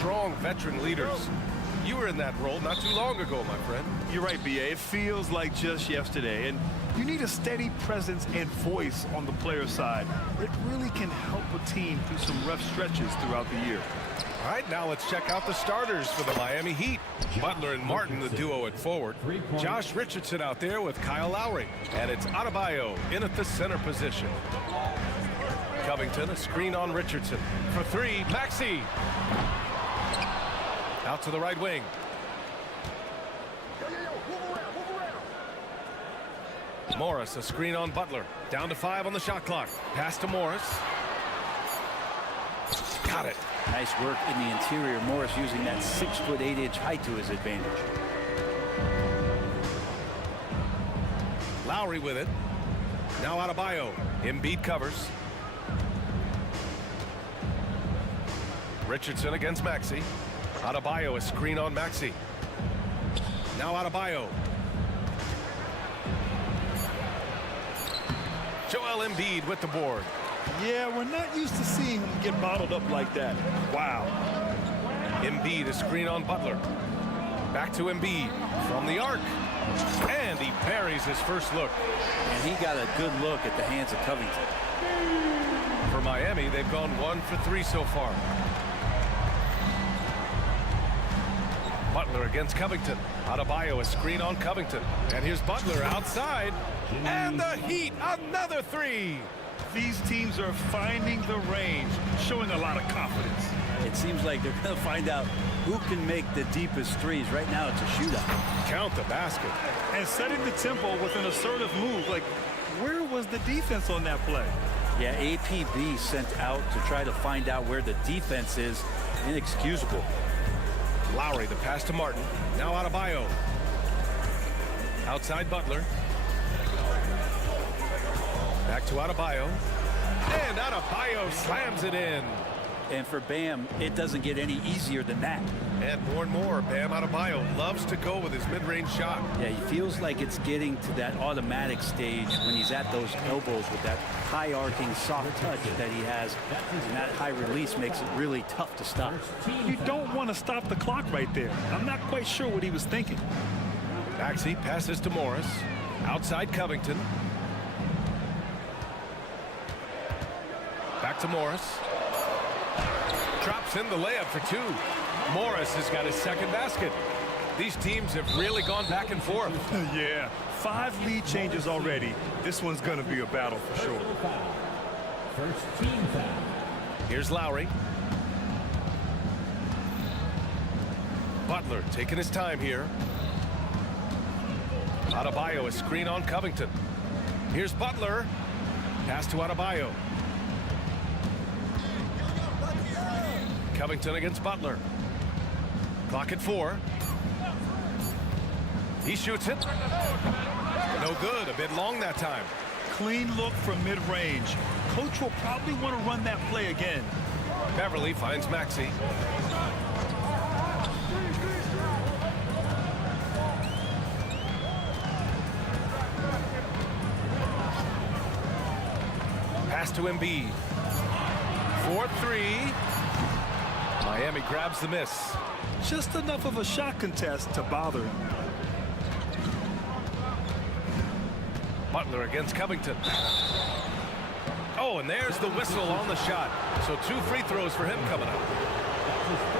strong veteran leaders. You were in that role not too long ago, my friend. You're right, B.A. It feels like just yesterday. And you need a steady presence and voice on the player side. It really can help a team through some rough stretches throughout the year. All right, now let's check out the starters for the Miami Heat. Butler and Martin, the duo at forward. Josh Richardson out there with Kyle Lowry. And it's Adebayo in at the center position. Covington, a screen on Richardson. For three, Maxey. Out to the right wing. Morris, a screen on Butler. Down to 5 on the shot clock. Pass to Morris. Got it. Nice work in the interior. Morris using that 6'8" height to his advantage. Lowry with it. Now Adebayo. Embiid covers. Richardson against Maxey. Adebayo, a screen on Maxey. Now Adebayo. Joel Embiid with the board. Yeah, we're not used to seeing him get bottled up like that. Wow. Embiid, a screen on Butler. Back to Embiid from the arc. And he parries his first look. And he got a good look at the hands of Covington. For Miami, they've gone 1 for 3 so far. Butler against Covington. Adebayo, a screen on Covington. And here's Butler outside. And the Heat, another 3. These teams are finding the range, showing a lot of confidence. It seems like they're going to find out who can make the deepest threes. Right now, it's a shootout. Count the basket. And setting the tempo with an assertive move. Like, where was the defense on that play? Yeah, APB sent out to try to find out where the defense is. Inexcusable. Lowry, the pass to Martin. Now Adebayo. Outside Butler. Back to Adebayo. And Adebayo slams it in. And for Bam, it doesn't get any easier than that. And more, Bam Adebayo loves to go with his mid-range shot. Yeah, he feels like it's getting to that automatic stage when he's at those elbows with that high arcing soft touch that he has. And that high release makes it really tough to stop. You don't want to stop the clock right there. I'm not quite sure what he was thinking. Maxey passes to Morris. Outside Covington. Back to Morris. Drops in the layup for 2. Morris has got his second basket. These teams have really gone back and forth. Yeah, 5 lead changes already. This one's going to be a battle for sure. First team foul. Here's Lowry. Butler taking his time here. Adebayo, a screen on Covington. Here's Butler. Pass to Adebayo. Covington against Butler. Clock at 4. He shoots it. No good. A bit long that time. Clean look from mid-range. Coach will probably want to run that play again. Beverly finds Maxey. Pass to Embiid. 4-3. Miami grabs the miss. Just enough of a shot contest to bother him. Butler against Covington. Oh, and there's the whistle on the shot. So 2 free throws for him coming up.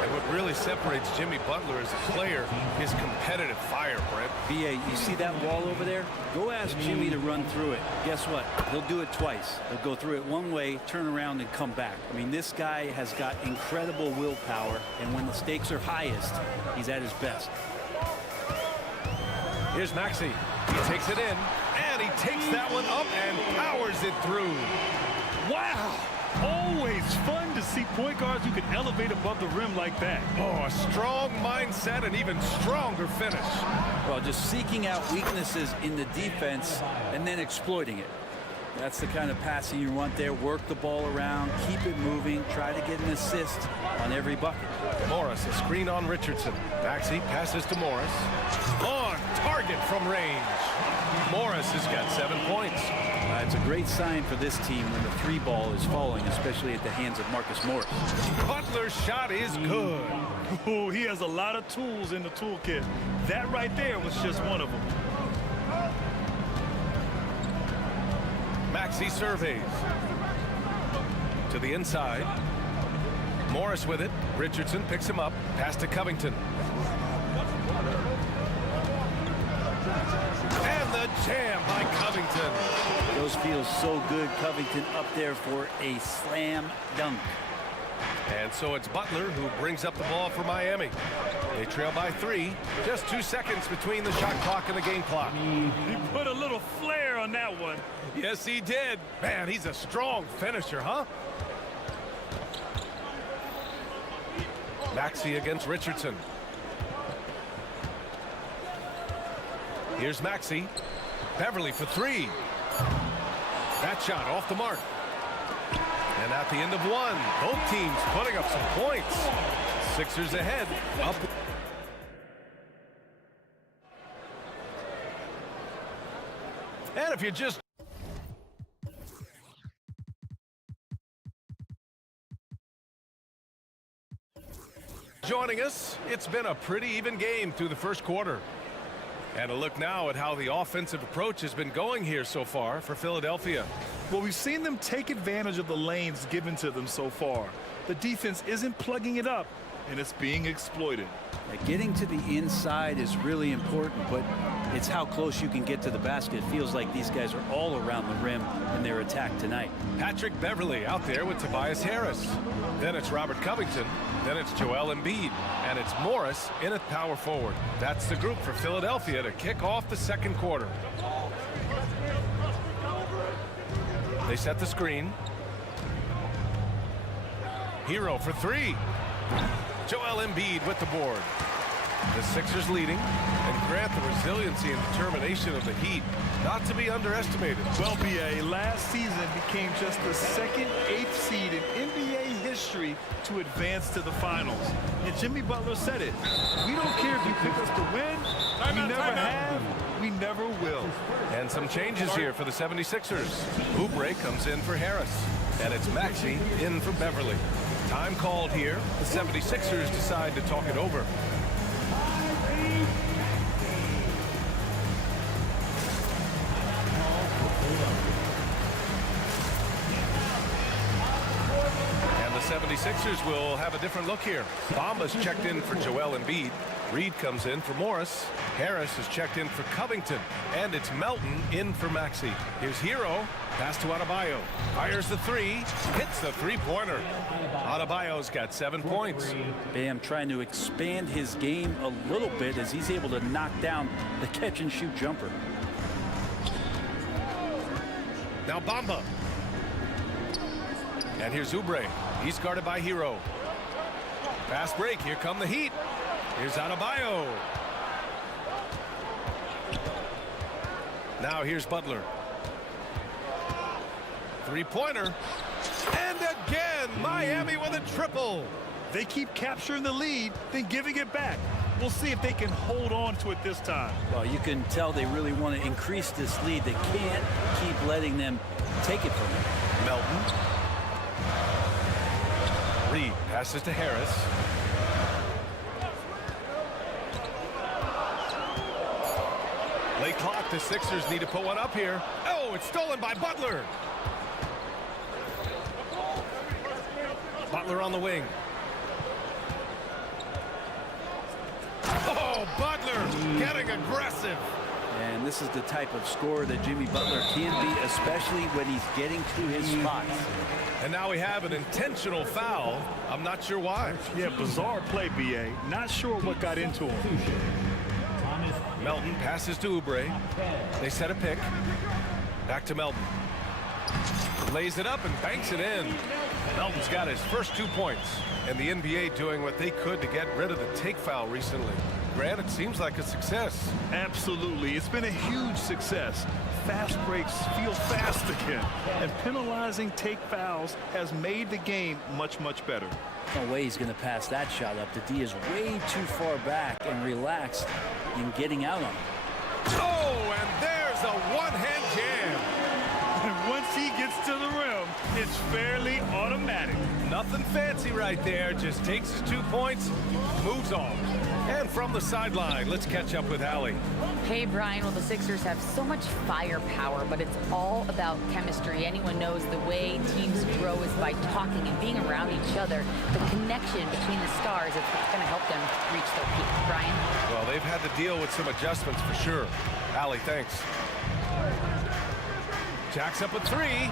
And what really separates Jimmy Butler as a player is competitive fire, Brent. BA, you see that wall over there? Go ask Jimmy to run through it. Guess what? He'll do it twice. He'll go through it one way, turn around, and come back. I mean, this guy has got incredible willpower, and when the stakes are highest, he's at his best. Here's Maxey. He takes it in, and he takes that one up and powers it through. Wow! Always fun to see point guards who can elevate above the rim like that. Oh, a strong mindset and even stronger finish. Well, just seeking out weaknesses in the defense and then exploiting it. That's the kind of passing you want there. Work the ball around, keep it moving, try to get an assist on every bucket. Morris, a screen on Richardson. Maxey passes to Morris. On target from range. Morris has got 7 points. It's a great sign for this team when the three ball is falling, especially at the hands of Marcus Morris. Butler's shot is good. Ooh, he has a lot of tools in the toolkit. That right there was just one of them. Maxey surveys. To the inside. Morris with it. Richardson picks him up. Pass to Covington. And the jam by Covington. Those feel so good. Covington up there for a slam dunk. And so it's Butler who brings up the ball for Miami. They trail by 3. Just 2 seconds between the shot clock and the game clock. He put a little flair on that one. Yes, he did. Man, he's a strong finisher, huh? Maxey against Richardson. Here's Maxey. Beverly for 3. That shot off the mark. And at the end of 1, both teams putting up some points. Sixers ahead. Up. And if you just joining us, it's been a pretty even game through the first quarter. And a look now at how the offensive approach has been going here so far for Philadelphia. Well, we've seen them take advantage of the lanes given to them so far. The defense isn't plugging it up, and it's being exploited. Getting to the inside is really important, but it's how close you can get to the basket. It feels like these guys are all around the rim in their attack tonight. Patrick Beverly out there with Tobias Harris. Then it's Robert Covington. Then it's Joel Embiid. And it's Morris in at power forward. That's the group for Philadelphia to kick off the second quarter. They set the screen. Hero for 3. Joel Embiid with the board. The Sixers leading, and grant the resiliency and determination of the Heat not to be underestimated. Well, BA, last season became just the second 8th seed in NBA history to advance to the finals. And Jimmy Butler said it. We don't care if you pick us to win. We never have. We never will. And some changes here for the 76ers. Oubre comes in for Harris. And it's Maxey in for Beverly. Time called here. The 76ers decide to talk it over. And the 76ers will have a different look here. Bamba's checked in for Joel Embiid. Reed comes in for Morris. Harris is checked in for Covington. And it's Melton in for Maxey. Here's Hero. Pass to Adebayo. Fires the 3. Hits the three-pointer. Adebayo's got 7 points. Bam trying to expand his game a little bit as he's able to knock down the catch-and-shoot jumper. Now Bamba. And here's Oubre. He's guarded by Hero. Fast break. Here come the Heat. Here's Adebayo. Now here's Butler. Three-pointer. And again, Miami with a triple. They keep capturing the lead, then giving it back. We'll see if they can hold on to it this time. Well, you can tell they really want to increase this lead. They can't keep letting them take it from them. Melton. Reed passes to Harris. Late clock, the Sixers need to put one up here. Oh, it's stolen by Butler. Butler on the wing. Oh, Butler getting aggressive. And this is the type of scorer that Jimmy Butler can be, especially when he's getting to his spots. And now we have an intentional foul. I'm not sure why. Yeah, bizarre play, BA. Not sure what got into him. Melton passes to Oubre. They set a pick. Back to Melton. Lays it up and banks it in. Melton's got his first 2 points. And the NBA doing what they could to get rid of the take foul recently. Grant, it seems like a success. Absolutely. It's been a huge success. Fast breaks feel fast again. And penalizing take fouls has made the game much, much better. No way he's going to pass that shot up. The D is way too far back and relaxed in getting out on him. Oh, and there's a one-hand jam. And once he gets to the rim, it's fairly automatic. Nothing fancy right there. Just takes his 2 points, moves on. And from the sideline, let's catch up with Allie. Hey, Brian. Well, the Sixers have so much firepower, but it's all about chemistry. Anyone knows the way teams grow is by talking and being around each other. The connection between the stars is what's going to help them reach their peak. Brian? Well, they've had to deal with some adjustments for sure. Allie, thanks. Jacks up a three,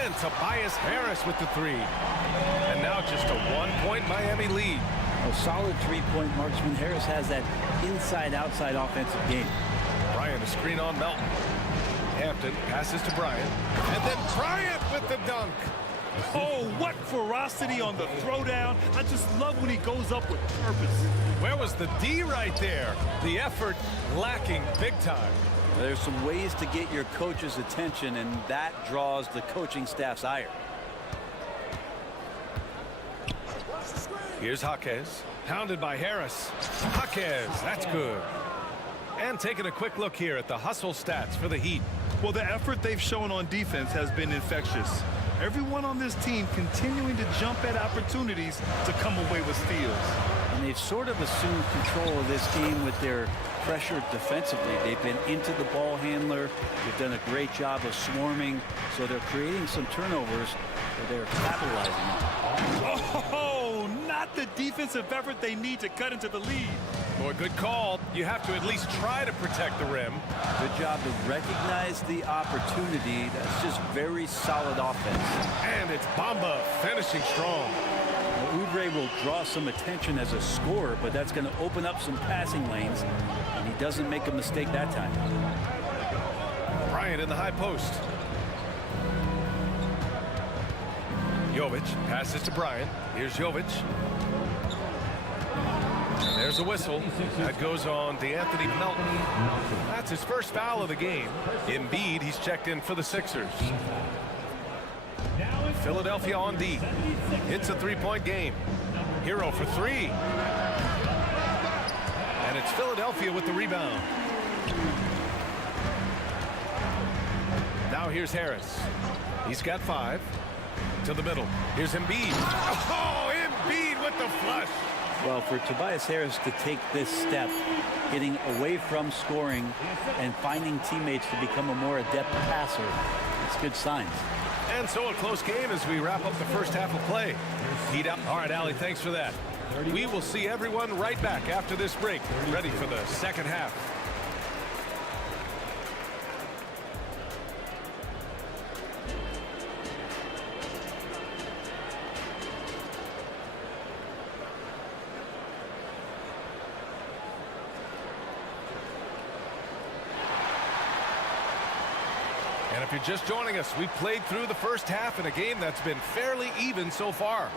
and Tobias Harris with the three. And now just a 1-point Miami lead. A solid three-point marksman. Harris has that inside-outside offensive game. Bryant, a screen on Melton. Hampton passes to Bryant, and then Bryant with the dunk. Oh, what ferocity on the throwdown. I just love when he goes up with purpose. Where was the D right there? The effort lacking big time. There's some ways to get your coach's attention, and that draws the coaching staff's ire. Here's Jaquez, pounded by Harris. Jaquez, that's good. And taking a quick look here at the hustle stats for the Heat. Well, the effort they've shown on defense has been infectious. Everyone on this team continuing to jump at opportunities to come away with steals. And they've sort of assumed control of this game with their pressure defensively. They've been into the ball handler. They've done a great job of swarming. So they're creating some turnovers that they're capitalizing on. Oh, not the defensive effort they need to cut into the lead. Boy, good call. You have to at least try to protect the rim. Good job to recognize the opportunity. That's just very solid offense. And it's Bamba finishing strong. Well, Oubre will draw some attention as a scorer, but that's going to open up some passing lanes, and he doesn't make a mistake that time. Bryant in the high post. Jovic passes to Bryant. Here's Jovic. And there's a whistle. That goes on DeAnthony Melton. That's his first foul of the game. Embiid, he's checked in for the Sixers. Philadelphia on D. It's a three-point game. Hero for three. And it's Philadelphia with the rebound. Now here's Harris. He's got 5. To the middle. Here's Embiid. Oh, Embiid with the flush. Well, for Tobias Harris to take this step, getting away from scoring and finding teammates to become a more adept passer, it's good signs. And so a close game as we wrap up the first half of play. Heat up. All right, Allie, thanks for that. We will see everyone right back after this break, ready for the second half. And if you're just joining us, we've played through the first half in a game that's been fairly even so far.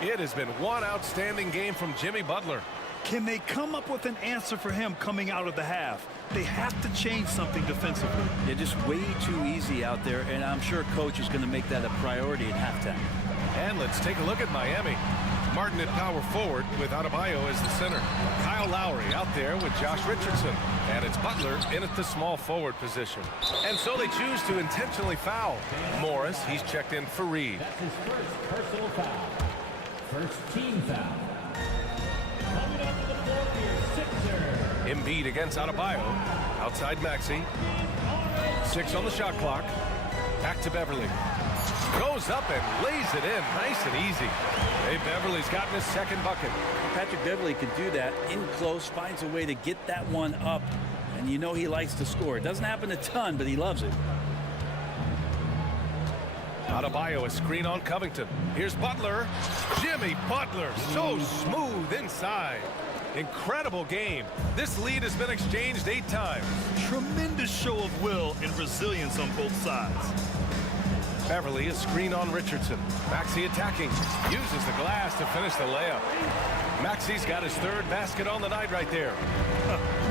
It has been one outstanding game from Jimmy Butler. Can they come up with an answer for him coming out of the half? They have to change something defensively. They're just way too easy out there, and I'm sure coach is going to make that a priority at halftime. And let's take a look at Miami. Martin at power forward with Adebayo as the center. Kyle Lowry out there with Josh Richardson. And it's Butler in at the small forward position. And so they choose to intentionally foul. Morris, he's checked in for Reed. That's his first personal foul. First team foul. Coming up to the floor for your Sixers. Embiid against Adebayo. Outside Maxey. 6 on the shot clock. Back to Beverly. Goes up and lays it in nice and easy. Hey, Beverly's gotten his second bucket. Patrick Beverly can do that in close, finds a way to get that one up, and you know he likes to score. It doesn't happen a ton, but he loves it. Adebayo, a screen on Covington. Here's Butler. Jimmy Butler, so smooth inside. Incredible game. This lead has been exchanged 8 times. Tremendous show of will and resilience on both sides. Beverly, a screen on Richardson. Maxey attacking. Uses the glass to finish the layup. Maxey's got his third basket on the night right there.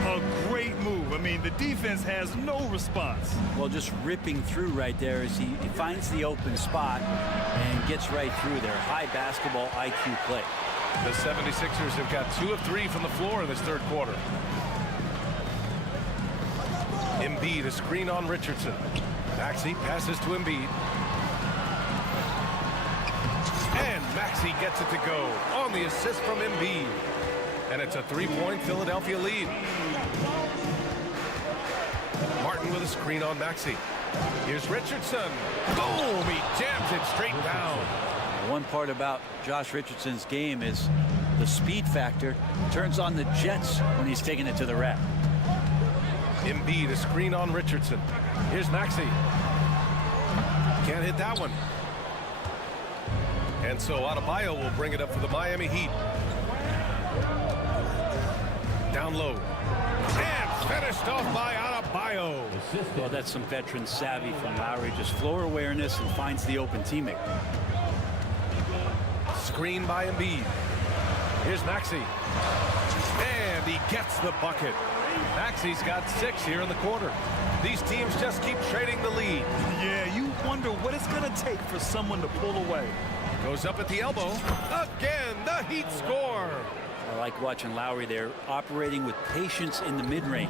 A great move. I mean, the defense has no response. Well, just ripping through right there as he finds the open spot and gets right through there. High basketball IQ play. The 76ers have got 2 of 3 from the floor in this third quarter. Embiid, a screen on Richardson. Maxey passes to Embiid. And Maxey gets it to go on the assist from Embiid. And it's a 3-point Philadelphia lead. Martin with a screen on Maxey. Here's Richardson. Boom! He jams it straight down. One part about Josh Richardson's game is the speed factor. Turns on the jets when he's taking it to the rack. Embiid, a screen on Richardson. Here's Maxey. Can't hit that one. And so Adebayo will bring it up for the Miami Heat. Down low. And finished off by Adebayo. Well, that's some veteran savvy from Lowry. Just floor awareness and finds the open teammate. Screen by Embiid. Here's Maxey. And he gets the bucket. Maxey's got 6 here in the quarter. These teams just keep trading the lead. Yeah, you wonder what it's going to take for someone to pull away. Goes up at the elbow. Again, the Heat score. I like watching Lowry there, operating with patience in the mid-range.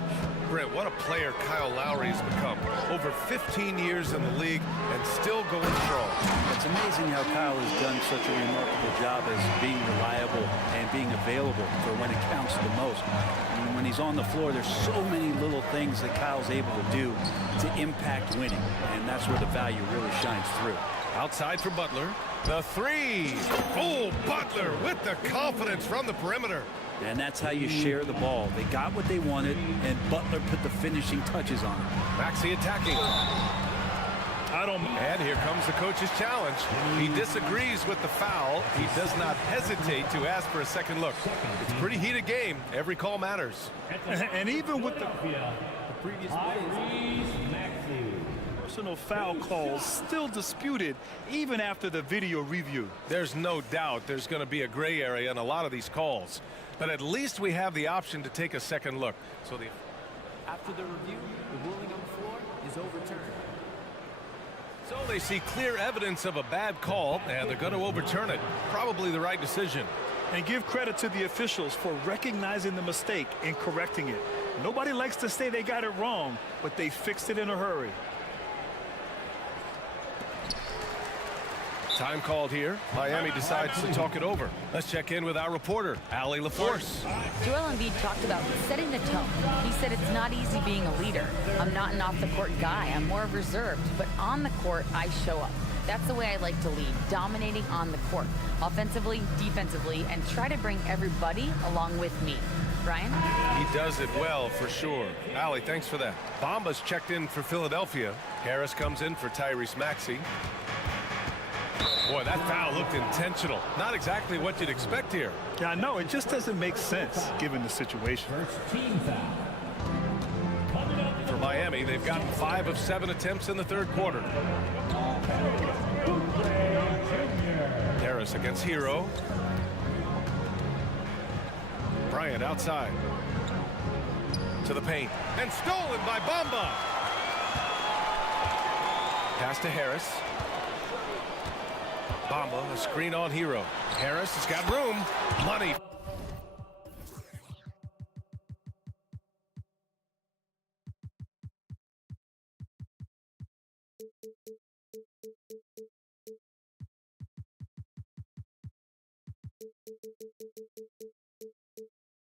Brent, what a player Kyle Lowry has become. Over 15 years in the league and still going strong. It's amazing how Kyle has done such a remarkable job as being reliable and being available for when it counts the most. I mean, when he's on the floor, there's so many little things that Kyle's able to do to impact winning, and that's where the value really shines through. Outside for Butler. The 3. Oh, Butler with the confidence from the perimeter. And that's how you share the ball. They got what they wanted, and Butler put the finishing touches on it. Maxey attacking. And here comes the coach's challenge. He disagrees with the foul. He does not hesitate to ask for a second look. It's a pretty heated game. Every call matters. And even with the previous personal foul calls still disputed even after the video review. There's no doubt there's going to be a gray area in a lot of these calls. But at least we have the option to take a second look. So after the review, the ruling on the floor is overturned. So they see clear evidence of a bad call, and they're going to overturn it. Probably the right decision. And give credit to the officials for recognizing the mistake and correcting it. Nobody likes to say they got it wrong, but they fixed it in a hurry. Time called here. Miami decides to talk it over. Let's check in with our reporter, Allie LaForce. Joel Embiid talked about setting the tone. He said it's not easy being a leader. I'm not an off-the-court guy. I'm more reserved. But on the court, I show up. That's the way I like to lead, dominating on the court, offensively, defensively, and try to bring everybody along with me. Brian? He does it well, for sure. Allie, thanks for that. Bamba's checked in for Philadelphia. Harris comes in for Tyrese Maxey. Boy, that foul looked intentional. Not exactly what you'd expect here. Yeah, I know. It just doesn't make sense given the situation. First team foul. For Miami, they've gotten 5 of 7 attempts in the third quarter. Harris against Hero. Bryant outside. To the paint. And stolen by Bamba. Pass to Harris. Bamba, a screen on Hero. Harris has got room. Money.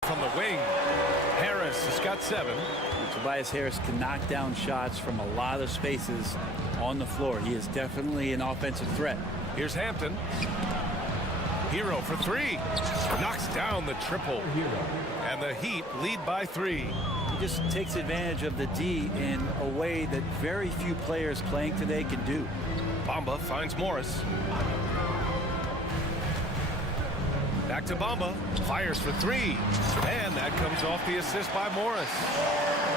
From the wing, Harris has got 7. Tobias Harris can knock down shots from a lot of spaces on the floor. He is definitely an offensive threat. Here's Hampton. Hero for 3. Knocks down the triple. And the Heat lead by 3. He just takes advantage of the D in a way that very few players playing today can do. Bamba finds Morris. Back to Bamba. Fires for 3. And that comes Hands off the assist by Morris.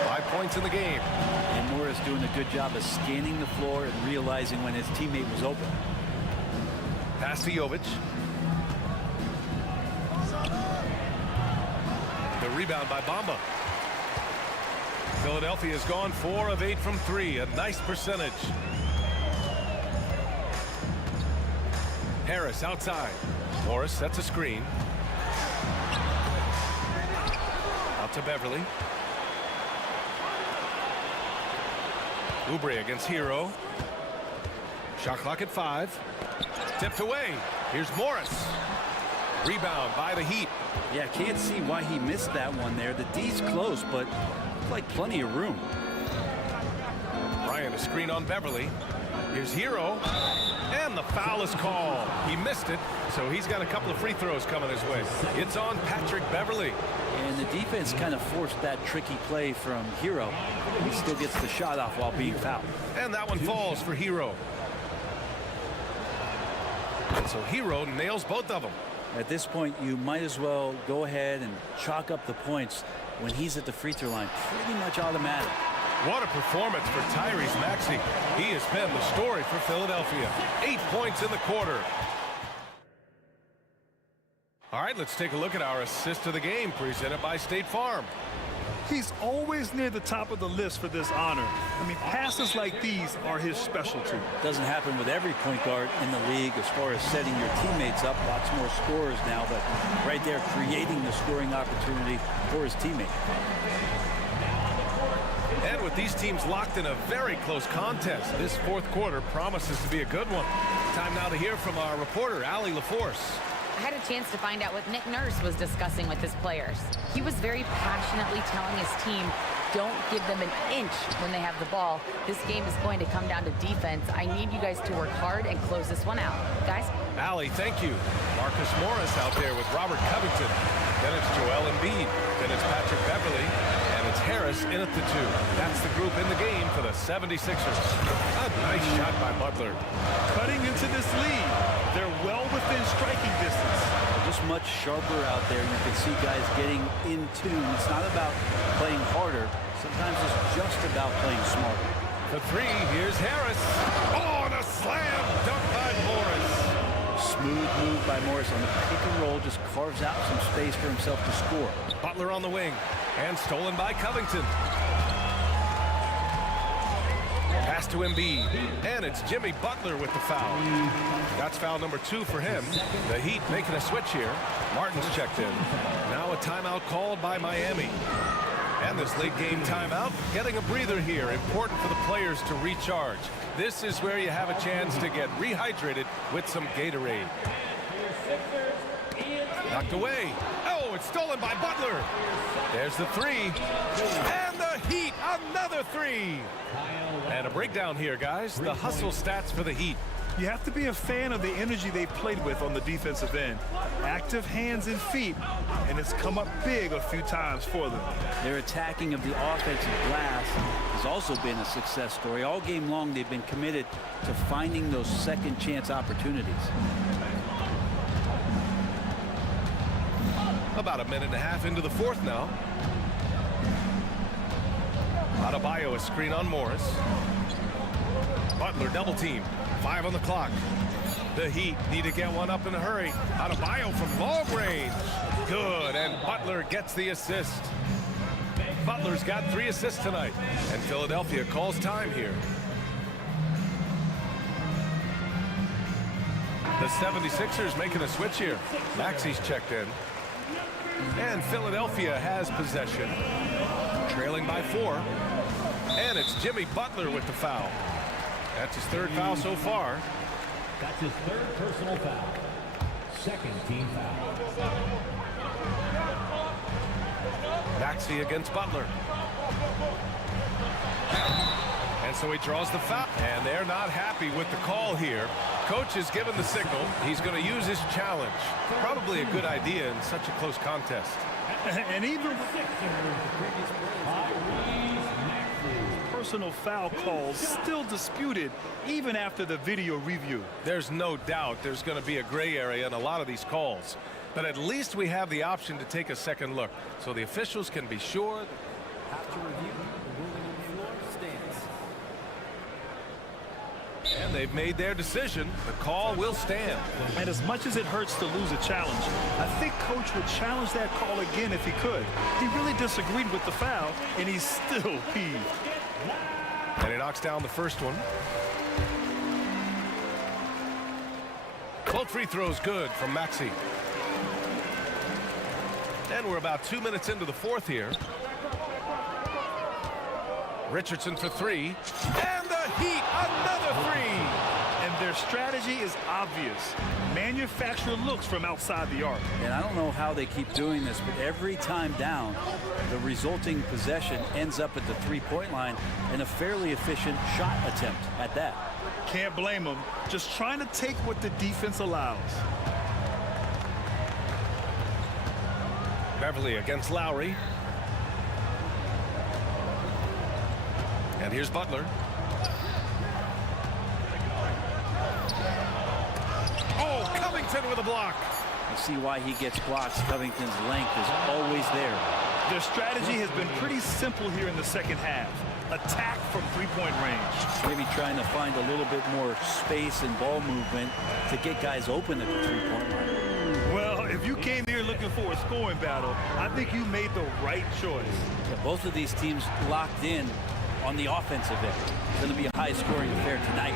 5 points in the game. And Morris doing a good job of scanning the floor and realizing when his teammate was open. Pass to Jovic. The rebound by Bamba. Philadelphia's gone 4 of 8 from 3. A nice percentage. Harris outside. Morris sets a screen. Out to Beverly. Oubre against Hero. Shot clock at 5. Tipped away. Here's Morris. Rebound by the Heat. Yeah, can't see why he missed that one there. The D's close, but like plenty of room. Bryant a screen on Beverly. Here's Hero. And the foul is called. He missed it, so he's got a couple of free throws coming his way. It's on Patrick Beverly. And the defense kind of forced that tricky play from Hero. He still gets the shot off while being fouled. And that one falls for Hero. And so Hero nails both of them. At this point, you might as well go ahead and chalk up the points when he's at the free throw line. Pretty much automatic. What a performance for Tyrese Maxey. He has been the story for Philadelphia. 8 points in the quarter. All right, let's take a look at our assist of the game presented by State Farm. He's always near the top of the list for this honor. I mean, passes like these are his specialty. Doesn't happen with every point guard in the league as far as setting your teammates up. Lots more scorers now, but right there creating the scoring opportunity for his teammate. And with these teams locked in a very close contest, this fourth quarter promises to be a good one. Time now to hear from our reporter, Allie LaForce. I had a chance to find out what Nick Nurse was discussing with his players. He was very passionately telling his team, don't give them an inch when they have the ball. This game is going to come down to defense. I need you guys to work hard and close this one out. Guys? Allie, thank you. Marcus Morris out there with Robert Covington. Then it's Joel Embiid. Then it's Patrick Beverly. And it's Harris in at the 2. That's the group in the game for the 76ers. A nice shot by Butler. Cutting into this lead. They're well within striking distance. Just much sharper out there. You can see guys getting in tune. It's not about playing harder. Sometimes it's just about playing smarter. The 3, here's Harris. Oh, and a slam dunk by Morris. Smooth move by Morris on the pick and roll. Just carves out some space for himself to score. Butler on the wing. And stolen by Covington. Pass to Embiid. And it's Jimmy Butler with the foul. That's foul number 2 for him. The Heat making a switch here. Martin's checked in. Now a timeout called by Miami. And this late game timeout, getting a breather here. Important for the players to recharge. This is where you have a chance to get rehydrated with some Gatorade. Knocked away. Oh, it's stolen by Butler. There's the 3. And the Heat, another 3. And a breakdown here, guys. The hustle stats for the Heat. You have to be a fan of the energy they played with on the defensive end. Active hands and feet, and it's come up big a few times for them. Their attacking of the offensive glass has also been a success story. All game long, they've been committed to finding those second chance opportunities. About a minute and a half into the fourth now. Adebayo a screen on Morris. Butler double team. 5 on the clock. The Heat need to get one up in a hurry. Adebayo from long range. Good, and Butler gets the assist. Butler's got 3 assists tonight, and Philadelphia calls time here. The 76ers making a switch here. Maxey's checked in. And Philadelphia has possession. Trailing by 4. And it's Jimmy Butler with the foul. That's his 3rd foul so far. That's his 3rd personal foul. 2nd team foul. Maxey against Butler. And so he draws the foul. And they're not happy with the call here. Coach has given the signal. He's going to use his challenge. Probably a good idea in such a close contest. And even personal foul calls still disputed even after the video review. There's no doubt there's going to be a gray area in a lot of these calls. But at least we have the option to take a second look, so the officials can be sure. After review, the ruling on the floor stands. And they've made their decision. The call will stand. And as much as it hurts to lose a challenge, I think Coach would challenge that call again if he could. He really disagreed with the foul, and he's still peeved. And he knocks down the first one. Both free throws good from Maxey. And we're about 2 minutes into the fourth here. Richardson for three. And the Heat, another three. And their strategy is obvious. Manufacture looks from outside the arc. And I don't know how they keep doing this, but every time down, the resulting possession ends up at the three-point line and a fairly efficient shot attempt at that. Can't blame them. Just trying to take what the defense allows. Beverly against Lowry. And here's Butler. Oh, Covington with a block. You see why he gets blocks. Covington's length is always there. Their strategy has been pretty simple here in the second half. Attack from three-point range. Maybe trying to find a little bit more space and ball movement to get guys open at the three-point line. Well, if you came here looking for a scoring battle, I think you made the right choice. Yeah, both of these teams locked in on the offensive end. It's going to be a high-scoring affair tonight.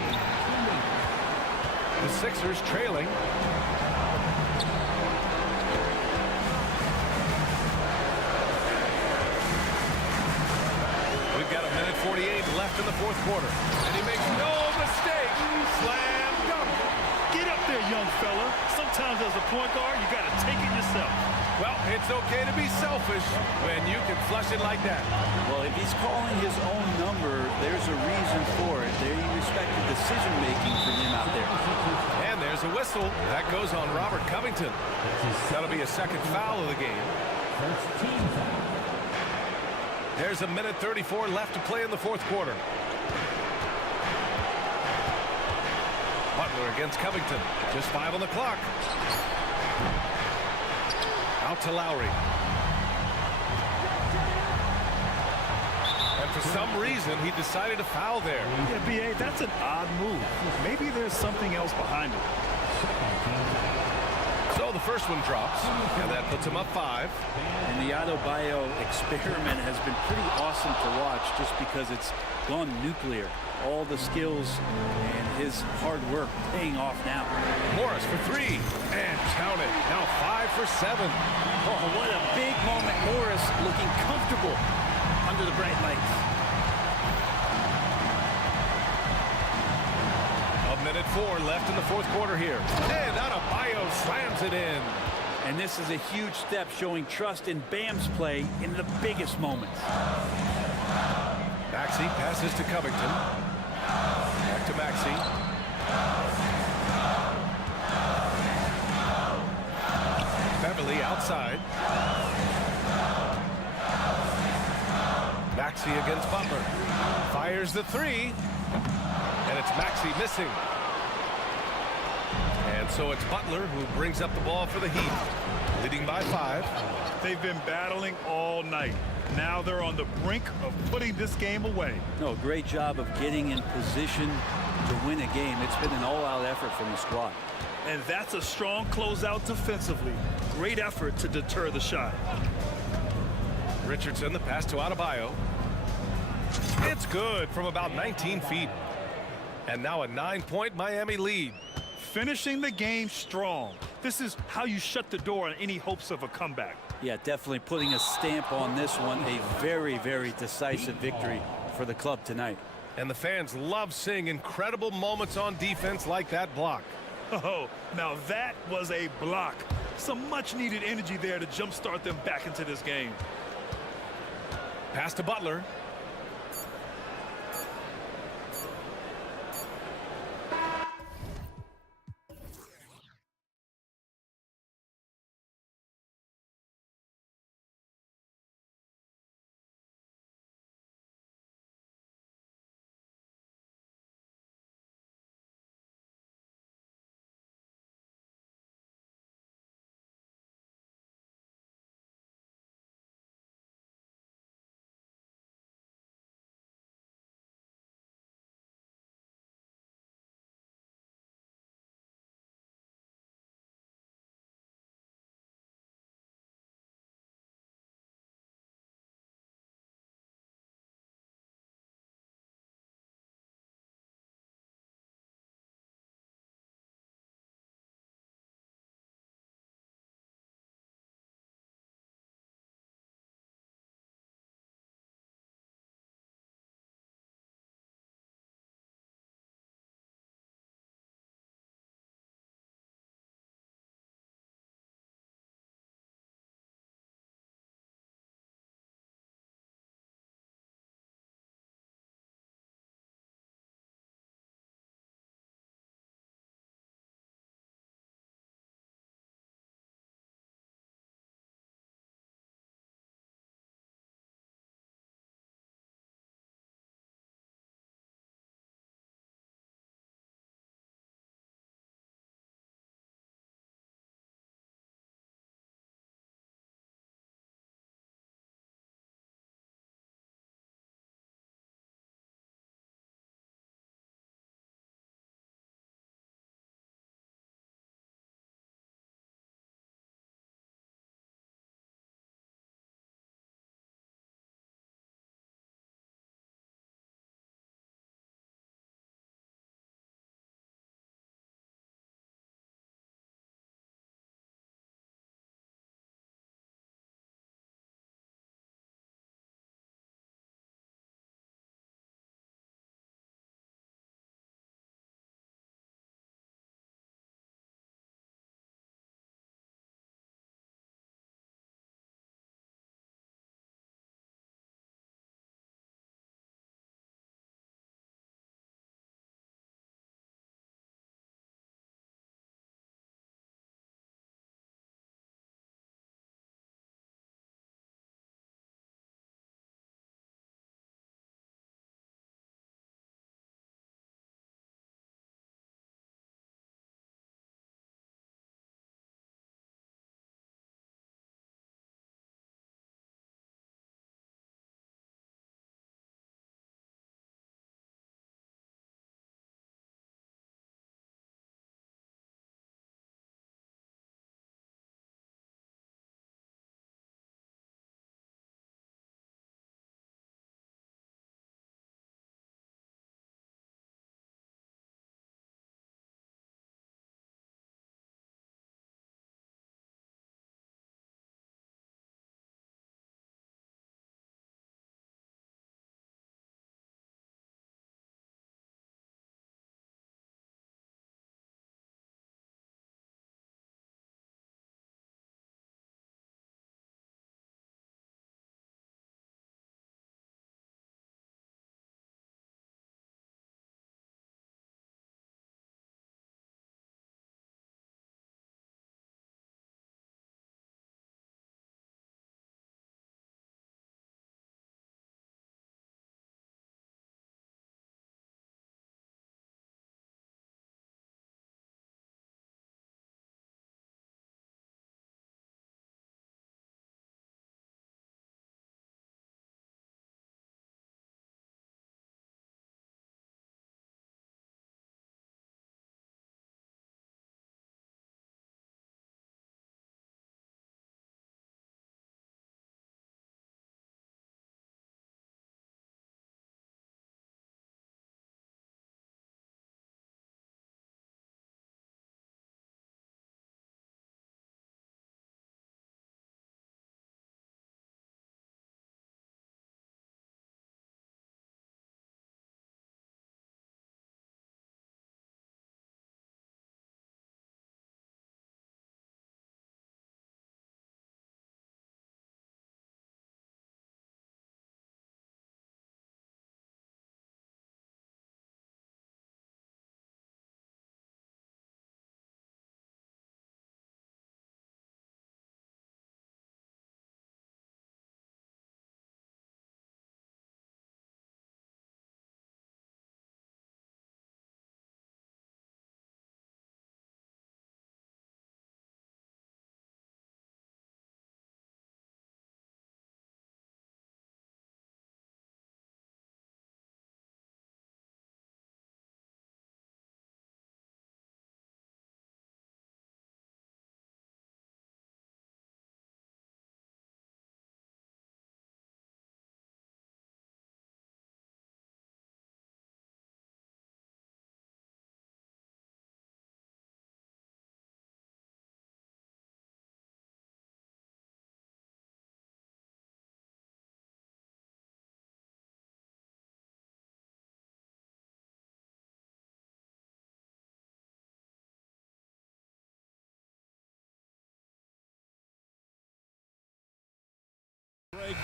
The Sixers trailing. We've got 1:48 left in the fourth quarter. And he makes no mistake. Slam dunk. Get up there, young fella. Sometimes as a point guard, you got to take it yourself. Well, it's okay to be selfish when you can flush it like that. Well, if he's calling his own number, there's a reason for it. They respect the decision-making from him out there. And there's a whistle. That goes on Robert Covington. That'll be a second foul of the game. First team foul. There's 1:34 left to play in the fourth quarter. Butler against Covington. Just 5 on the clock. Out to Lowry. And for some reason, he decided to foul there. Yeah, B.A., that's an odd move. Maybe there's something else behind it. So the first one drops, and that puts him up 5. And the Adebayo experiment has been pretty awesome to watch just because it's gone nuclear. All the skills and his hard work paying off now. Morris for 3, and count it. Now 5 for 7. Oh, what a big moment. Morris looking comfortable under the bright lights. 1:04 left in the fourth quarter here. And Adebayo slams it in. And this is a huge step showing trust in Bam's play in the biggest moments. Maxey passes to Covington. Back to Maxey. Beverly outside. Maxey against Butler. Fires the 3. And it's Maxey missing. And so it's Butler who brings up the ball for the Heat, leading by 5. They've been battling all night. Now they're on the brink of putting this game away. No, great job of getting in position to win a game. It's been an all-out effort from the squad. And that's a strong closeout defensively. Great effort to deter the shot. Richardson, the pass to Adebayo. It's good from about 19 feet. And now a 9-point Miami lead. Finishing the game strong. This is how you shut the door on any hopes of a comeback. Yeah, definitely putting a stamp on this one. A very, very decisive victory for the club tonight. And the fans love seeing incredible moments on defense like that block. Oh, now that was a block. Some much-needed energy there to jumpstart them back into this game. Pass to Butler.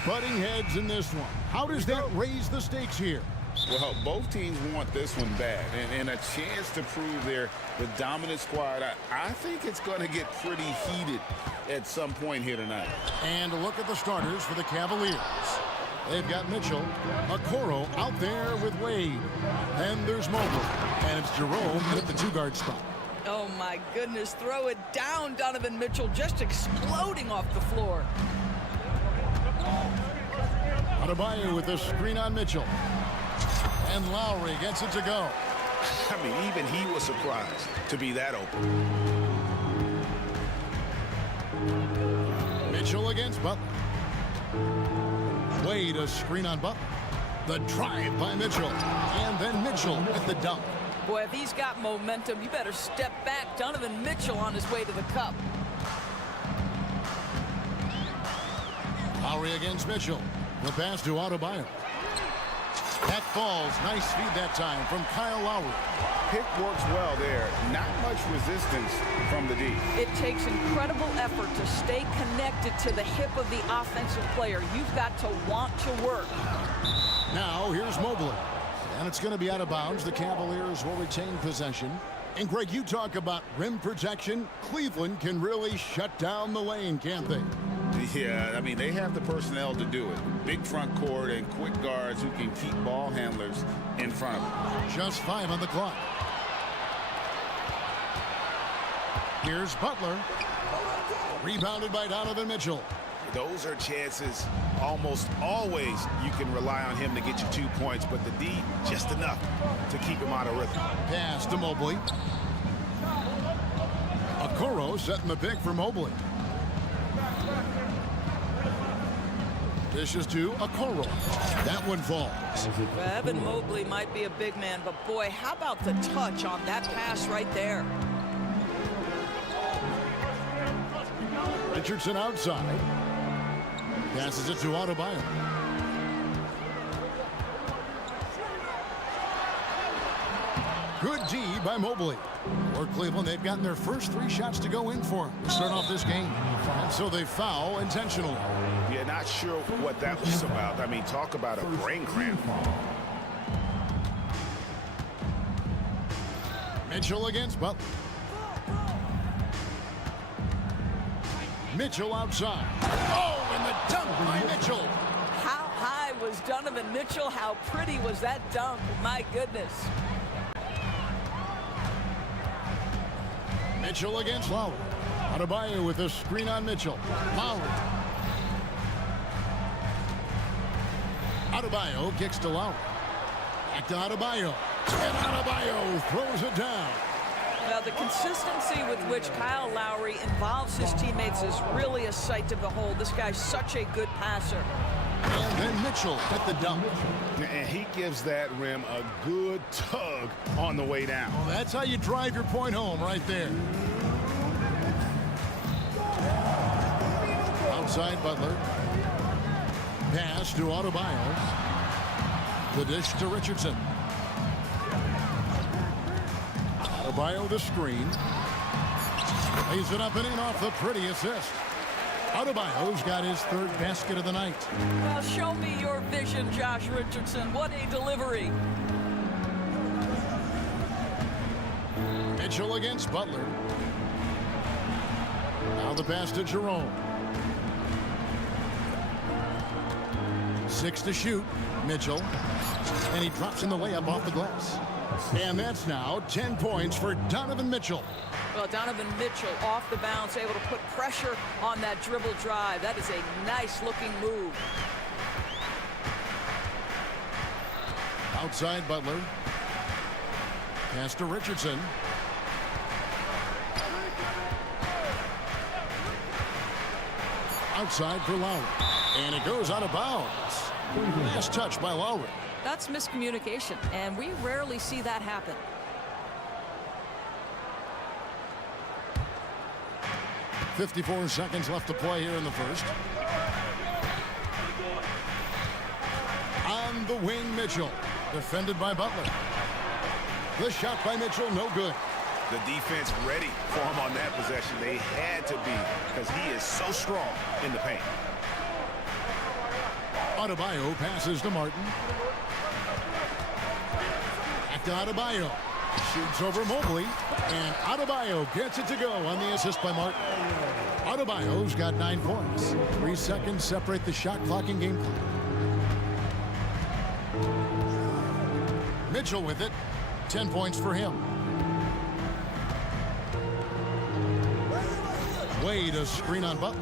butting heads in this one. How does that raise the stakes here? Well, both teams want this one bad, and a chance to prove they're the dominant squad. I think it's going to get pretty heated at some point here tonight. And a look at the starters for the Cavaliers. They've got Mitchell, Okoro out there with Wade. And there's Mobley, and it's Jerome at the two-guard spot. Oh, my goodness. Throw it down, Donovan Mitchell, just exploding off the floor. Adebayo with the screen on Mitchell. And Lowry gets it to go. I mean, even he was surprised to be that open. Mitchell against Butler. Wade, a screen on Butler. The drive by Mitchell. And then Mitchell with the dunk. Boy, if he's got momentum, you better step back. Donovan Mitchell on his way to the cup. Lowry against Mitchell. The pass to Adebayo. That falls. Nice feed that time from Kyle Lowry. Pick works well there. Not much resistance from the D. It takes incredible effort to stay connected to the hip of the offensive player. You've got to want to work. Now here's Mobley. And it's going to be out of bounds. The Cavaliers will retain possession. And Greg, you talk about rim protection. Cleveland can really shut down the lane, can't they? Yeah, I mean, they have the personnel to do it. Big front court and quick guards who can keep ball handlers in front of them. Just 5 on the clock. Here's Butler. Rebounded by Donovan Mitchell. Those are chances almost always you can rely on him to get you 2 points, but the D, just enough to keep him out of rhythm. Pass to Mobley. Okoro setting the pick for Mobley. Dishes to Okoro. That one falls. Well, Evan Mobley might be a big man, but boy, how about the touch on that pass right there? Richardson outside. Passes it to Adebayo. Good D by Mobley. For Cleveland, they've gotten their first 3 shots to go in for him to start off this game. And so they foul intentionally. Yeah, not sure what that was about. I mean, talk about a brain cramp. Mitchell against Butler. Mitchell outside. Oh, and the dunk by Mitchell. How high was Donovan Mitchell? How pretty was that dunk? My goodness. Mitchell against Lowry. Adebayo with a screen on Mitchell. Lowry. Adebayo kicks to Lowry. Back to Adebayo. And Adebayo throws it down. Now, the consistency with which Kyle Lowry involves his teammates is really a sight to behold. This guy's such a good passer. And then Mitchell at the dunk. And he gives that rim a good tug on the way down. Well, that's how you drive your point home right there. Outside Butler. Pass to Adebayo. The dish to Richardson. Adebayo the screen. Lays it up and in off the pretty assist. Adebayo's got his 3rd basket of the night. Well, show me your vision, Josh Richardson. What a delivery. Mitchell against Butler. Now the pass to Jerome. 6 to shoot. Mitchell. And he drops in the layup off the glass. And that's now 10 points for Donovan Mitchell. Well, Donovan Mitchell off the bounce, able to put pressure on that dribble drive. That is a nice-looking move. Outside Butler. Pass to Richardson. Outside for Lowry. And it goes out of bounds. Last touch by Lowry. That's miscommunication, and we rarely see that happen. .54 seconds left to play here in the first. On the wing, Mitchell. Defended by Butler. The shot by Mitchell, no good. The defense ready for him on that possession. They had to be, because he is so strong in the paint. Adebayo passes to Martin. Back to Adebayo. Shoots over Mobley. And Adebayo gets it to go on the assist by Martin. Adebayo's got 9 points. 3 seconds separate the shot clock and game clock. Mitchell with it. 10 points for him. Wade a screen on Butler.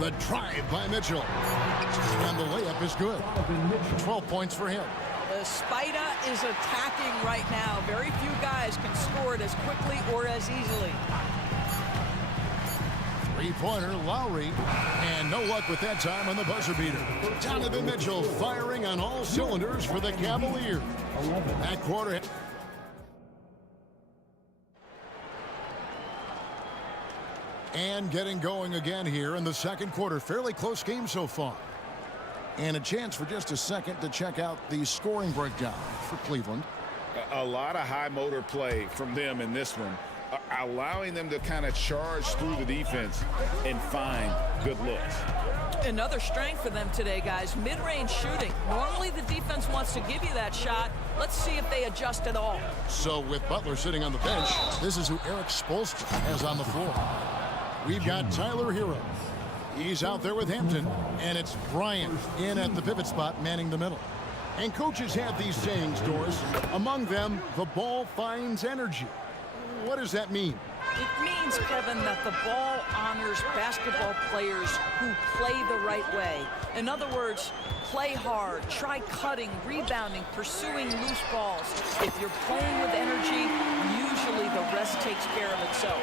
The drive by Mitchell. And the layup is good. 12 points for him. The Spider is attacking right now. Very few guys can score it as quickly or as easily. Three-pointer, Lowry. And no luck with that time on the buzzer beater. Donovan Mitchell firing on all cylinders for the Cavaliers. That quarter. And getting going again here in the second quarter. Fairly close game so far. And a chance for just a second to check out the scoring breakdown for Cleveland. A lot of high motor play from them in this one, allowing them to kind of charge through the defense and find good looks. Another strength for them today, guys. Mid-range shooting. Normally the defense wants to give you that shot. Let's see if they adjust at all. So with Butler sitting on the bench, this is who Eric Spoelstra has on the floor. We've got Tyler Hero. He's out there with Hampton, and it's Bryant in at the pivot spot, manning the middle. And coaches have these sayings, Doris. Among them, the ball finds energy. What does that mean? It means, Kevin, that the ball honors basketball players who play the right way. In other words, play hard, try cutting, rebounding, pursuing loose balls. If you're playing with energy, usually the rest takes care of itself.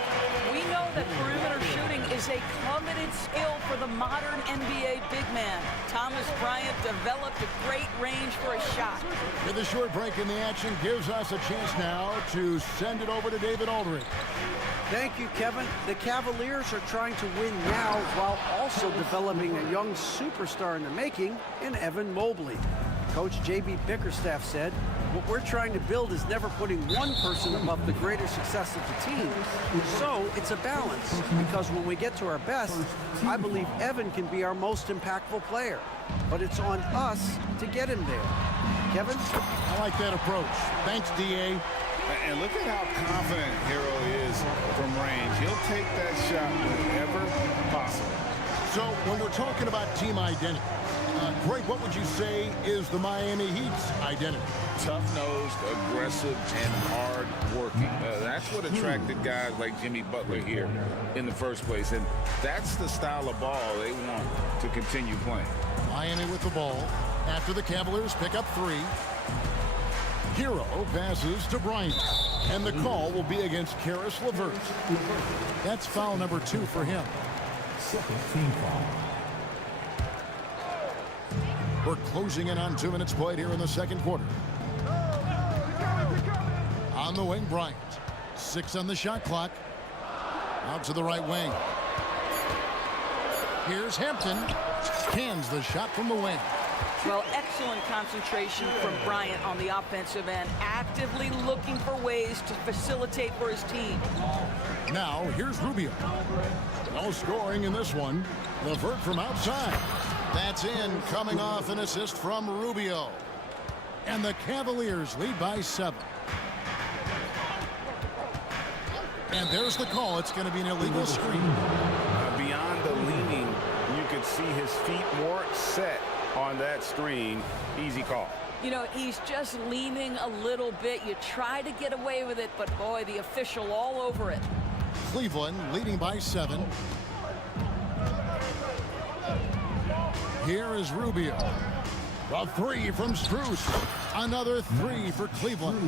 We know that perimeter shooting is a coveted skill for the modern NBA big man. Thomas Bryant developed a great range for a shot. With a short break in the action, gives us a chance now to send it over to David Aldridge. Thank you, Kevin. The Cavaliers are trying to win now while also developing a young superstar in the making in Evan Mobley. Coach J.B. Bickerstaff said, what we're trying to build is never putting one person above the greater success of the team. So it's a balance, because when we get to our best, I believe Evan can be our most impactful player. But it's on us to get him there. Kevin? I like that approach. Thanks, D.A. And look at how confident Hero is from range. He'll take that shot whenever possible. So when we're talking about team identity, Greg, what would you say is the Miami Heat's identity? Tough-nosed, aggressive, and hard-working. That's what attracted guys like Jimmy Butler here in the first place. And that's the style of ball they want to continue playing. Miami with the ball after the Cavaliers pick up 3. Hero passes to Bryant, and the call will be against Karis LeVert. That's foul number 2 for him. Second team foul. We're closing in on 2 minutes played here in the second quarter. On the wing, Bryant. 6 on the shot clock. Out to the right wing. Here's Hampton. Cans the shot from the wing. Well, excellent concentration from Bryant on the offensive end, actively looking for ways to facilitate for his team. Now, here's Rubio. No scoring in this one. LeVert from outside. That's in, coming off an assist from Rubio. And the Cavaliers lead by 7. And there's the call. It's going to be an illegal screen. Beyond the leaning, you could see his feet more set on that screen. Easy call. You know, he's just leaning a little bit. You try to get away with it, but boy, the official all over it. Cleveland leading by 7. Here is Rubio. A 3 from Strus. Another 3 for Cleveland.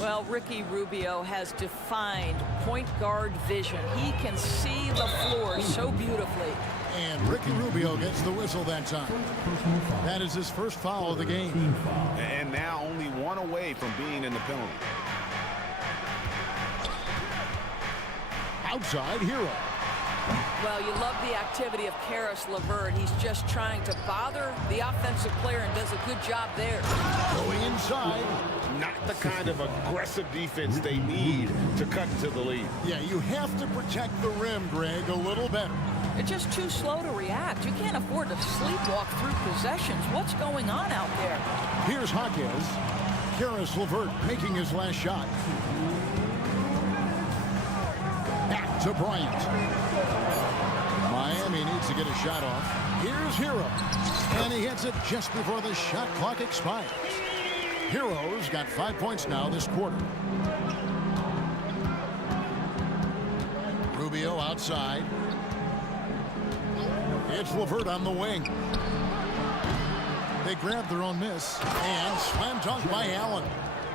Well, Ricky Rubio has defined point guard vision. He can see the floor so beautifully. And Ricky Rubio gets the whistle that time. That is his first foul of the game. And now only 1 away from being in the penalty. Outside, Hero. Well, you love the activity of Karis LeVert. He's just trying to bother the offensive player and does a good job there. Going inside. Not the kind of aggressive defense they need to cut into the lead. Yeah, you have to protect the rim, Greg, a little better. It's just too slow to react. You can't afford to sleepwalk through possessions. What's going on out there? Here's Hawkins. Karis LeVert making his last shot. Back to Bryant. Miami needs to get a shot off. Here's Hero. And he hits it just before the shot clock expires. Hero's got 5 points now this quarter. Rubio outside. It's LeVert on the wing. They grab their own miss. And slam dunk by Allen.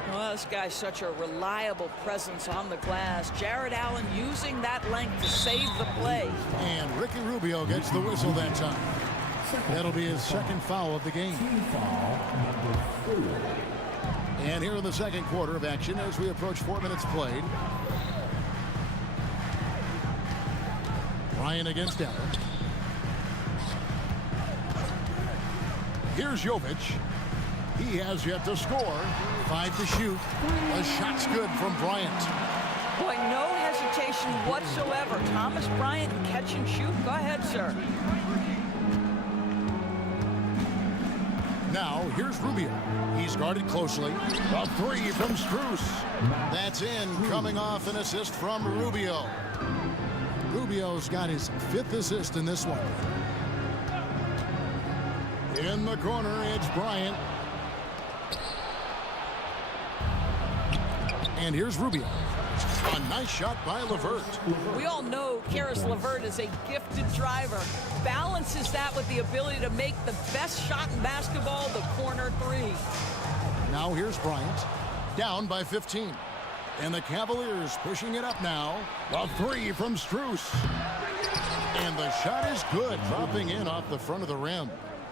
Well, this guy's such a reliable presence on the glass. Jared Allen using that length to save the play. And Ricky Rubio gets the whistle that time. That'll be his second foul of the game. And here in the second quarter of action as we approach 4 minutes played. Ryan against Allen. Here's Jovic. He has yet to score. 5 to shoot. The shot's good from Bryant. Boy, no hesitation whatsoever. Thomas Bryant, catch and shoot. Go ahead, sir. Now, here's Rubio. He's guarded closely. A three from Strus. That's in, coming off an assist from Rubio. Rubio's got his 5th assist in this one. In the corner, it's Bryant. And here's Rubio. A nice shot by LeVert. We all know Karis LeVert is a gifted driver. Balances that with the ability to make the best shot in basketball, the corner three. Now here's Bryant. Down by 15. And the Cavaliers pushing it up now. A three from Strus. And the shot is good, dropping in off the front of the rim.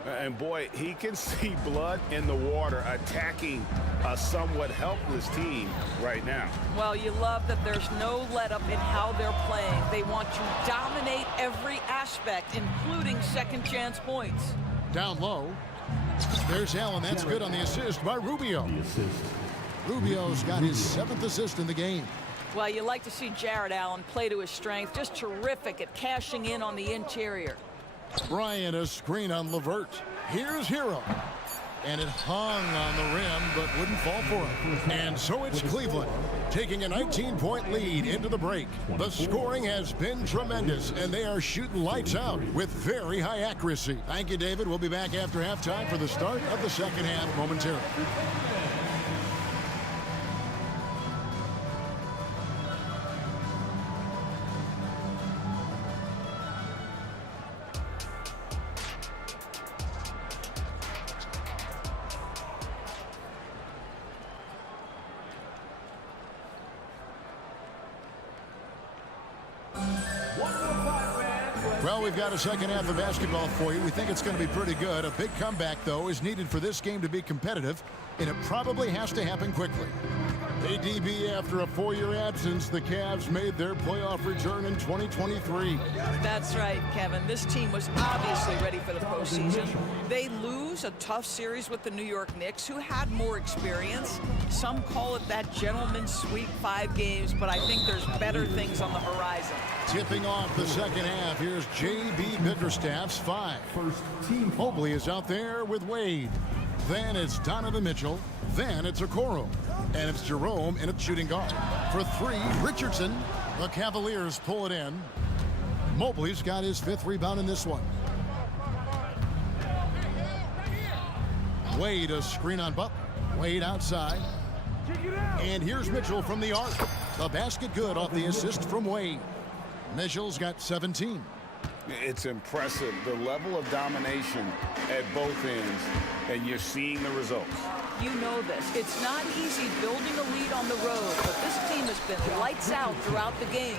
And boy, he can see blood in the water attacking a somewhat helpless team right now. Well, you love that there's no let-up in how they're playing. They want to dominate every aspect, including second chance points. Down low. There's Allen. That's good on the assist by Rubio. Rubio's got his 7th assist in the game. Well, you like to see Jared Allen play to his strength. Just terrific at cashing in on the interior. Bryant, a screen on LeVert. Here's Hero. And it hung on the rim, but wouldn't fall for him. And so it's Cleveland taking a 19-point lead into the break. The scoring has been tremendous, and they are shooting lights out with very high accuracy. Thank you, David. We'll be back after halftime for the start of the second half momentarily. Well, we've got a second half of basketball for you. We think it's going to be pretty good. A big comeback, though, is needed for this game to be competitive, and it probably has to happen quickly. ADB, after a 4-year absence, the Cavs made their playoff return in 2023. That's right, Kevin. This team was obviously ready for the postseason. They lose a tough series with the New York Knicks, who had more experience. Some call it that gentleman's sweep, 5 games, but I think there's better things on the horizon. Tipping off the second half, here's J.B. Bickerstaff's 5. Mobley is out there with Wade. Then it's Donovan Mitchell. Then it's Okoro. And it's Jerome in a shooting guard. For 3, Richardson. The Cavaliers pull it in. Mobley's got his 5th rebound in this one. Wade, a screen on Butler. Wade outside. And here's Mitchell from the arc. The basket good off the assist from Wade. Mitchell's got 17. It's impressive, the level of domination at both ends, and you're seeing the results. You know this. It's not easy building a lead on the road, but this team has been lights out throughout the game.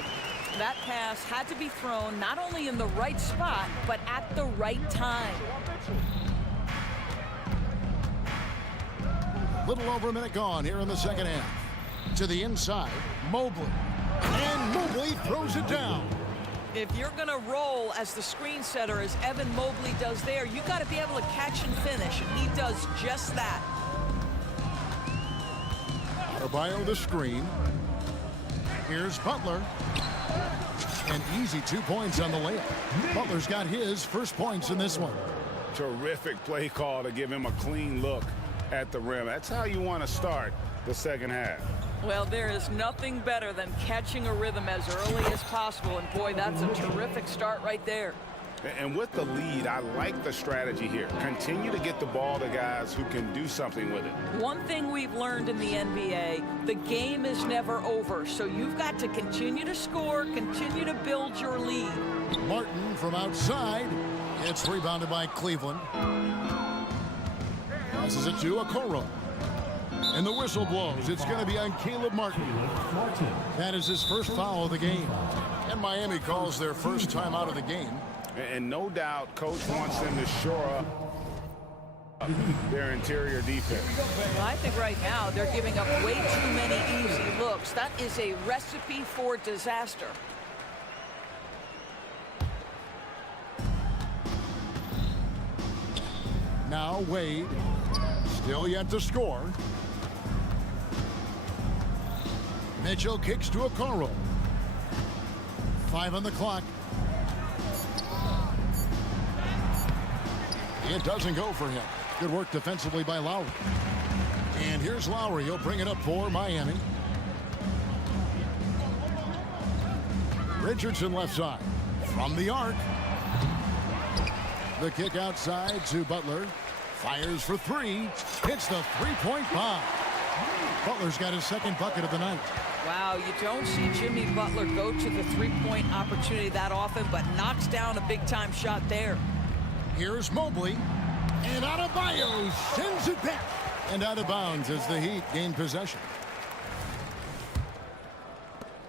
That pass had to be thrown not only in the right spot, but at the right time. Little over a minute gone here in the second half. To the inside, Mobley. And Mobley throws it down. If you're going to roll as the screen setter, as Evan Mobley does there, you got to be able to catch and finish, and he does just that. Adebayo the screen. Here's Butler. An easy 2 points on the layup. Butler's got his first points in this one. Terrific play call to give him a clean look at the rim. That's how you want to start the second half. Well, there is nothing better than catching a rhythm as early as possible, and boy, that's a terrific start right there. And with the lead, I like the strategy here. Continue to get the ball to guys who can do something with it. One thing we've learned in the NBA, the game is never over, so you've got to continue to score, continue to build your lead. Martin from outside. It's rebounded by Cleveland. Passes it to Okoro. And the whistle blows. It's going to be on Caleb Martin. That is his first foul of the game. And Miami calls their first time out of the game. And no doubt, Coach wants them to shore up their interior defense. Well, I think right now they're giving up way too many easy looks. That is a recipe for disaster. Now Wade, still yet to score. Mitchell kicks to Okoro. 5 on the clock. It doesn't go for him. Good work defensively by Lowry. And here's Lowry. He'll bring it up for Miami. Richardson left side. From the arc. The kick outside to Butler. Fires for three. Hits the three-point bomb. Butler's got his second bucket of the night. Wow, you don't see Jimmy Butler go to the three-point opportunity that often, but knocks down a big-time shot there. Here's Mobley. And Adebayo sends it back. And out of bounds as the Heat gain possession.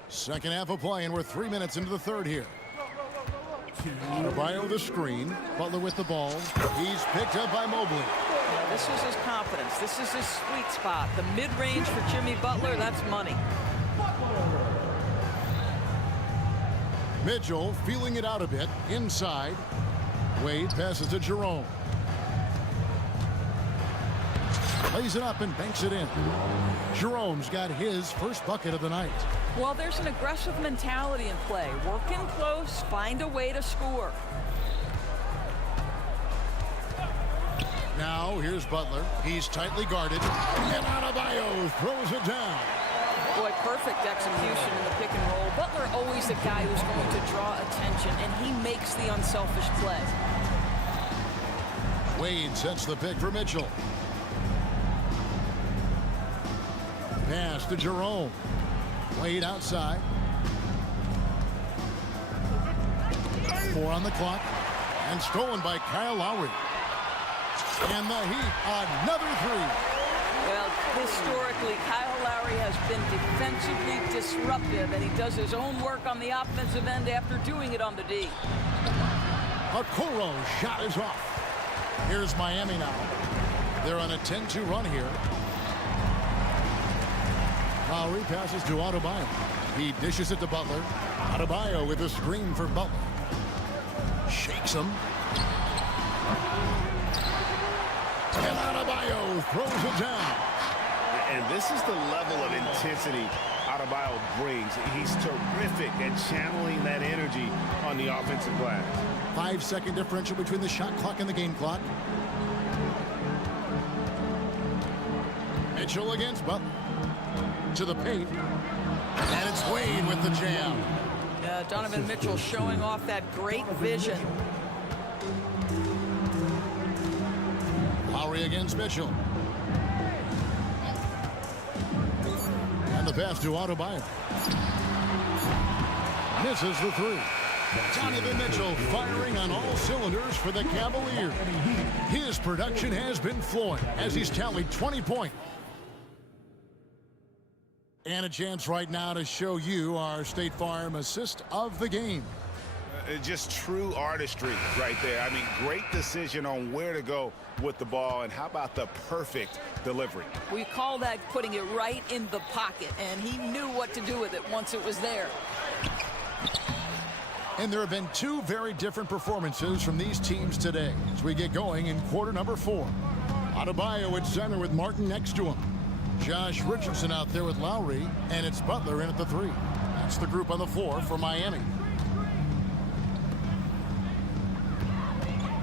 Second half of play, and we're 3 minutes into the third here. Adebayo the screen. Butler with the ball. He's picked up by Mobley. Now, this is his confidence. This is his sweet spot. The mid-range for Jimmy Butler, that's money. Mitchell feeling it out a bit. Inside. Wade passes to Jerome. Lays it up and banks it in. Jerome's got his first bucket of the night. Well, there's an aggressive mentality in play. Work in close, find a way to score. Now, here's Butler. He's tightly guarded. And Adebayo throws it down. Boy, perfect execution in the pick and roll. Butler always the guy who's going to draw attention, and he makes the unselfish play. Wade sets the pick for Mitchell. Pass to Jerome. Wade outside. 4 on the clock. And stolen by Kyle Lowry. And the Heat, another three. Well, historically, Kyle Lowry has been defensively disruptive, and he does his own work on the offensive end after doing it on the D. Okoro's shot is off. Here's Miami now. They're on a 10-2 run here. Lowry passes to Adebayo. He dishes it to Butler. Adebayo with a screen for Butler. Shakes him. And Adebayo throws it down. And this is the level of intensity Adebayo brings. He's terrific at channeling that energy on the offensive glass. 5-second differential between the shot clock and the game clock. Mitchell against Butler. To the paint. And it's Wade with the jam. Donovan Mitchell showing off that great vision. Lowry against Mitchell. And the pass to Adebayo. Misses the three. Donovan Mitchell firing on all cylinders for the Cavaliers. His production has been flowing as he's tallied 20 points. And a chance right now to show you our State Farm assist of the game. Just true artistry right there. I mean, great decision on where to go with the ball, and how about the perfect delivery? We call that putting it right in the pocket, and he knew what to do with it once it was there. And there have been two very different performances from these teams today as we get going in quarter number 4. Adebayo at center with Martin next to him. Josh Richardson out there with Lowry, and it's Butler in at the 3. That's the group on the floor for Miami.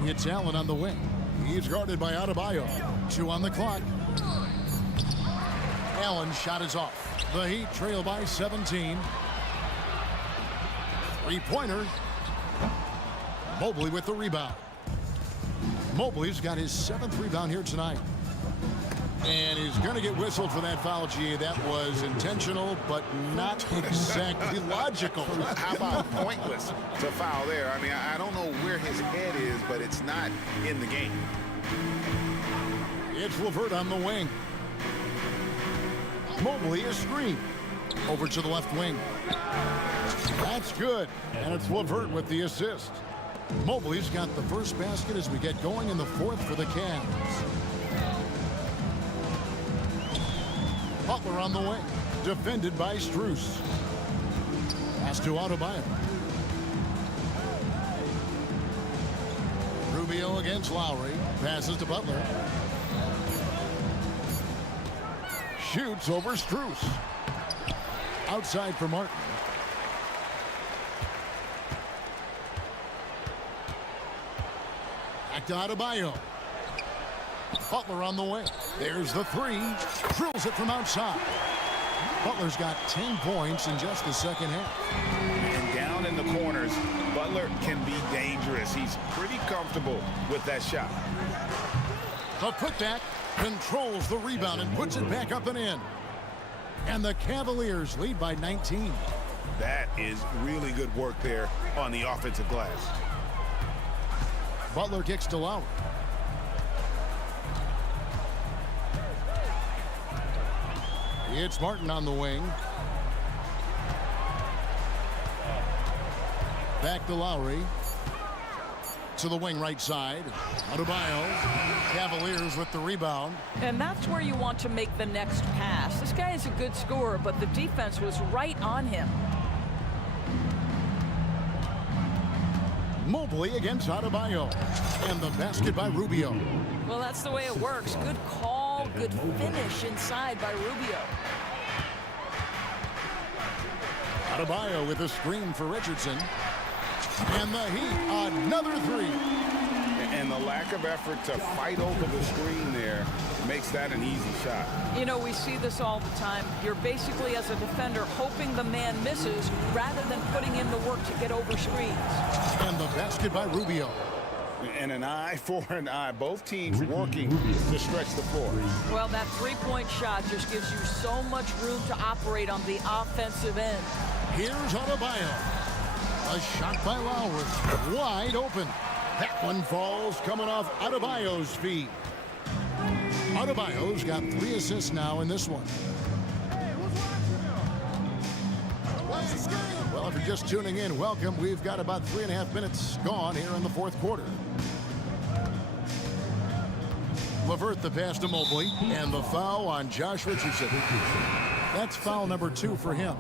It's Allen on the wing. He's guarded by Adebayo. 2 on the clock. Allen's shot is off. The Heat trail by 17. Three-pointer. Mobley with the rebound. Mobley's got his 7th rebound here tonight. And he's going to get whistled for that foul, G. That was intentional, but not exactly logical. How about pointless to foul there? I mean, I don't know where his head is, but it's not in the game. It's LeVert on the wing. Mobley is screened. Over to the left wing. That's good. And it's LeVert with the assist. Mobley's got the first basket as we get going in the 4th for the Cavs. Butler on the wing. Defended by Strus. Pass to Adebayo. Rubio against Lowry. Passes to Butler. Shoots over Strus. Outside for Martin. Back to Adebayo. Butler on the way. There's the 3. Drills it from outside. Butler's got 10 points in just the second half. And down in the corners, Butler can be dangerous. He's pretty comfortable with that shot. The putback controls the rebound and puts it back up and in. And the Cavaliers lead by 19. That is really good work there on the offensive glass. Butler kicks to Lowry. It's Martin on the wing. Back to Lowry. To the wing right side. Adebayo. Cavaliers with the rebound. And that's where you want to make the next pass. This guy is a good scorer, but the defense was right on him. Mobley against Adebayo. And the basket by Rubio. Well, that's the way it works. Good call, good finish inside by Rubio. Adebayo with a screen for Richardson. And the Heat, another 3. And the lack of effort to fight over the screen there makes that an easy shot. You know, we see this all the time. You're basically, as a defender, hoping the man misses rather than putting in the work to get over screens. And the basket by Rubio. And an eye for an eye. Both teams working to stretch the floor. Well, that three-point shot just gives you so much room to operate on the offensive end. Here's Adebayo. A shot by Lowry. Wide open. That one falls coming off Adebayo's feet. Adebayo's got 3 assists now in this one. Well, if you're just tuning in, welcome. We've got about 3.5 minutes gone here in the 4th quarter. LeVert the pass to Mobley, and the foul on Josh Richardson. That's foul number 2 for him.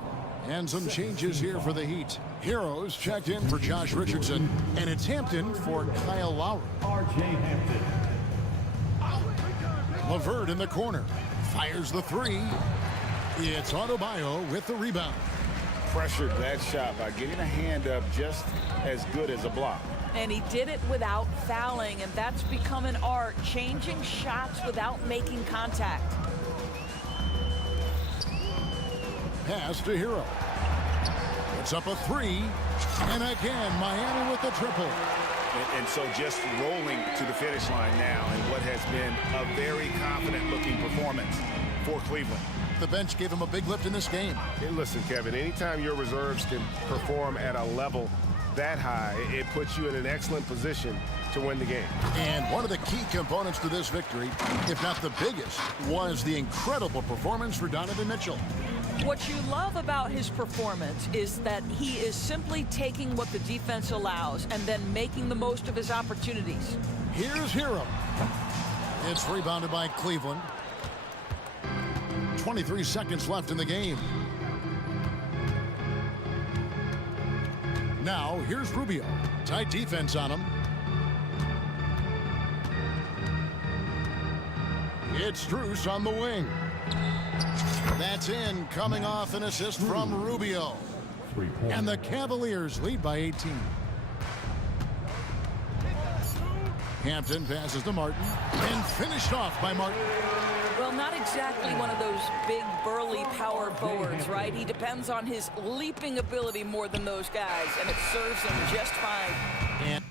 And some changes here for the Heat. Heroes checked in for Josh Richardson, and it's Hampton for Kyle Lowry. R.J. Hampton. LeVert in the corner. Fires the 3. It's Adebayo with the rebound. Pressured that shot by getting a hand up just as good as a block. And he did it without fouling, and that's become an art, changing shots without making contact. Pass to Hero. It's up a 3. And again, Miami with the triple. And so just rolling to the finish line now in what has been a very confident-looking performance for Cleveland. The bench gave him a big lift in this game. Hey, listen, Kevin, anytime your reserves can perform at a level that high, it puts you in an excellent position to win the game. And one of the key components to this victory, if not the biggest, was the incredible performance for Donovan Mitchell. What you love about his performance is that he is simply taking what the defense allows and then making the most of his opportunities. Here's Hero. It's rebounded by Cleveland. 23 seconds left in the game. Now, here's Rubio. Tight defense on him. It's Strus on the wing. That's in, coming off an assist from Rubio. And the Cavaliers lead by 18. Hampton passes to Martin and finished off by Martin. Well, not exactly one of those big, burly power forwards, right? He depends on his leaping ability more than those guys, and it serves him just fine. And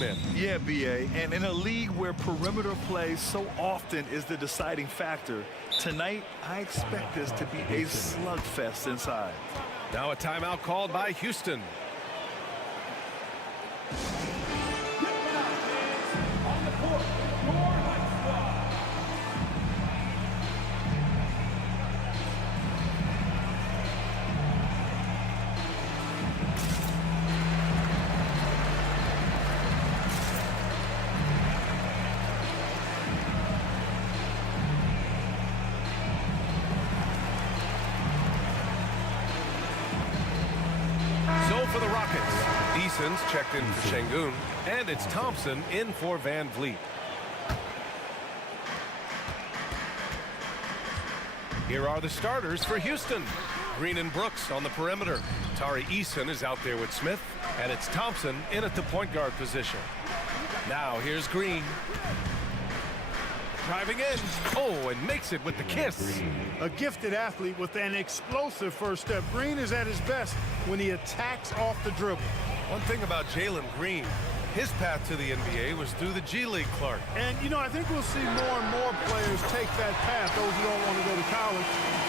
Smith. Yeah, B.A. And in a league where perimeter play so often is the deciding factor, tonight I expect this to be a slugfest inside. Now a timeout called by Houston. On the court, your high squad. So for the Rockets, Eason's checked in for Şengün, and it's Thompson in for Van Vliet. Here are the starters for Houston. Green and Brooks on the perimeter. Tari Eason is out there with Smith, and it's Thompson in at the point guard position. Now here's Green. Driving in. Oh, and makes it with the kiss. A gifted athlete with an explosive first step. Green is at his best when he attacks off the dribble. One thing about Jalen Green, his path to the NBA was through the G League, Clark. And, you know, I think we'll see more and more players take that path, those who don't want to go to college.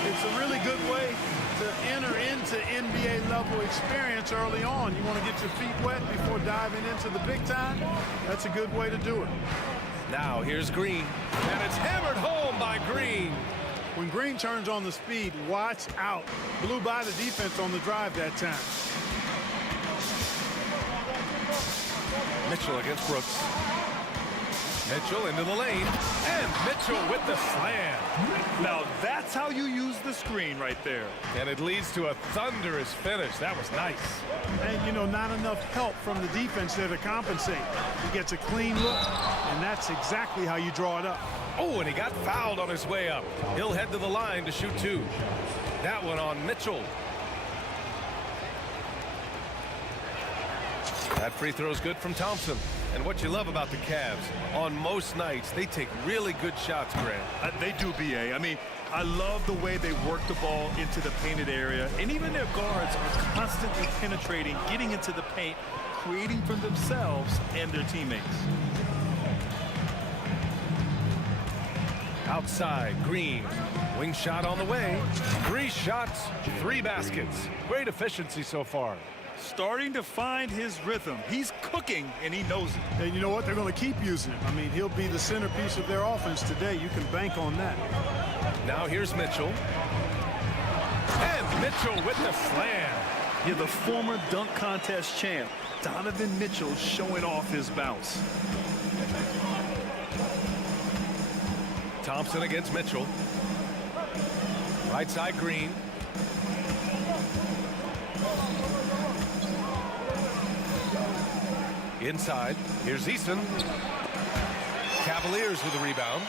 It's a really good way to enter into NBA level experience early on. You want to get your feet wet before diving into the big time? That's a good way to do it. Now here's Green, and it's hammered home by Green. When Green turns on the speed, watch out. Blew by the defense on the drive that time. Mitchell against Brooks. Mitchell into the lane, and Mitchell with the slam. Now that's how you use the screen right there. And it leads to a thunderous finish. That was nice. And, you know, not enough help from the defense there to compensate. He gets a clean look, and that's exactly how you draw it up. Oh, and he got fouled on his way up. He'll head to the line to shoot two. That one on Mitchell. That free throw is good from Thompson. And what you love about the Cavs, on most nights, they take really good shots, Grant. They do, B.A. I mean, I love the way they work the ball into the painted area. And even their guards are constantly penetrating, getting into the paint, creating for themselves and their teammates. Outside, Green. Wing shot on the way. 3 shots, 3 baskets. Great efficiency so far. Starting to find his rhythm. He's cooking, and he knows it. And you know what? They're going to keep using him. I mean, he'll be the centerpiece of their offense today. You can bank on that. Now here's Mitchell. And Mitchell with the slam. Yeah, the former dunk contest champ, Donovan Mitchell, showing off his bounce. Thompson against Mitchell. Right side, Green. Inside, here's Eason. Cavaliers with a rebound.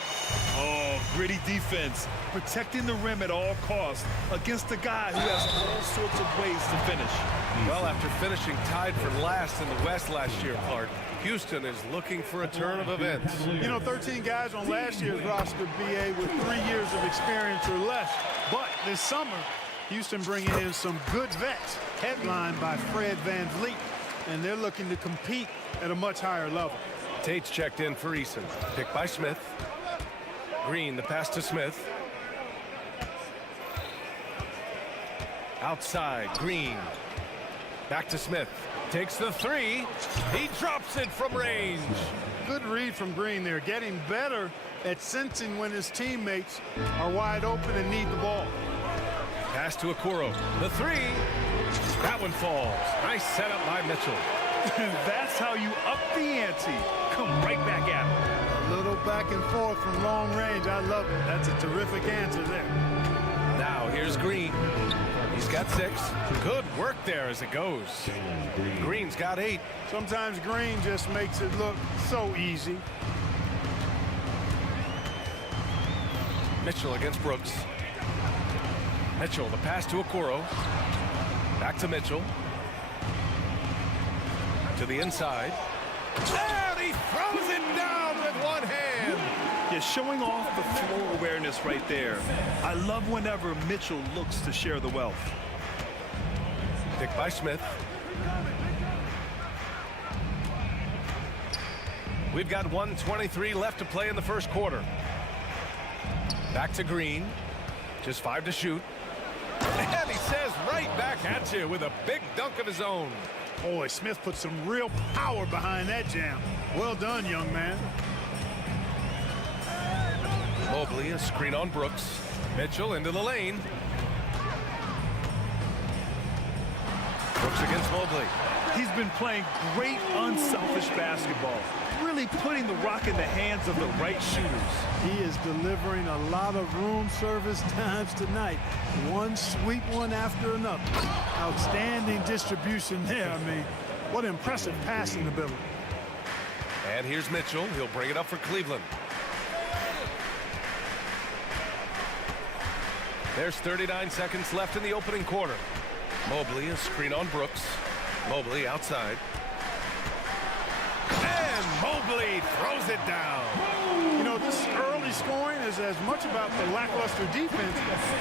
Oh, gritty defense. Protecting the rim at all costs against a guy who has all sorts of ways to finish. Well, after finishing tied for last in the West last year, Clark, Houston is looking for a turn of events. You know, 13 guys on last year's roster, BA, with 3 years of experience or less. But this summer, Houston bringing in some good vets, headlined by Fred Van Vliet, and they're looking to compete at a much higher level. Tate's checked in for Eason. Picked by Smith. Green, the pass to Smith. Outside, Green. Back to Smith. Takes the 3. He drops it from range. Good read from Green there, getting better at sensing when his teammates are wide open and need the ball. Pass to Okoro. The 3. That one falls. Nice setup by Mitchell. That's how you up the ante. Come right back at him. A little back and forth from long range. I love it. That's a terrific answer there. Now here's Green. He's got 6. Good work there as it goes. Green's got 8. Sometimes Green just makes it look so easy. Mitchell against Brooks. Mitchell, the pass to Okoro. Back to Mitchell. To the inside. And he throws it down with one hand. Yeah, showing off the floor awareness right there. I love whenever Mitchell looks to share the wealth. Picked by Smith. We've got 1:23 left to play in the first quarter. Back to Green. Just 5 to shoot. And he says right back at you with a big dunk of his own. Boy, Smith put some real power behind that jam. Well done, young man. Mobley, a screen on Brooks. Mitchell into the lane. Brooks against Mobley. He's been playing great unselfish basketball, really putting the rock in the hands of the right shooters. He is delivering a lot of room service times tonight. One sweet one after another. Outstanding distribution there. I mean, what impressive passing ability. And here's Mitchell. He'll bring it up for Cleveland. There's 39 seconds left in the opening quarter. Mobley, a screen on Brooks. Mobley outside. And Mobley throws it down. You know, this early scoring is as much about the lackluster defense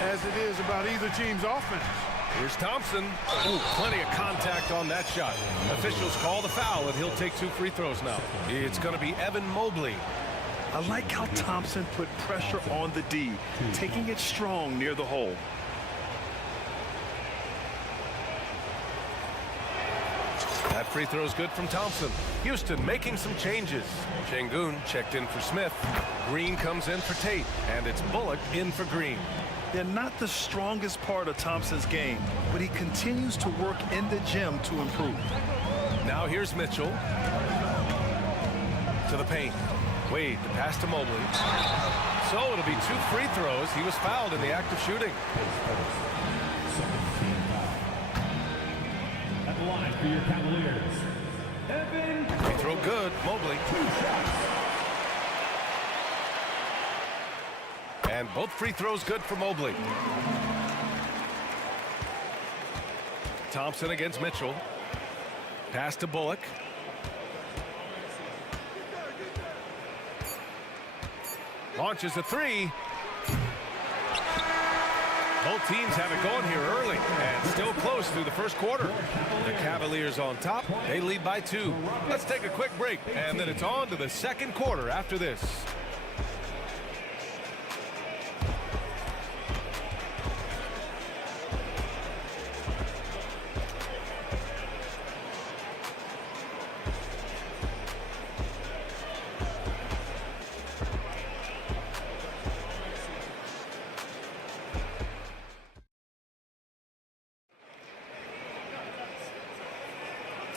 as it is about either team's offense. Here's Thompson. Ooh, plenty of contact on that shot. Officials call the foul, and he'll take 2 free throws now. It's going to be Evan Mobley. I like how Thompson put pressure on the D, taking it strong near the hole. That free throw is good from Thompson. Houston making some changes. Şengün checked in for Smith. Green comes in for Tate, and it's Bullock in for Green. They're not the strongest part of Thompson's game, but he continues to work in the gym to improve. Now here's Mitchell. To the paint. Wade, the pass to Mobley. So it'll be 2 free throws. He was fouled in the act of shooting. At the line for your Cavaliers, Evan. Free throw good, Mobley. And both free throws good for Mobley. Thompson against Mitchell. Pass to Bullock. Launches a 3. Both teams have it going here early and still close through the first quarter. The Cavaliers on top. They lead by 2. Let's take a quick break, and then it's on to the second quarter after this.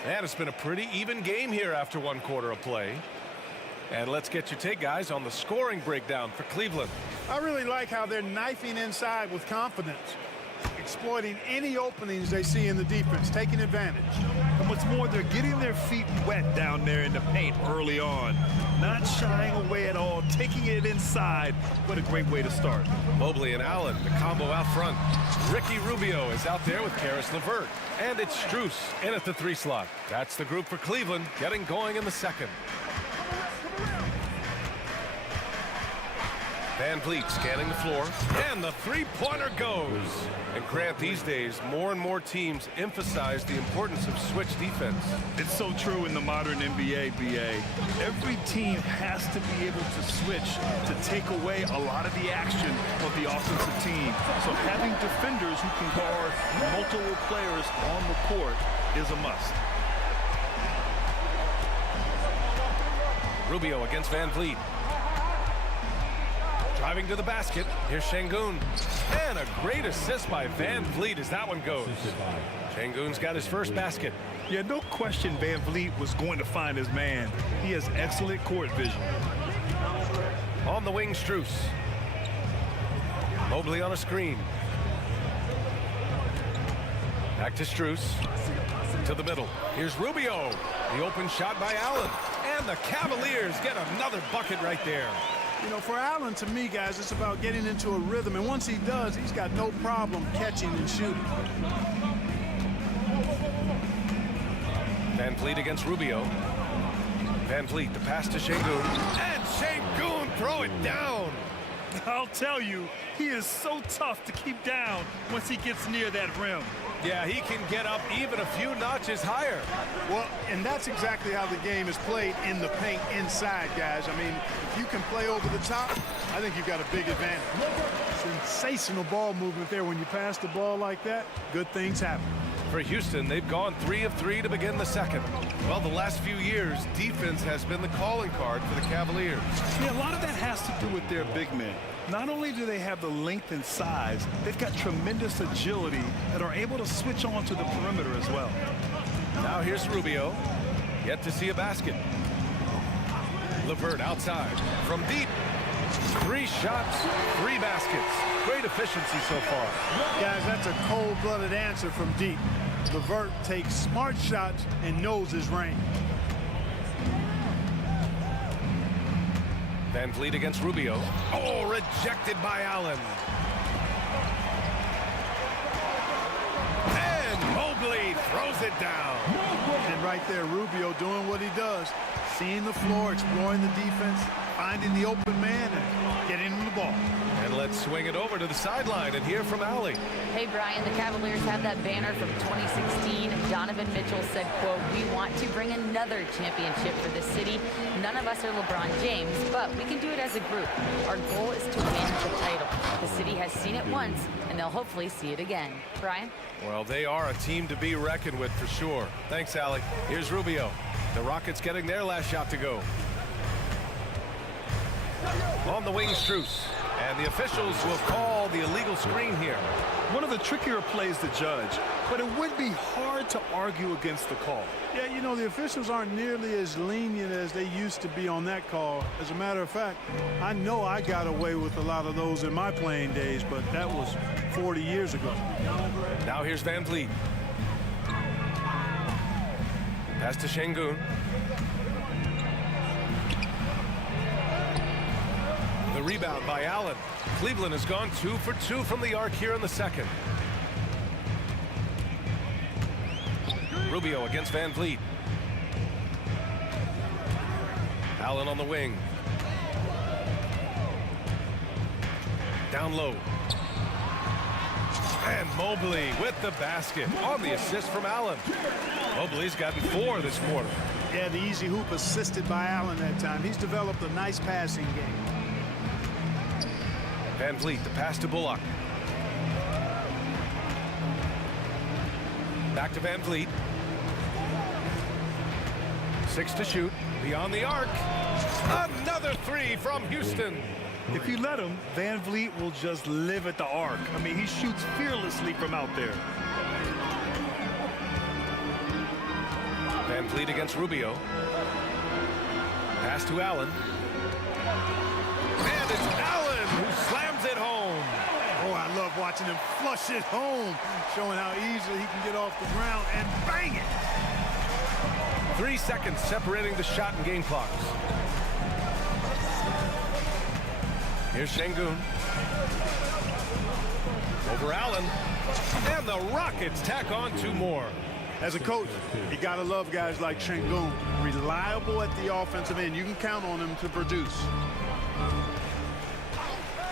And it's been a pretty even game here after 1 quarter of play. And let's get your take, guys, on the scoring breakdown for Cleveland. I really like how they're knifing inside with confidence, exploiting any openings they see in the defense, taking advantage. And what's more, they're getting their feet wet down there in the paint early on. Not shying away at all, taking it inside. What a great way to start. Mobley and Allen, the combo out front. Ricky Rubio is out there with Karis LeVert. And it's Strus in at the 3 slot. That's the group for Cleveland, getting going in the second. Van Vliet scanning the floor, and the 3-pointer goes. And Grant, these days, more and more teams emphasize the importance of switch defense. It's so true in the modern NBA, BA. Every team has to be able to switch to take away a lot of the action of the offensive team. So having defenders who can guard multiple players on the court is a must. Rubio against Van Vliet. Driving to the basket. Here's Şengün. And a great assist by Van Vliet as that one goes. Şengün's got his first basket. Yeah, no question Van Vliet was going to find his man. He has excellent court vision. On the wing, Strus. Mobley on a screen. Back to Strus. To the middle. Here's Rubio. The open shot by Allen. And the Cavaliers get another bucket right there. You know, for Allen, to me, guys, it's about getting into a rhythm. And once he does, he's got no problem catching and shooting. Van Vliet against Rubio. Van Vliet, the pass to Şengün. And Şengün throw it down. I'll tell you, he is so tough to keep down once he gets near that rim. Yeah, he can get up even a few notches higher. Well, and that's exactly how the game is played in the paint inside, guys. I mean, if you can play over the top, I think you've got a big advantage. Sensational ball movement there. When you pass the ball like that, good things happen. For Houston, they've gone 3 of 3 to begin the second. Well, the last few years, defense has been the calling card for the Cavaliers. Yeah, a lot of that has to do with their big men. Not only do they have the length and size, they've got tremendous agility that are able to switch on to the perimeter as well. Now here's Rubio. Yet to see a basket. LeVert outside. From deep. 3 shots, 3 baskets. Great efficiency so far. Guys, that's a cold-blooded answer from deep. LeVert takes smart shots and knows his range. Van Vliet against Rubio. Oh, rejected by Allen. And Mobley throws it down. And right there, Rubio doing what he does. Seeing the floor, exploring the defense, finding the open man, and getting him the ball. And let's swing it over to the sideline and hear from Allie. Hey, Brian, the Cavaliers have that banner from 2016. Donovan Mitchell said, quote, "We want to bring another championship for the city. None of us are LeBron James, but we can do it as a group. Our goal is to win the title. The city has seen it once, and they'll hopefully see it again." Brian? Well, they are a team to be reckoned with for sure. Thanks, Allie. Here's Rubio. The Rockets getting their last shot to go. On the wing, Strus. And the officials will call the illegal screen here. One of the trickier plays to judge, but it would be hard to argue against the call. Yeah, you know, the officials aren't nearly as lenient as they used to be on that call. As a matter of fact, I know I got away with a lot of those in my playing days, but that was 40 years ago. Now here's Van Vliet. Pass to Şengün. The rebound by Allen. Cleveland has gone 2 for 2 from the arc here in the second. Rubio against Van Vliet. Allen on the wing. Down low. And Mobley with the basket on the assist from Allen. Mobley's gotten 4 this quarter. Yeah, the easy hoop assisted by Allen that time. He's developed a nice passing game. Van Vliet, the pass to Bullock. Back to Van Vliet. 6 to shoot. Beyond the arc. Another 3 from Houston. If you let him, Van Vliet will just live at the arc. I mean, he shoots fearlessly from out there. Van Vliet against Rubio. Pass to Allen. And it's Allen who slams it home. Oh, I love watching him flush it home, showing how easily he can get off the ground and bang it. 3 seconds separating the shot and game clocks. Here's Şengün. Over Allen. And the Rockets tack on 2 more. As a coach, you got to love guys like Şengün. Reliable at the offensive end. You can count on him to produce.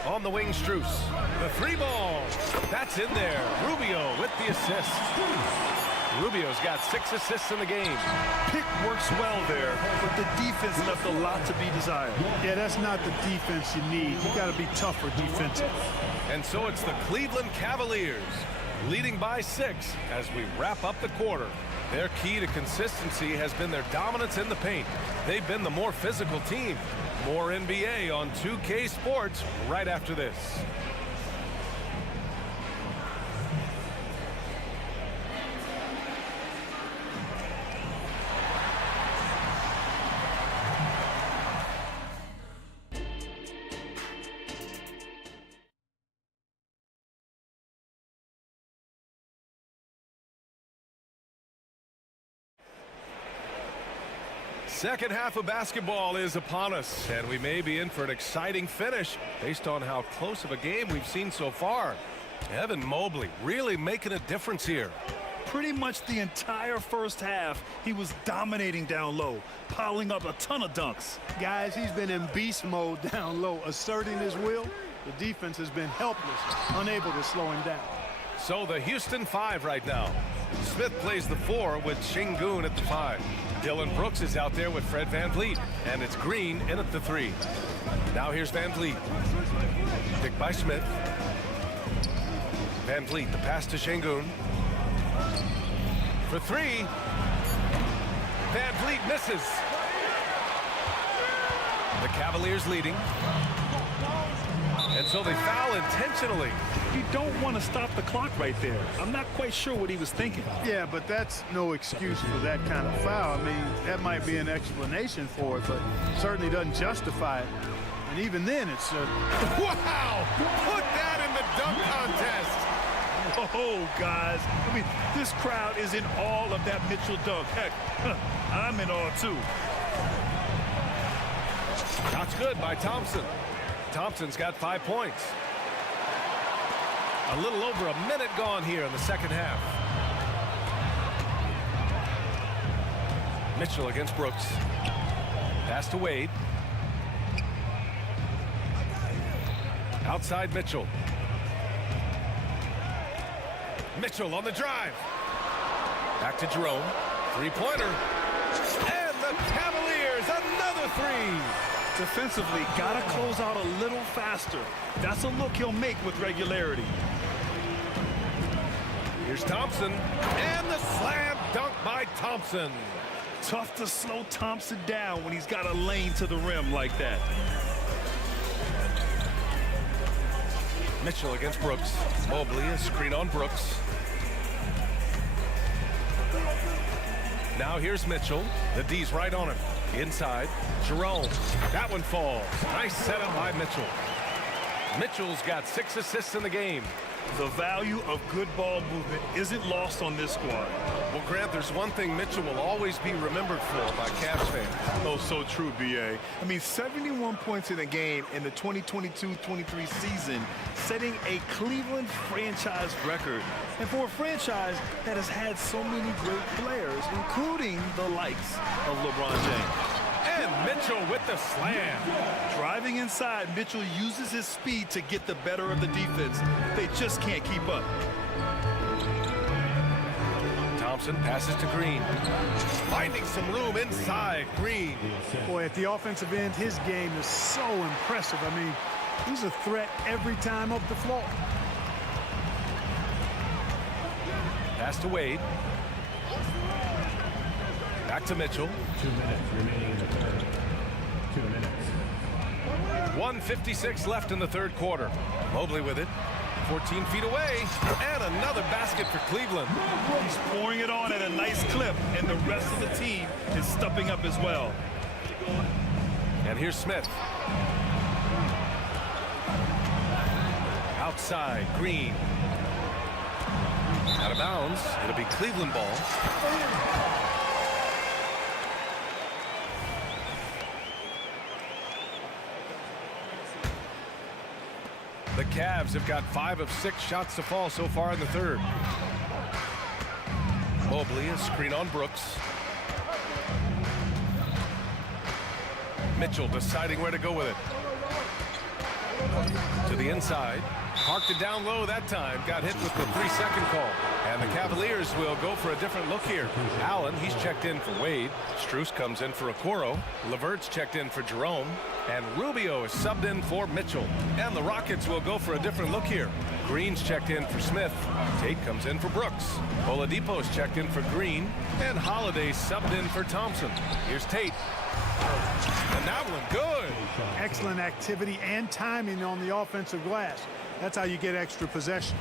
On the wing, Strus. The 3 ball. That's in there. Rubio with the assist. Rubio's got 6 assists in the game. Pick works well there, but the defense left a lot to be desired. Yeah, that's not the defense you need. You got to be tougher defensive. And so it's the Cleveland Cavaliers leading by 6 as we wrap up the quarter. Their key to consistency has been their dominance in the paint. They've been the more physical team. More NBA on 2K Sports right after this. Second half of basketball is upon us, and we may be in for an exciting finish based on how close of a game we've seen so far. Evan Mobley really making a difference here. Pretty much the entire first half, he was dominating down low, piling up a ton of dunks. Guys, he's been in beast mode down low, asserting his will The defense has been helpless, unable to slow him down. So the Houston 5 right now. Smith plays the 4 with Shingun at the 5. Dylan Brooks is out there with Fred VanVleet, and it's Green in at the 3. Now here's VanVleet. Picked by Smith. VanVleet, the pass to Shingun. For 3. VanVleet misses. The Cavaliers leading. And so they foul intentionally. You don't want to stop the clock right there. I'm not quite sure what he was thinking. Yeah, but that's no excuse for that kind of foul. I mean, that might be an explanation for it, but certainly doesn't justify it. And even then, it's wow! Put that in the dunk contest! Oh, guys. I mean, this crowd is in awe of that Mitchell dunk. Heck, I'm in awe, too. Shot's good by Thompson. Thompson's got 5 points. A little over a minute gone here in the second half. Mitchell against Brooks. Pass to Wade. Outside Mitchell. Mitchell on the drive. Back to Jerome. Three-pointer. And the Cavaliers, another 3. Defensively, got to close out a little faster. That's a look he'll make with regularity. Here's Thompson, and the slam dunk by Thompson. Tough to slow Thompson down when he's got a lane to the rim like that. Mitchell against Brooks. Mobley, a screen on Brooks. Now here's Mitchell. The D's right on him. Inside, Jerome. That one falls. Nice setup by Mitchell. Mitchell's got 6 assists in the game. The value of good ball movement isn't lost on this squad. Well, Grant, there's one thing Mitchell will always be remembered for by Cavs fans. oh so true, B.A. I mean, 71 points in a game in the 2022-23 season, setting a Cleveland franchise record. And for a franchise that has had so many great players, including the likes of LeBron James. And Mitchell with the slam. Driving inside, Mitchell uses his speed to get the better of the defense. They just can't keep up. Thompson passes to Green. Finding some room inside Green. Boy, at the offensive end, his game is so impressive. I mean, he's a threat every time up the floor. Pass to Wade. Back to Mitchell. 2 minutes remaining in the third. 2 minutes. 1:56 left in the third quarter. Mobley with it. 14 feet away. And another basket for Cleveland. He's pouring it on at a nice clip, and the rest of the team is stepping up as well. And here's Smith. Outside, Green. Out of bounds. It'll be Cleveland ball. The Cavs have got 5 of 6 shots to fall so far in the third. Mobley, a screen on Brooks. Mitchell deciding where to go with it. To the inside. Parked it down low that time. Got hit with the 3-second call. And the Cavaliers will go for a different look here. Allen, he's checked in for Wade. Strus comes in for Okoro. Levert's checked in for Jerome. And Rubio is subbed in for Mitchell. And the Rockets will go for a different look here. Green's checked in for Smith. Tate comes in for Brooks. Oladipo's checked in for Green. And Holiday's subbed in for Thompson. Here's Tate. And that one good. Excellent activity and timing on the offensive glass. That's how you get extra possessions.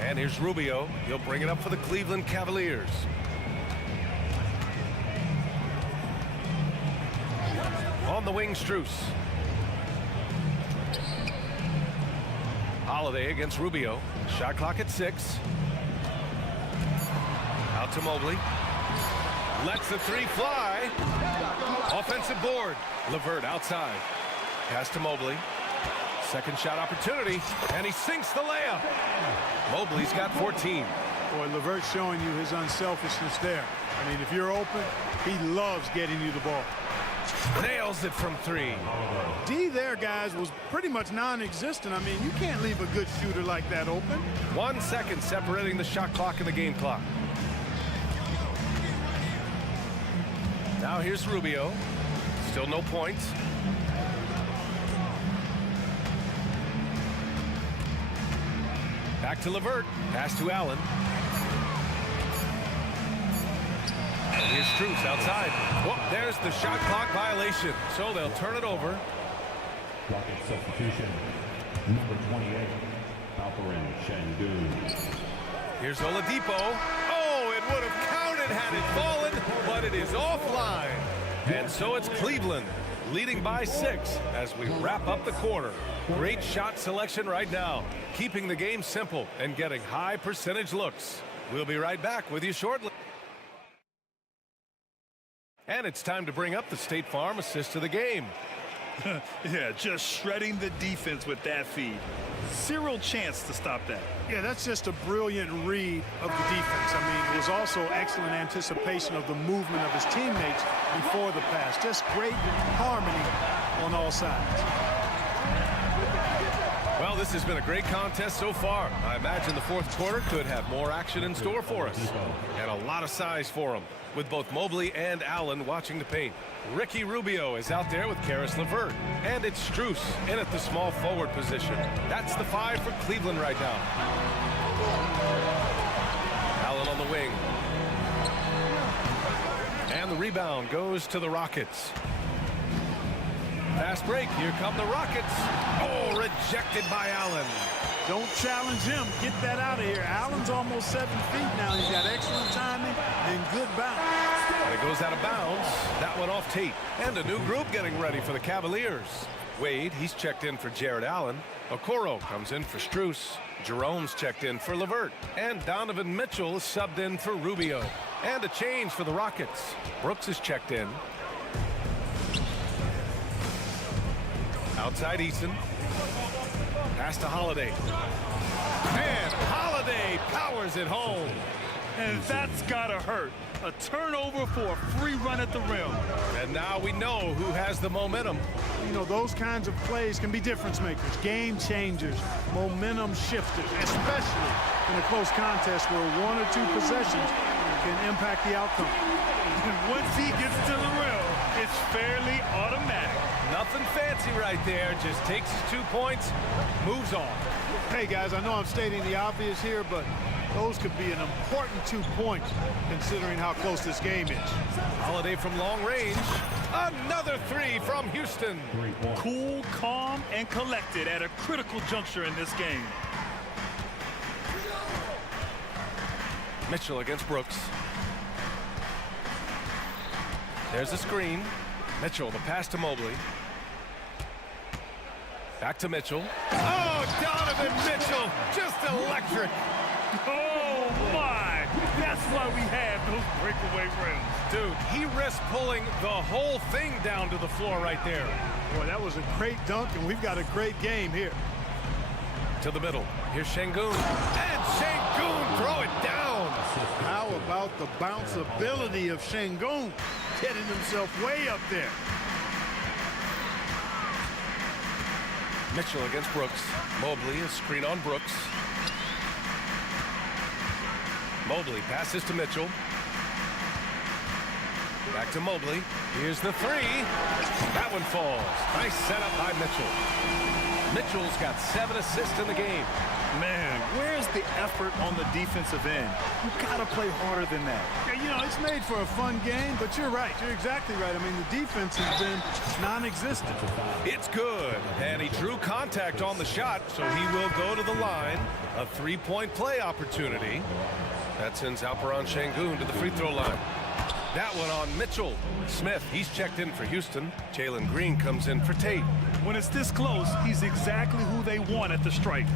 And here's Rubio. He'll bring it up for the Cleveland Cavaliers. On the wing, Strus. Holiday against Rubio. Shot clock at 6. Out to Mobley. Lets the 3 fly. Offensive board. Levert outside. Pass to Mobley. Second shot opportunity, and he sinks the layup. Mobley's got 14. Boy, Levert's showing you his unselfishness there. I mean, if you're open, he loves getting you the ball. Nails it from 3. D there, guys, was pretty much non-existent. I mean, you can't leave a good shooter like that open. 1 second separating the shot clock and the game clock. Now here's Rubio. Still no points. Back to Levert. Pass to Allen. Here's Strus outside. Whoa, there's the shot clock violation. So they'll turn it over. Rocket substitution. Number 28, Alperin Şengün. Here's Oladipo. Oh, it would have counted had it fallen, but it is offline. And so it's Cleveland leading by 6 as we wrap up the quarter. Great shot selection right now, keeping the game simple and getting high percentage looks. We'll be right back with you shortly. And it's time to bring up the State Farm assist of the game. Yeah, just shredding the defense with that feed. Zero chance to stop that. Yeah, that's just a brilliant read of the defense. I mean, it was also excellent anticipation of the movement of his teammates before the pass. Just great harmony on all sides. Well, this has been a great contest so far. I imagine the fourth quarter could have more action in store for us. And a lot of size for them, with both Mobley and Allen watching the paint. Ricky Rubio is out there with Karis LeVert. And it's Strus in at the small forward position. That's the 5 for Cleveland right now. Allen on the wing. And the rebound goes to the Rockets. Fast break. Here come the Rockets. Oh, rejected by Allen. Don't challenge him. Get that out of here. Allen's almost 7 feet now. He's got excellent timing and good bounce. And it goes out of bounds. That one off Tate. And a new group getting ready for the Cavaliers. Wade, he's checked in for Jared Allen. Okoro comes in for Strus. Jerome's checked in for LeVert. And Donovan Mitchell is subbed in for Rubio. And a change for the Rockets. Brooks is checked in. Outside Eason. Pass to Holiday. And Holiday powers it home. And that's gotta hurt. A turnover for a free run at the rim. And now we know who has the momentum. You know, those kinds of plays can be difference makers, game changers, momentum shifters, especially in a close contest where 1 or 2 possessions can impact the outcome. And once he gets to the rim, it's fairly automatic. Nothing fancy right there. Just takes his 2 points, moves on. Hey, guys, I know I'm stating the obvious here, but those could be an important 2 points considering how close this game is. Holiday from long range. Another 3 from Houston. Cool, calm, and collected at a critical juncture in this game. Mitchell against Brooks. There's a screen. Mitchell, the pass to Mobley. Back to Mitchell. Oh, Donovan Mitchell, just electric. Oh, my. That's why we have those breakaway rims. Dude, he risked pulling the whole thing down to the floor right there. Boy, that was a great dunk, and we've got a great game here. To the middle. Here's Şengün. And Şengün throw it down. How about the bounceability of Şengün? Getting himself way up there. Mitchell against Brooks. Mobley, a screen on Brooks. Mobley passes to Mitchell. Back to Mobley. Here's the 3. That one falls. Nice setup by Mitchell. Mitchell's got 7 assists in the game. Man, where's the effort on the defensive end? You gotta play harder than that. Yeah, you know, it's made for a fun game, but you're right. You're exactly right. I mean, the defense has been non-existent. It's good. And he drew contact on the shot, so he will go to the line. A 3-point play opportunity. That sends Alperin Şengün to the free throw line. That one on Mitchell. Smith, he's checked in for Houston. Jalen Green comes in for Tate. When it's this close, he's exactly who they want at the stripe.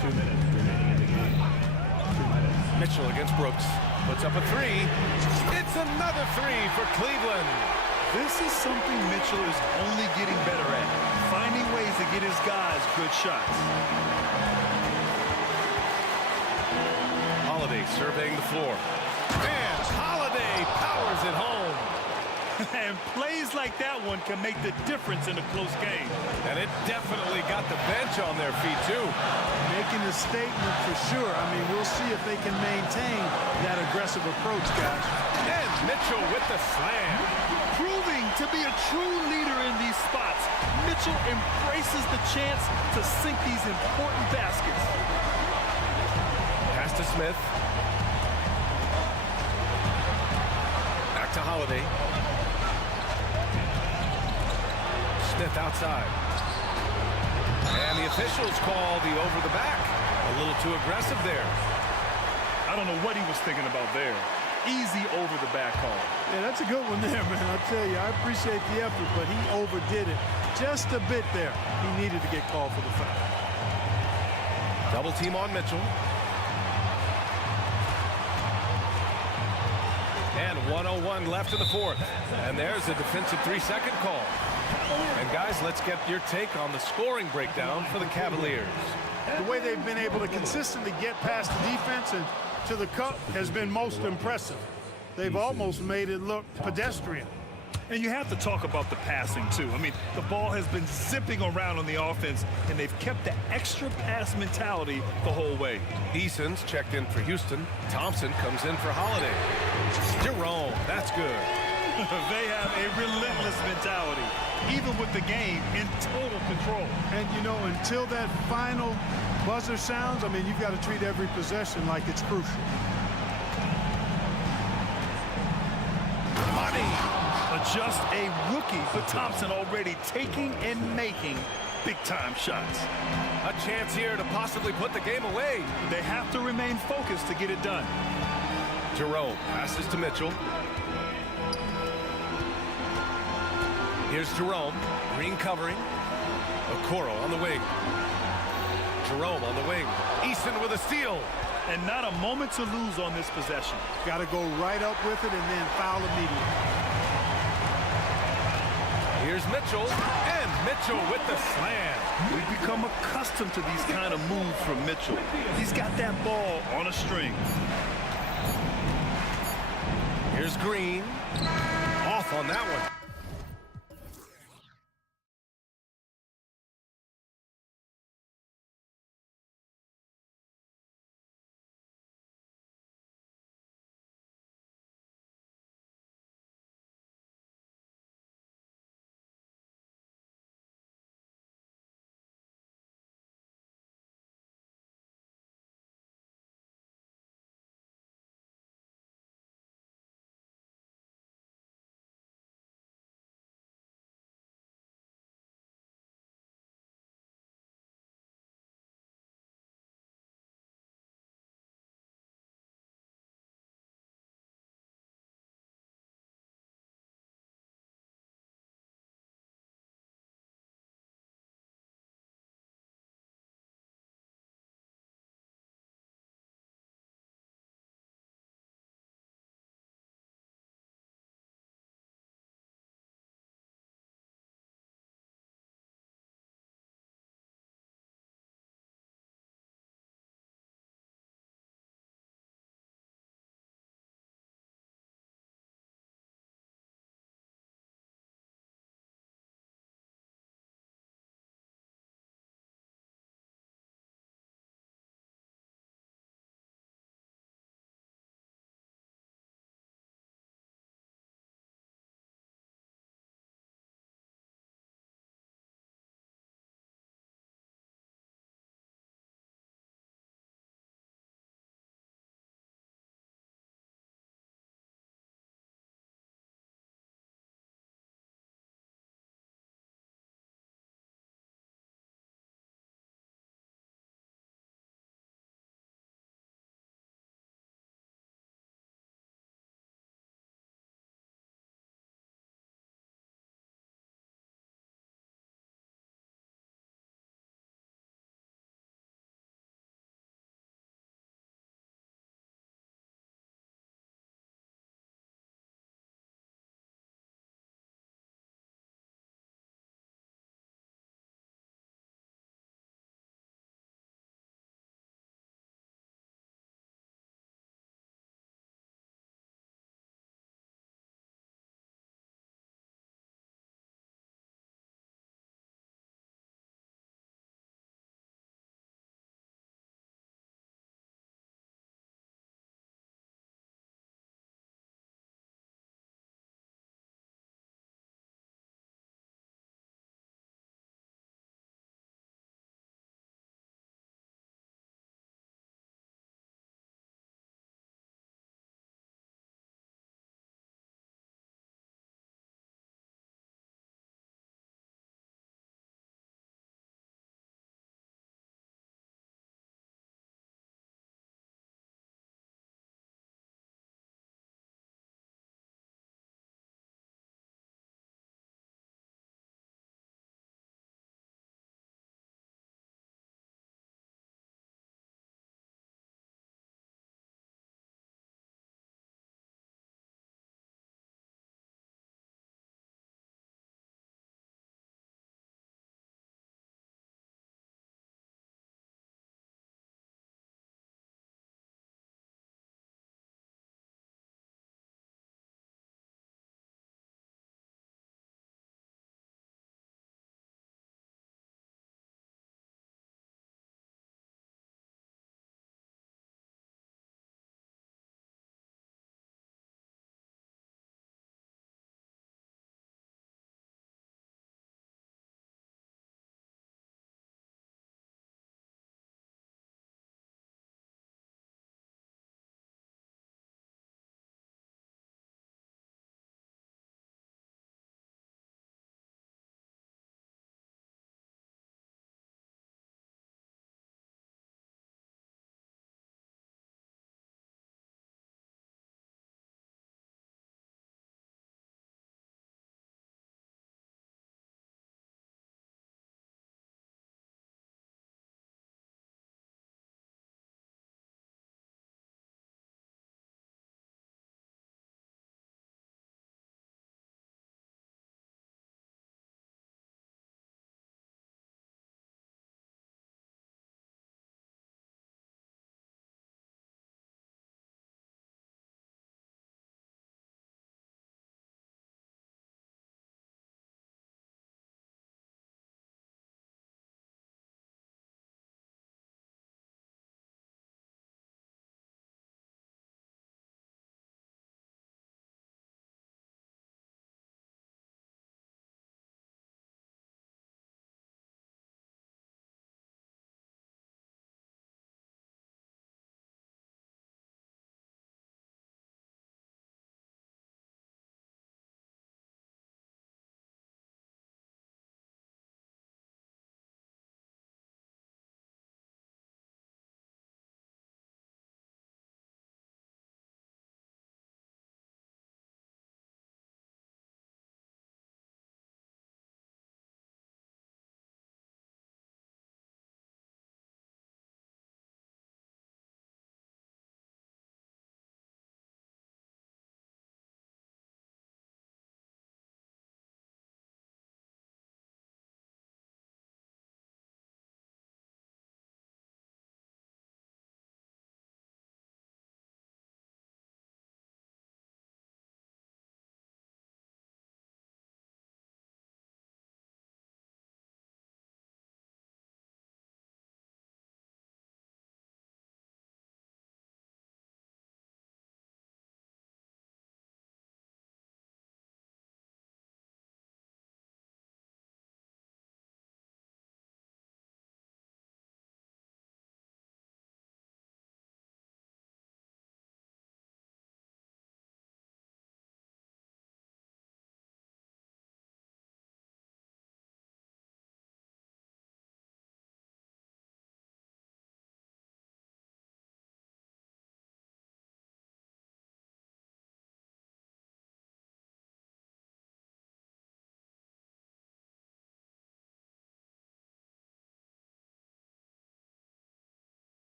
2 minutes remaining in the game. 2 minutes. Mitchell against Brooks. Puts up a 3. It's another 3 for Cleveland. This is something Mitchell is only getting better at. Finding ways to get his guys good shots. Holiday surveying the floor. And Holiday powers it home. And plays like that one can make the difference in a close game. And it definitely got the bench on their feet, too. Making a statement for sure. I mean, we'll see if they can maintain that aggressive approach, guys. And Mitchell with the slam. Proving to be a true leader in these spots, Mitchell embraces the chance to sink these important baskets. Pass to Smith. Back to Holiday. Smith outside. And the officials call the over the back. A little too aggressive there. I don't know what he was thinking about there. Easy over the back call. Yeah, that's a good one there, man. I tell you, I appreciate the effort, but he overdid it just a bit there. He needed to get called for the foul. Double team on Mitchell. And 1:01 left in the fourth. And there's a defensive 3-second call. And guys, let's get your take on the scoring breakdown for the Cavaliers. The way they've been able to consistently get past the defense and to the cup has been most impressive. They've almost made it look pedestrian. And you have to talk about the passing, too. I mean, the ball has been zipping around on the offense, and they've kept the extra pass mentality the whole way. Eason's checked in for Houston. Thompson comes in for Holiday. Jerome, that's good. They have a relentless mentality, even with the game in total control. And, you know, until that final buzzer sounds, I mean, you've got to treat every possession like it's crucial. Money! Just a rookie, but Thompson already taking and making big-time shots. A chance here to possibly put the game away. They have to remain focused to get it done. Jerome passes to Mitchell. Here's Jerome. Green covering. Okoro on the wing. Jerome on the wing. Easton with a steal. And not a moment to lose on this possession. Got to go right up with it and then foul immediately. Here's Mitchell, and Mitchell with the slam. We've become accustomed to these kind of moves from Mitchell. He's got that ball on a string. Here's Green. Off on that one.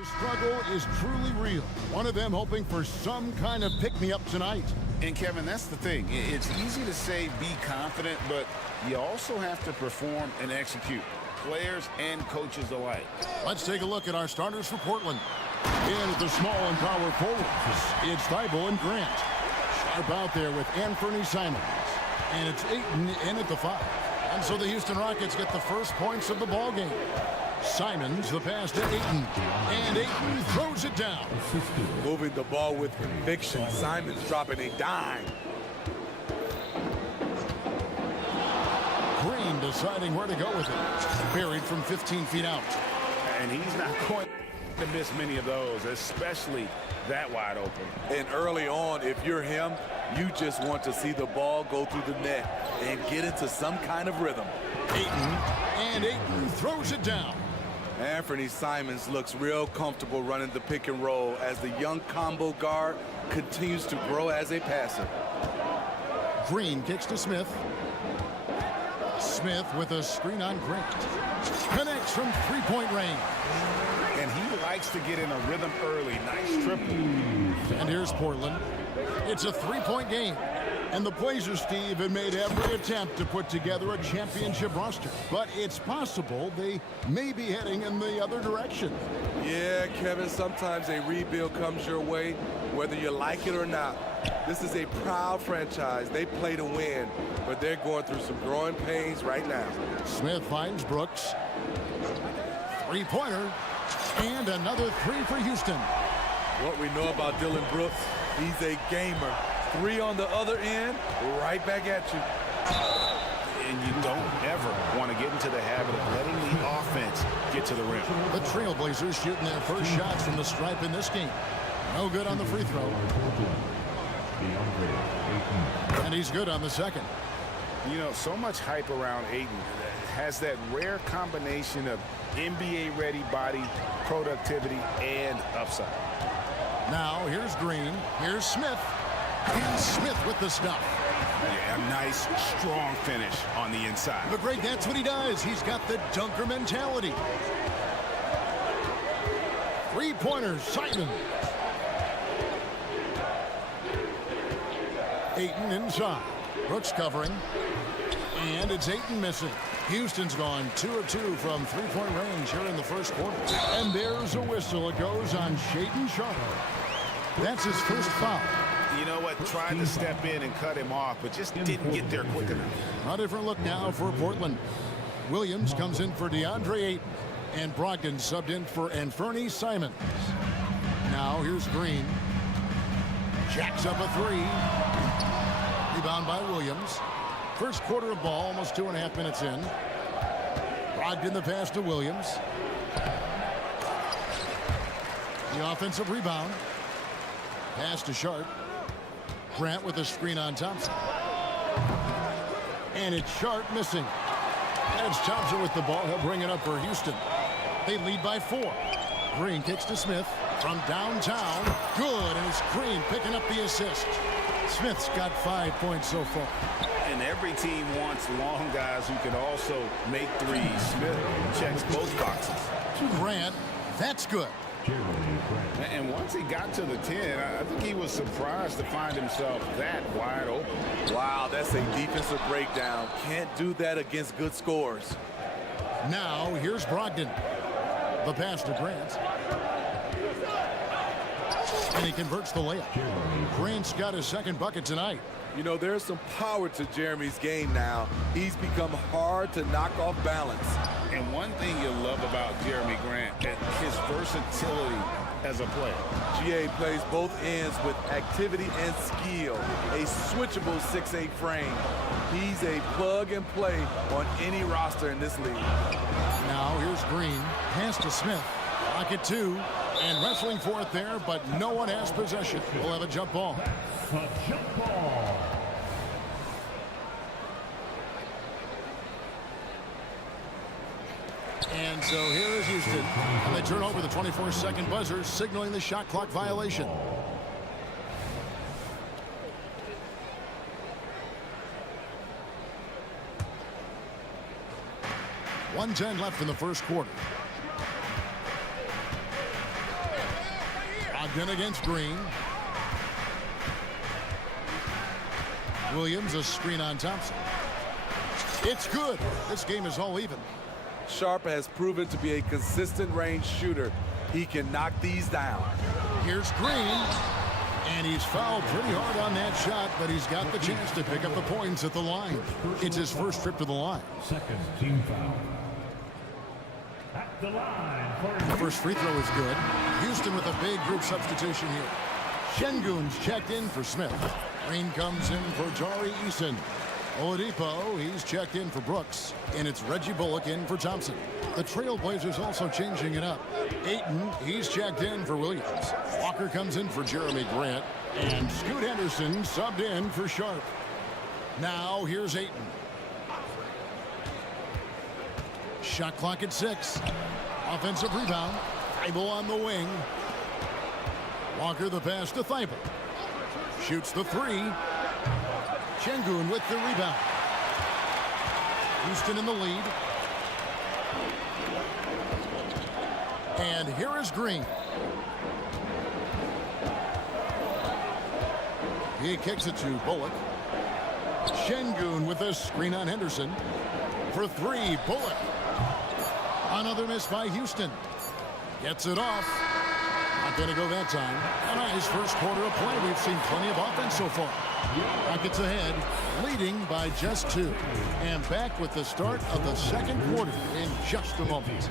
The struggle is truly real. One of them hoping for some kind of pick-me-up tonight. And Kevin, that's the thing. It's easy to say be confident, but you also have to perform and execute. Players and coaches alike. Let's take a look at our starters for Portland. In at the small and power forwards, it's Thibault and Grant. Sharp out there with Anthony Simons. And it's Ayton in at the 5. And so the Houston Rockets get the first points of the ball game. Simons, the pass to Ayton. And Ayton throws it down. Moving the ball with conviction. Simons dropping a dime. Green deciding where to go with it. Buried from 15 feet out. And he's not going to miss many of those, especially that wide open. And early on, if you're him, you just want to see the ball go through the net and get into some kind of rhythm. Ayton throws it down. Anthony Simons looks real comfortable running the pick and roll as the young combo guard continues to grow as a passer. Green kicks to Smith. Smith with a screen on Grant. Connects from three-point range. And he likes to get in a rhythm early. Nice triple. And here's Portland. It's a three-point game. And the Blazers, Steve, have made every attempt to put together a championship roster. But it's possible they may be heading in the other direction. Yeah, Kevin, sometimes a rebuild comes your way, whether you like it or not. This is a proud franchise. They play to win, but they're going through some growing pains right now. Smith finds Brooks. Three-pointer. And another three for Houston. What we know about Dylan Brooks, he's a gamer. Three on the other end, right back at you. And you don't ever want to get into the habit of letting the offense get to the rim. The Trailblazers shooting their first shots from the stripe in this game. No good on the free throw. And he's good on the second. You know, so much hype around Ayton. Has that rare combination of NBA-ready body, productivity, and upside. Now, here's Green. Here's Smith. And Smith with the stuff. Yeah, a nice, strong finish on the inside. But Greg, that's what he does. He's got the dunker mentality. Three-pointers, Simon. Ayton inside. Brooks covering. And it's Ayton missing. Houston's gone 2 of 2 from three-point range here in the first quarter. And there's a whistle. It goes on Shaedon Sharpe. That's his first foul. You know what? Tried to step in and cut him off, but just didn't get there quick enough. A different look now for Portland. Williams comes in for DeAndre Ayton. And Brogdon subbed in for Anthony Simons. Now here's Green. Jacks up a three. Rebound by Williams. First quarter of ball, almost 2.5 minutes in. Brogdon the pass to Williams. The offensive rebound. Pass to Sharpe. Grant with a screen on Thompson. And it's Sharpe missing. That's Thompson with the ball. He'll bring it up for Houston. They lead by 4. Green kicks to Smith from downtown. Good, and it's Green picking up the assist. Smith's got 5 points so far. And every team wants long guys who can also make threes. Smith checks both boxes. Grant, that's good. And once he got to the 10, I think he was surprised to find himself that wide open. Wow, that's a defensive breakdown. Can't do that against good scores. Now, here's Brogdon. The pass to Grant. And he converts the layup. Grant's got his second bucket tonight. You know, there's some power to Jeremy's game now. He's become hard to knock off balance. And one thing you love about Jeremy Grant is his versatility as a player. GA plays both ends with activity and skill. A switchable 6'8" frame. He's a plug and play on any roster in this league. Now here's Green. Pass to Smith. Rocket 2. And wrestling for it there, but no one has possession. We'll have a jump ball. Jump ball. And so here is Houston. And they turn over the 24-second buzzer, signaling the shot clock violation. .110 left in the first quarter. Lobbed in against Green. Williams, a screen on Thompson. It's good. This game is all even. Sharp has proven to be a consistent range shooter. He can knock these down. Here's Green. And he's fouled pretty hard on that shot, but he's got the chance to pick up the points at the line. It's his first trip to the line. Second team foul. At the line. The first free throw is good. Houston with a big group substitution here. Şengün's checked in for Smith. Green comes in for Jari Eason. Oladipo, he's checked in for Brooks. And it's Reggie Bullock in for Thompson. The Trailblazers also changing it up. Ayton, he's checked in for Williams. Walker comes in for Jeremy Grant. And Scoot Henderson subbed in for Sharp. Now here's Ayton. Shot clock at 6. Offensive rebound. Thibault on the wing. Walker the pass to Thibault. Shoots the 3. Şengün with the rebound. Houston in the lead. And here is Green. He kicks it to Bullock. Şengün with a screen on Henderson. For 3, Bullock. Another miss by Houston. Gets it off. Not going to go that time. A nice first quarter of play. We've seen plenty of offense so far. Rockets ahead, leading by just 2. And back with the start of the second quarter in just a moment.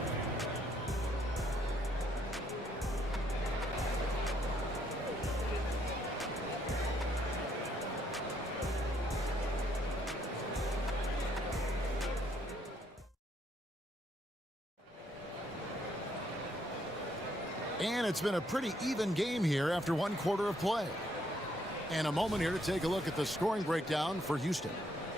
And it's been a pretty even game here after one quarter of play. And a moment here to take a look at the scoring breakdown for Houston.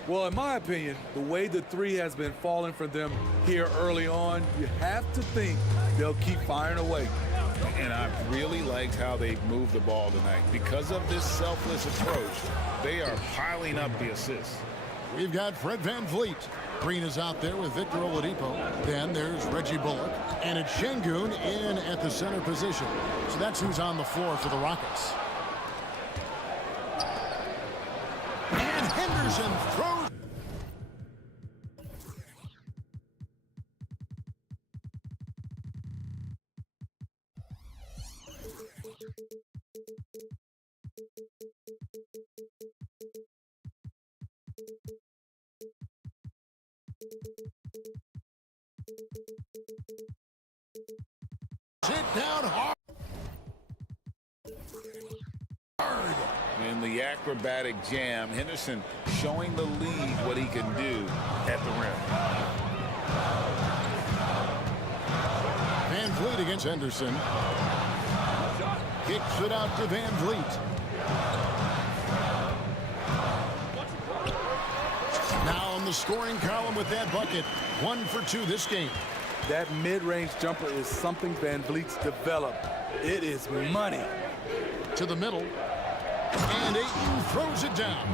Well, in my opinion, the way the 3 has been falling for them here early on, you have to think they'll keep firing away. And I really liked how they moved the ball tonight. Because of this selfless approach, they are piling up the assists. We've got Fred VanVleet. Green is out there with Victor Oladipo. Then there's Reggie Bullock. And it's Şengün in at the center position. So that's who's on the floor for the Rockets. And Henderson throws. Sit down hard. In the acrobatic jam, Henderson showing the league what he can do at the rim. VanVleet against Henderson. Kicks it out to VanVleet. Now in the scoring column with that bucket. 1 for 2 this game. That mid-range jumper is something VanVleet's developed. It is money. To the middle. And Ayton throws it down.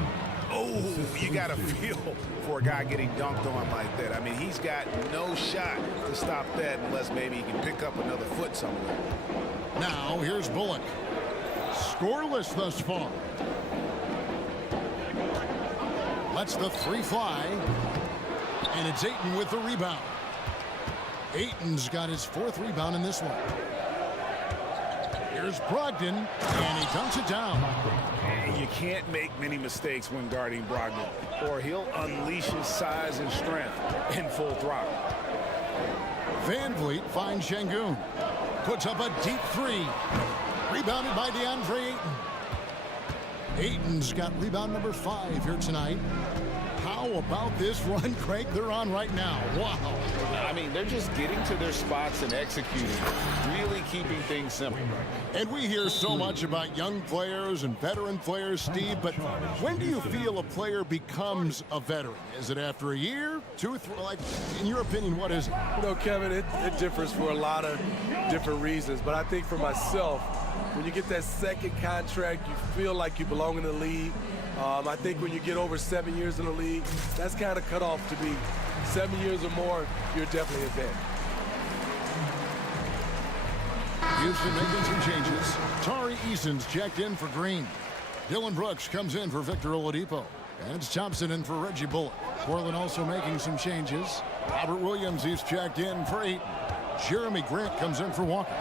Oh, you got to feel for a guy getting dunked on like that. I mean, he's got no shot to stop that unless maybe he can pick up another foot somewhere. Now here's Bullock. Scoreless thus far. Lets the 3 fly. And it's Ayton with the rebound. Ayton's got his 4th rebound in this one. Here's Brogdon, and he dunks it down. You can't make many mistakes when guarding Brogdon, or he'll unleash his size and strength in full throttle. VanVleet finds Şengün. Puts up a deep 3. Rebounded by DeAndre Ayton. Ayton's got rebound number 5 here tonight. How about this run, Craig, they're on right now? Wow. I mean, they're just getting to their spots and executing, really keeping things simple. And we hear so much about young players and veteran players, Steve, but when do you feel a player becomes a veteran? Is it after a year, 2, 3? Like, in your opinion, what is it? You know, Kevin, it differs for a lot of different reasons, but I think for myself, when you get that second contract, you feel like you belong in the league. I think when you get over 7 years in the league, that's kind of cut off to be 7 years or more, you're definitely a vet. Houston making some changes. Tari Eason's checked in for Green. Dylan Brooks comes in for Victor Oladipo. And it's Thompson in for Reggie Bullock. Portland also making some changes. Robert Williams, he's checked in for Ayton. Jeremy Grant comes in for Walker.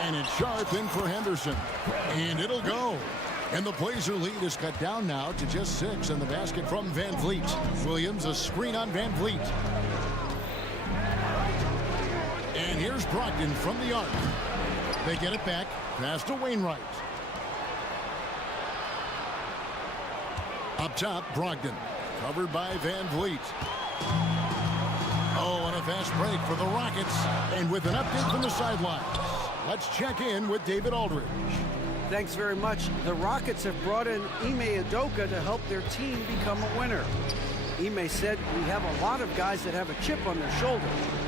And it's Sharp in for Henderson. And it'll go. And the Blazer lead is cut down now to just 6 in the basket from Van Vliet. Williams, a screen on Van Vliet. And here's Brogdon from the arc. They get it back. Pass to Wainwright. Up top, Brogdon. Covered by Van Vliet. Oh, and a fast break for the Rockets. And with an update from the sidelines, let's check in with David Aldridge. Thanks very much. The Rockets have brought in Ime Udoka to help their team become a winner. Ime said, we have a lot of guys that have a chip on their shoulder.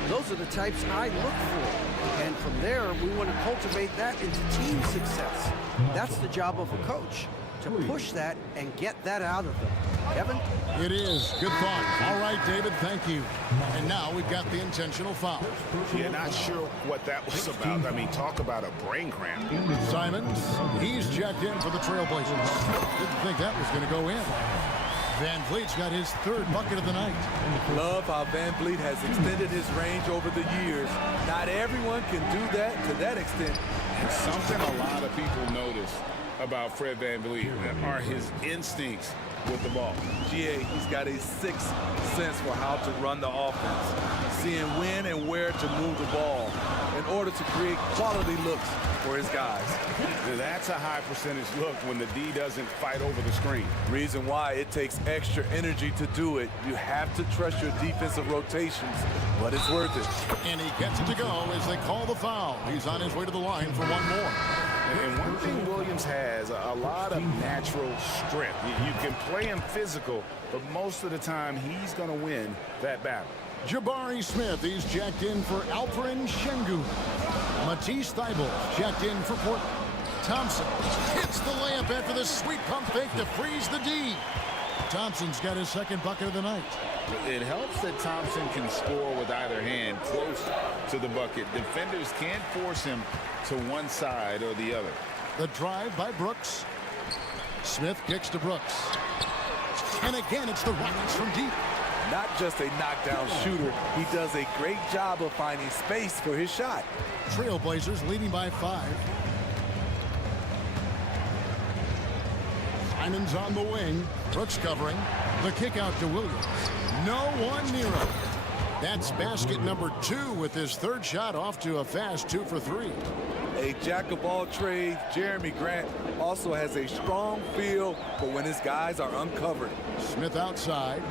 Those are the types I look for. And from there, we want to cultivate that into team success. That's the job of a coach, to push that and get that out of them. Kevin? It is. Good thought. All right, David, thank you. And now we've got the intentional foul. Yeah, not sure what that was about. I mean, talk about a brain cramp. Simons, he's checked in for the Trailblazers. Didn't think that was going to go in. Van Vliet's got his 3rd bucket of the night. Love how Van Vliet has extended his range over the years. Not everyone can do that to that extent. And something a lot of people notice about Fred Van Vliet are his instincts with the ball. GA, he's got a sixth sense for how to run the offense, seeing when and where to move the ball in order to create quality looks for his guys. That's a high percentage look when the D doesn't fight over the screen. Reason why it takes extra energy to do it. You have to trust your defensive rotations, but it's worth it. And he gets it to go as they call the foul. He's on his way to the line for one more. And one thing Williams has, a lot of natural strength. You can play him physical, but most of the time he's going to win that battle. Jabari Smith, he's checked in for Alperen Şengün. Matisse Thybulle checked in for Portland. Thompson hits the layup after the sweet pump fake to freeze the D. Thompson's got his 2nd bucket of the night. It helps that Thompson can score with either hand close to the bucket. Defenders can't force him to one side or the other. The drive by Brooks. Smith kicks to Brooks. And again, it's the Rockets from deep. Not just a knockdown shooter, he does a great job of finding space for his shot. Trailblazers leading by 5. Simon's on the wing. Brooks covering. The kick out to Williams. No one near him. That's basket number 2 with his 3rd shot off to a fast 2 for 3. A jack of all trades, Jeremy Grant also has a strong feel for when his guys are uncovered. Smith outside.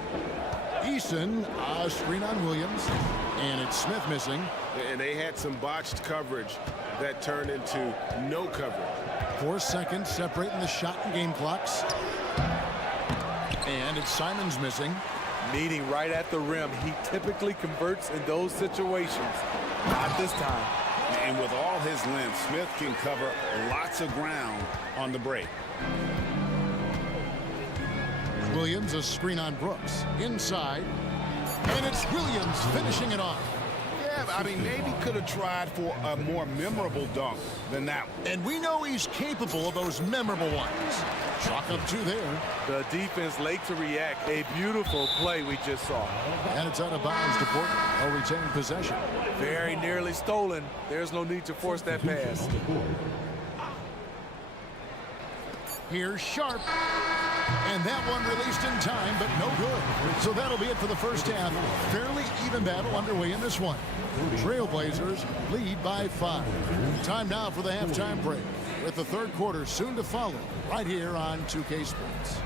Eason, a screen on Williams, and it's Smith missing. And they had some botched coverage that turned into no coverage. 4 seconds separating the shot and game clocks. And it's Simons missing. Meeting right at the rim. He typically converts in those situations. Not this time. And with all his length, Smith can cover lots of ground on the break. Williams, a screen on Brooks. Inside. And it's Williams finishing it off. Yeah, I mean, maybe could have tried for a more memorable dunk than that one. And we know he's capable of those memorable ones. Chalk up 2 there. The defense late to react. A beautiful play we just saw. And it's out of bounds to Portland. A retained possession. Very nearly stolen. There's no need to force that pass. Here's Sharp. And that one released in time, but no good. So that'll be it for the first half. Fairly even battle underway in this one. Trailblazers lead by 5. Time now for the halftime break, with the 3rd quarter soon to follow, right here on 2K Sports.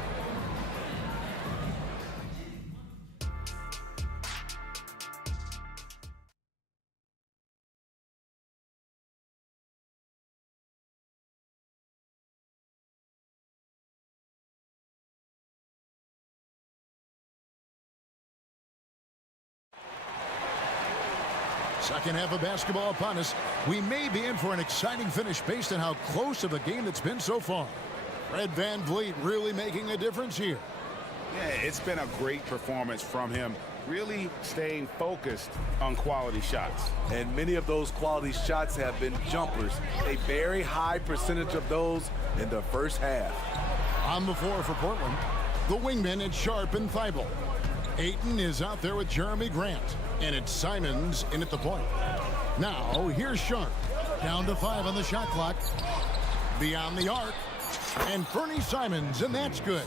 Second half of basketball upon us. We may be in for an exciting finish based on how close of a game it's been so far. Fred Van Vliet really making a difference here. Yeah, it's been a great performance from him really staying focused on quality shots. And many of those quality shots have been jumpers. A very high percentage of those in the first half. On the floor for Portland, the wingmen it's Sharp and Thibault. Ayton is out there with Jeremy Grant, and it's Simons in at the point. Now, here's Sharp. Down to 5 on the shot clock. Beyond the arc. And Fernie Simons, and that's good.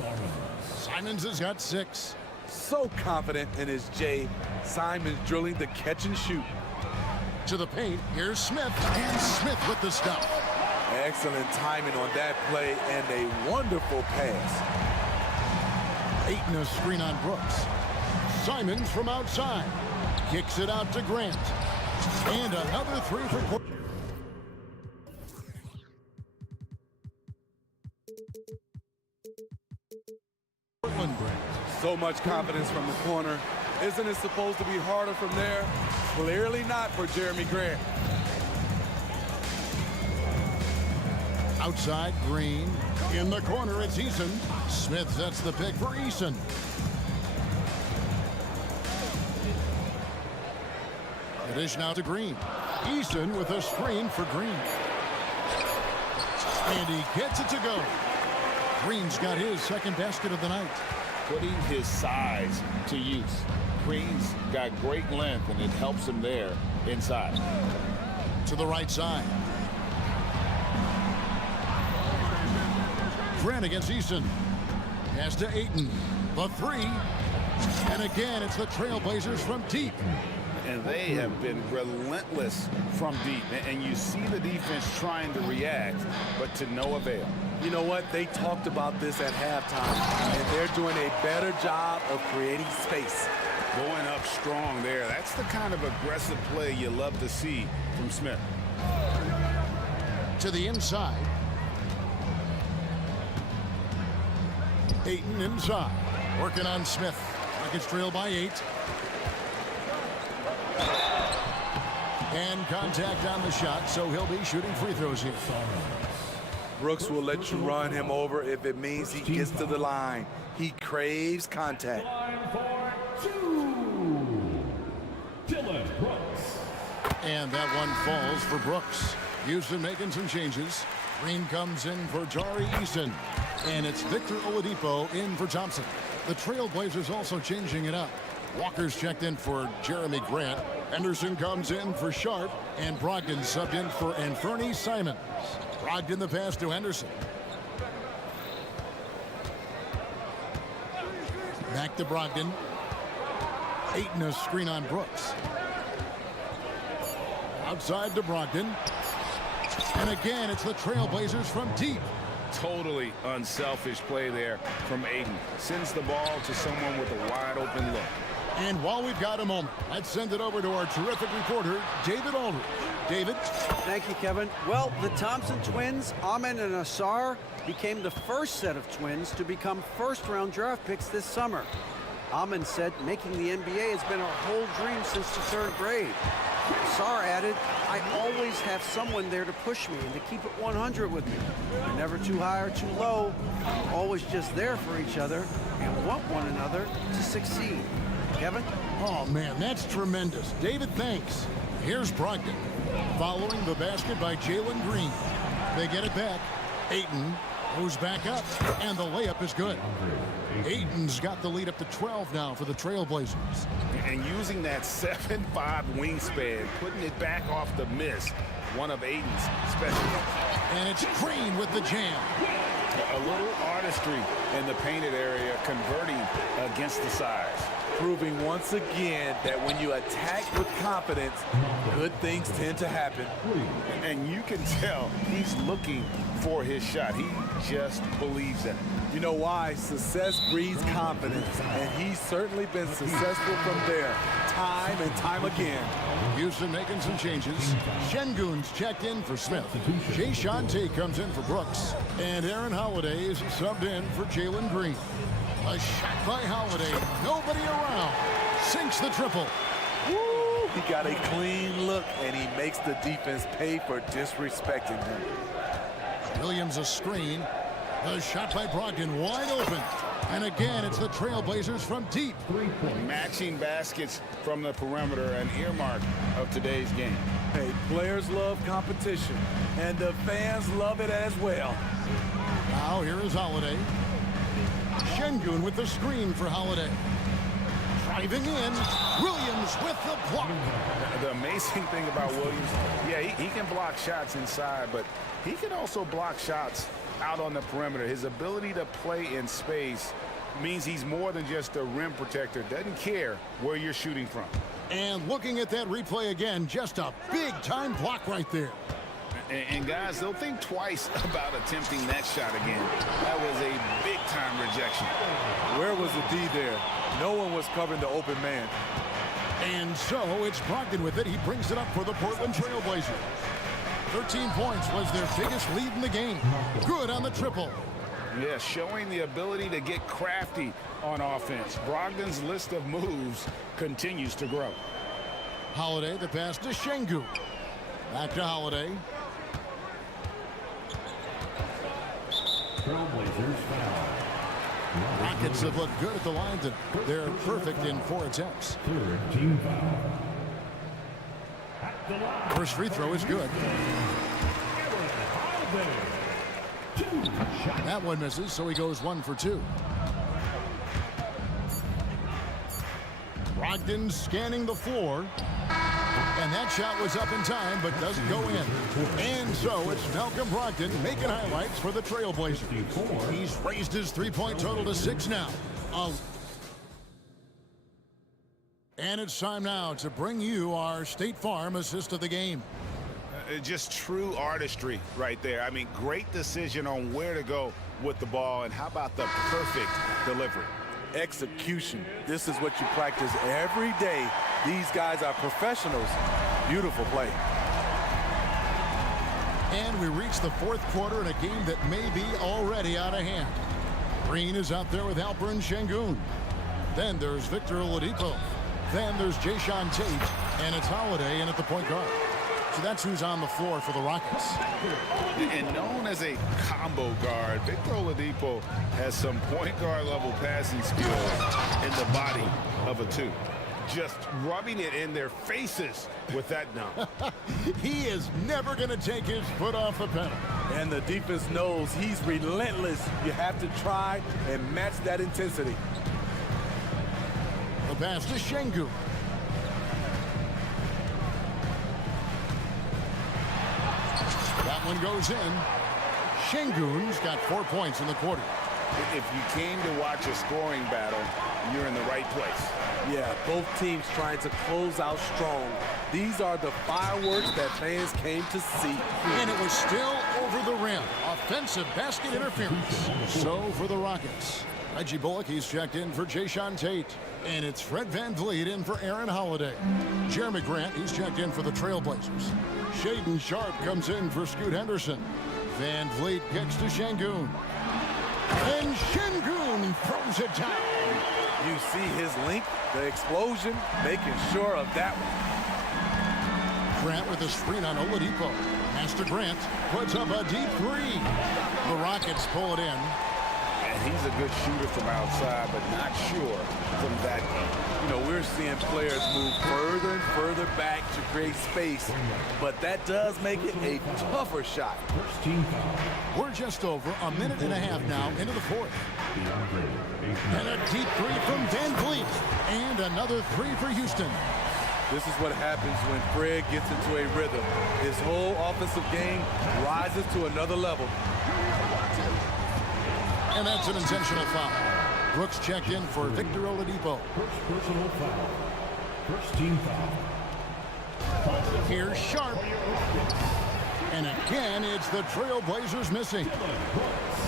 Simons has got 6. So confident in his J. Simons drilling the catch and shoot. To the paint, here's Smith, and Smith with the stop. Excellent timing on that play and a wonderful pass. Ayton a screen on Brooks. Simons from outside. Kicks it out to Grant. And another 3 for Portland. So much confidence from the corner. Isn't it supposed to be harder from there? Clearly not for Jeremy Grant. Outside, Green. In the corner, it's Eason. Smith sets the pick for Eason. The dish now to Green. Eason with a screen for Green. And he gets it to go. Green's got his second basket of the night. Putting his size to use. Green's got great length, and it helps him there inside. To the right side. Grant against Eason. Pass to Ayton. The 3. And again, it's the Trailblazers from deep. And they have been relentless from deep. And you see the defense trying to react, but to no avail. You know what? They talked about this at halftime, and they're doing a better job of creating space. Going up strong there. That's the kind of aggressive play you love to see from Smith. To the inside. Ayton inside. Working on Smith. Rockets trail by 8. And contact on the shot, so he'll be shooting free throws here. Brooks will let you run him over if it means he gets to the line. He craves contact. And that one falls for Brooks. Houston making some changes. Green comes in for Jari Eason. And it's Victor Oladipo in for Thompson. The Trailblazers also changing it up. Walker's checked in for Jeremy Grant. Henderson comes in for Sharp. And Brogdon subbed in for Fernie Simons. Brogdon the pass to Henderson. Back to Brogdon. Ayton a screen on Brooks. Outside to Brogdon. And again, it's the Trailblazers from deep. Totally unselfish play there from Ayton. Sends the ball to someone with a wide open look. And while we've got a moment, let's send it over to our terrific reporter, David Aldridge. David? Thank you, Kevin. Well, the Thompson twins, Amen and Asar, became the first set of twins to become first-round draft picks this summer. Amen said making the NBA has been a whole dream since the 3rd grade. Asar added, I always have someone there to push me and to keep it 100 with me. We're never too high or too low. We're always just there for each other and want one another to succeed. Kevin? Oh, man, that's tremendous. David, thanks. Here's Brogdon. Following the basket by Jalen Green. They get it back. Ayton goes back up, and the layup is good. Ayton's got the lead up to 12 now for the Trailblazers. And using that 7'5" wingspan, putting it back off the miss, one of Ayton's specialties. And it's Green with the jam. A little artistry in the painted area, converting against the size. Proving once again that when you attack with confidence, good things tend to happen. And you can tell he's looking for his shot. He just believes in it. You know why? Success breeds confidence, and he's certainly been successful from there, time and time again. Houston making some changes. Şengün's checked in for Smith. Jay Shante comes in for Brooks. And Aaron Holiday is subbed in for Jalen Green. A shot by Holiday. Nobody around. Sinks the triple. Woo! He got a clean look, and he makes the defense pay for disrespecting him. Williams a screen. The shot by Brogdon wide open. And again, it's the Trailblazers from deep. Matching baskets from the perimeter, an earmark of today's game. Hey, players love competition, and the fans love it as well. Now here is Holiday. Şengün with the screen for Holiday. Driving in, Williams with the block. The amazing thing about Williams, yeah, he can block shots inside, but he can also block shots out on the perimeter. His ability to play in space means he's more than just a rim protector. Doesn't care where you're shooting from. And looking at that replay again, just a big-time block right there. And guys, they'll think twice about attempting that shot again. That was a big-time rejection. Where was the D there? No one was covering the open man. And so it's Brogdon with it. He brings it up for the Portland Trailblazers. 13 points was their biggest lead in the game. Good on the triple. Yeah, showing the ability to get crafty on offense. Brogdon's list of moves continues to grow. Holiday, the pass to Şengün. Back to Holiday. Trailblazers foul. Rockets have looked good at the line tonight. They're perfect in 4 attempts. Third team foul. At the line. First free throw is good. That one misses, so he goes 1 for 2. Brogdon scanning the floor. And that shot was up in time, but doesn't go in. And so it's Malcolm Brogdon making highlights for the Trailblazers. He's raised his three-point total to 6 now. And it's time now to bring you our State Farm assist of the game. Just true artistry right there. I mean, great decision on where to go with the ball, and how about the perfect delivery? Execution. This is what you practice every day. These guys are professionals. Beautiful play. And we reach the 4th quarter in a game that may be already out of hand. Green is out there with Alperen Şengün. Then there's Victor Oladipo. Then there's Jason Tate, and it's Holiday in at the point guard. So that's who's on the floor for the Rockets. And known as a combo guard, Victor Oladipo has some point guard level passing skills in the body of a 2. Just rubbing it in their faces with that dunk. He is never going to take his foot off the pedal. And the defense knows he's relentless. You have to try and match that intensity. The pass to Şengün. That one goes in. Şengün's got 4 points in the quarter. If you came to watch a scoring battle, you're in the right place. Yeah, both teams trying to close out strong. These are the fireworks that fans came to see. And it was still over the rim. Offensive basket interference. So for the Rockets, Reggie Bullock, he's checked in for Jason Tate. And it's Fred VanVleet in for Aaron Holiday. Jeremy Grant, he's checked in for the Trailblazers. Shaden Sharp comes in for Scoot Henderson. VanVleet kicks to Şengün. And Şengün throws it down. You see his length, the explosion, making sure of that one. Grant with a screen on Oladipo. Master Grant puts up a deep 3. The Rockets pull it in. And he's a good shooter from outside, but not sure from that end. You know, we're seeing players move further and further back to create space, but that does make it a tougher shot. First team foul. We're just over a minute and a half now into the 4th. And a deep 3 from VanVleet. And another 3 for Houston. This is what happens when Fred gets into a rhythm. His whole offensive game rises to another level. And that's an intentional foul. Brooks checked in for Victor Oladipo. First personal foul. First team foul. Here's Sharp. And again, it's the Trailblazers missing.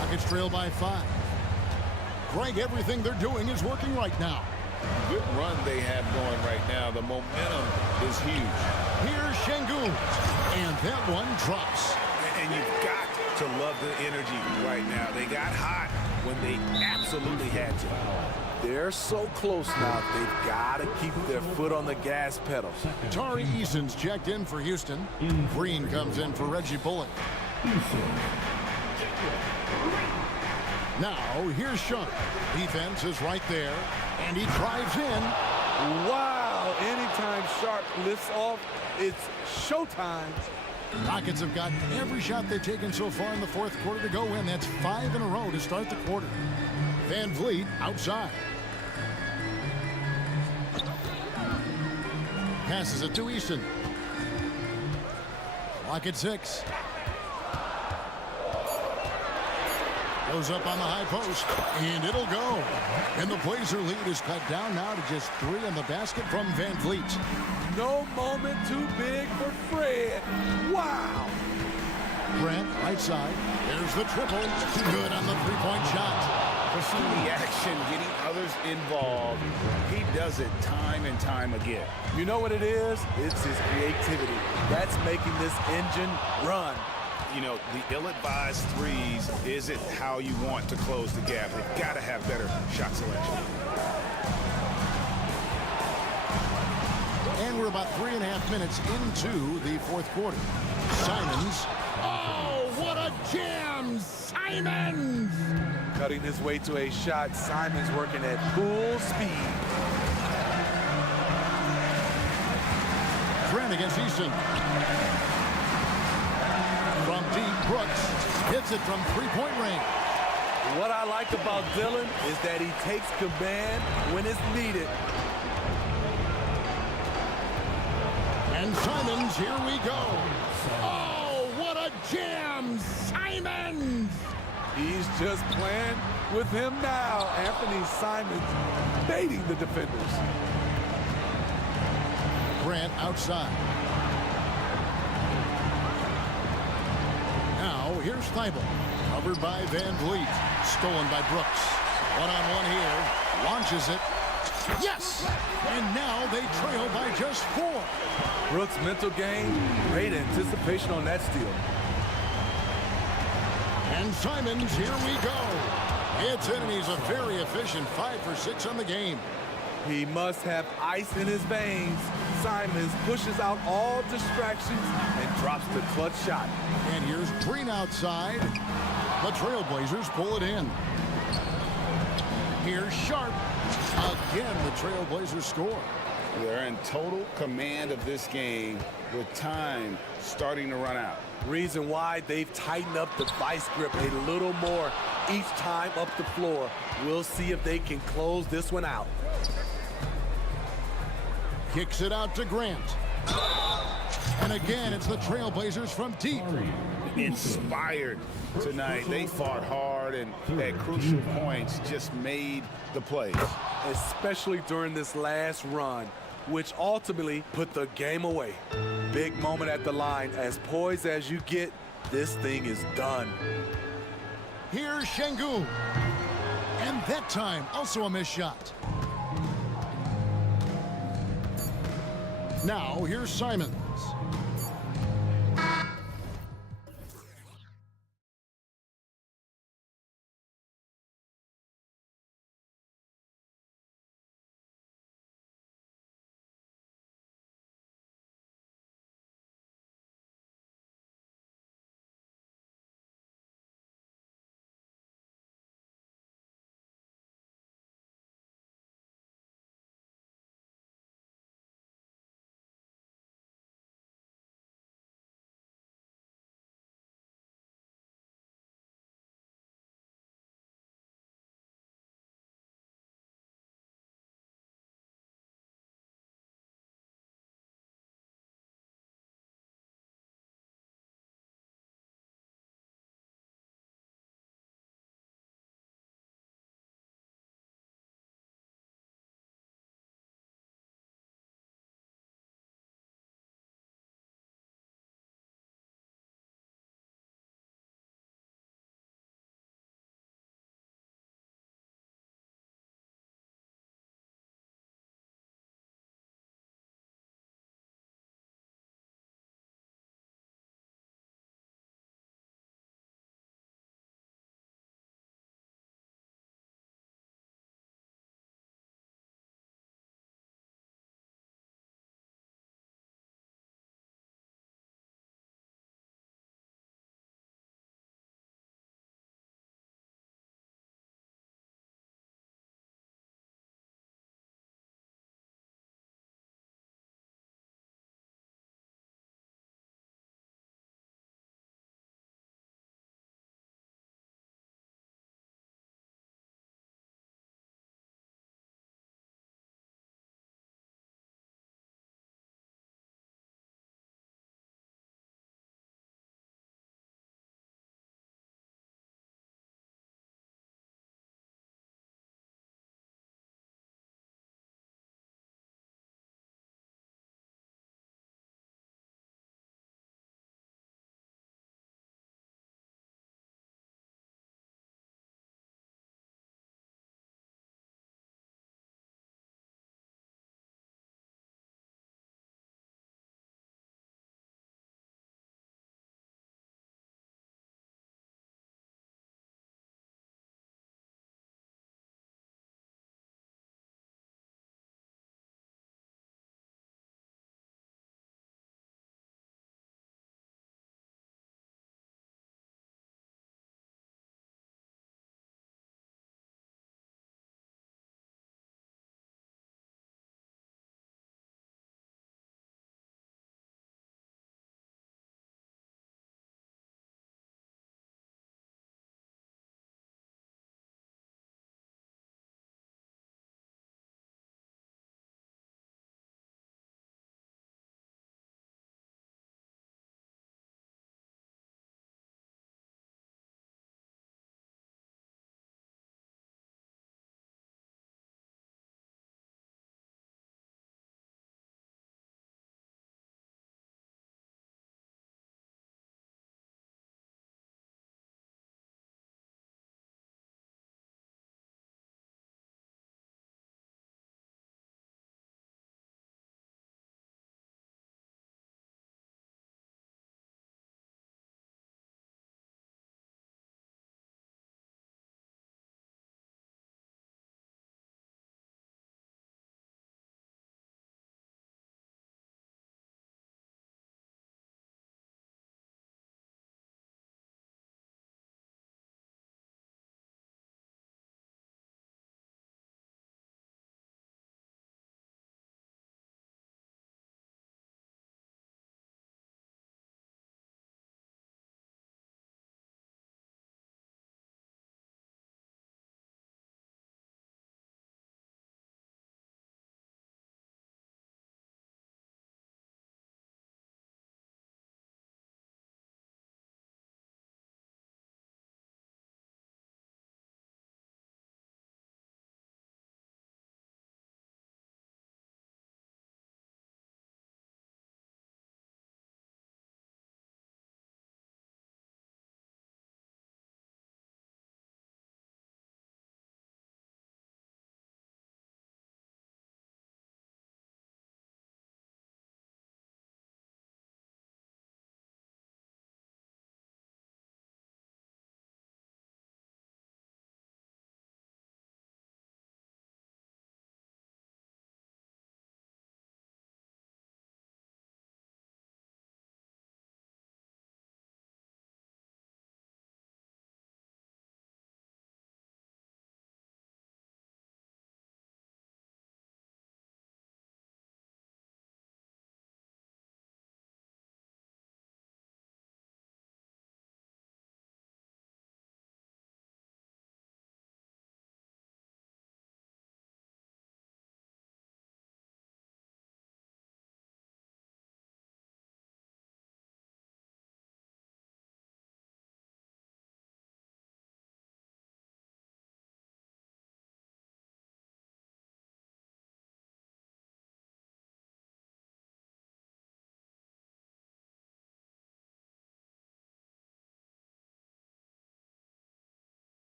Rockets trail by 5. Greg, everything they're doing is working right now. Good run they have going right now. The momentum is huge. Here's Şengün. And that one drops. And you've got to love the energy right now. They got hot when they absolutely had to. They're so close now, they've got to keep their foot on the gas pedal. Tari Eason's checked in for Houston. Green comes in for Reggie Bullock. Now, here's Sharp. Defense is right there, and he drives in. Wow, anytime Sharp lifts off, it's showtime. Rockets have got every shot they've taken so far in the fourth quarter to go in. That's 5 in a row to start the quarter. Van Vliet outside. Passes it to Easton. Clock at 6. Goes up on the high post, and it'll go. And the Blazer lead is cut down now to just 3 on the basket from Van Vliet. No moment too big for Fred. Wow. Grant, right side. There's the triple. Good on the three-point shot. Pursuing the action, getting others involved. He does it time and time again. You know what it is? It's his creativity. That's making this engine run. You know, the ill-advised threes isn't how you want to close the gap. They've got to have better shot selection. And we're about 3.5 minutes into the fourth quarter. Simons. Oh, what a jam! Simons! Cutting his way to a shot. Simons working at full speed. Grant against Easton. From deep, Brooks hits it from three-point range. What I like about Dylan is that he takes command when it's needed. And Simons, here we go. Oh, what a jam! Simons! He's just playing with him now. Anthony Simons baiting the defenders. Grant outside. Now, here's Thibault. Covered by Van Vliet. Stolen by Brooks. One-on-one here. Launches it. Yes! And now they trail by just 4. Brooks' mental game, great anticipation on that steal. And Simons, here we go. It's in, and he's a very efficient 5 for 6 on the game. He must have ice in his veins. Simons pushes out all distractions and drops the clutch shot. And here's Green outside. The Trailblazers pull it in. Here's Sharp. Again, the Trailblazers score. They're in total command of this game with time starting to run out. Reason why they've tightened up the vice grip a little more each time up the floor. We'll see if they can close this one out. Kicks it out to Grant. And again, it's the Trailblazers from deep. Inspired tonight. They fought hard and at crucial points just made the plays. Especially during this last run, which ultimately put the game away. Big moment at the line. As poised as you get, this thing is done. Here's Şengün. And that time, also a missed shot. Now, here's Simons.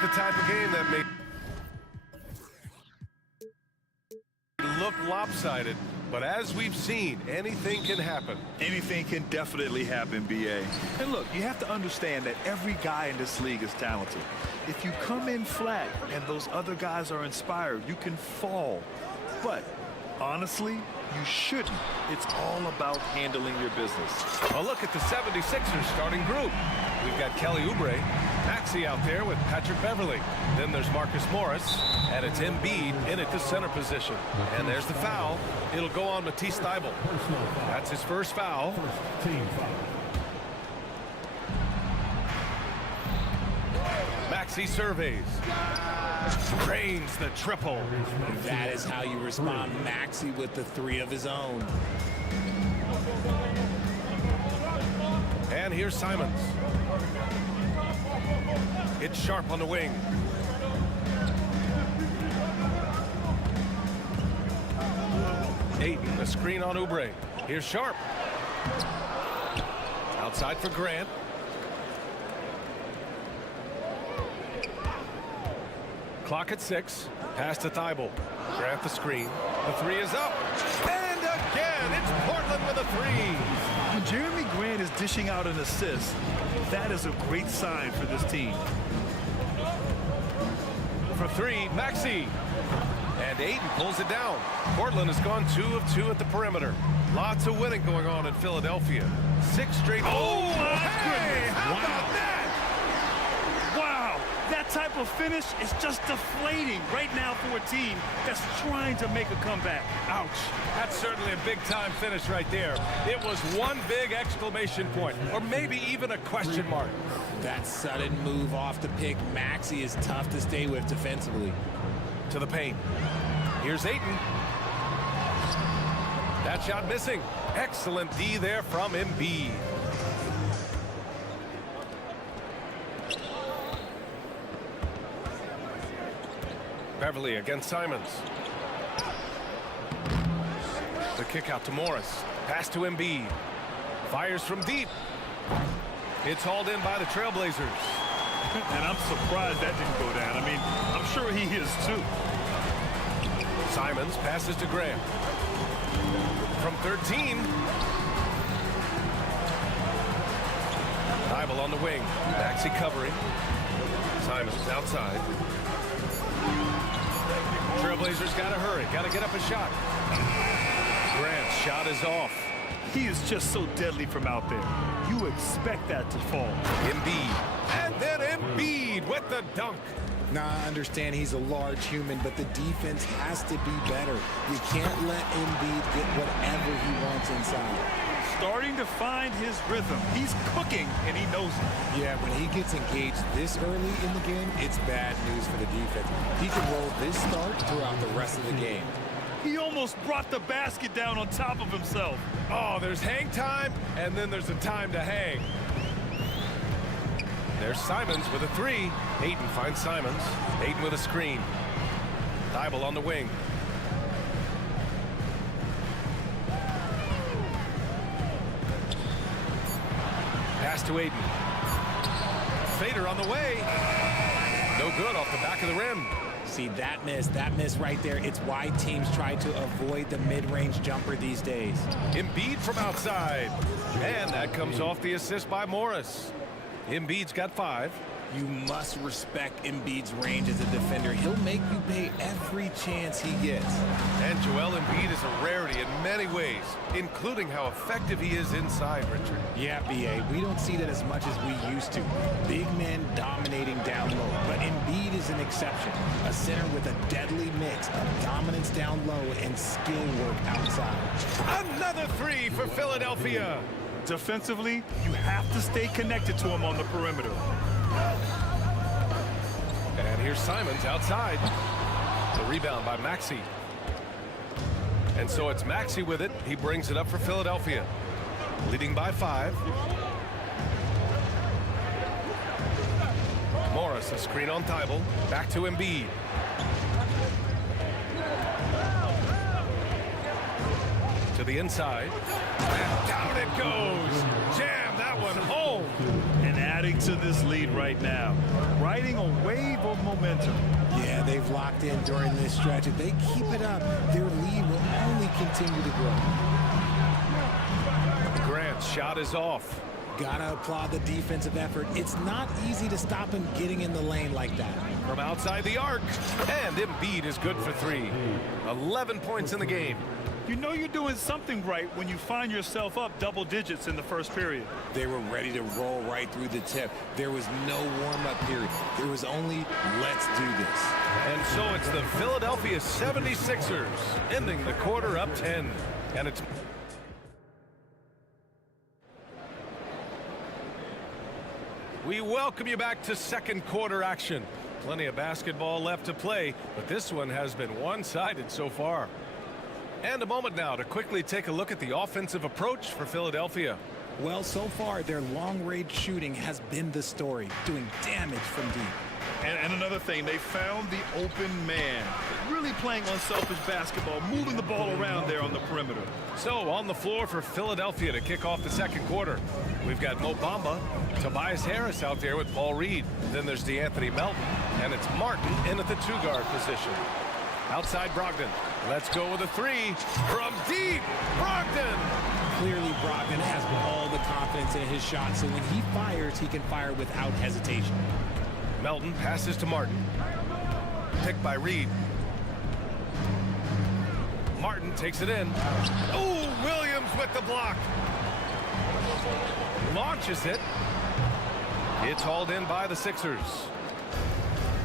the type of game that may look lopsided, but as we've seen, anything can happen. Anything can definitely happen, BA. And look, you have to understand that every guy in this league is talented. If you come in flat and those other guys are inspired, you can fall. But honestly, you shouldn't. It's all about handling your business. A look at the 76ers starting group. We've got Kelly Oubre, Maxey out there with Patrick Beverly. Then there's Marcus Morris, and it's Embiid in at the center position. And there's the foul. It'll go on Matisse Thybulle. That's his first foul. Team foul. Maxey surveys. Drains the triple. That is how you respond. Maxey with the three of his own. And here's Simons. It's Sharp on the wing. Ayton, the screen on Oubre. Here's Sharp. Outside for Grant. Clock at 6. Pass to Thybulle. Grant the screen. The three is up. And again, it's Portland with a three. When Jeremy Grant is dishing out an assist, that is a great sign for this team. For three, Maxey. And Ayton pulls it down. Portland has gone 2 of 2 at the perimeter. Lots of winning going on in Philadelphia. 6 straight. Oh, my hey, goodness. how about that? Wow, that type of finish is just deflating right now for a team that's trying to make a comeback. Ouch. That's certainly a big-time finish right there. It was one big exclamation point, or maybe even a question mark. That sudden move off the pick, Maxey, is tough to stay with defensively. To the paint. Here's Ayton. That shot missing. Excellent D there from Embiid. Beverly against Simons. The kick out to Morris. Pass to Embiid. Fires from deep. It's hauled in by the Trailblazers. And I'm surprised that didn't go down. I mean, I'm sure he is too. Simons passes to Graham. From 13. Thybulle on the wing. Maxey covering. Simons outside. Trailblazers got to hurry. Got to get up a shot. Grant's shot is off. He is just so deadly from out there. You expect that to fall. Embiid. And then Embiid with the dunk. Now, I understand he's a large human, but the defense has to be better. You can't let Embiid get whatever he wants inside. Starting to find his rhythm. He's cooking, and he knows it. Yeah, when he gets engaged this early in the game, it's bad news for the defense. He can roll this start throughout the rest of the game. He almost brought the basket down on top of himself. Oh, there's hang time, and then there's a time to hang. There's Simons with a three. Ayton finds Simons. Ayton with a screen. Thybulle on the wing. Pass to Ayton. Fader on the way. No good off the back of the rim. See, that miss right there. It's why teams try to avoid the mid-range jumper these days. Embiid from outside. And that comes off the assist by Morris. Embiid's got 5. You must respect Embiid's range as a defender. He'll make you pay every chance he gets. And Joel Embiid is a rarity in many ways, including how effective he is inside, Richard. Yeah, B.A., we don't see that as much as we used to. Big men dominating down low, but Embiid is an exception. A center with a deadly mix of dominance down low and skill work outside. Another 3 for Philadelphia. Defensively, you have to stay connected to him on the perimeter. And here's Simons outside. The rebound by Maxey. And so it's Maxey with it. He brings it up for Philadelphia. Leading by 5. Morris, a screen on Thybulle. Back to Embiid. To the the inside. And down it goes. Jam that one home. And adding to this lead right now, riding a wave of momentum. Yeah, they've locked in during this stretch. If they keep it up, their lead will only continue to grow. Grant's shot is off. Gotta applaud the defensive effort. It's not easy to stop him getting in the lane like that. From outside the arc, and Embiid is good for 3. 11 points in the game. You know you're doing something right when you find yourself up double digits in the first period. They were ready to roll right through the tip. There was no warm-up period. There was only, let's do this. And so it's the Philadelphia 76ers ending the quarter up 10. And it's... We welcome you back to second quarter action. Plenty of basketball left to play, but this one has been one-sided so far. And a moment now to quickly take a look at the offensive approach for Philadelphia. Well, so far, their long-range shooting has been the story, doing damage from deep. And another thing, they found the open man. Really playing unselfish basketball, moving the ball around there on the perimeter. So on the floor for Philadelphia to kick off the second quarter. We've got Mo Bamba, Tobias Harris out there with Paul Reed. Then there's DeAnthony Melton, and it's Martin in at the 2-guard position. Outside Brogdon. Let's go with a 3 from deep. Brogdon. Clearly, Brogdon has all the confidence in his shot, so when he fires, he can fire without hesitation. Melton passes to Martin. Picked by Reed. Martin takes it in. Oh, Williams with the block. Launches it. It's hauled in by the Sixers.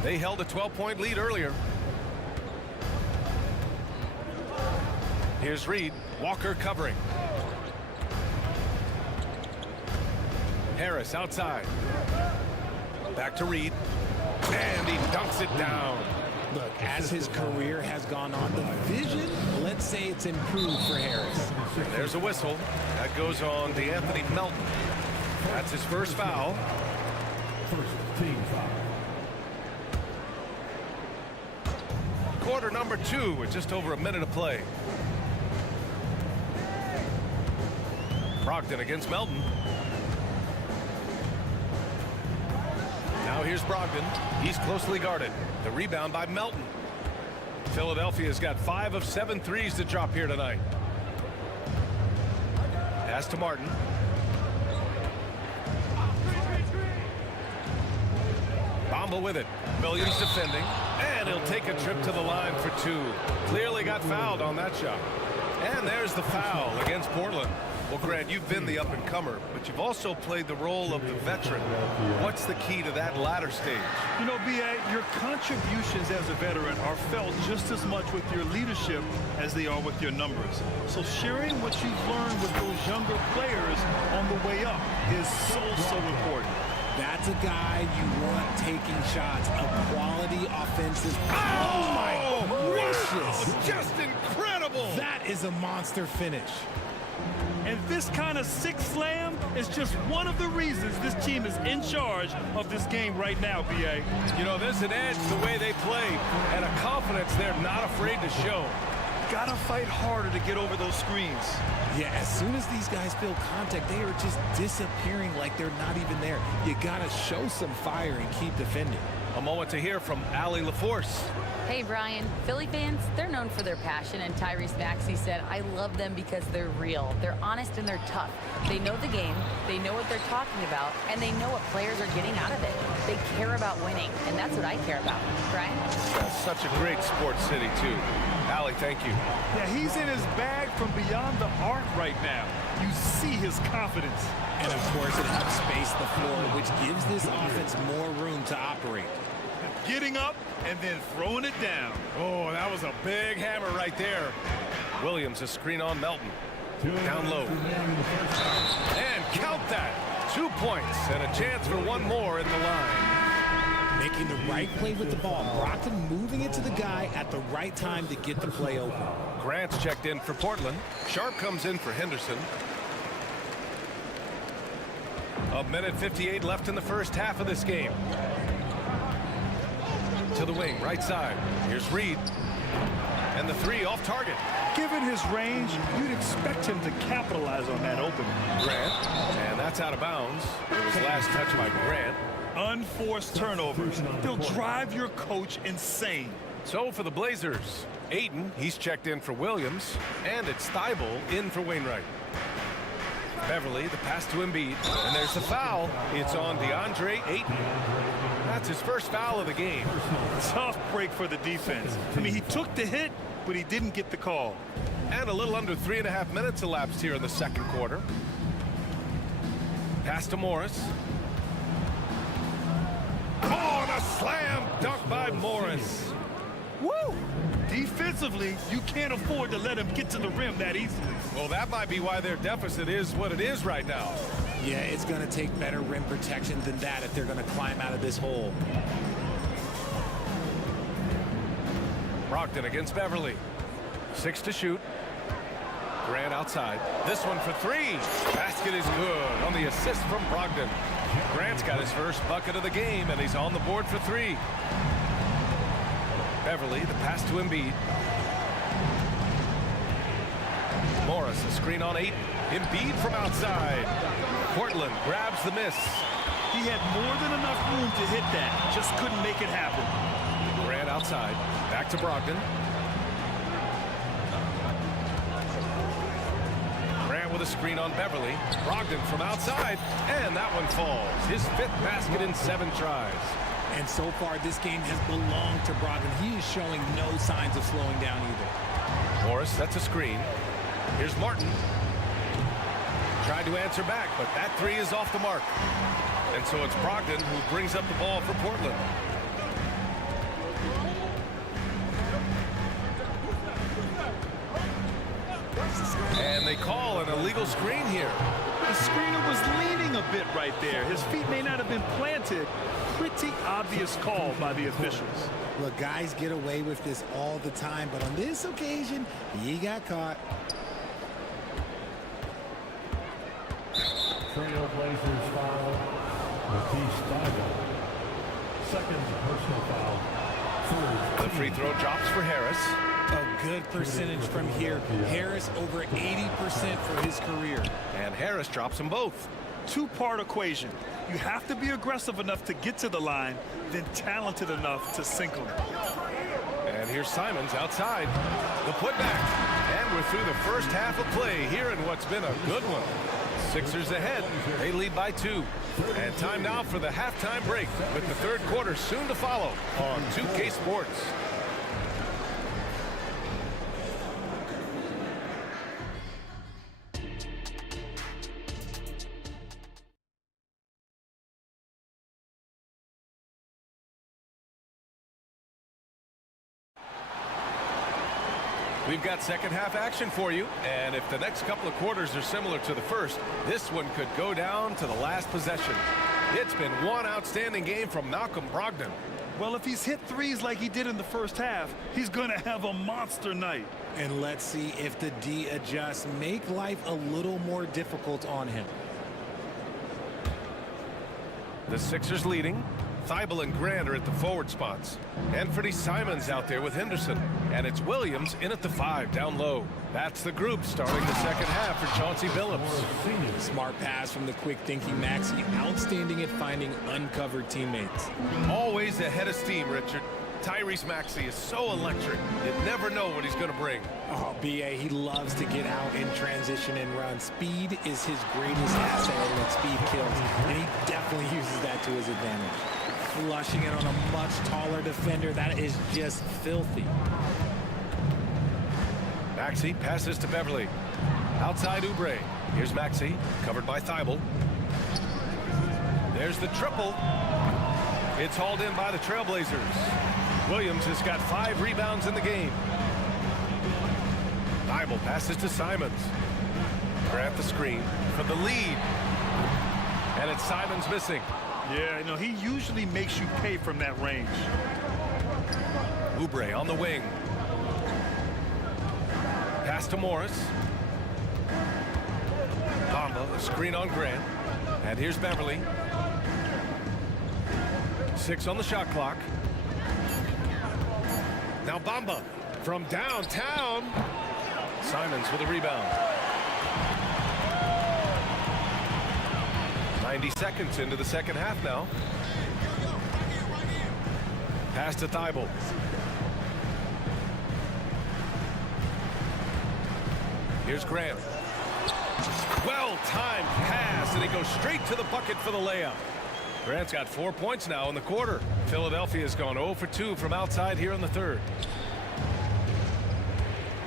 They held a 12-point lead earlier. Here's Reed. Walker covering. Harris outside. Back to Reed. And he dunks it down. Look, as his career has gone on, the vision, let's say it's improved for Harris. There's a whistle. That goes on DeAnthony Melton. That's his first foul. First team foul. Quarter number 2 with just over a minute of play. Brogdon against Melton. Now here's Brogdon. He's closely guarded. The rebound by Melton. Philadelphia's got 5 of 7 threes to drop here tonight. Pass to Martin. Bamba with it. Williams defending. And he'll take a trip to the line for 2. Clearly got fouled on that shot. And there's the foul against Portland. Well, Grant, you've been the up-and-comer, but you've also played the role of the veteran. What's the key to that latter stage? You know, B.A., your contributions as a veteran are felt just as much with your leadership as they are with your numbers. So sharing what you've learned with those younger players on the way up is so important. That's a guy you want taking shots, a quality offensive. Oh my gracious! Just incredible! That is a monster finish. And this kind of six slam is just one of the reasons this team is in charge of this game right now, B.A. You know, there's an edge the way they play and a confidence they're not afraid to show. Gotta fight harder to get over those screens. Yeah, as soon as these guys feel contact, they are just disappearing like they're not even there. You gotta show some fire and keep defending. A moment to hear from Allie LaForce. Hey, Brian. Philly fans, they're known for their passion, and Tyrese Maxey said, I love them because they're real. They're honest and they're tough. They know the game, they know what they're talking about, and they know what players are getting out of it. They care about winning, and that's what I care about. Brian? That's such a great sports city, too. Allie, thank you. Yeah, he's in his bag from beyond the arc right now. You see his confidence. And, of course, it helps space the floor, which gives this offense more room to operate. Getting up and then throwing it down. Oh, that was a big hammer right there. Williams, a screen on Melton. Down low. And count that. 2 points and a chance for one more at the line. Making the right play with the ball. Brogdon moving it to the guy at the right time to get the play open. Grant's checked in for Portland. Sharp comes in for Henderson. A minute 58 left in the first half of this game. To the wing, right side. Here's Reed. And the three off target. Given his range, you'd expect him to capitalize on that opening. Grant, and that's out of bounds. It was last touched by Grant. Unforced turnovers. They'll drive your coach insane. So for the Blazers, Ayton, he's checked in for Williams, and it's Thibault in for Wainwright. Beverly, the pass to Embiid, and there's the foul. It's on DeAndre Ayton. That's his first foul of the game. Tough break for the defense. I mean, he took the hit, but he didn't get the call. And a little under 3.5 minutes elapsed here in the second quarter. Pass to Morris. Oh, and a slam dunk by Morris. Woo! Defensively, you can't afford to let him get to the rim that easily. Well, that might be why their deficit is what it is right now. Yeah, it's going to take better rim protection than that if they're going to climb out of this hole. Brogdon against Beverly. 6 to shoot. Grant outside. This one for 3. Basket is good on the assist from Brogdon. Grant's got his first bucket of the game, and he's on the board for 3. Beverly, the pass to Embiid. Morris, a screen on 8. Embiid from outside. Portland grabs the miss. He had more than enough room to hit that. Just couldn't make it happen. Grant outside. Back to Brogdon. Grant with a screen on Beverly. Brogdon from outside. And that one falls. His 5th basket in 7 tries. And so far, this game has belonged to Brogdon. He is showing no signs of slowing down either. Morris, that's a screen. Here's Martin. Tried to answer back, but that 3 is off the mark. And so it's Brogdon who brings up the ball for Portland. And they call an illegal screen here. The screener was leaning a bit right there. His feet may not have been planted. Pretty obvious call by the officials. Look, guys get away with this all the time, but on this occasion, he got caught. Trailblazers foul. Matisse Thybulle. Second personal foul. The free throw drops for Harris. A good percentage from here. Harris over 80% for his career. And Harris drops them both. Two-part equation. You have to be aggressive enough to get to the line, then talented enough to sink them. And here's Simons outside. The putback. And we're through the first half of play here in what's been a good one. Sixers ahead. They lead by 2. And time now for the halftime break, with the third quarter soon to follow on 2K Sports. We've got second half action for you, and if the next couple of quarters are similar to the first, this one could go down to the last possession. It's been one outstanding game from Malcolm Brogdon. Well, if he's hit threes like he did in the first half, he's going to have a monster night. And let's see if the D adjusts, make life a little more difficult on him. The Sixers leading. Thibault and Grant are at the forward spots. Anthony Simons out there with Henderson. And it's Williams in at the 5 down low. That's the group starting the second half for Chauncey Billups. Smart pass from the quick-thinking Maxey. Outstanding at finding uncovered teammates. Always ahead of steam, Richard. Tyrese Maxey is so electric. You never know what he's going to bring. Oh, B.A., he loves to get out in transition and run. Speed is his greatest asset, and that speed kills. And he definitely uses that to his advantage. Flushing it on a much taller defender. That is just filthy. Maxey passes to Beverly. Outside Oubre. Here's Maxey, covered by Thibault. There's the triple. It's hauled in by the Trailblazers. Williams has got 5 rebounds in the game. Thibault passes to Simons. Grant the screen for the lead. And it's Simons missing. Yeah, you know, he usually makes you pay from that range. Oubre on the wing. Pass to Morris. Bamba, a screen on Grant. And here's Beverly. 6 on the shot clock. Now Bamba From downtown, Simons with a rebound. 90 seconds into the second half now. Pass to Thibault. Here's Grant. Well-timed pass, and he goes straight to the bucket for the layup. Grant's got 4 points now in the quarter. Philadelphia's gone 0 for 2 from outside here in the third.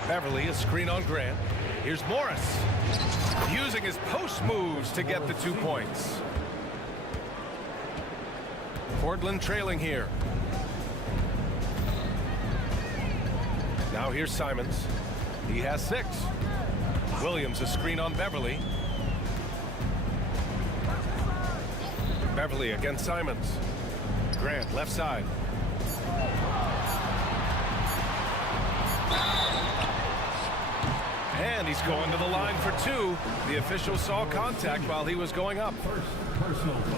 Beverly, a screen on Grant. Here's Morris, using his post moves to get the 2 points. Portland trailing here. Now here's Simons. He has 6. Williams, a screen on Beverly. Beverly against Simons. Grant, left side. And he's going to the line for 2. The official saw contact while he was going up.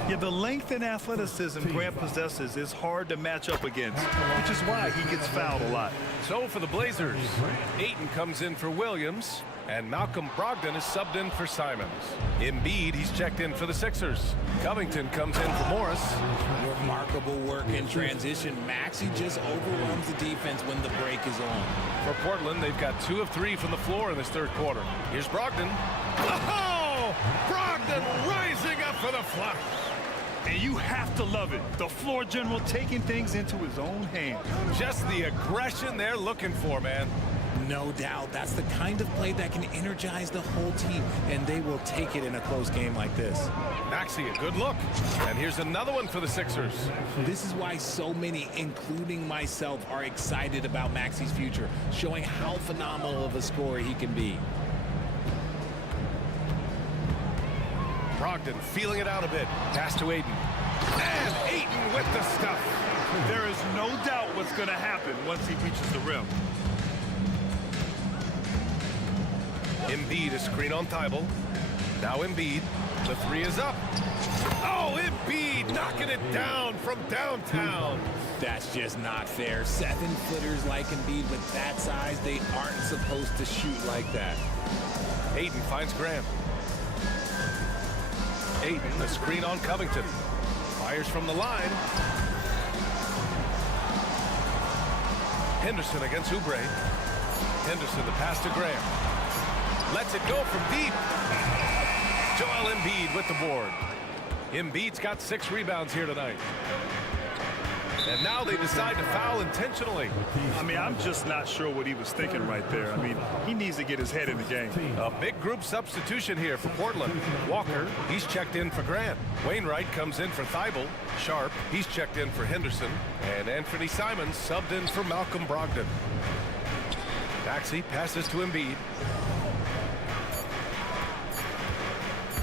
Yeah, the length and athleticism Grant possesses is hard to match up against, which is why he gets fouled a lot. So for the Blazers, Ayton comes in for Williams, and Malcolm Brogdon is subbed in for Simons. Embiid, he's checked in for the Sixers. Covington comes in for Morris. Remarkable work in transition. Maxey just overwhelms the defense when the break is on. For Portland, they've got 2 of 3 from the floor in this third quarter. Here's Brogdon. Oh! Brogdon rising up for the flush. And you have to love it. The floor general taking things into his own hands. Just the aggression they're looking for, man. No doubt. That's the kind of play that can energize the whole team, and they will take it in a close game like this. Maxey, a good look. And here's another one for the Sixers. This is why so many, including myself, are excited about Maxey's future, showing how phenomenal of a scorer he can be. Brogdon feeling it out a bit. Pass to Ayton. And Ayton with the stuff. There is no doubt what's going to happen once he reaches the rim. Embiid, a screen on Thibault. Now Embiid. The 3 is up. Oh, Embiid knocking it down from downtown. That's just not fair. 7-footers like Embiid with that size, they aren't supposed to shoot like that. Ayton finds Grant. Ayton, the screen on Covington. Fires from the line. Henderson against Oubre. Henderson, the pass to Grant. Lets it go from deep. Joel Embiid with the board. Embiid's got 6 rebounds here tonight. And now they decide to foul intentionally. I mean, I'm just not sure what he was thinking right there. I mean, he needs to get his head in the game. A big group substitution here for Portland. Walker, he's checked in for Grant. Wainwright comes in for Thibault. Sharp, he's checked in for Henderson. And Anthony Simons subbed in for Malcolm Brogdon. Maxey passes to Embiid.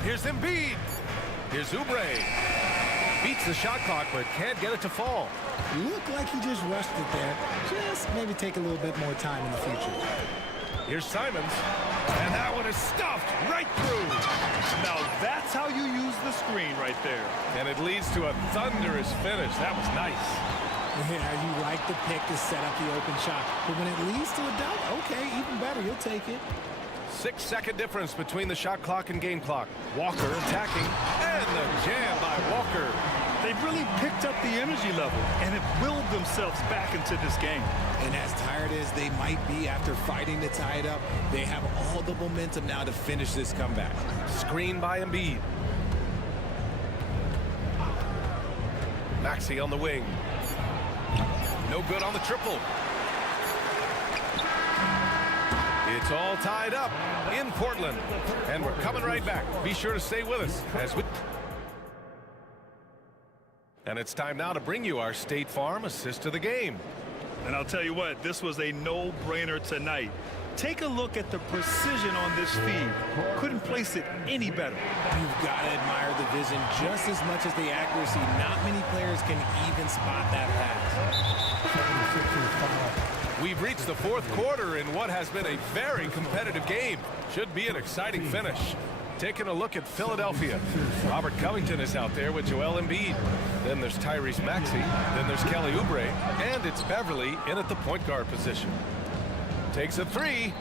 Here's Embiid. Here's Oubre. Beats the shot clock, but can't get it to fall. Looked like he just rushed it there. Just maybe take a little bit more time in the future. Here's Simons. And that one is stuffed right through. Now that's how you use the screen right there. And it leads to a thunderous finish. That was nice. Yeah, you like the pick to set up the open shot. But when it leads to a dunk, okay, even better, you'll take it. 6-second difference between the shot clock and game clock. Walker attacking, and the jam by Walker. They've really picked up the energy level and have willed themselves back into this game. And as tired as they might be after fighting to tie it up, they have all the momentum now to finish this comeback. Screen by Embiid. Maxey on the wing. No good on the triple. It's all tied up in Portland. And we're coming right back. Be sure to stay with us as we... And it's time now to bring you our State Farm assist of the game. And I'll tell you what, this was a no-brainer tonight. Take a look at the precision on this feed. Couldn't place it any better. You've got to admire the vision just as much as the accuracy. Not many players can even spot that pass. We've reached the fourth quarter in what has been a very competitive game. Should be an exciting finish. Taking a look at Philadelphia. Robert Covington is out there with Joel Embiid. Then there's Tyrese Maxey. Then there's Kelly Oubre. And it's Beverly in at the point guard position. takes a three.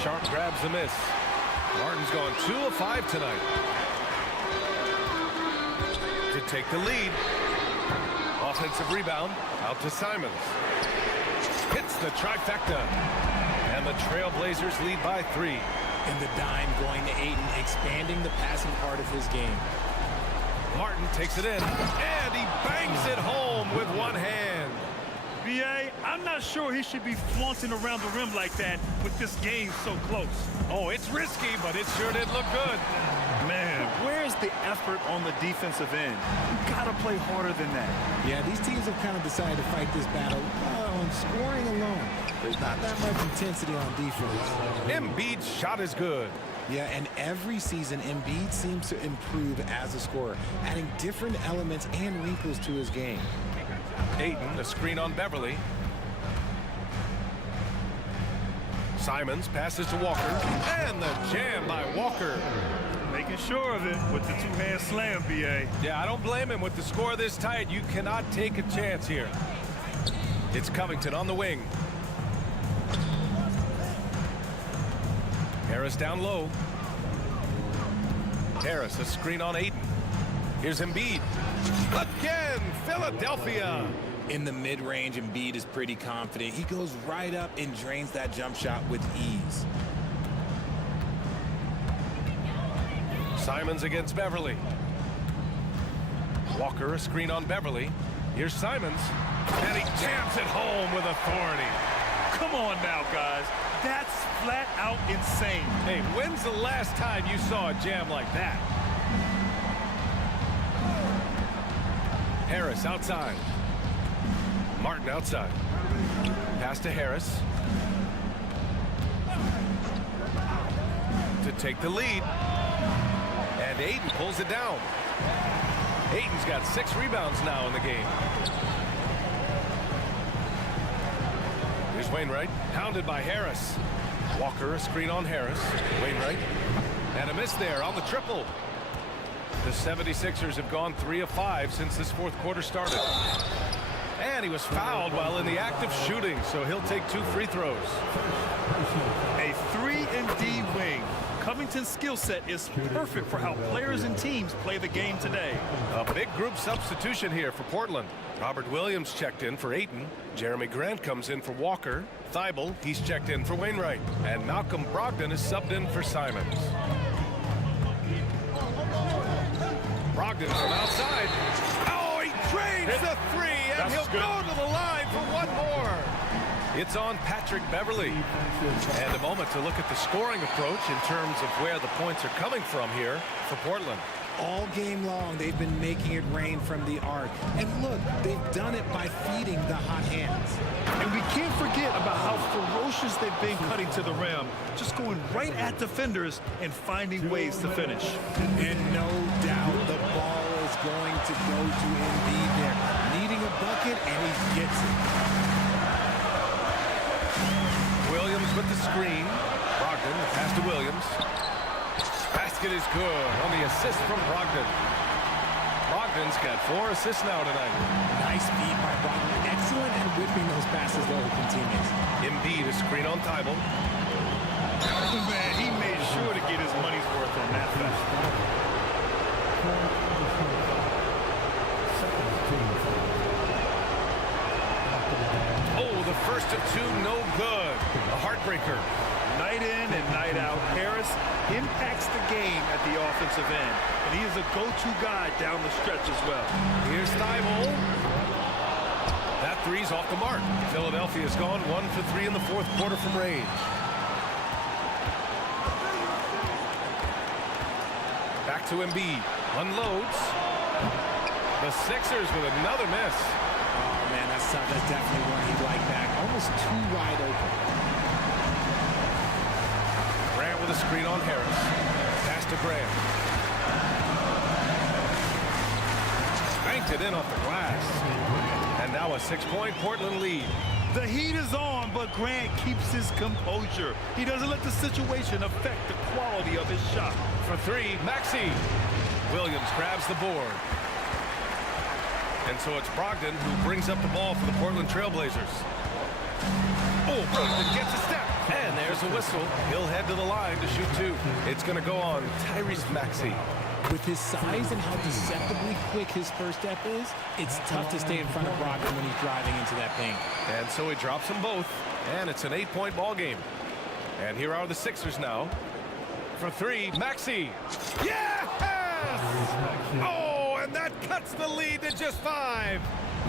Sharp grabs the miss. Martin's gone 2 of 5 tonight. To take the lead. Offensive rebound out to Simons. Hits the trifecta. And the Trailblazers lead by 3. And the dime going to Ayton, expanding the passing part of his game. Martin takes it in, and he bangs it home with one hand. B.A., I'm not sure he should be flaunting around the rim like that with this game so close. Oh, it's risky, but it sure did look good. Man, where's the effort on the defensive end? You gotta play harder than that. Yeah, these teams have kind of decided to fight this battle on scoring alone. There's not that much intensity on defense. Embiid's shot is good. Yeah, and every season, Embiid seems to improve as a scorer, adding different elements and wrinkles to his game. Ayton, a screen on Beverly. Simons passes to Walker, and the jam by Walker. Making sure of it with the two-hand slam, B.A. Yeah, I don't blame him. With the score this tight, you cannot take a chance here. It's Covington on the wing. Harris down low. Harris, a screen on Ayton. Here's Embiid. Again, Philadelphia. In the mid-range, Embiid is pretty confident. He goes right up and drains that jump shot with ease. Simons against Beverly. Walker, a screen on Beverly. Here's Simons. And he jams it home with authority. Come on now, guys. That's flat out insane. Hey, when's the last time you saw a jam like that? Harris outside. Martin outside. Pass to Harris. To take the lead. And Ayton pulls it down. Ayton's got 6 rebounds now in the game. Here's Wainwright, pounded by Harris. Walker, a screen on Harris. Wainwright, and a miss there on the triple. The 76ers have gone 3 of 5 since this fourth quarter started. And he was fouled while in the act of shooting, so he'll take 2 free throws. A 3-and-D wing. Covington's skill set is perfect for how players and teams play the game today. A big group substitution here for Portland. Robert Williams checked in for Ayton. Jeremy Grant comes in for Walker. Thibault, he's checked in for Wainwright. And Malcolm Brogdon is subbed in for Simons. Brogdon from outside. Oh, he drains the 3, and he'll go to the line for one more. It's on Patrick Beverly. And a moment to look at the scoring approach in terms of where the points are coming from here for Portland. All game long, they've been making it rain from the arc. And look, they've done it by feeding the hot hands. And we can't forget about how ferocious they've been cutting to the rim, just going right at defenders and finding ways to finish. And no doubt the ball is going to go to Embiid there, needing a bucket, and he gets it. Williams with the screen. Brogdon, the pass to Williams. Basket is good on the assist from Brogdon. Brogdon's got 4 assists now tonight. Nice feed by Brogdon. Excellent at whipping those passes to open teammates. Embiid, a screen on Thibault. Man, he made sure to get his money's worth on that foul. Oh, the first of 2, no good. A heartbreaker. Night in and night out, Harris impacts the game at the offensive end. And he is a go-to guy down the stretch as well. Here's Thibault. That 3's off the mark. Philadelphia's gone 1 for 3 in the fourth quarter from range. Back to Embiid. Unloads. The Sixers with another miss. Oh, man, that's tough. That's definitely one he'd like back. Almost too wide open. Grant with a screen on Harris. Pass to Grant. Banked it in off the glass. And now a 6-point Portland lead. The heat is on, but Grant keeps his composure. He doesn't let the situation affect the quality of his shot. For 3, Maxey. Williams grabs the board. And so it's Brogdon who brings up the ball for the Portland Trailblazers. Oh, Brogdon gets a step. And there's a whistle. He'll head to the line to shoot two. It's going to go on Tyrese Maxey. With his size and how deceptively quick his first step is, it's tough to stay in front of Brogdon when he's driving into that paint. And so he drops them both. And it's an 8-point ball game. And here are the Sixers now. For three, Maxey. Yes! Oh, and that cuts the lead to just 5.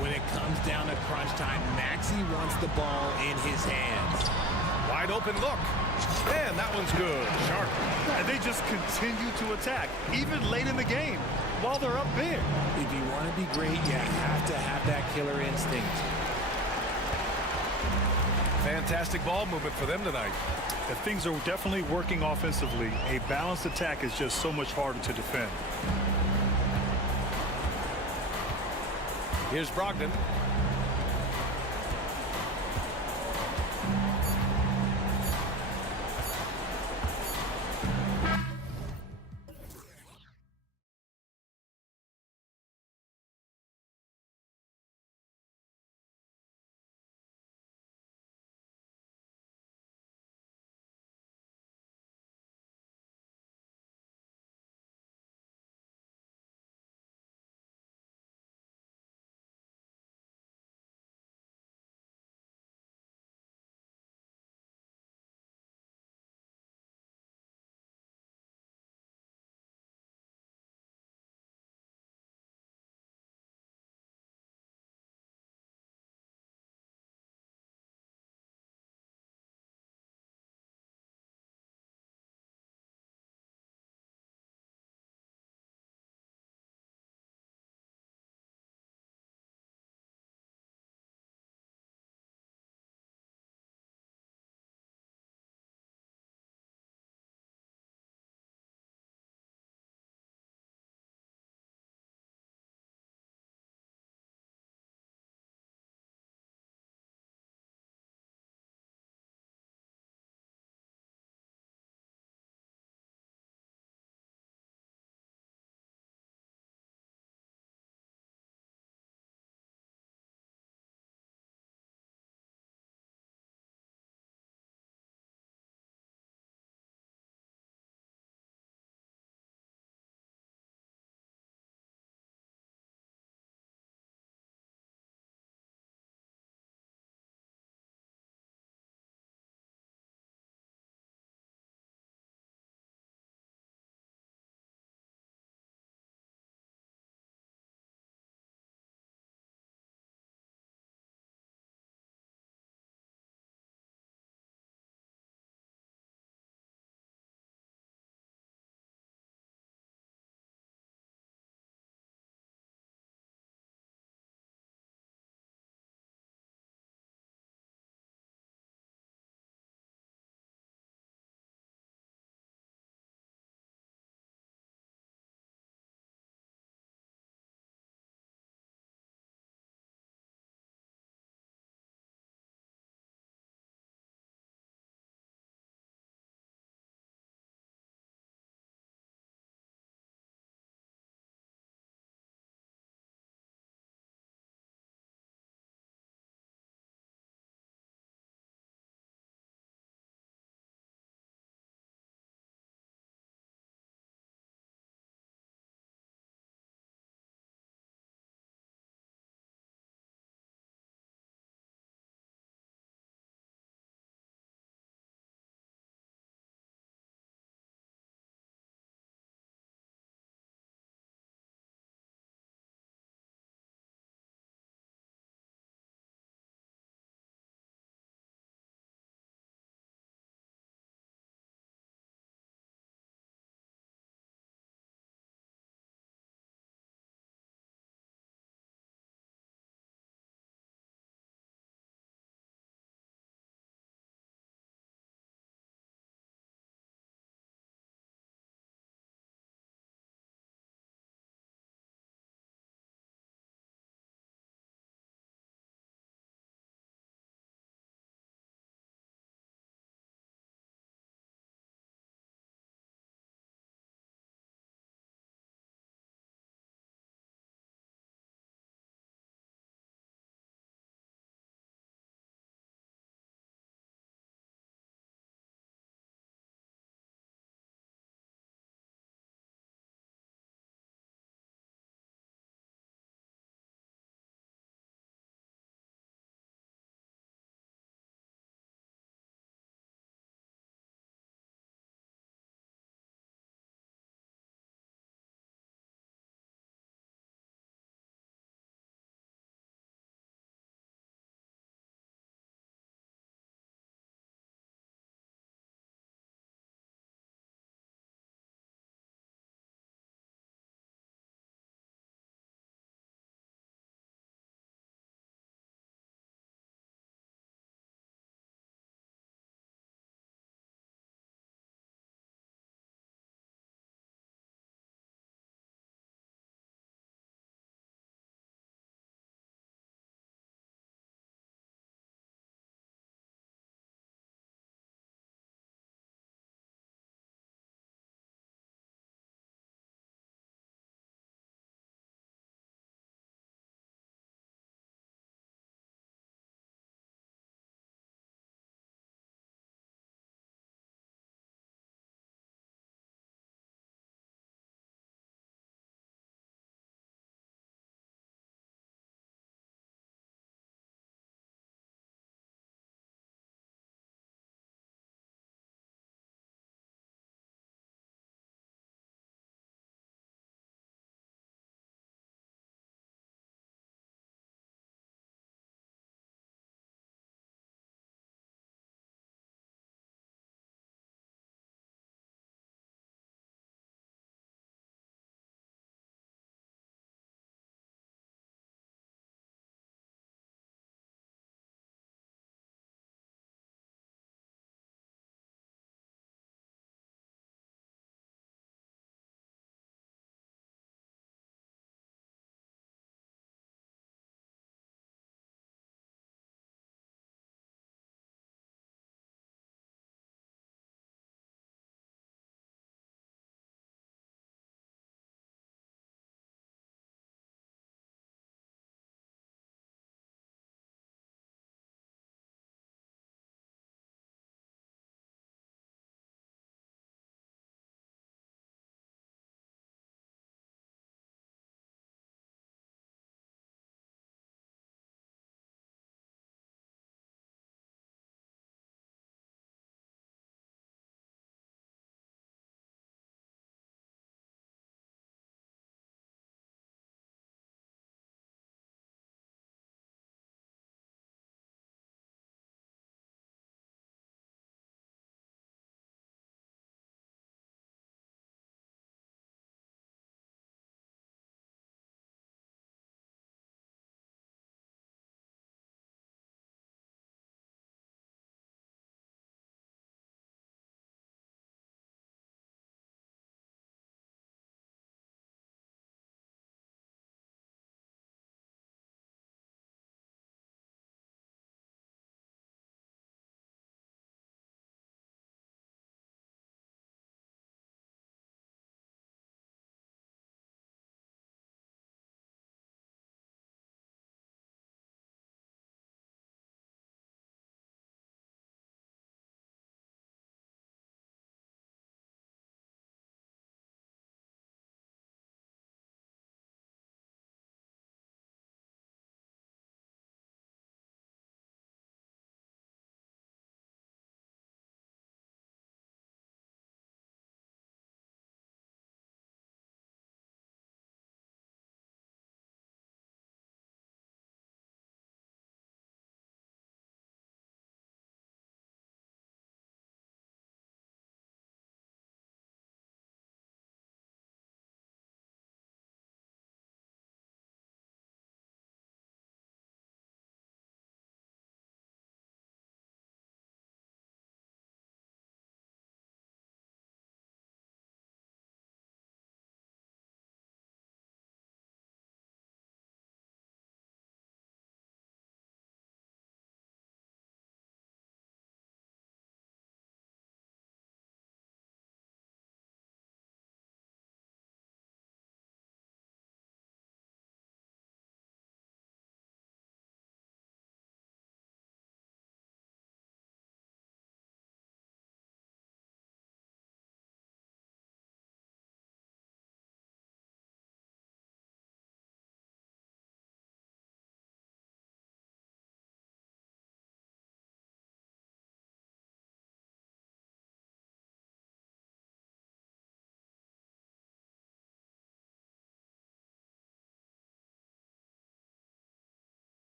When it comes down to crunch time, Maxey wants the ball in his hands. Wide open look. And that one's good. Sharp. And they just continue to attack, even late in the game, while they're up big. If you want to be great, you have to have that killer instinct. Fantastic ball movement for them tonight. If things are definitely working offensively, a balanced attack is just so much harder to defend. Here's Brogdon.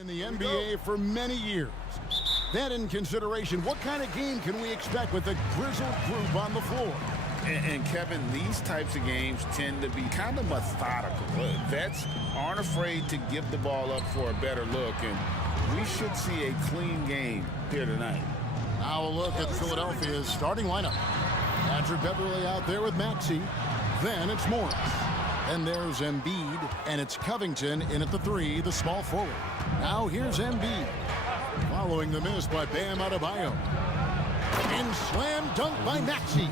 In the NBA for many years. That in consideration, what kind of game can we expect with a grizzled group on the floor? And Kevin, these types of games tend to be kind of methodical. Vets aren't afraid to give the ball up for a better look, and we should see a clean game here tonight. Now a look at Philadelphia's starting lineup. Patrick Beverley out there with Maxey. Then it's Morris. Then there's Embiid, and it's Covington in at the 3, the small forward. Now here's Embiid. Following the miss by Bam Adebayo. And slam dunk by Maxey.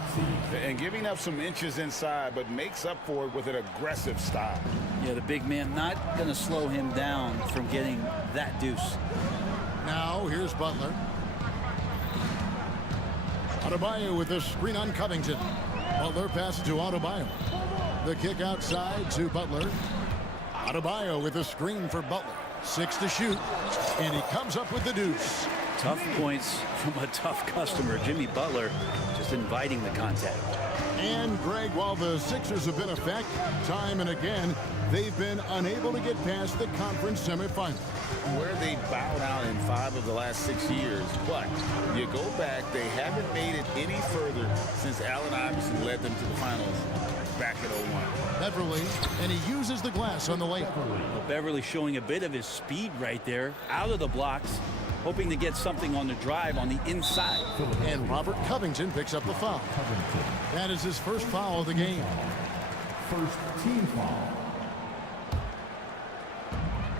And giving up some inches inside, but makes up for it with an aggressive stop. Yeah, the big man not going to slow him down from getting that deuce. Now here's Butler. Adebayo with a screen on Covington. Butler passes to Adebayo. The kick outside to Butler. Adebayo with a screen for Butler. 6 to shoot, and he comes up with the deuce. Tough points from a tough customer. Jimmy Butler just inviting the contact. And Greg, while the Sixers have been a fact time and again, they've been unable to get past the conference semifinal. Where they bowed out in 5 of the last 6 years, but you go back, they haven't made it any further since Allen Iverson led them to the finals back in 01. Beverley, and he uses the glass on the layup. Well, Beverley showing a bit of his speed right there, out of the blocks, hoping to get something on the drive on the inside. And Robert Covington picks up the foul. That is his first foul of the game. First team foul.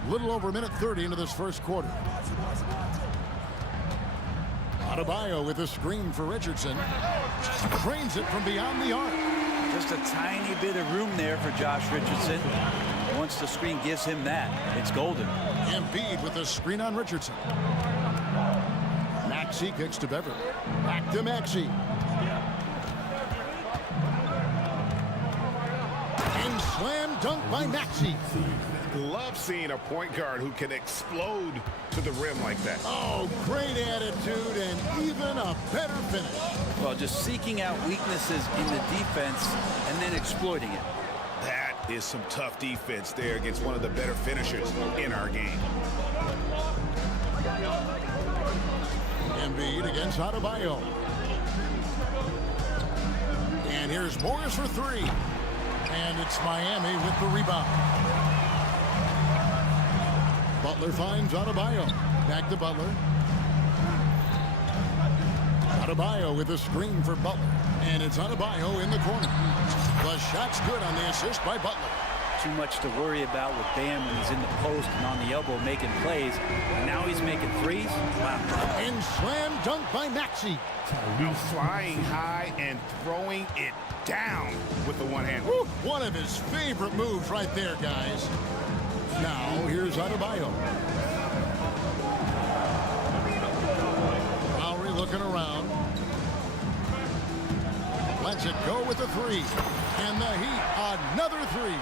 Little over a minute 30 into this first quarter. Adebayo with a screen for Richardson. Drains it from beyond the arc. Just a tiny bit of room there for Josh Richardson. Once the screen gives him that, it's golden. Embiid with a screen on Richardson. Maxey kicks to Beverley. Back to Maxey. And slam dunk by Maxey. Love seeing a point guard who can explode to the rim like that. Oh, great attitude and even a better finish. Well, just seeking out weaknesses in the defense and then exploiting it. That is some tough defense there against one of the better finishers in our game. Embiid against Adebayo. And here's Morris for 3. And it's Miami with the rebound. Butler finds Adebayo. Back to Butler. Adebayo with a screen for Butler. And it's Adebayo in the corner. The shot's good on the assist by Butler. Too much to worry about with Bam when he's in the post and on the elbow making plays. And now he's making threes. Wow. And slam dunk by Maxey. Now flying high and throwing it down with the one hand. Woo, one of his favorite moves right there, guys. Now, here's Adebayo. Lowry looking around. Lets it go with the 3. And the Heat, another 3.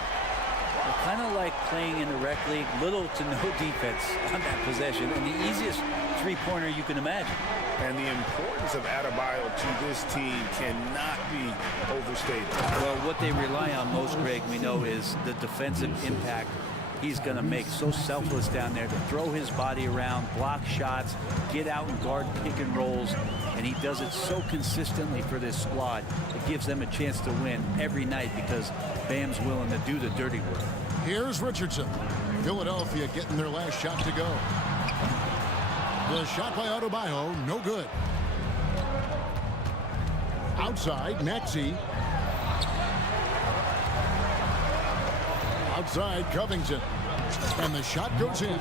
Kind of like playing in the rec league, little to no defense on that possession, and the easiest three-pointer you can imagine. And the importance of Adebayo to this team cannot be overstated. Well, what they rely on most, Greg, we know, is the defensive impact he's going to make. So selfless down there to throw his body around, block shots, get out and guard pick and rolls, and he does it so consistently for this squad. It gives them a chance to win every night because Bam's willing to do the dirty work. Here's Richardson. Philadelphia getting their last shot to go. The shot by Adebayo, no good. Outside, Maxey. Outside, Covington. And the shot goes in.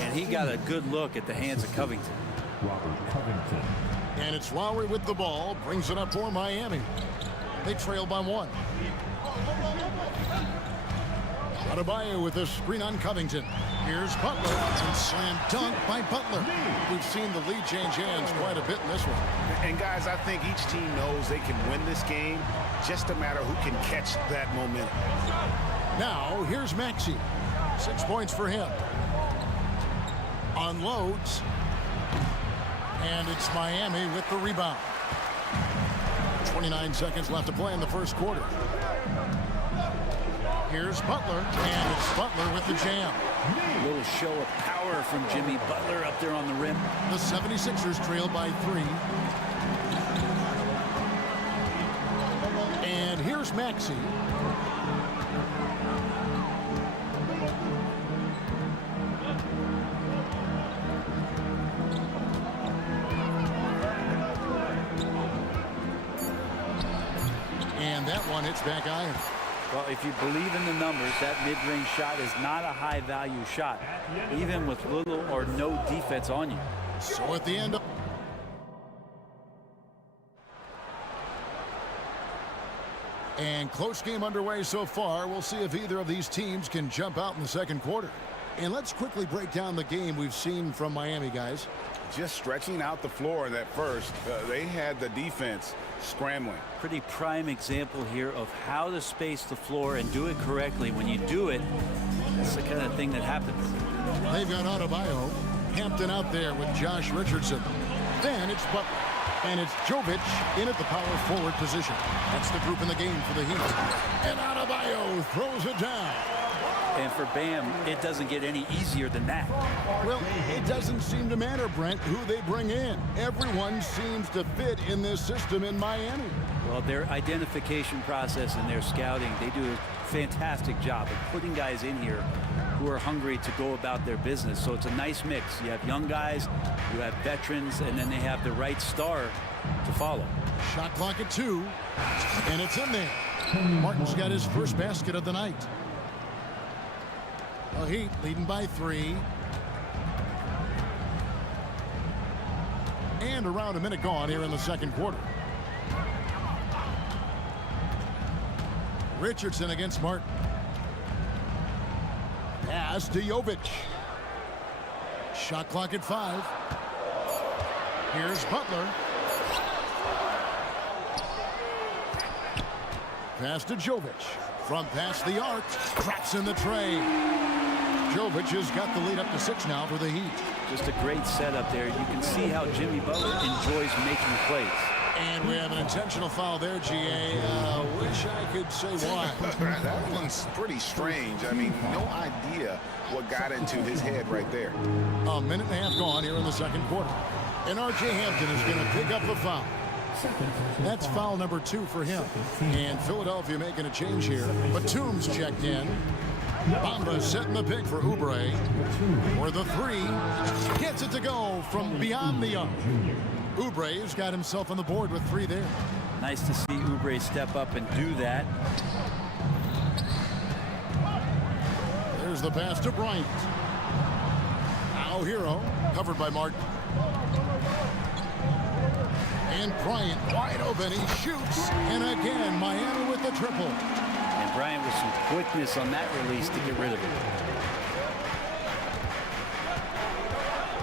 And he got a good look at the hands of Covington. Robert Covington. And it's Lowry with the ball. Brings it up for Miami. They trail by 1. Adebayo with a screen on Covington. Here's Butler. And slam dunk by Butler. We've seen the lead change hands quite a bit in this one. And guys, I think each team knows they can win this game. Just a matter who can catch that momentum. Now, here's Maxey. 6 points for him. Unloads. And it's Miami with the rebound. 29 seconds left to play in the first quarter. Here's Butler, and it's Butler with the jam. A little show of power from Jimmy Butler up there on the rim. The 76ers trail by 3. And here's Maxey. And that one hits back iron. Well, if you believe in the numbers, that mid-range shot is not a high-value shot, even with little or no defense on you. So at the end of... And close game underway so far. We'll see if either of these teams can jump out in the second quarter. And let's quickly break down the game we've seen from Miami, guys. Just stretching out the floor in that first. They had the defense scrambling. Pretty prime example here of how to space the floor and do it correctly. When you do it, that's the kind of thing that happens. They've got Adebayo. Hampton out there with Josh Richardson. Then it's Butler. And it's Jovic in at the power forward position. That's the group in the game for the Heat. And Adebayo throws it down. And for Bam, it doesn't get any easier than that. Well, it doesn't seem to matter, Brent, who they bring in. Everyone seems to fit in this system in Miami. Well, their identification process and their scouting, they do a fantastic job of putting guys in here who are hungry to go about their business. So it's a nice mix. You have young guys, you have veterans, and then they have the right star to follow. Shot clock at 2, and it's in there. Martin's got his first basket of the night. The Heat leading by 3. And around a minute gone here in the second quarter. Richardson against Martin. Pass to Jovic. Shot clock at 5. Here's Butler. Pass to Jovic. From past the arc. Drops in the tray. Jovic has got the lead up to 6 now for the Heat. Just a great setup there. You can see how Jimmy Butler enjoys making plays. And we have an intentional foul there, GA. Wish I could say why. That one's pretty strange. I mean, no idea what got into his head right there. A minute and a half gone here in the second quarter. And R.J. Hampton is going to pick up the foul. That's foul number 2 for him. And Philadelphia making a change here. Batum's checked in. Bamba setting the pick for Oubre. For the 3. Gets it to go from beyond the arc. Oubre's got himself on the board with 3 there. Nice to see Oubre step up and do that. There's the pass to Bryant. Now Hero, covered by Martin. And Bryant wide open, he shoots. And again, Miami with the triple. And Bryant with some quickness on that release to get rid of it.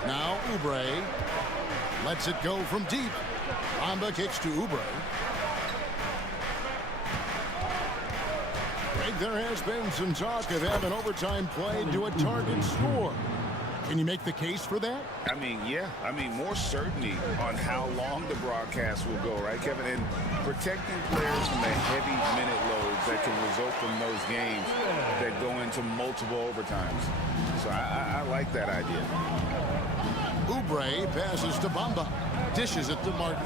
Now Oubre lets it go from deep. Bamba kicks to Oubre. Greg, there has been some talk of having overtime play to a target score. Can you make the case for that? I mean, yeah. I mean, more certainty on how long the broadcast will go, right, Kevin? And protecting players from the heavy minute loads that can result from those games that go into multiple overtimes. So I like that idea. Oubre passes to Bamba. Dishes it to Martin.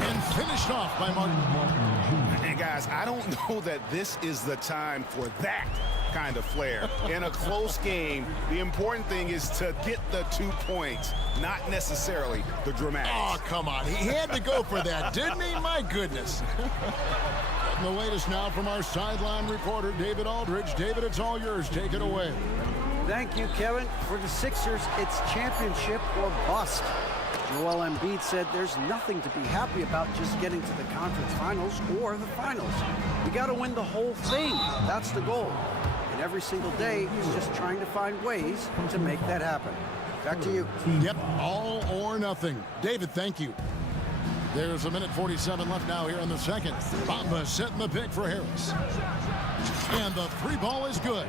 And finished off by Martin. And guys, I don't know that this is the time for that kind of flair. In a close game, the important thing is to get the 2 points, not necessarily the dramatics. Oh, come on. He had to go for that, didn't he? My goodness. And the latest now from our sideline reporter, David Aldridge. David, it's all yours. Take it away. Thank you, Kevin. For the Sixers, it's championship or bust. Joel Embiid said there's nothing to be happy about just getting to the conference finals or the finals. We got to win the whole thing. That's the goal. And every single day, he's just trying to find ways to make that happen. Back to you. Yep, all or nothing. David, thank you. There's a minute 47 left now here in the second. Bamba setting the pick for Harris. And the 3 ball is good.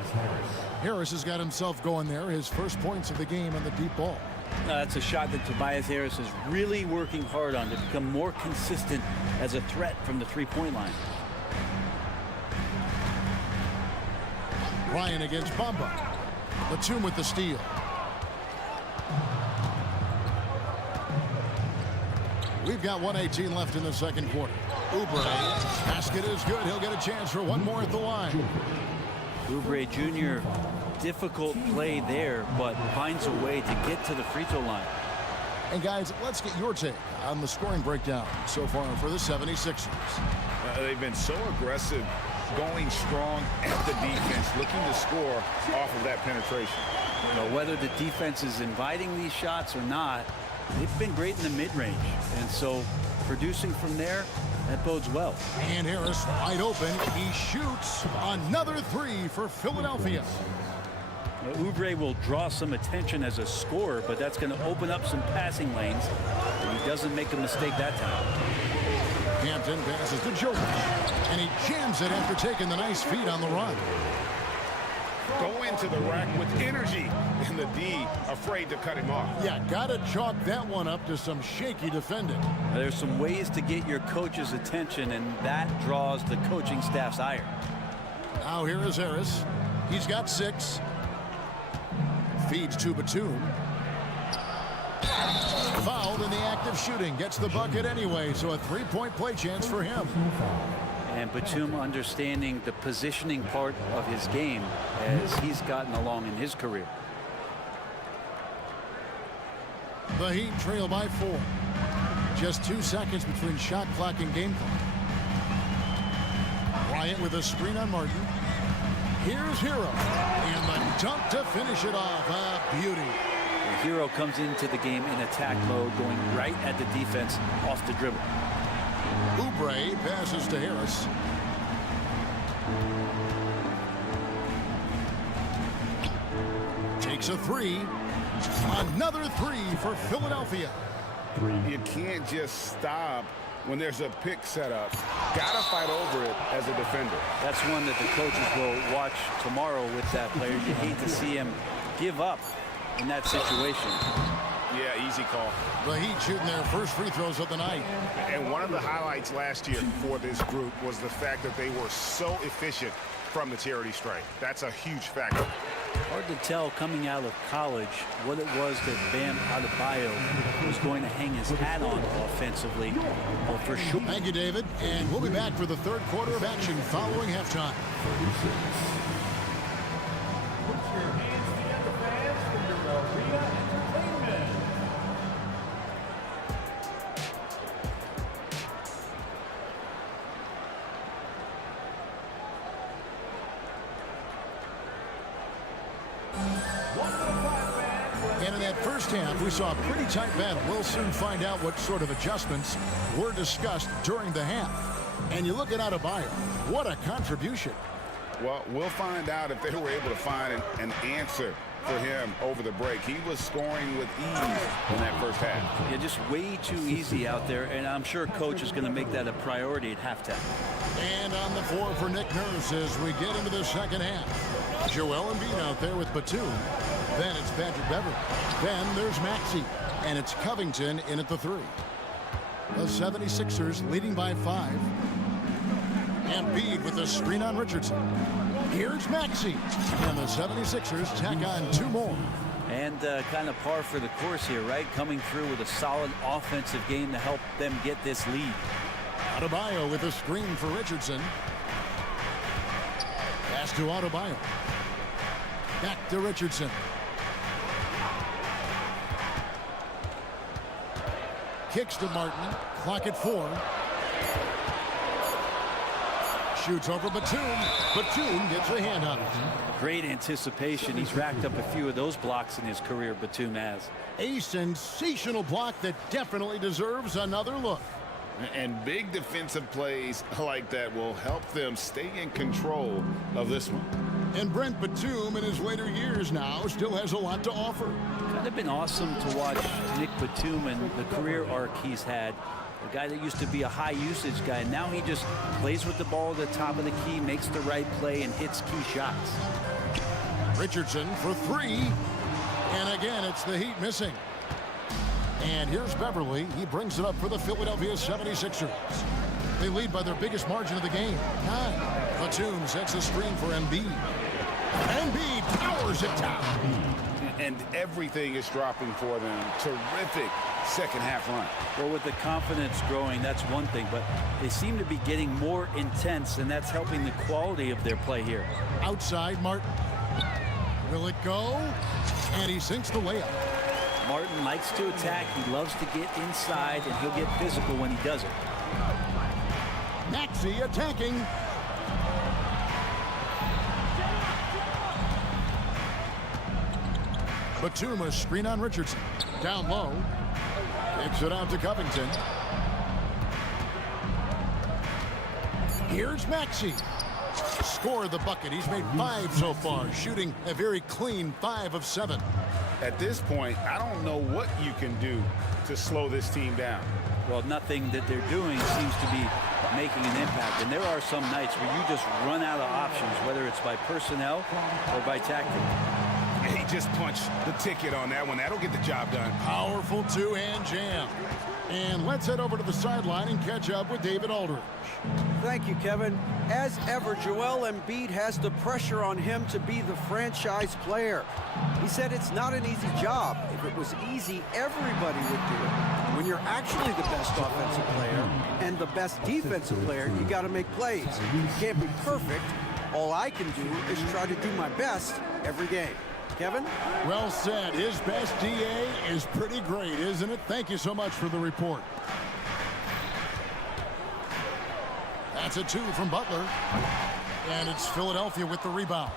Harris has got himself going there. His first points of the game on the deep ball. That's a shot that Tobias Harris is really working hard on to become more consistent as a threat from the 3-point line. Ryan against Bamba. Batum with the steal. We've got 1:18 left in the second quarter. Oubre, basket is good. He'll get a chance for one more at the line. Oubre Jr., difficult play there, but finds a way to get to the free throw line. And guys, let's get your take on the scoring breakdown so far for the 76ers. They've been so aggressive, going strong at the defense, looking to score off of that penetration. You know, whether the defense is inviting these shots or not, they've been great in the mid-range. And so producing from there, that bodes well. And Harris wide open. He shoots another three for Philadelphia. Now, Oubre will draw some attention as a scorer, but that's going to open up some passing lanes. And he doesn't make a mistake that time. Hampton passes to Jokic, and he jams it after taking the nice feed on the run. Go into the rack with energy, and the D afraid to cut him off. Yeah, gotta chalk that one up to some shaky defending. There's some ways to get your coach's attention, and that draws the coaching staff's ire. Now here is Harris. He's got 6. Feeds to Batum. Fouled in the act of shooting. Gets the bucket anyway, so a 3-point play chance for him. And Batum understanding the positioning part of his game as he's gotten along in his career. The Heat trail by 4. Just 2 seconds between shot clock and game clock. Bryant with a screen on Martin. Here's Hero. And the dunk to finish it off. A beauty. The Hero comes into the game in attack mode, going right at the defense off the dribble. Oubre passes to Harris. Takes a 3. Another 3 for Philadelphia. You can't just stop when there's a pick set up. Gotta fight over it as a defender. That's one that the coaches will watch tomorrow with that player. You hate to see him give up in that situation. Yeah, easy call. The Heat shooting their first free throws of the night. And one of the highlights last year for this group was the fact that they were so efficient from the charity stripe. That's a huge factor. Hard to tell coming out of college what it was that Bam Adebayo was going to hang his hat on offensively. Well, for sure. Thank you, David. And we'll be back for the third quarter of action following halftime. Put your hands together, fans, for your arena entertainment. And in that first half, we saw a pretty tight battle. We'll soon find out what sort of adjustments were discussed during the half. And you look at Adebayo, what a contribution. Well, we'll find out if they were able to find an answer for him over the break. He was scoring with ease in that first half. Yeah, just way too easy out there, and I'm sure coach is going to make that a priority at halftime. And on the floor for Nick Nurse as we get into the second half. Joel Embiid out there with Batum. Then it's Patrick Beverley. Then there's Maxey. And it's Covington in at the 3. The 76ers leading by 5. Embiid with the screen on Richardson. Here's Maxey. And the 76ers tack on 2 more. And kind of par for the course here, right? Coming through with a solid offensive game to help them get this lead. Adebayo with a screen for Richardson. Pass to Adebayo. Back to Richardson. Kicks to Martin. Clock at 4. Shoots over Batum. Batum gets a hand on it. Great anticipation. He's racked up a few of those blocks in his career, Batum has. A sensational block that definitely deserves another look. And big defensive plays like that will help them stay in control of this one. And Brent Batum in his later years now still has a lot to offer. Kind of been awesome to watch Nick Batum and the career arc he's had. A guy that used to be a high usage guy. Now he just plays with the ball at the top of the key, makes the right play, and hits key shots. Richardson for 3. And again, it's the Heat missing. And here's Beverley. He brings it up for the Philadelphia 76ers. They lead by their biggest margin of the game, 9. Batum sets a screen for Embiid. Embiid powers it down. And everything is dropping for them. Terrific second half run. Well, with the confidence growing, that's one thing, but they seem to be getting more intense, and that's helping the quality of their play here. Outside, Martin. Will it go? And he sinks the layup. Martin likes to attack. He loves to get inside, and he'll get physical when he does it. Maxey attacking. Batum, screen on Richardson. Down low. Kicks it out to Covington. Here's Maxey. Scored the bucket. He's made 5 so far, shooting a very clean 5 of 7. At this point, I don't know what you can do to slow this team down. Well, nothing that they're doing seems to be making an impact. And there are some nights where you just run out of options, whether it's by personnel or by tactic. He just punched the ticket on that one. That'll get the job done. Powerful two-hand jam. And let's head over to the sideline and catch up with David Aldridge. Thank you, Kevin. As ever, Joel Embiid has the pressure on him to be the franchise player. He said it's not an easy job. If it was easy, everybody would do it. When you're actually the best offensive player and the best defensive player, you got to make plays. You can't be perfect. All I can do is try to do my best every game. Kevin? Well said. His best DA is pretty great, isn't it? Thank you so much for the report. That's a 2 from Butler. And it's Philadelphia with the rebound.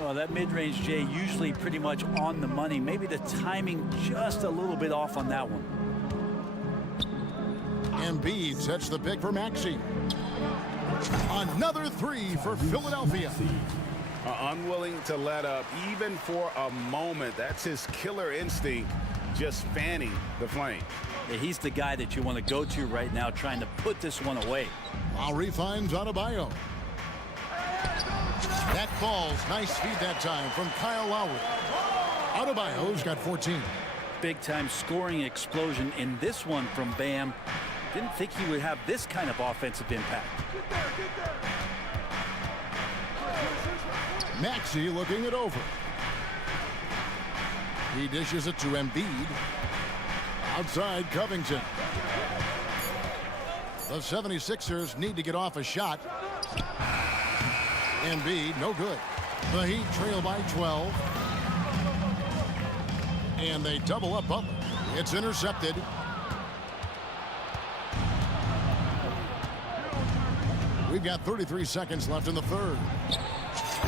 Well, that mid-range, Jay, usually pretty much on the money. Maybe the timing just a little bit off on that one. Embiid sets the pick for Maxey. Another 3 for Philadelphia. Unwilling to let up even for a moment. That's his killer instinct, just fanning the flame. Yeah, he's the guy that you want to go to right now, trying to put this one away. Lowry finds Adebayo. That falls. Nice feed that time from Kyle Lowry. Adebayo's got 14. Big-time scoring explosion in this one from Bam. Didn't think he would have this kind of offensive impact. Maxey looking it over. He dishes it to Embiid. Outside, Covington. The 76ers need to get off a shot. Embiid, no good. The Heat trail by 12. And they double up Butler. It's intercepted. We've got 33 seconds left in the third.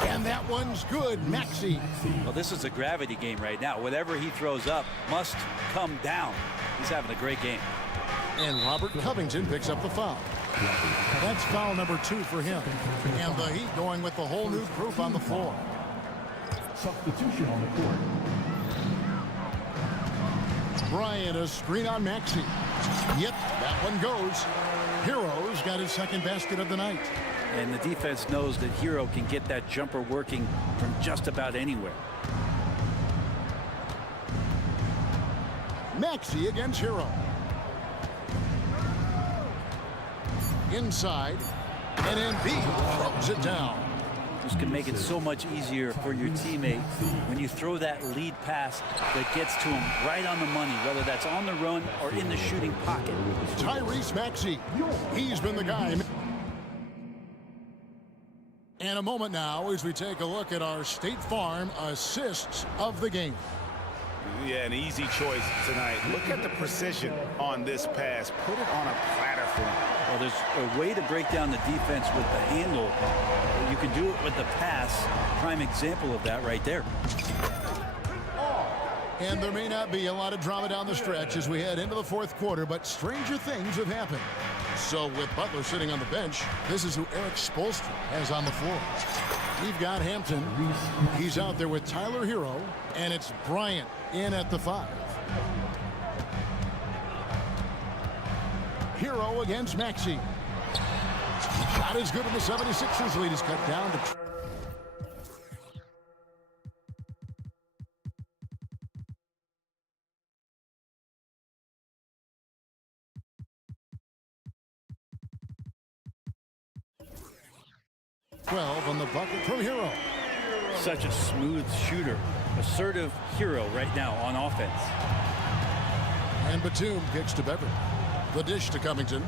And that one's good. Maxey. Well, this is a gravity game right now. Whatever he throws up must come down. He's having a great game. And Robert Covington picks up the foul. That's foul number 2 for him. And the Heat going with the whole new group on the floor. Substitution on the court. Bryant, a screen on Maxey. Yep, that one goes. Hero's got his second basket of the night. And the defense knows that Hero can get that jumper working from just about anywhere. Maxey against Hero. Inside. And Embiid throws it down. This can make it so much easier for your teammate when you throw that lead pass that gets to him right on the money, whether that's on the run or in the shooting pocket. Tyrese Maxey. He's been the guy. And a moment now as we take a look at our State Farm assists of the game. Yeah, an easy choice tonight. Look at the precision on this pass. Put it on a platter for him. Well, there's a way to break down the defense with the handle. You can do it with the pass. Prime example of that right there. And there may not be a lot of drama down the stretch as we head into the fourth quarter, but stranger things have happened. So with Butler sitting on the bench, this is who Eric Spoelstra has on the floor. We've got Hampton. He's out there with Tyler Hero, and it's Bryant in at the 5. Hero against Maxey. Shot is good, and the 76ers lead is cut down to 12 on the bucket from Hero. Such a smooth shooter. Assertive hero right now on offense. And Batum kicks to Beverly. The dish to Covington.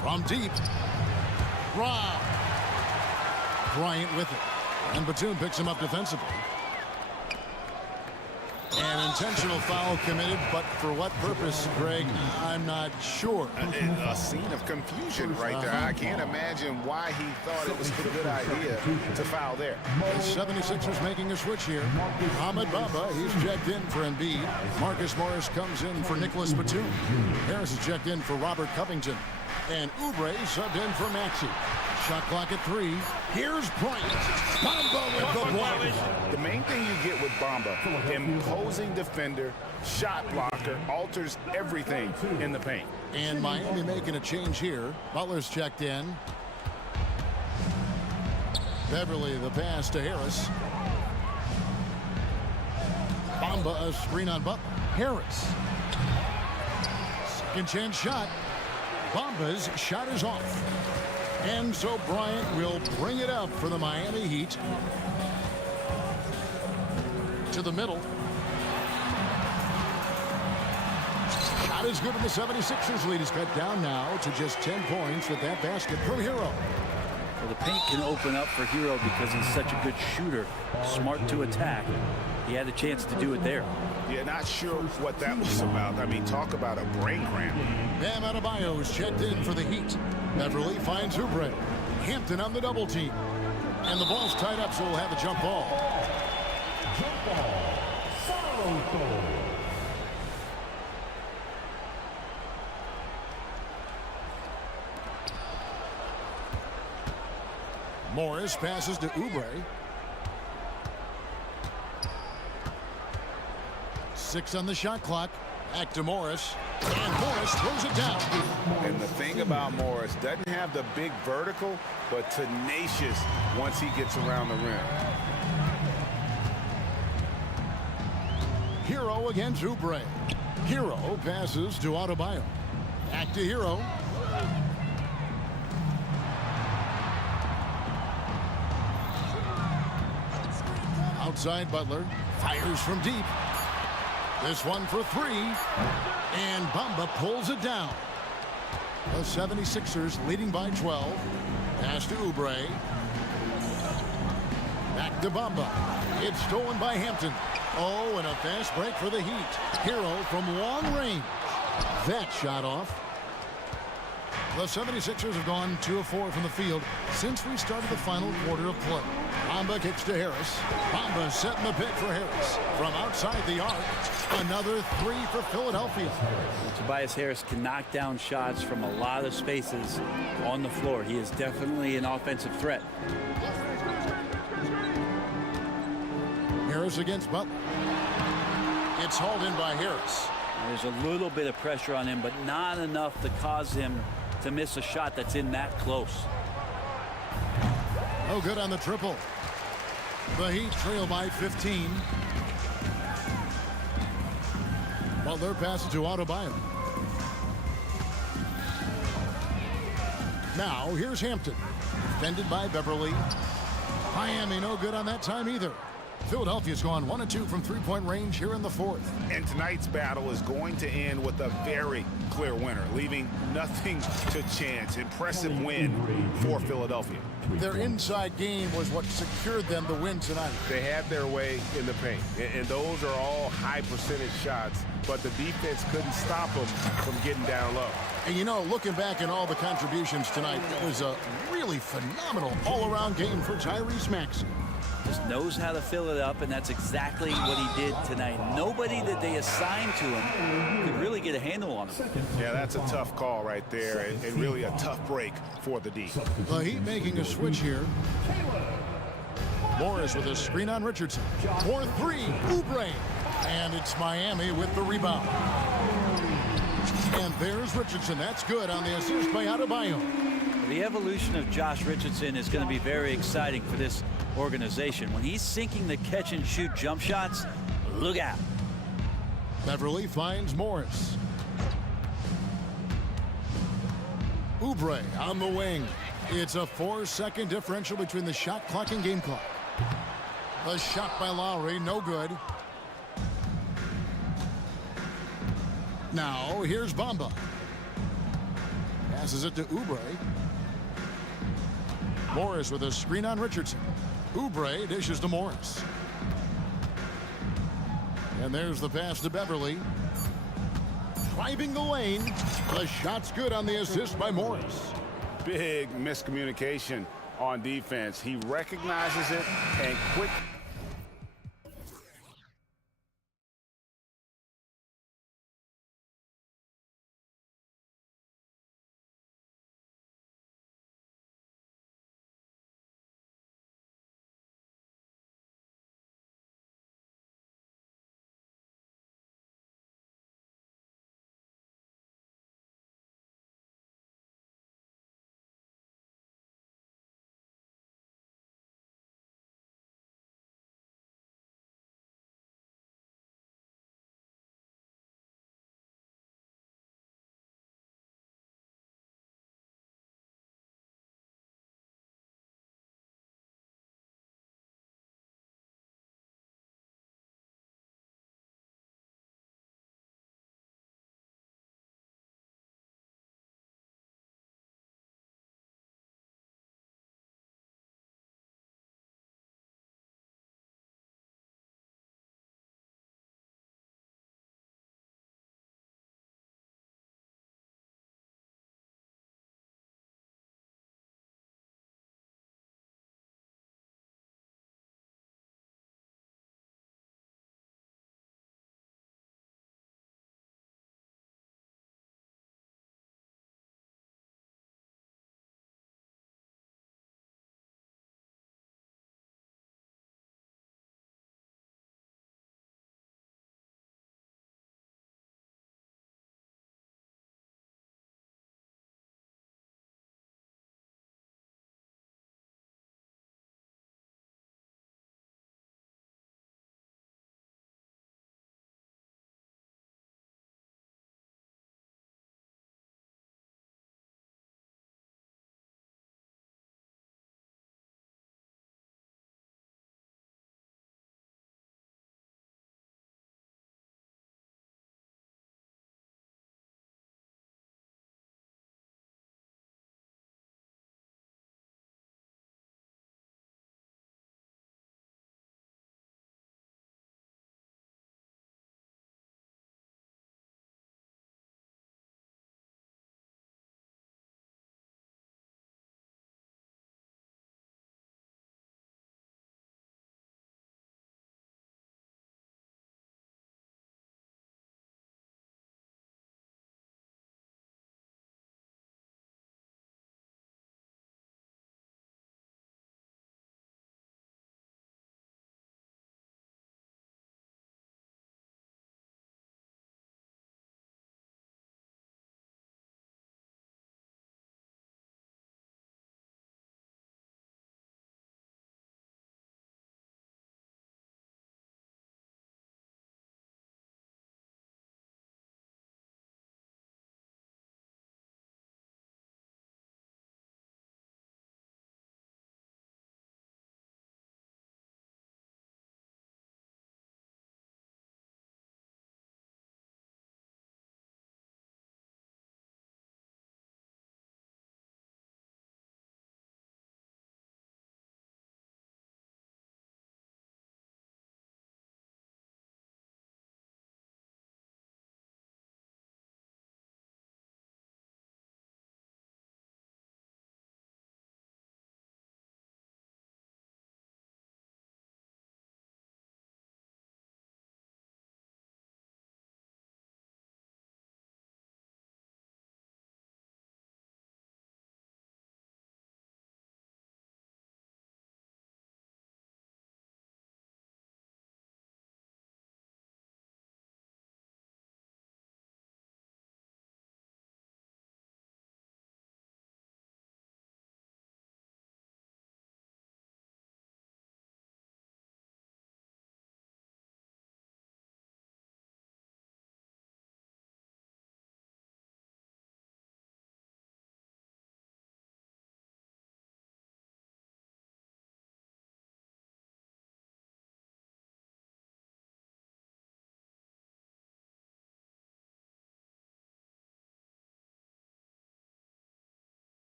From deep. Rob. Bryant with it. And Batum picks him up defensively. An intentional foul committed, but for what purpose, Greg, I'm not sure. A scene of confusion right there. I can't imagine why he thought it was a good idea to foul there. The 76ers making a switch here. Ahmed Bamba, he's checked in for Embiid. Marcus Morris comes in for Nicholas Batum. Harris is checked in for Robert Covington. And Oubre subbed in for Maxey. Shot clock at 3. Here's Bryant. Bamba with the block. The main thing you get with Bamba, imposing defender, shot blocker, alters everything in the paint. And Miami making a change here. Butler's checked in. Beverly the pass to Harris. Bamba a screen on Butler. Harris. Second chance shot. Bamba's shot is off. And so Bryant will bring it up for the Miami Heat. To the middle. Shot is good, and the 76ers lead is cut down now to just 10 points with that basket from Hero. Well, the paint can open up for Hero because he's such a good shooter, smart to attack. He had a chance to do it there. Yeah, not sure what that was about. I mean, talk about a brain cramp. Bam Adebayo is checked in for the Heat. Beverly finds Oubre. Hampton on the double team. And the ball's tied up, so we'll have a jump ball. Jump ball. Morris passes to Oubre. 6 on the shot clock. Back to Morris. And Morris throws it down. And the thing about Morris, doesn't have the big vertical, but tenacious once he gets around the rim. Hero against Oubre. Hero passes to Adebayo. Back to Hero. Outside Butler. Fires from deep. This one for 3. And Bamba pulls it down. The 76ers leading by 12. Pass to Oubre. Back to Bamba. It's stolen by Hampton. Oh, and a fast break for the Heat. Hero from long range. That shot off. The 76ers have gone 2 of 4 from the field since we started the final quarter of play. Bamba kicks to Harris. Bamba setting the pick for Harris. From outside the arc, another 3 for Philadelphia. Tobias Harris can knock down shots from a lot of spaces on the floor. He is definitely an offensive threat. Harris against Butler. It's hauled in by Harris. There's a little bit of pressure on him, but not enough to cause him to miss a shot that's in that close. No good on the triple. The Heat trail by 15. Butler passes to Adebayo. Now here's Hampton. Defended by Beverly. Miami no good on that time either. Philadelphia's gone 1 of 2 from three-point range here in the 4th. And tonight's battle is going to end with a very clear winner, leaving nothing to chance. Impressive win for Philadelphia. Their inside game was what secured them the win tonight. They had their way in the paint, and those are all high percentage shots, but the defense couldn't stop them from getting down low. And you know, looking back at all the contributions tonight, it was a really phenomenal all-around game for Tyrese Maxey. Just knows how to fill it up, and that's exactly what he did tonight. Nobody that they assigned to him could really get a handle on him. Yeah, that's a tough call right there, and really a tough break for the D. The Heat making a switch here. Morris with a screen on Richardson. For 3, Oubre. And it's Miami with the rebound. And there's Richardson. That's good on the assist by Adebayo. The evolution of Josh Richardson is going to be very exciting for this organization. When he's sinking the catch-and-shoot jump shots, look out. Beverly finds Morris. Oubre on the wing. It's a 4-second differential between the shot clock and game clock. The shot by Lowry, no good. Now, here's Bamba. Passes it to Oubre. Morris with a screen on Richardson. Oubre dishes to Morris. And there's the pass to Beverly. Driving the lane. The shot's good on the assist by Morris. Big miscommunication on defense. He recognizes it and quick.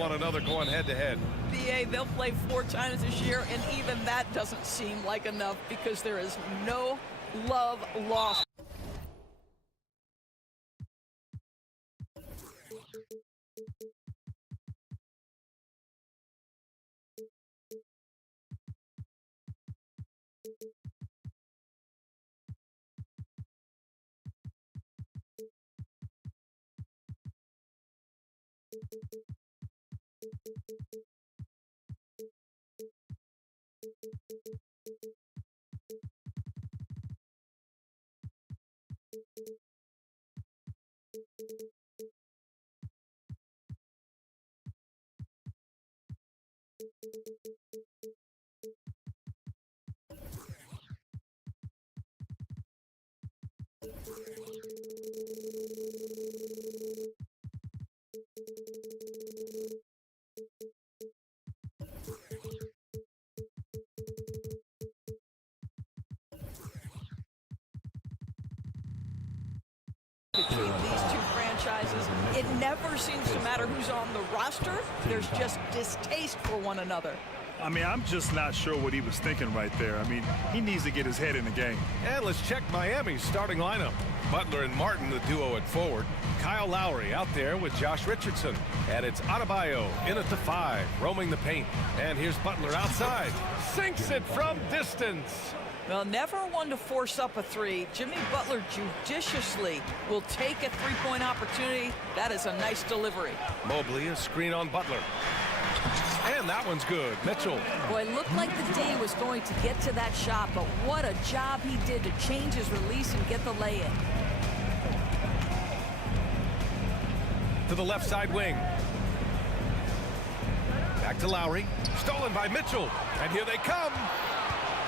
one another going head-to-head. BA, they'll play 4 times this year, and even that doesn't seem like enough because there is no love lost. Between these two franchises, it never seems to matter who's on the roster. There's just distaste for one another. I mean, I'm just not sure what he was thinking right there. I mean, he needs to get his head in the game. And let's check Miami's starting lineup. Butler and Martin, the duo at forward. Kyle Lowry out there with Josh Richardson. And it's Adebayo in at the 5, roaming the paint. And here's Butler outside. Sinks it from distance. Well, never one to force up a 3. Jimmy Butler judiciously will take a 3-point opportunity. That is a nice delivery. Mobley, a screen on Butler. And that one's good. Mitchell. Boy, it looked like the D was going to get to that shot, but what a job he did to change his release and get the lay-in. To the left side wing. Back to Lowry. Stolen by Mitchell. And here they come.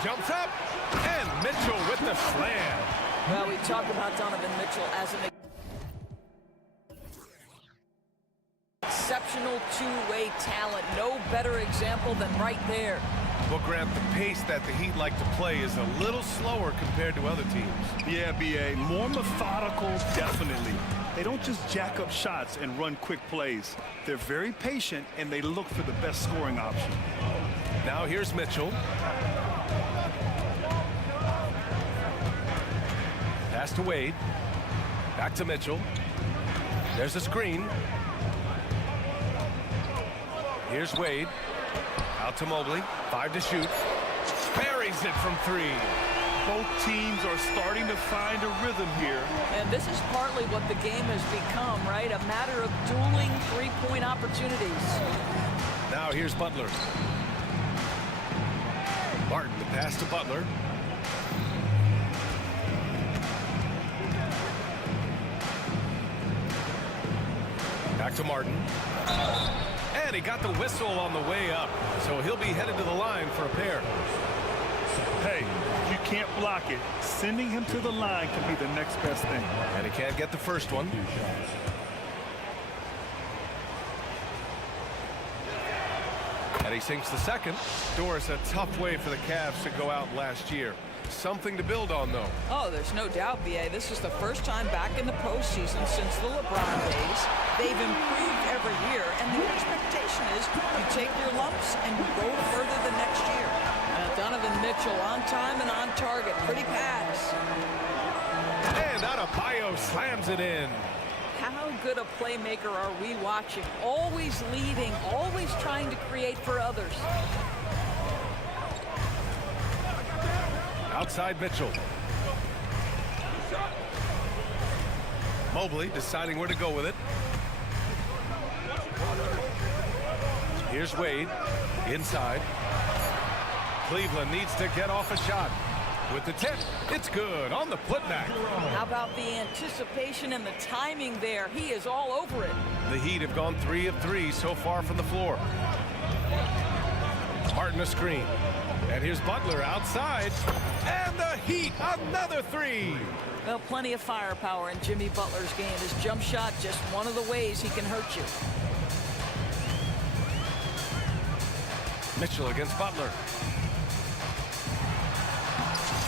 Jumps up. And Mitchell with the slam. Well, we talk about Donovan Mitchell as an exceptional two-way talent. No better example than right there. Well, Grant, the pace that the Heat like to play is a little slower compared to other teams. Yeah, BA, more methodical, definitely. They don't just jack up shots and run quick plays. They're very patient, and they look for the best scoring option. Now here's Mitchell. Pass to Wade. Back to Mitchell. There's a screen. Here's Wade. Out to Mobley. 5 to shoot. Buries it from 3. Both teams are starting to find a rhythm here. And this is partly what the game has become, right? A matter of dueling 3-point opportunities. Now here's Butler. Martin, the pass to Butler. Back to Martin. And he got the whistle on the way up. So he'll be headed to the line for a pair. Hey, you can't block it. Sending him to the line can be the next best thing. And he can't get the first one. And he sinks the second. Doris, a tough way for the Cavs to go out last year. Something to build on, though. Oh, there's no doubt, BA. This is the first time back in the postseason since the LeBron days. They've improved every year, and the expectation is you take your lumps and you go further the next year. Donovan Mitchell on time and on target. Pretty pass. And Adebayo slams it in. How good a playmaker are we watching? Always leading, always trying to create for others. Outside Mitchell. Mobley deciding where to go with it. Here's Wade. Inside. Cleveland needs to get off a shot. With the tip, it's good on the putback. How about the anticipation and the timing there? He is all over it. The Heat have gone 3 of 3 so far from the floor. Martin a screen. And here's Butler outside. And the Heat, another 3. Well, plenty of firepower in Jimmy Butler's game. His jump shot, just one of the ways he can hurt you. Mitchell against Butler.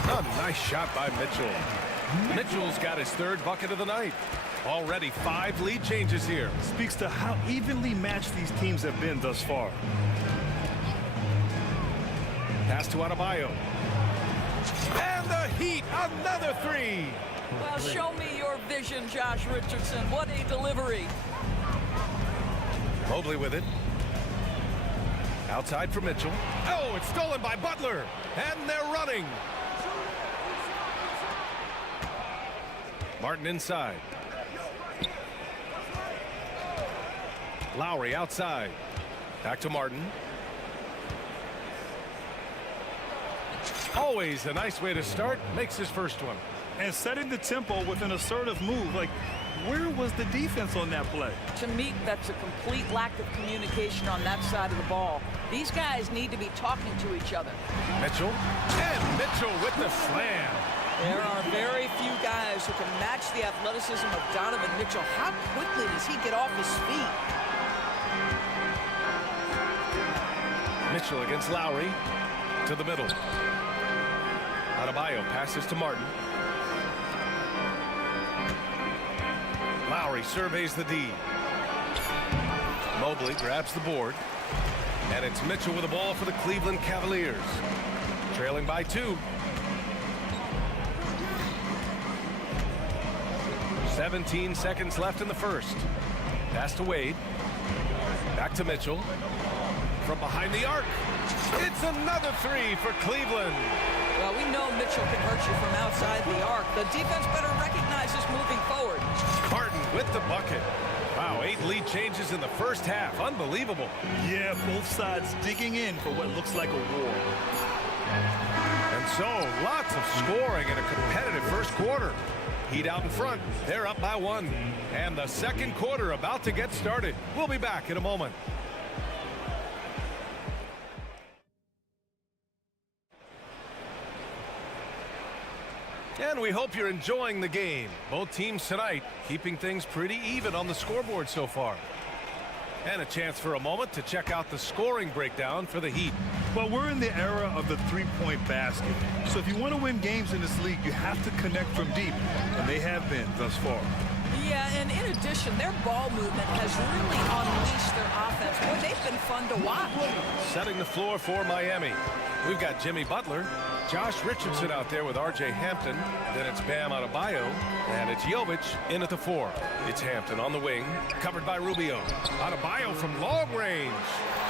A nice shot by Mitchell. Mitchell's got his 3rd bucket of the night. Already 5 lead changes here. Speaks to how evenly matched these teams have been thus far. Pass to Adebayo. And the Heat, another 3. Well, show me your vision, Josh Richardson. What a delivery. Mobley with it. Outside for Mitchell. Oh, it's stolen by Butler. And they're running. Martin inside. Lowry outside. Back to Martin. Always a nice way to start. Makes his first one. And setting the tempo with an assertive move. Like, where was the defense on that play? To me, that's a complete lack of communication on that side of the ball. These guys need to be talking to each other. Mitchell. And Mitchell with the slam. There are very few guys who can match the athleticism of Donovan Mitchell. How quickly does he get off his feet? Mitchell against Lowry. To the middle. Adebayo passes to Martin. Lowry surveys the D. Mobley grabs the board. And it's Mitchell with the ball for the Cleveland Cavaliers. Trailing by 2. 17 seconds left in the first. Pass to Wade. Back to Mitchell. From behind the arc. It's another 3 for Cleveland. Well, we know Mitchell can hurt you from outside the arc. The defense better recognize this moving forward. Martin with the bucket. Wow, 8 lead changes in the first half. Unbelievable. Yeah, both sides digging in for what looks like a war. And so, lots of scoring in a competitive first quarter. Heat out in front. They're up by 1. And the second quarter about to get started. We'll be back in a moment. And we hope you're enjoying the game. Both teams tonight keeping things pretty even on the scoreboard so far. And a chance for a moment to check out the scoring breakdown for the Heat. Well, we're in the era of the three-point basket. So if you want to win games in this league, you have to connect from deep. And they have been thus far. Yeah, and in addition, their ball movement has really unleashed their offense. Boy, they've been fun to watch. Setting the floor for Miami. We've got Jimmy Butler, Josh Richardson out there with R.J. Hampton. Then it's Bam Adebayo, and it's Jovic in at the 4. It's Hampton on the wing, covered by Rubio. Adebayo from long range.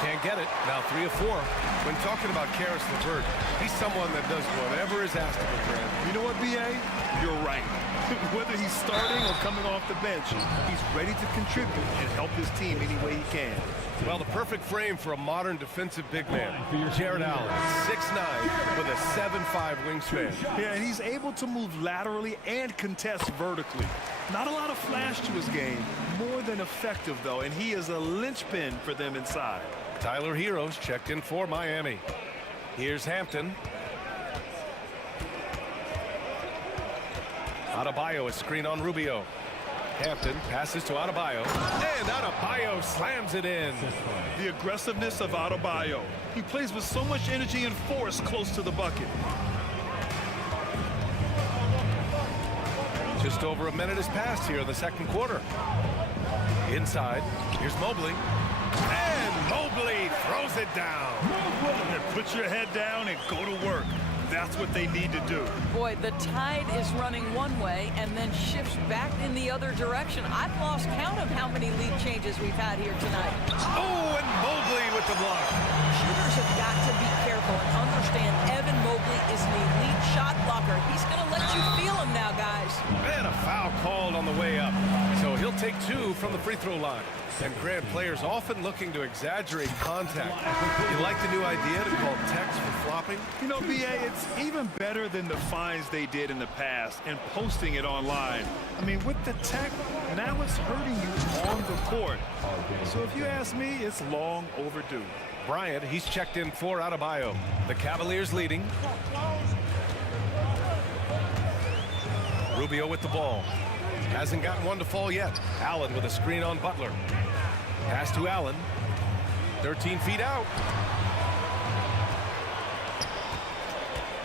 Can't get it. Now 3 of 4. When talking about Karis LeVert, he's someone that does whatever is asked of him, Grant. You know what, B.A.? You're right. Whether he's starting or coming off the bench, he's ready to contribute and help his team any way he can. Well, the perfect frame for a modern defensive big man. Jared Allen, 6'9", with a 7'5" wingspan. Yeah, and he's able to move laterally and contest vertically. Not a lot of flash to his game, more than effective, though, and he is a linchpin for them inside. Tyler Heroes checked in for Miami. Here's Hampton. Adebayo is screen on Rubio. Hampton passes to Adebayo, and Adebayo slams it in. The aggressiveness of Adebayo. He plays with so much energy and force close to the bucket. Just over a minute has passed here in the second quarter. Inside, here's Mobley. And Mobley throws it down. Put your head down and go to work. That's what they need to do. Boy, the tide is running one way and then shifts back in the other direction. I've lost count of how many lead changes we've had here tonight. Oh, and Mobley with the block. Shooters have got to be careful and understand Evan Mobley is an elite shot blocker. He's going to let you feel him now, guys. And a foul called on the way up. So he'll take 2 from the free throw line. And Grant, players often looking to exaggerate contact. You like the new idea to call text for flopping? You know, B.A., it's even better than the fines they did in the past and posting it online. I mean, with the tech, now it's hurting you on the court. So if you ask me, it's long overdue. Bryant, he's checked in for Adebayo. The Cavaliers leading. Rubio with the ball. Hasn't gotten one to fall yet. Allen with a screen on Butler. Pass to Allen. 13 feet out.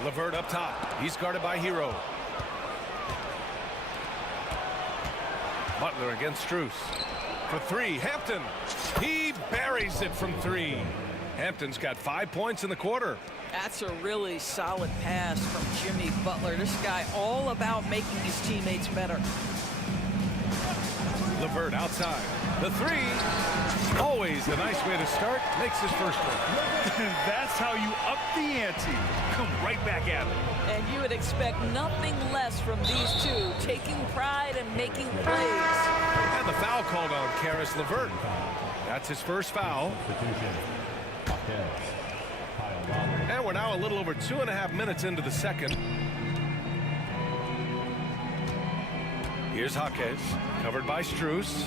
LeVert up top. He's guarded by Hero. Butler against Strus. For three, Hampton. He buries it from three. Hampton's got 5 points in the quarter. That's a really solid pass from Jimmy Butler. This guy all about making his teammates better. LeVert outside. The three. Always a nice way to start. Makes his first one. That's how you up the ante. Come right back at it. And you would expect nothing less from these two, taking pride and making plays. And the foul called on Karis LeVert. That's his first foul. And we're now a little over 2.5 minutes into the second. Here's Jaquez, covered by Strus.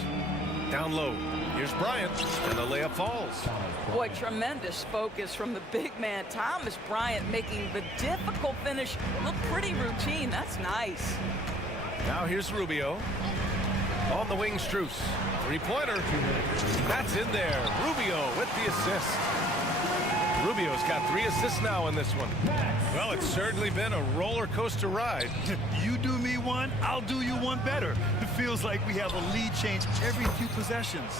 Down low. Here's Bryant, and the layup falls. Boy, tremendous focus from the big man, Thomas Bryant, making the difficult finish look pretty routine. That's nice. Now here's Rubio. On the wing, Strus. Three-pointer. That's in there. Rubio with the assist. Rubio's got 3 assists now in this one. Well, it's certainly been a roller coaster ride. You do me one, I'll do you one better. It feels like we have a lead change every few possessions.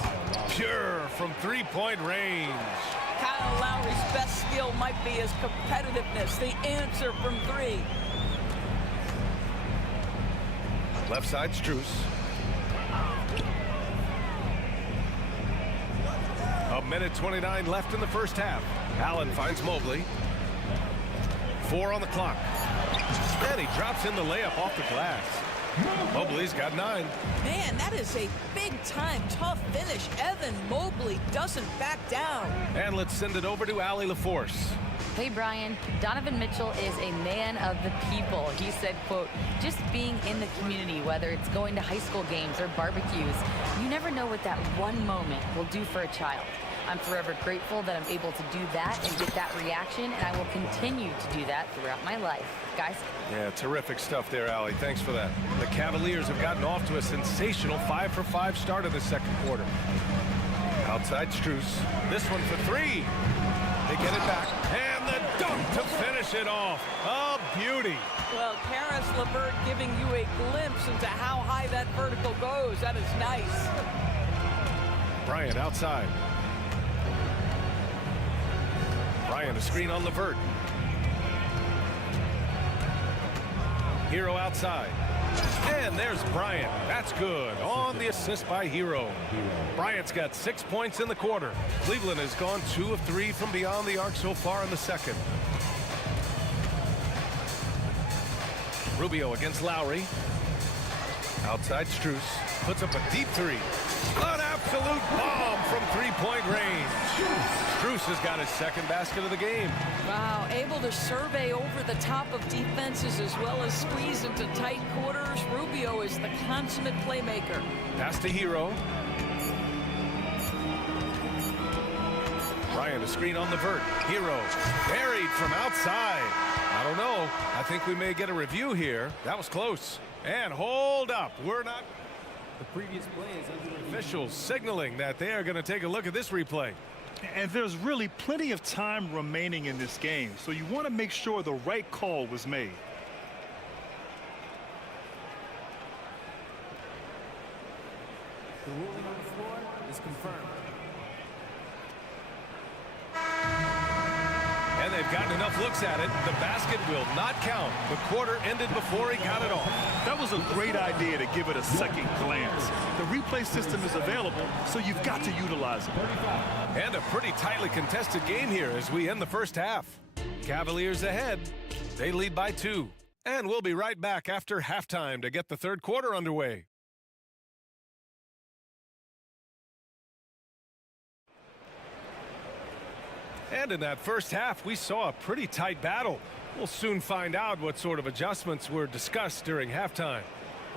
Pure from three-point range. Kyle Lowry's best skill might be his competitiveness, the answer from three. Left side, Strus. A minute 29 left in the first half. Allen finds Mobley. 4 on the clock. And he drops in the layup off the glass. Mobley's got 9. Man, that is a big-time tough finish. Evan Mobley doesn't back down. And let's send it over to Allie LaForce. Hey, Brian, Donovan Mitchell is a man of the people. He said, quote, just being in the community, whether it's going to high school games or barbecues, you never know what that one moment will do for a child. I'm forever grateful that I'm able to do that and get that reaction, and I will continue to do that throughout my life. Guys? Yeah, terrific stuff there, Allie. Thanks for that. The Cavaliers have gotten off to a sensational 5-for-5 start in the second quarter. Outside Strus. This one for 3. They get it back. And the dunk to finish it off. A beauty. Well, Karis LeVert giving you a glimpse into how high that vertical goes. That is nice. Bryant outside. Bryant, a screen on LeVert. Hero outside. And there's Bryant. That's good. On the assist by Hero. Bryant's got 6 points in the quarter. Cleveland has gone 2 of 3 from beyond the arc so far in the second. Rubio against Lowry. Outside Strus. Puts up a deep 3. An absolute bomb from three-point range. Strus has got his second basket of the game. Wow, able to survey over the top of defenses as well as squeeze into tight quarters. Rubio is the consummate playmaker. Pass to Hero. Bryant, a screen on LeVert. Hero buried from outside. I don't know. I think we may get a review here. That was close. And hold up. We're not... The previous play is under review. Officials signaling that they are going to take a look at this replay. And there's really plenty of time remaining in this game, so you want to make sure the right call was made. The ruling on the floor is confirmed. And they've gotten enough looks at it. The basket will not count. The quarter ended before he got it off. That was a great idea to give it a second glance. The replay system is available, so you've got to utilize it. And a pretty tightly contested game here as we end the first half. Cavaliers ahead. They lead by 2. And we'll be right back after halftime to get the third quarter underway. And in that first half, we saw a pretty tight battle. We'll soon find out what sort of adjustments were discussed during halftime.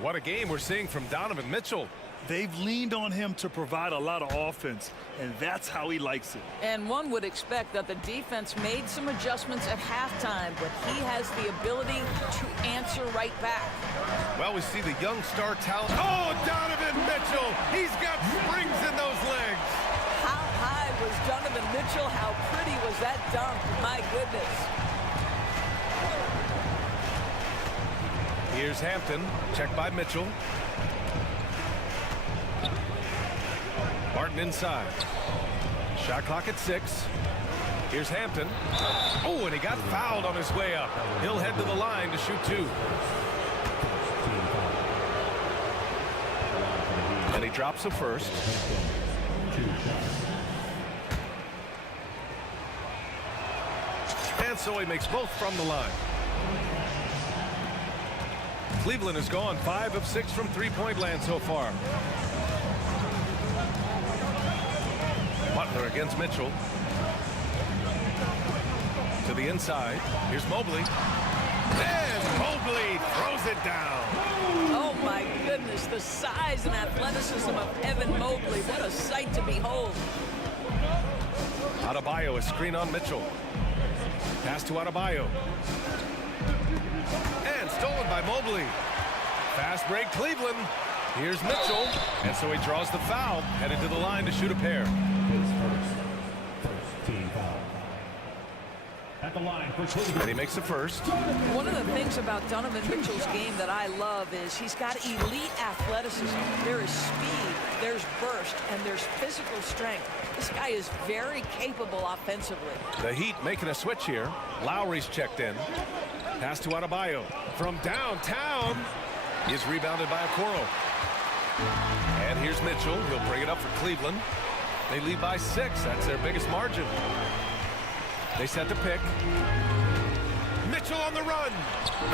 What a game we're seeing from Donovan Mitchell. They've leaned on him to provide a lot of offense, and that's how he likes it. And one would expect that the defense made some adjustments at halftime, but he has the ability to answer right back. Well, we see the young star talent. Oh, Donovan Mitchell! He's got springs in those legs. How high was Donovan Mitchell? How pretty was that dunk? My goodness. Here's Hampton. Checked by Mitchell. Martin inside. Shot clock at 6. Here's Hampton. Oh, and he got fouled on his way up. He'll head to the line to shoot 2. And he drops the first. And so he makes both from the line. Cleveland has gone 5 of 6 from three-point land so far. Butler against Mitchell. To the inside. Here's Mobley. And Mobley throws it down. Oh, my goodness. The size and athleticism of Evan Mobley. What a sight to behold. Adebayo, a screen on Mitchell. Pass to Adebayo. And stolen by Mobley. Fast break, Cleveland. Here's Mitchell. And so he draws the foul. Headed to the line to shoot a pair. First team foul. At the line for Cleveland. And he makes the first. One of the things about Donovan Mitchell's game that I love is he's got elite athleticism. There is speed, there's burst, and there's physical strength. This guy is very capable offensively. The Heat making a switch here. Lowry's checked in. Pass to Adebayo. From downtown. He is rebounded by Okoro. And here's Mitchell. He'll bring it up for Cleveland. They lead by 6. That's their biggest margin. They set the pick. Mitchell on the run.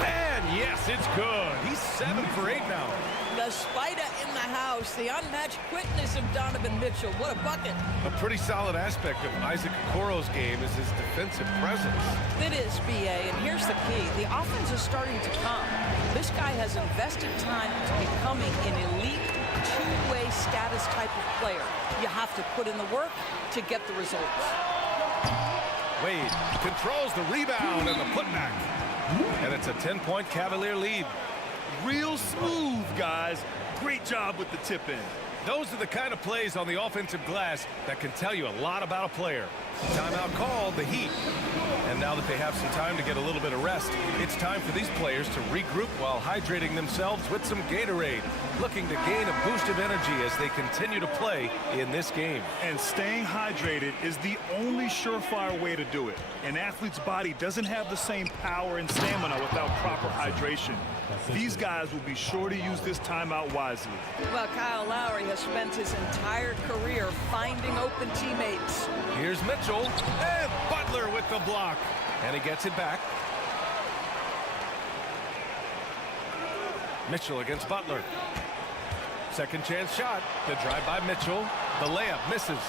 And yes, it's good. He's 7 for 8 now. The spider in the house. The unmatched quickness of Donovan Mitchell. What a bucket. A pretty solid aspect of Isaac Okoro's game is his defensive presence. It is, B.A., and here's the key. The offense is starting to come. This guy has invested time into becoming an elite two-way status type of player. You have to put in the work to get the results. Wade controls the rebound and the putback. And it's a 10-point Cavalier lead. Real smooth, guys. Great job with the tip in. Those are the kind of plays on the offensive glass that can tell you a lot about a player. Timeout called, the Heat. And now that they have some time to get a little bit of rest, it's time for these players to regroup while hydrating themselves with some Gatorade, looking to gain a boost of energy as they continue to play in this game. And staying hydrated is the only surefire way to do it. An athlete's body doesn't have the same power and stamina without proper hydration. These guys will be sure to use this timeout wisely. Well, Kyle Lowry has spent his entire career finding open teammates. Here's Mitchell, and Butler with the block. And he gets it back. Mitchell against Butler. Second chance shot. The drive by Mitchell. The layup misses.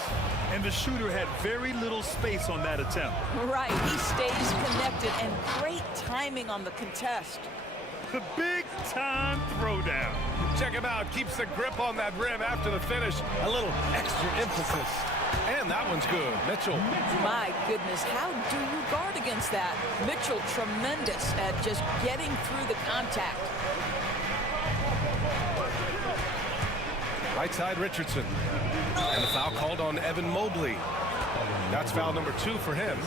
And the shooter had very little space on that attempt. Right, he stays connected, and great timing on the contest. The big-time throwdown. Check him out. Keeps the grip on that rim after the finish. A little extra emphasis. And that one's good. Mitchell. My goodness, how do you guard against that? Mitchell, tremendous at just getting through the contact. Right side, Richardson. And the foul called on Evan Mobley. That's foul number 2 for him.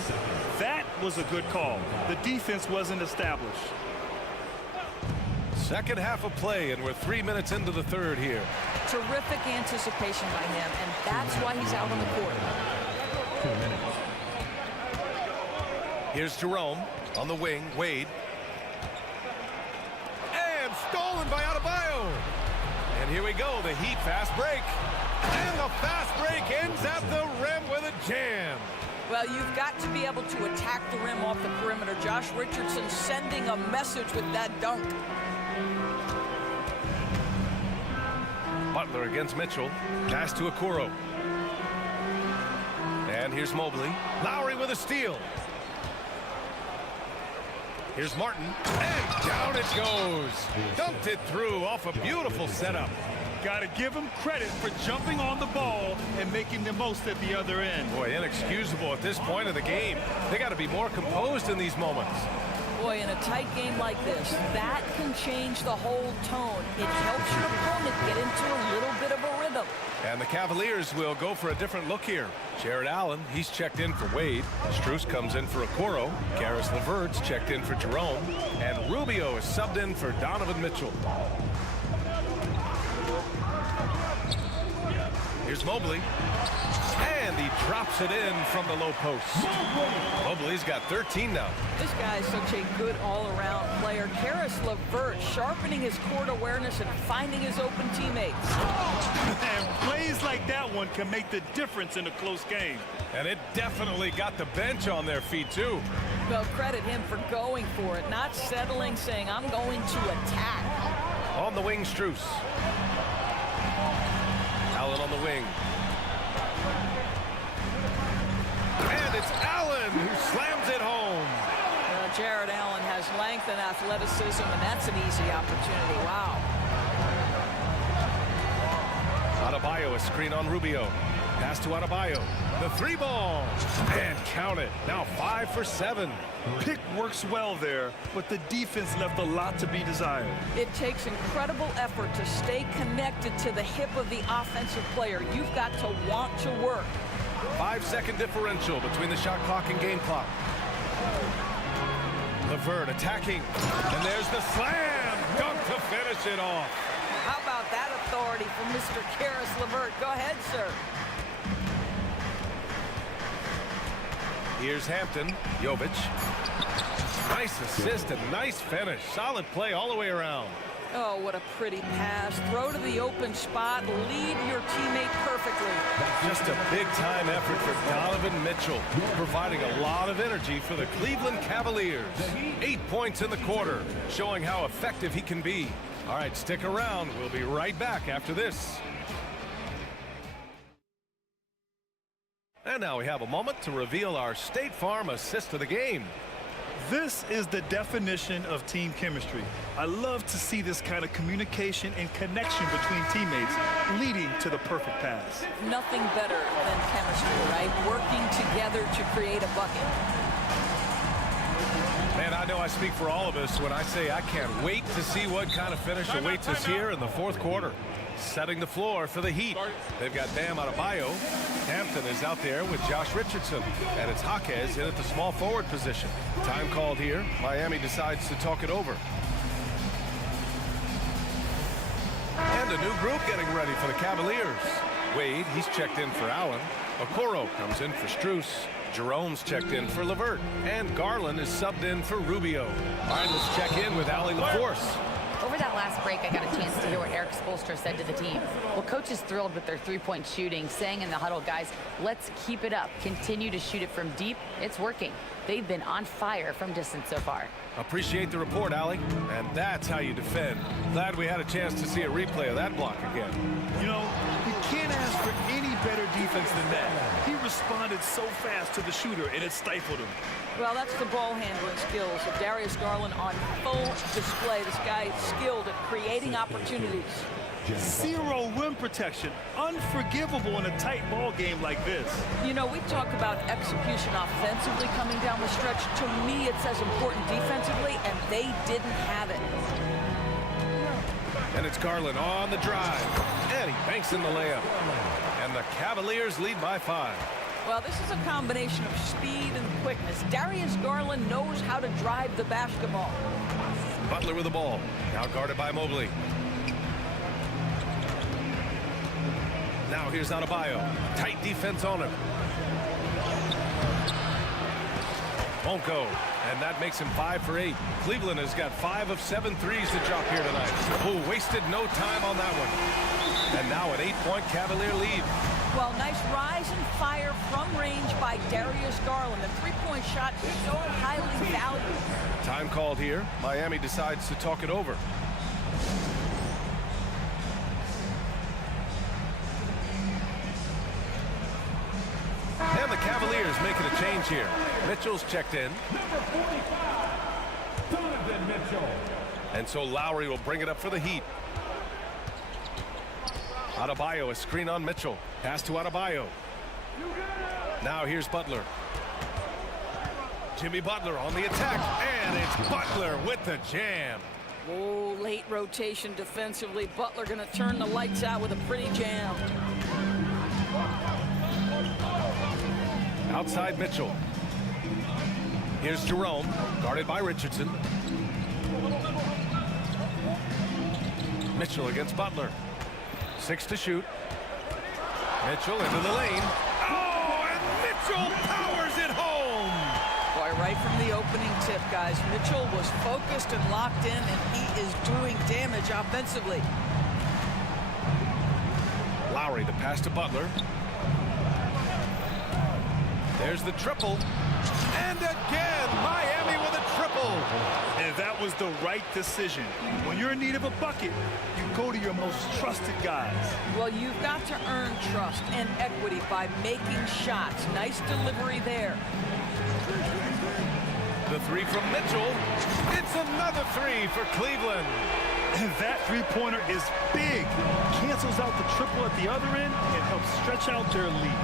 That was a good call. The defense wasn't established. Second half of play, and we're 3 minutes into the third here. Terrific anticipation by him, and that's why he's out on the court. 2 minutes. Here's Jerome on the wing. Wade. And stolen by Adebayo. And here we go, the Heat fast break. And the fast break ends at the rim with a jam. Well, you've got to be able to attack the rim off the perimeter. Josh Richardson sending a message with that dunk. Butler against Mitchell. Pass to Okoro. And here's Mobley. Lowry with a steal. Here's Martin. And down it goes. Dumped it through off a beautiful setup. Got to give him credit for jumping on the ball and making the most at the other end. Boy, inexcusable at this point of the game. They got to be more composed in these moments. Boy, in a tight game like this, that can change the whole tone. It helps your opponent get into a little bit of a rhythm. And the Cavaliers will go for a different look here. Jared Allen, he's checked in for Wade. Strus comes in for Okoro. Karis LeVert's checked in for Jerome. And Rubio is subbed in for Donovan Mitchell. Here's Mobley. And he drops it in from the low post. Mobley's got 13 now. This guy is such a good all-around player. Karis LeVert sharpening his court awareness and finding his open teammates. And plays like that one can make the difference in a close game. And it definitely got the bench on their feet, too. Well, credit him for going for it, not settling, saying, I'm going to attack. On the wing, Strus. Allen on the wing. And it's Allen who slams it home. Jared Allen has length and athleticism, and that's an easy opportunity. Wow. Adebayo, a screen on Rubio. Pass to Adebayo. The three ball. And count it. Now 5 for 7. Pick works well there, but the defense left a lot to be desired. It takes incredible effort to stay connected to the hip of the offensive player. You've got to want to work. 5-second differential between the shot clock and game clock. LeVert attacking. And there's the slam. Dunk to finish it off. How about that authority from Mr. Karis LeVert? Go ahead, sir. Here's Hampton. Jovic. Nice assist and nice finish. Solid play all the way around. Oh, what a pretty pass. Throw to the open spot. Lead your teammate perfectly. Just a big-time effort for Donovan Mitchell, providing a lot of energy for the Cleveland Cavaliers. 8 points in the quarter, showing how effective he can be. All right, stick around. We'll be right back after this. And now we have a moment to reveal our State Farm assist of the game. This is the definition of team chemistry. I love to see this kind of communication and connection between teammates leading to the perfect pass. Nothing better than chemistry, right? Working together to create a bucket. Man, I know I speak for all of us when I say I can't wait to see what kind of finish awaits us here in the fourth quarter. Setting the floor for the Heat. They've got Bam Adebayo. Hampton is out there with Josh Richardson. And it's Jaquez in at the small forward position. Time called here. Miami decides to talk it over. And a new group getting ready for the Cavaliers. Wade, he's checked in for Allen. Okoro comes in for Strus. Jerome's checked in for LeVert. And Garland is subbed in for Rubio. All right, let's check in with Allie LaForce. Over that last break, I got a chance to hear what Eric Spoelstra said to the team. Well, coach is thrilled with their three-point shooting, saying in the huddle, guys, let's keep it up. Continue to shoot it from deep. It's working. They've been on fire from distance so far. Appreciate the report, Allie. And that's how you defend. Glad we had a chance to see a replay of that block again. You know, you can't ask for any better defense than that. He responded so fast to the shooter, and it stifled him. Well, that's the ball handling skills of Darius Garland on full display. This guy is skilled at creating opportunities. Zero rim protection. Unforgivable in a tight ball game like this. You know, we talk about execution offensively coming down the stretch. To me, it's as important defensively, and they didn't have it. And it's Garland on the drive. And he banks in the layup. And the Cavaliers lead by 5. Well, this is a combination of speed and quickness. Darius Garland knows how to drive the basketball. Butler with the ball. Now guarded by Mobley. Now here's Adebayo. Tight defense on him. Won't go. And that makes him 5 for 8. Cleveland has got 5 of 7 threes to drop here tonight. Oh, wasted no time on that one. And now an 8-point Cavalier lead. Well, nice rise and fire from range by Darius Garland. The three-point shot is so highly valued. Time called here. Miami decides to talk it over. And the Cavaliers making a change here. Mitchell's checked in. Donovan Mitchell. And so Lowry will bring it up for the Heat. Adebayo, a screen on Mitchell. Pass to Adebayo. Now here's Butler. Jimmy Butler on the attack. And it's Butler with the jam. Oh, late rotation defensively. Butler going to turn the lights out with a pretty jam. Outside Mitchell. Here's Jerome, guarded by Richardson. Mitchell against Butler. 6 to shoot. Mitchell into the lane. Oh, and Mitchell powers it home. Boy, right from the opening tip, guys, Mitchell was focused and locked in, and he is doing damage offensively. Lowry, the pass to Butler. There's the triple. And again, Miami with a triple. And that was the right decision. When you're in need of a bucket, you go to your most trusted guys. Well, you've got to earn trust and equity by making shots. Nice delivery there. The three from Mitchell. It's another three for Cleveland. And that three-pointer is big. Cancels out the triple at the other end and helps stretch out their lead.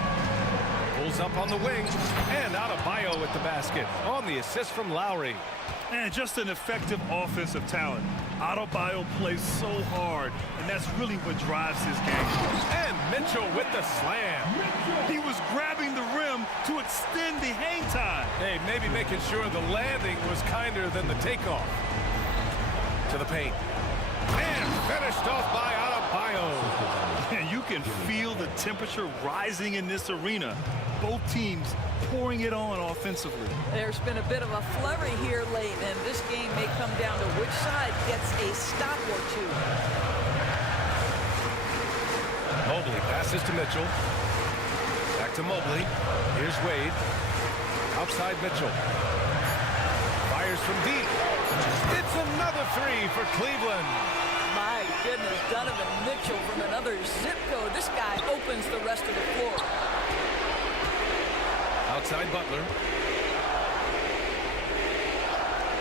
Pulls up on the wing, and Adebayo with the basket on the assist from Lowry. And just an effective offensive talent. Adebayo plays so hard, and that's really what drives his game. And Mitchell with the slam. He was grabbing the rim to extend the hang time. Hey, maybe making sure the landing was kinder than the takeoff. To the paint. And finished off by Adebayo. And you can feel the temperature rising in this arena. Both teams pouring it on offensively. There's been a bit of a flurry here late, and this game may come down to which side gets a stop or two. Mobley passes to Mitchell. Back to Mobley. Here's Wade. Outside Mitchell. Fires from deep. It's another three for Cleveland. My goodness, Donovan Mitchell from another zip code. This guy opens the rest of the floor. Outside Butler.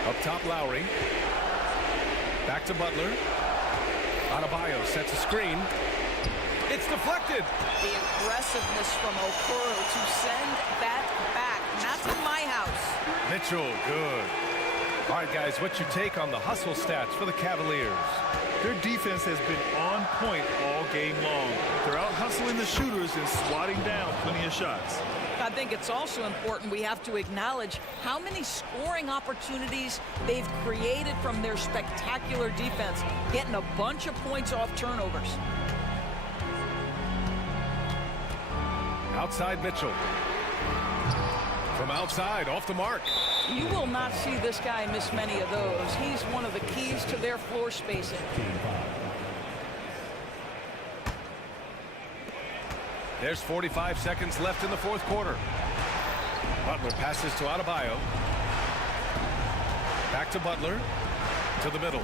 Up top Lowry. Back to Butler. Adebayo sets a screen. It's deflected. The aggressiveness from Okoro to send that back. Not to my house. Mitchell, good. All right, guys, what's your take on the hustle stats for the Cavaliers? Their defense has been on point all game long. They're out hustling the shooters and swatting down plenty of shots. I think it's also important we have to acknowledge how many scoring opportunities they've created from their spectacular defense, getting a bunch of points off turnovers. Outside Mitchell. From outside, off the mark. You will not see this guy miss many of those. He's one of the keys to their floor spacing. There's 45 seconds left in the fourth quarter. Butler passes to Adebayo. Back to Butler. To the middle.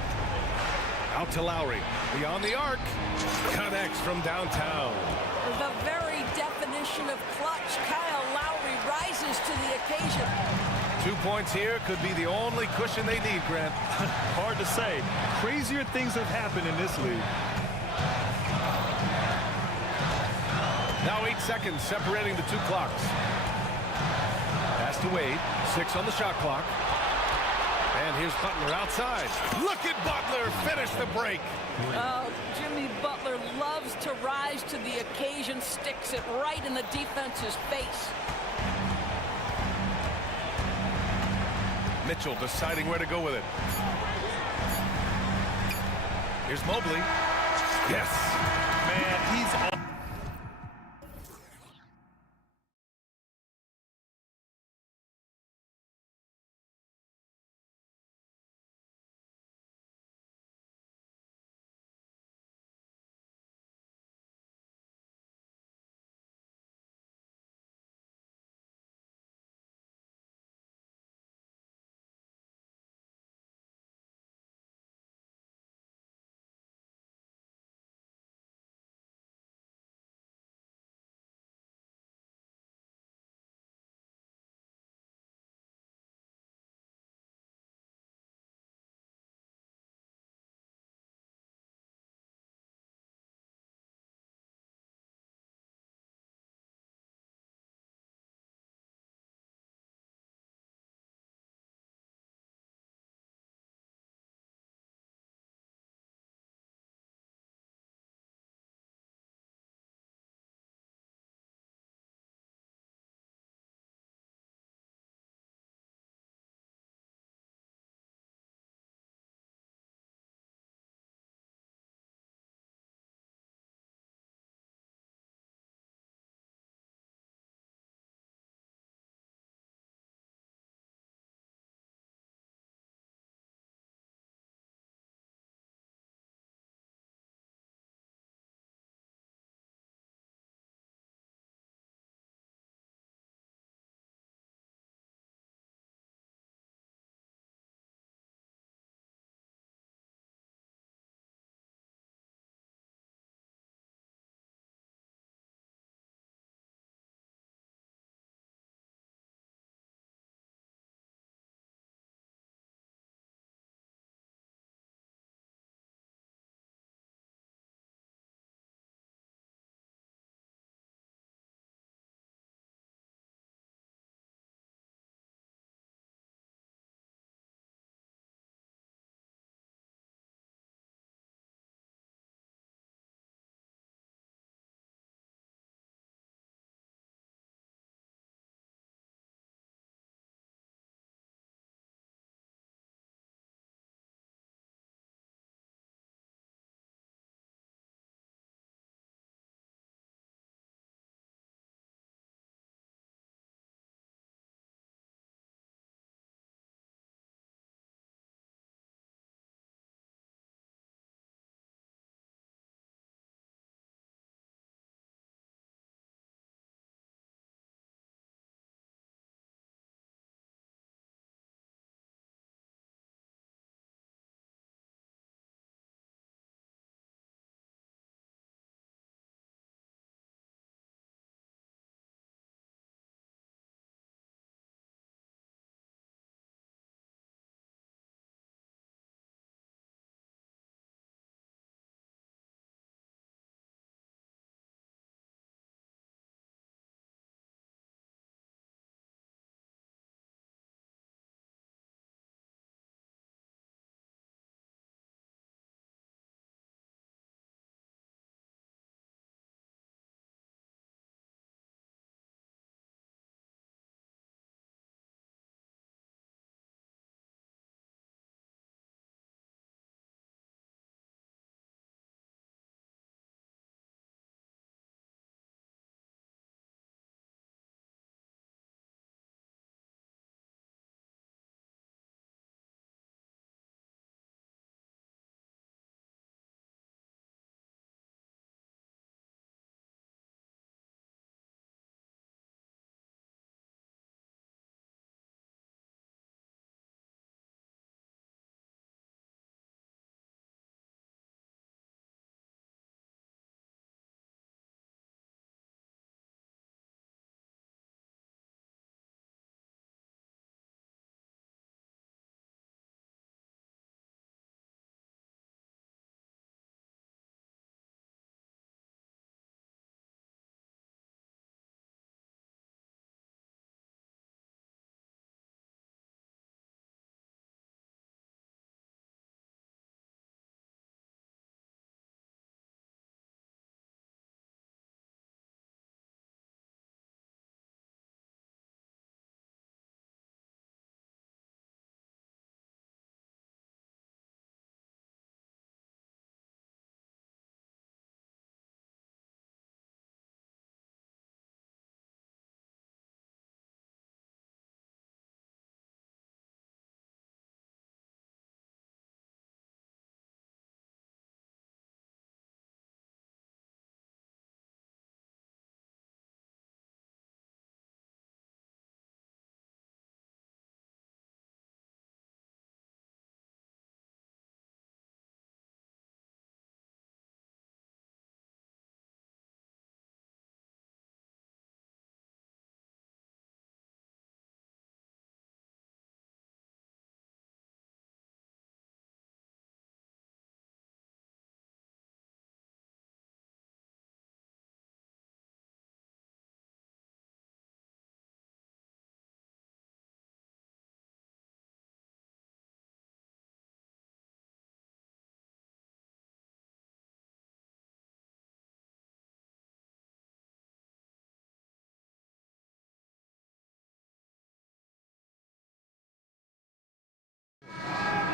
Out to Lowry. Beyond the arc. Connects from downtown. The very definition of clutch. Kyle Lowry rises to the occasion. 2 points here could be the only cushion they need, Grant. Hard to say. Crazier things have happened in this league. Now 8 seconds separating the two clocks. Pass to Wade. 6 on the shot clock. And here's Butler outside. Look at Butler finish the break. Jimmy Butler loves to rise to the occasion, sticks it right in the defense's face. Mitchell deciding where to go with it. Here's Mobley. Yes. Man, he's on.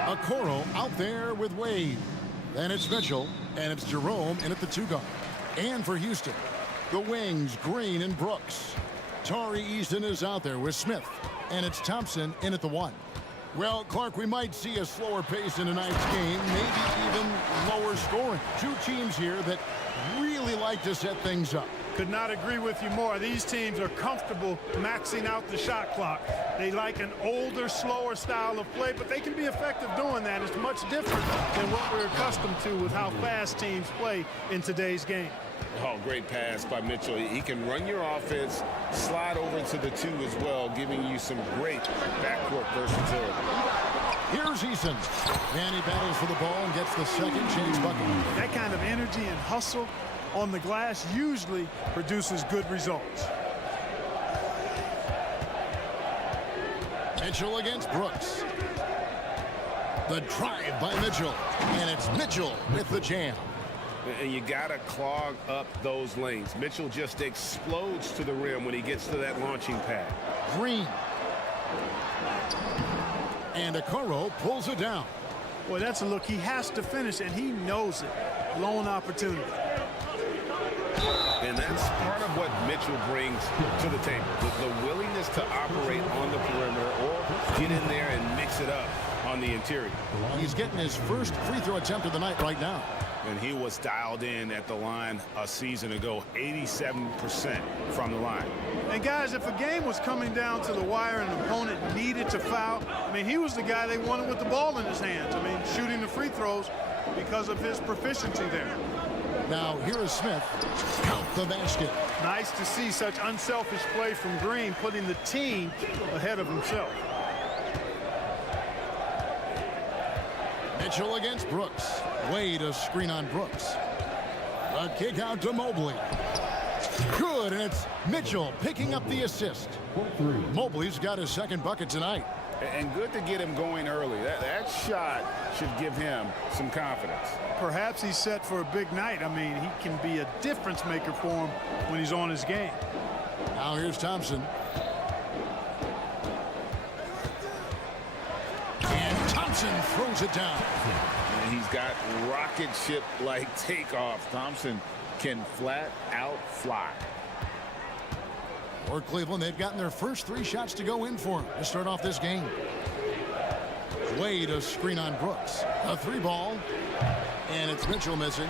Okoro out there with Wade. Then it's Mitchell, and it's Jerome in at the 2 guard. And for Houston, the wings, Green and Brooks. Tari Easton is out there with Smith, and it's Thompson in at the 1. Well, Clark, we might see a slower pace in tonight's game, maybe even lower scoring. Two teams here that really like to set things up. Could not agree with you more. These teams are comfortable maxing out the shot clock. They like an older, slower style of play, but they can be effective doing that. It's much different than what we're accustomed to with how fast teams play in today's game. Oh, great pass by Mitchell. He can run your offense, slide over to the 2 as well, giving you some great backcourt versatility. Here's Eason. And he battles for the ball and gets the second change bucket. That kind of energy and hustle on the glass usually produces good results. Mitchell against Brooks. The drive by Mitchell. And it's Mitchell with the jam. And you got to clog up those lanes. Mitchell just explodes to the rim when he gets to that launching pad. Green. And Okoro pulls it down. Boy, that's a look he has to finish, and he knows it. Lone opportunity. And that's part of what Mitchell brings to the table. The willingness to operate on the perimeter or get in there and mix it up on the interior. He's getting his first free throw attempt of the night right now. And he was dialed in at the line a season ago, 87% from the line. And guys, if a game was coming down to the wire and an opponent needed to foul, I mean, he was the guy they wanted with the ball in his hands. I mean, shooting the free throws because of his proficiency there. Now, here is Smith. Count the basket. Nice to see such unselfish play from Green, putting the team ahead of himself. Mitchell against Brooks. Wade a screen on Brooks. A kick out to Mobley. Good, and it's Mitchell picking up the assist. Mobley's got his second bucket tonight. And good to get him going early. That shot should give him some confidence. Perhaps he's set for a big night. I mean, he can be a difference maker for him when he's on his game. Now here's Thompson. And Thompson throws it down. And he's got rocket ship-like takeoff. Thompson can flat out fly. For Cleveland, they've gotten their first 3 shots to go in for him to start off this game. Wade a screen on Brooks. A 3-ball. And it's Mitchell missing.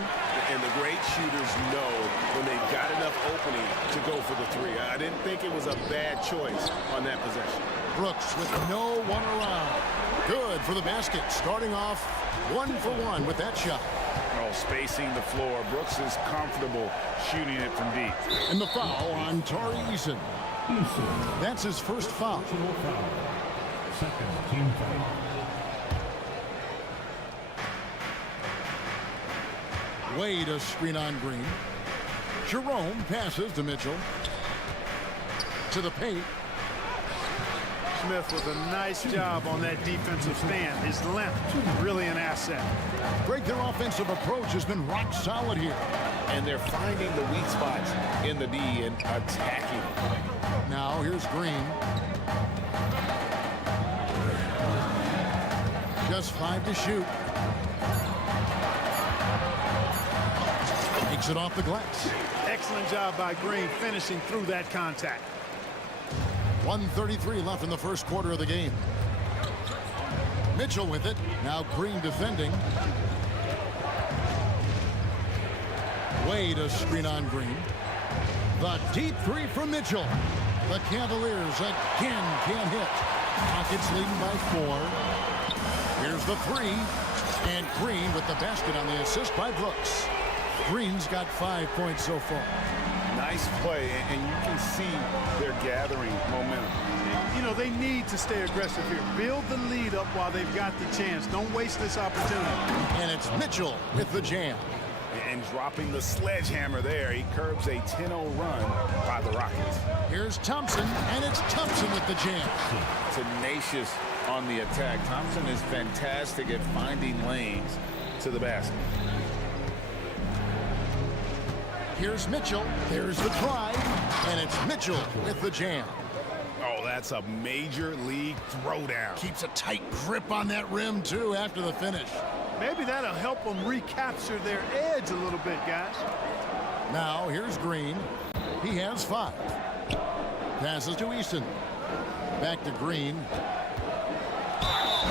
And the great shooters know when they've got enough opening to go for the 3. I didn't think it was a bad choice on that possession. Brooks with no one around. Good for the basket. Starting off 1 for 1 with that shot. Oh, spacing the floor. Brooks is comfortable shooting it from deep. And the foul on Tari Eason. That's his first foul. Second team foul. Wade a screen on Green. Jerome passes to Mitchell. To the paint. Smith with a nice job on that defensive stand. His length, really an asset. Greg, their offensive approach has been rock solid here. And they're finding the weak spots in the D and attacking it. Now here's Green. Just 5 to shoot. Takes it off the glass. Excellent job by Green finishing through that contact. 1:33 left in the first quarter of the game. Mitchell with it. Now Green defending. Wade a screen on Green. The deep 3 from Mitchell. The Cavaliers again can't hit. Rockets leading by 4. Here's the 3. And Green with the basket on the assist by Brooks. Green's got 5 points so far. Nice play, and you can see they're gathering momentum. You know, they need to stay aggressive here. Build the lead up while they've got the chance. Don't waste this opportunity. And it's Mitchell with the jam. And dropping the sledgehammer there, he curbs a 10-0 run by the Rockets. Here's Thompson, and it's Thompson with the jam. Tenacious on the attack. Thompson is fantastic at finding lanes to the basket. Here's Mitchell. There's the try. And it's Mitchell with the jam. Oh, that's a major league throwdown. Keeps a tight grip on that rim, too, after the finish. Maybe that'll help them recapture their edge a little bit, guys. Now, here's Green. He has 5. Passes to Easton. Back to Green.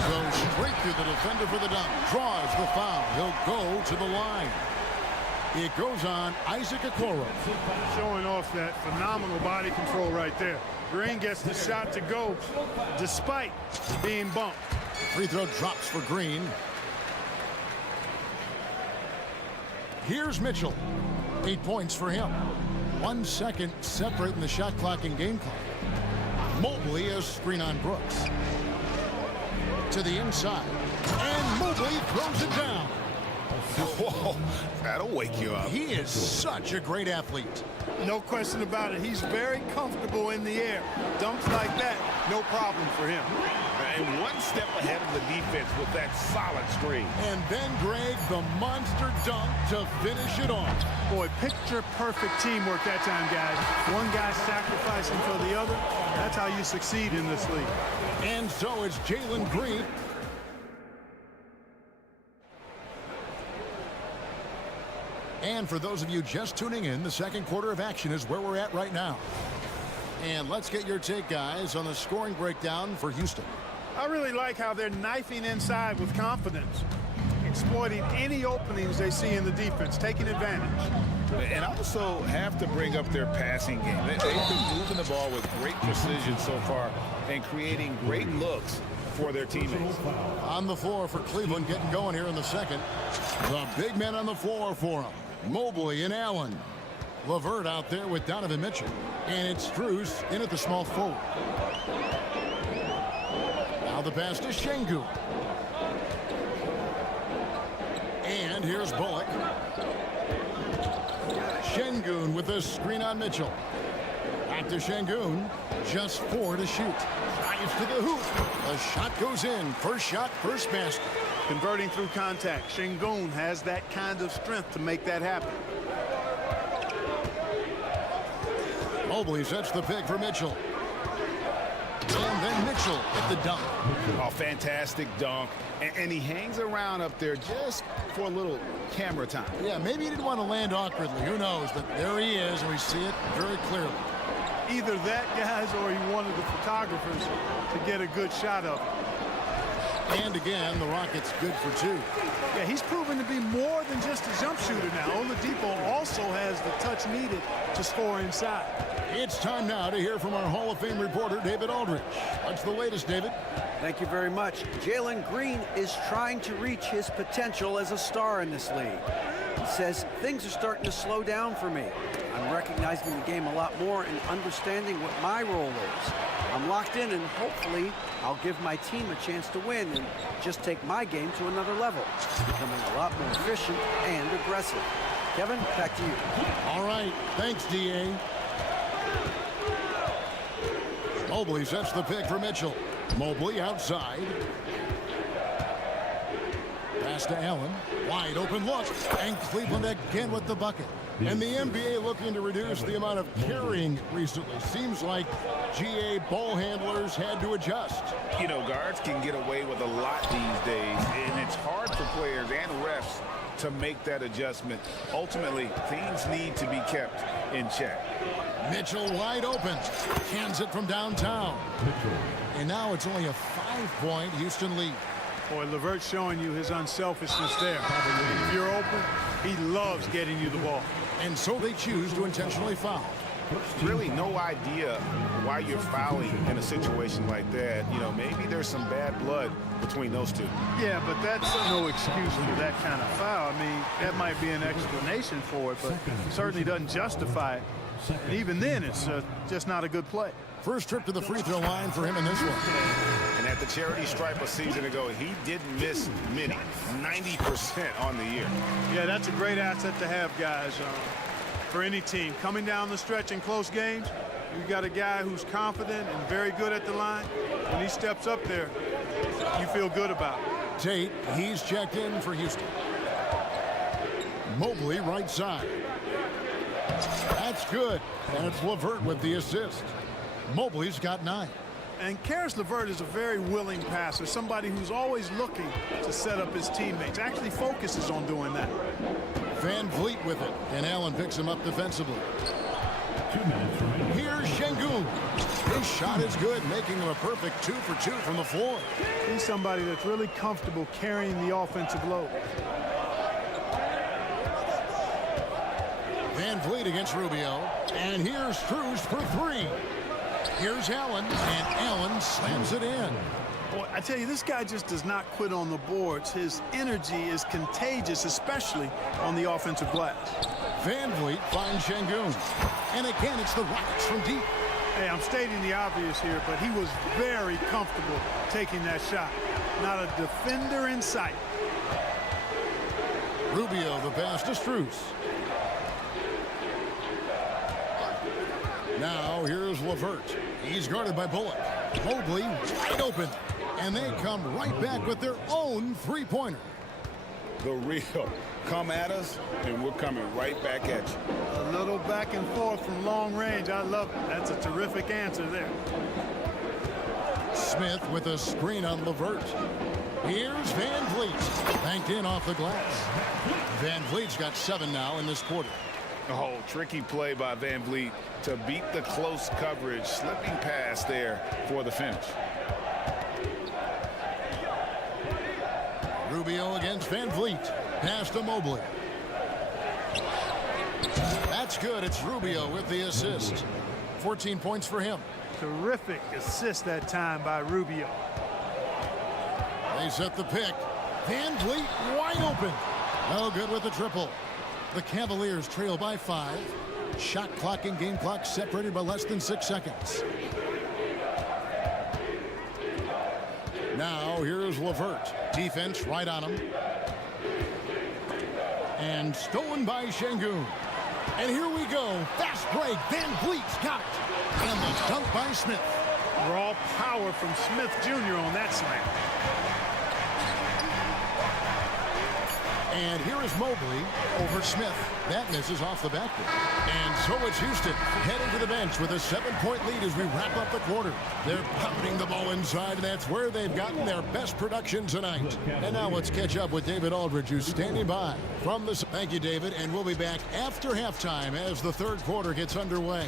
Goes straight through the defender for the dunk. Draws the foul. He'll go to the line. It goes on Isaac Okoro. Showing off that phenomenal body control right there. Green gets the shot to go despite being bumped. Free throw drops for Green. Here's Mitchell. 8 points for him. 1 second separating the shot clock and game clock. Mobley is screen on Brooks. To the inside. And Mobley throws it down. Whoa, that'll wake you up. He is such a great athlete. No question about it. He's very comfortable in the air. Dunks like that, no problem for him. And 1 step ahead of the defense with that solid screen. And then, Greg, the monster dunk to finish it off. Boy, picture-perfect teamwork that time, guys. One guy sacrificing for the other. That's how you succeed in this league. And so it's Jalen Green. And for those of you just tuning in, the second quarter of action is where we're at right now. And let's get your take, guys, on the scoring breakdown for Houston. I really like how they're knifing inside with confidence, exploiting any openings they see in the defense, taking advantage. And also have to bring up their passing game. They've been moving the ball with great precision so far and creating great looks for their teammates. On the floor for Cleveland, getting going here in the second. The big men on the floor for him. Mobley and Allen. LeVert out there with Donovan Mitchell. And it's Strus in at the small forward. Now the pass to Şengün. And here's Bullock. Şengün with a screen on Mitchell. Back to Şengün. Just 4 to shoot. Drives to the hoop. The shot goes in. First shot, first basket. Converting through contact. Şengün has that kind of strength to make that happen. Mobley sets the pick for Mitchell. And then Mitchell at the dunk. Oh, fantastic dunk. And he hangs around up there just for a little camera time. Yeah, maybe he didn't want to land awkwardly. Who knows? But there he is, and we see it very clearly. Either that, guys, or he wanted the photographers to get a good shot of it. And again, the Rockets good for 2. Yeah, he's proven to be more than just a jump shooter now. Oladipo also has the touch needed to score inside. It's time now to hear from our Hall of Fame reporter, David Aldridge. What's the latest, David? Thank you very much. Jalen Green is trying to reach his potential as a star in this league. He says, things are starting to slow down for me. I'm recognizing the game a lot more and understanding what my role is. I'm locked in, and hopefully I'll give my team a chance to win and just take my game to another level, becoming a lot more efficient and aggressive. Kevin, back to you. All right. Thanks, D.A. Mobley sets the pick for Mitchell. Mobley outside. Pass to Allen. Wide open look. And Cleveland again with the bucket. And the NBA looking to reduce the amount of carrying recently. Seems like GA ball handlers had to adjust. You know, guards can get away with a lot these days, and it's hard for players and refs to make that adjustment. Ultimately, things need to be kept in check. Mitchell wide open. Hands it from downtown. And now it's only a 5-point Houston lead. Boy, LeVert showing you his unselfishness there. If you're open, he loves getting you the ball. And so they choose to intentionally foul. Really no idea why you're fouling in a situation like that. You know, maybe there's some bad blood between those two. Yeah, but that's no excuse for that kind of foul. I mean, that might be an explanation for it, but it certainly doesn't justify it. And even then, it's just not a good play. First trip to the free throw line for him in this one. And at the charity stripe a season ago, he didn't miss many, 90% on the year. Yeah, that's a great asset to have, guys, for any team. Coming down the stretch in close games, you've got a guy who's confident and very good at the line. When he steps up there, you feel good about it. Tate, he's checked in for Houston. Mobley right side. That's good. And it's LeVert with the assist. Mobley's got 9. And Karis LeVert is a very willing passer, somebody who's always looking to set up his teammates, actually focuses on doing that. Van Vliet with it, and Allen picks him up defensively. 2 minutes remaining. Here's Şengün. His shot is good, making him a perfect 2 for 2 from the floor. He's somebody that's really comfortable carrying the offensive load. Van Vliet against Rubio, and here's Strus for 3. Here's Allen, and Allen slams it in. Boy, I tell you, this guy just does not quit on the boards. His energy is contagious, especially on the offensive glass. Van Vliet finds Şengün. And again, it's the Rockets from deep. Hey, I'm stating the obvious here, but he was very comfortable taking that shot. Not a defender in sight. Rubio, the pass to Strus. Now, here's LeVert. He's guarded by Bullock. Mobley, wide open. And they come right back with their own three-pointer. The real. Come at us, and we're coming right back at you. A little back and forth from long range. I love it. That's a terrific answer there. Smith with a screen on LeVert. Here's Van Vliet. Banked in off the glass. Van Vliet's got 7 now in this quarter. Oh, tricky play by Van Vliet to beat the close coverage. Slipping pass there for the finish. Rubio against Van Vliet. Pass to Mobley. That's good. It's Rubio with the assist. 14 points for him. Terrific assist that time by Rubio. They set the pick. Van Vliet wide open. No good with the triple. The Cavaliers trail by 5. Shot clock and game clock separated by less than 6 seconds. Now here's LeVert. Defense right on him. And stolen by Şengün. And here we go. Fast break. Van Vliet's got it. And the dunk by Smith. Raw power from Smith Jr. on that slam. And here is Mobley over Smith. That misses off the backboard. And so it's Houston heading to the bench with a 7-point lead as we wrap up the quarter. They're pounding the ball inside, and that's where they've gotten their best production tonight. And now let's catch up with David Aldridge, who's standing by from the... Thank you, David, and we'll be back after halftime as the third quarter gets underway.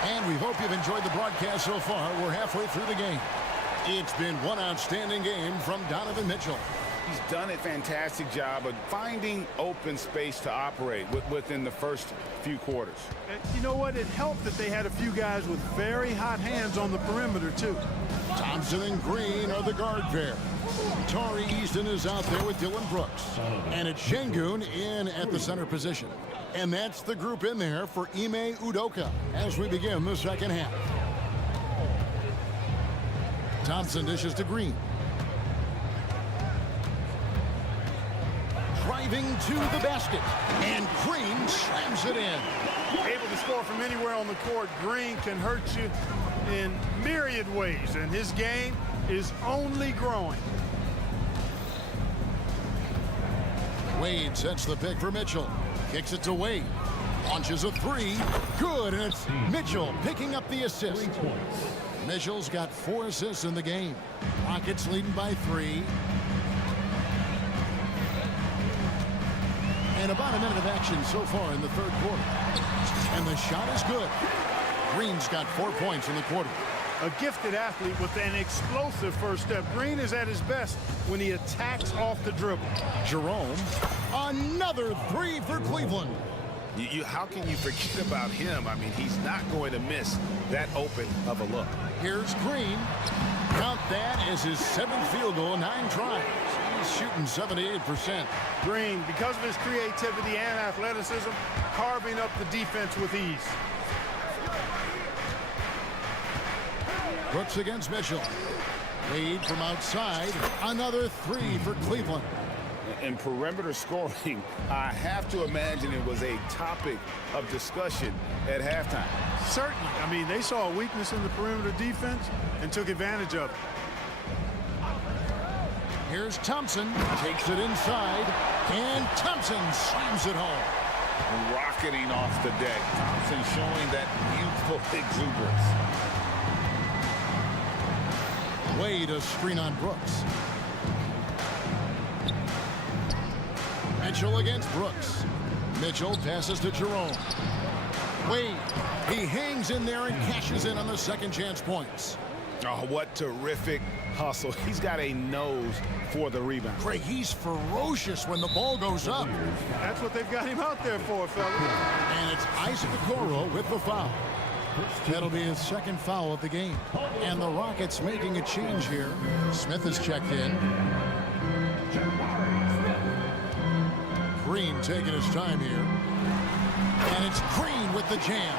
And we hope you've enjoyed the broadcast so far. We're halfway through the game. It's been one outstanding game from Donovan Mitchell. He's done a fantastic job of finding open space to operate within the first few quarters. You know what? It helped that they had a few guys with very hot hands on the perimeter, too. Thompson and Green are the guard pair. Tari Easton is out there with Dylan Brooks. And it's Şengün in at the center position. And that's the group in there for Ime Udoka as we begin the second half. Thompson dishes to Green. Driving to the basket. And Green slams it in. Able to score from anywhere on the court. Green can hurt you in myriad ways, and his game is only growing. Wade sets the pick for Mitchell. Kicks it to Wade. Launches a 3. Good, and it's Mitchell picking up the assist. 3 points. Mitchell's got 4 assists in the game. Rockets leading by 3. And about a minute of action so far in the third quarter. And the shot is good. Green's got 4 points in the quarter. A gifted athlete with an explosive first step. Green is at his best when he attacks off the dribble. Jerome, another 3 for Cleveland. How can you forget about him? I mean, he's not going to miss that open of a look. Here's Green. Count that as his 7th field goal in 9 tries. He's shooting 78%. Green, because of his creativity and athleticism, carving up the defense with ease. Brooks against Mitchell. Wade from outside. Another 3 for Cleveland. and perimeter scoring, I have to imagine it was a topic of discussion at halftime. Certainly. I mean, they saw a weakness in the perimeter defense and took advantage of it. Here's Thompson, takes it inside, and Thompson slams it home. Rocketing off the deck. Thompson showing that youthful exuberance. Wade a screen on Brooks. Mitchell against Brooks. Mitchell passes to Jerome. Wade, he hangs in there and cashes in on the second chance points. Oh, what terrific hustle. He's got a nose for the rebound. Craig, he's ferocious when the ball goes up. That's what they've got him out there for, fellas. And it's Isaac Okoro with the foul. That'll be his second foul of the game. And the Rockets making a change here. Smith has checked in. Green taking his time here. And it's Green with the jam.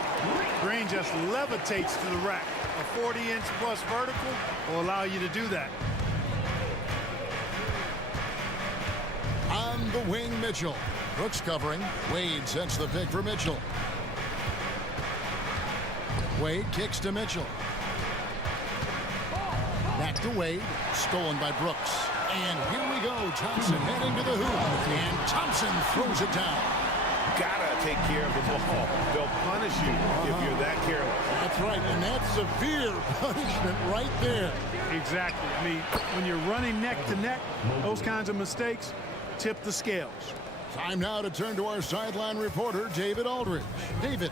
Green just levitates to the rack. A 40-inch plus vertical will allow you to do that. On the wing, Mitchell. Brooks covering. Wade sets the pick for Mitchell. Wade kicks to Mitchell. Back to Wade. Stolen by Brooks. And here we go. Thompson heading to the hoop. And Thompson throws it down. Gotta take care of the ball. They'll punish you if you're that careless. That's right, and that's severe punishment right there. Exactly. I mean, when you're running neck to neck, those kinds of mistakes tip the scales. Time now to turn to our sideline reporter, David Aldridge. David.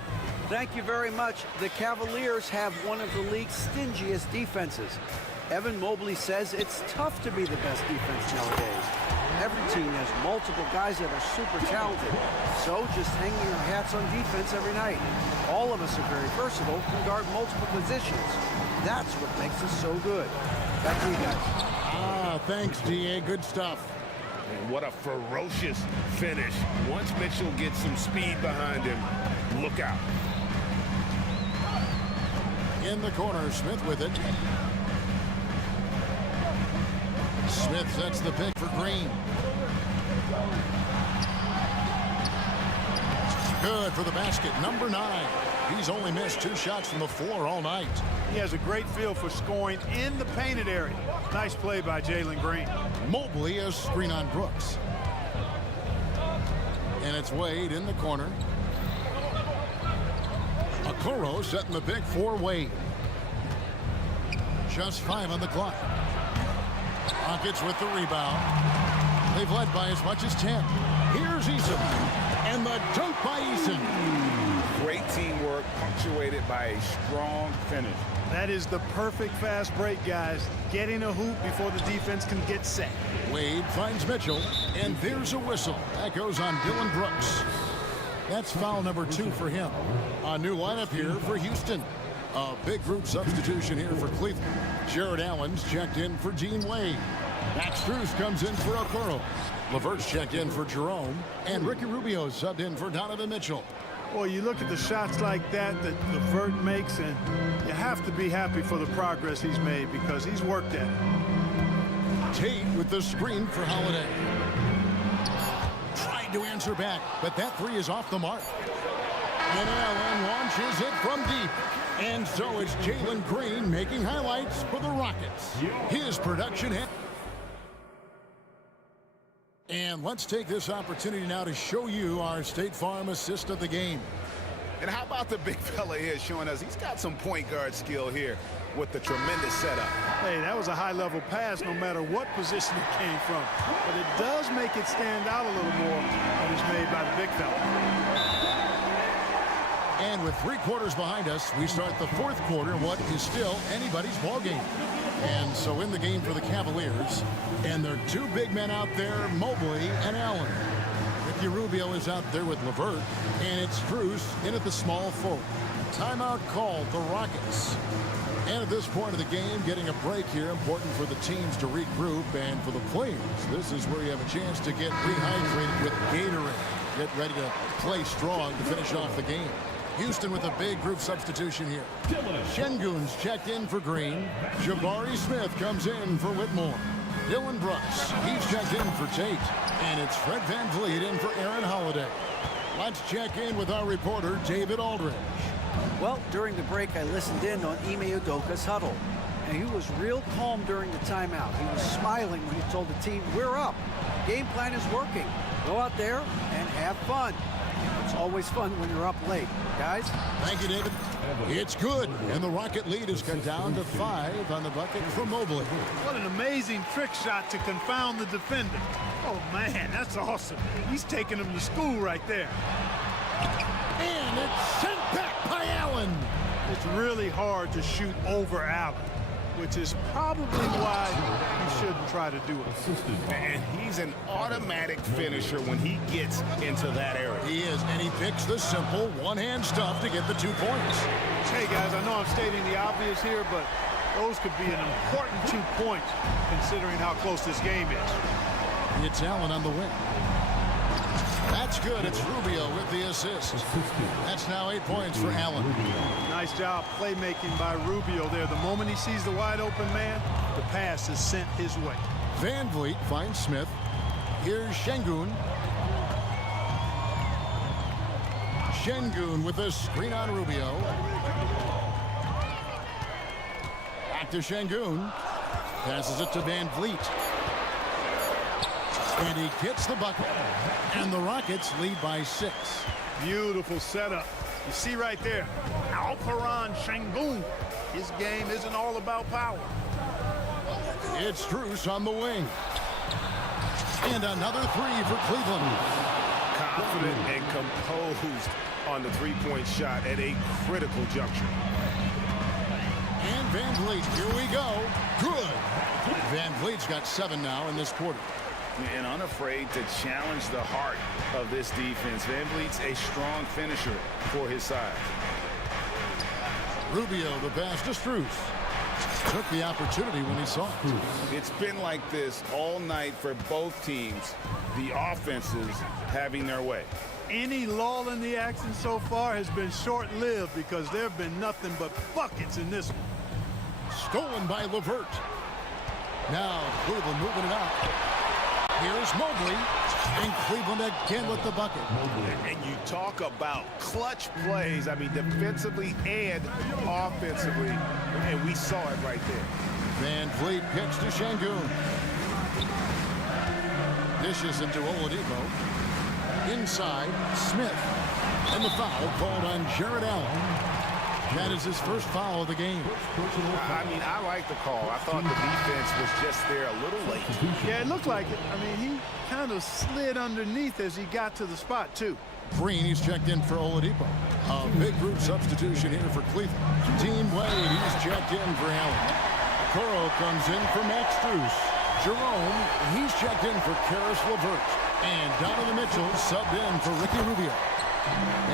Thank you very much. The Cavaliers have one of the league's stingiest defenses. Evan Mobley says it's tough to be the best defense nowadays. Every team has multiple guys that are super talented, so just hanging our hats on defense every night. All of us are very versatile, can guard multiple positions. That's what makes us so good. Back to you guys. Thanks, D.A. Good stuff. And what a ferocious finish. Once Mitchell gets some speed behind him, look out. In the corner, Smith with it. Smith sets the pick for Green. Good for the basket, number 9. He's only missed 2 shots from the floor all night. He has a great feel for scoring in the painted area. Nice play by Jalen Green. Mobley a screen on Brooks. And it's Wade in the corner. Okoro setting the pick for Wade. Just 5 on the clock. Rockets with the rebound. They've led by as much as 10. Here's Eason. And the dunk by Eason. Great teamwork punctuated by a strong finish. That is the perfect fast break, guys. Getting a hoop before the defense can get set. Wade finds Mitchell. And there's a whistle. That goes on Dylan Brooks. That's foul number 2 for him. A new lineup here for Houston. A big group substitution here for Cleveland. Jared Allen's checked in for Dean Wade. Max Strus comes in for Okoro. LeVert's checked in for Jerome. And Ricky Rubio subbed in for Donovan Mitchell. Well, you look at the shots like that LeVert makes, and you have to be happy for the progress he's made because he's worked at it. Tate with the screen for Holiday. Tried to answer back, but that 3 is off the mark. And Allen launches it from deep. And so it's Jalen Green making highlights for the Rockets. His production hit. And let's take this opportunity now to show you our State Farm assist of the game. And how about the big fella here showing us he's got some point guard skill here with the tremendous setup. Hey, that was a high-level pass no matter what position it came from. But it does make it stand out a little more when it's made by the big fella. And with 3 quarters behind us, we start the 4th quarter in what is still anybody's ball game. And so in the game for the Cavaliers, and there are 2 big men out there, Mobley and Allen. Ricky Rubio is out there with LeVert, and it's Strus in at the small forward. Timeout called, the Rockets. And at this point of the game, getting a break here, important for the teams to regroup, and for the players, this is where you have a chance to get rehydrated with Gatorade. Get ready to play strong to finish off the game. Houston with a big group substitution here. Şengün's checked in for Green. Jabari Smith comes in for Whitmore. Dylan Brooks, he's checked in for Tate. And it's Fred VanVleet in for Aaron Holiday. Let's check in with our reporter, David Aldridge. Well, during the break, I listened in on Ime Udoka's huddle. And he was real calm during the timeout. He was smiling when he told the team, we're up. Game plan is working. Go out there and have fun. It's always fun when you're up late. Guys? Thank you, David. It's good. And the Rocket lead is cut down to 5 on the bucket for Mobley. What an amazing trick shot to confound the defender. Oh, man, that's awesome. He's taking him to school right there. And it's sent back by Allen. It's really hard to shoot over Allen, which is probably why you shouldn't try to do it. And he's an automatic finisher when he gets into that area. He is, and he picks the simple one-hand stuff to get the 2 points. Hey, guys, I know I'm stating the obvious here, but those could be an important 2 points considering how close this game is. It's Allen on the wing. That's good. It's Rubio with the assist. That's now 8 points for Allen. Nice job playmaking by Rubio there. The moment he sees the wide open man, the pass is sent his way. VanVleet finds Smith. Here's Şengün. Şengün with a screen on Rubio. Back to Şengün. Passes it to VanVleet. And he gets the bucket. And the Rockets lead by 6. Beautiful setup. You see right there, Alperen Şengün. His game isn't all about power. It's Strus on the wing. And another 3 for Cleveland. Confident and composed on the three-point shot at a critical juncture. And VanVleet, here we go. Good. VanVleet's got 7 now in this quarter. And unafraid to challenge the heart of this defense. VanVleet's a strong finisher for his size. Rubio, the pass to Strus. Took the opportunity when he saw it. It's been like this all night for both teams. The offenses having their way. Any lull in the action so far has been short-lived because there have been nothing but buckets in this one. Stolen by LeVert. Now Cleveland moving it up. Here's Mobley, and Cleveland again with the bucket. And you talk about clutch plays, I mean, defensively and offensively, and we saw it right there. VanVleet kicks to Şengün. Dishes into Oladipo. Inside, Smith. And the foul called on Jared Allen. That is his first foul of the game. I mean, I like the call. I thought the defense was just there a little late. Yeah, it looked like it. I mean, he kind of slid underneath as he got to the spot, too. Green, he's checked in for Oladipo. A big group substitution here for Cleveland. Dean Wade, he's checked in for Allen. Kuro comes in for Max Strus. Jerome, he's checked in for Karis LeVert. And Donovan Mitchell subbed in for Ricky Rubio.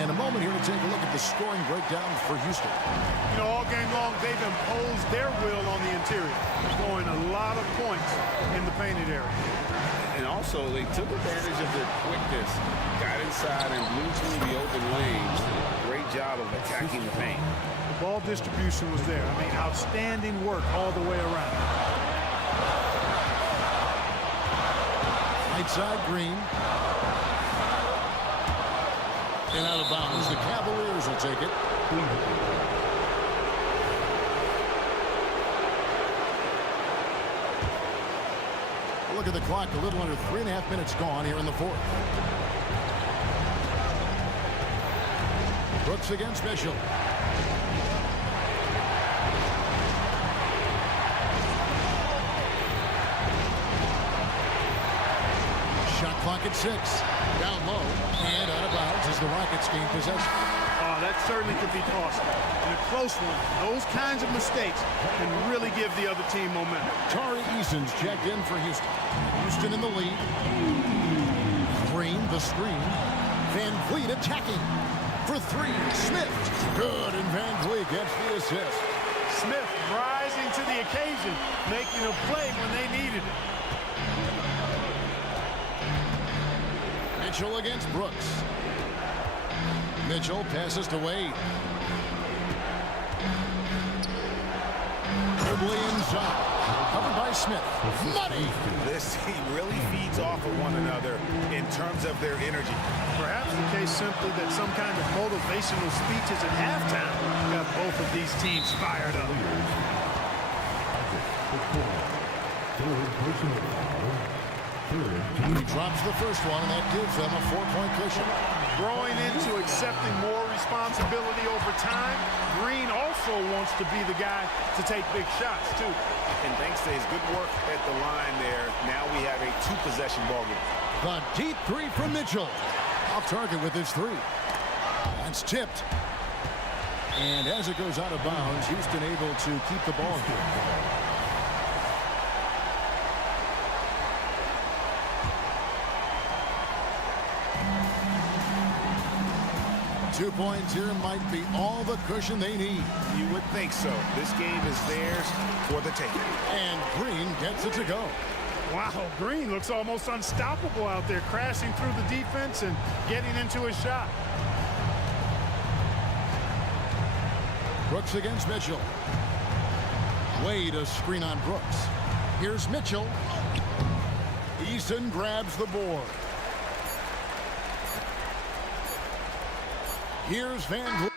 And a moment here to take a look at the scoring breakdown for Houston. You know, all game long, they've imposed their will on the interior, scoring a lot of points in the painted area. And also, they took advantage of their quickness, got inside and blew through the open lanes. Great job of attacking the paint. The ball distribution was there. I mean, outstanding work all the way around. Right side, Green. And out of bounds, the Cavaliers will take it. Look at the clock, a little under 3.5 minutes gone here in the fourth. Brooks against Mitchell. Shot clock at 6. Down low and out of bounds as the Rockets gain possession. Oh, that certainly could be costly. In a close one, those kinds of mistakes can really give the other team momentum. Tari Eason's checked in for Houston. Houston in the lead. Green, the screen. VanVleet attacking for 3. Smith. Good, and VanVleet gets the assist. Smith rising to the occasion, making a play when they needed it. Mitchell against Brooks. Mitchell passes to Wade. Mobley inside. Covered by Here's Smith. Money. This team really feeds off of one another in terms of their energy. Perhaps the case simply that some kind of motivational speeches at halftime got both of these teams fired up. He drops the first one, and that gives them a 4-point cushion. Growing into accepting more responsibility over time, Green also wants to be the guy to take big shots, too. And thanks to his good work at the line there, now we have a 2-possession ball game. The deep three from Mitchell. Off target with his three. That's tipped. And as it goes out of bounds, Houston able to keep the ball here. 2 points here might be all the cushion they need. You would think so. This game is theirs for the taking. And Green gets it to go. Wow, Green looks almost unstoppable out there, crashing through the defense and getting into his shot. Brooks against Mitchell. Wade a screen on Brooks. Here's Mitchell. Eason grabs the board. Here's Van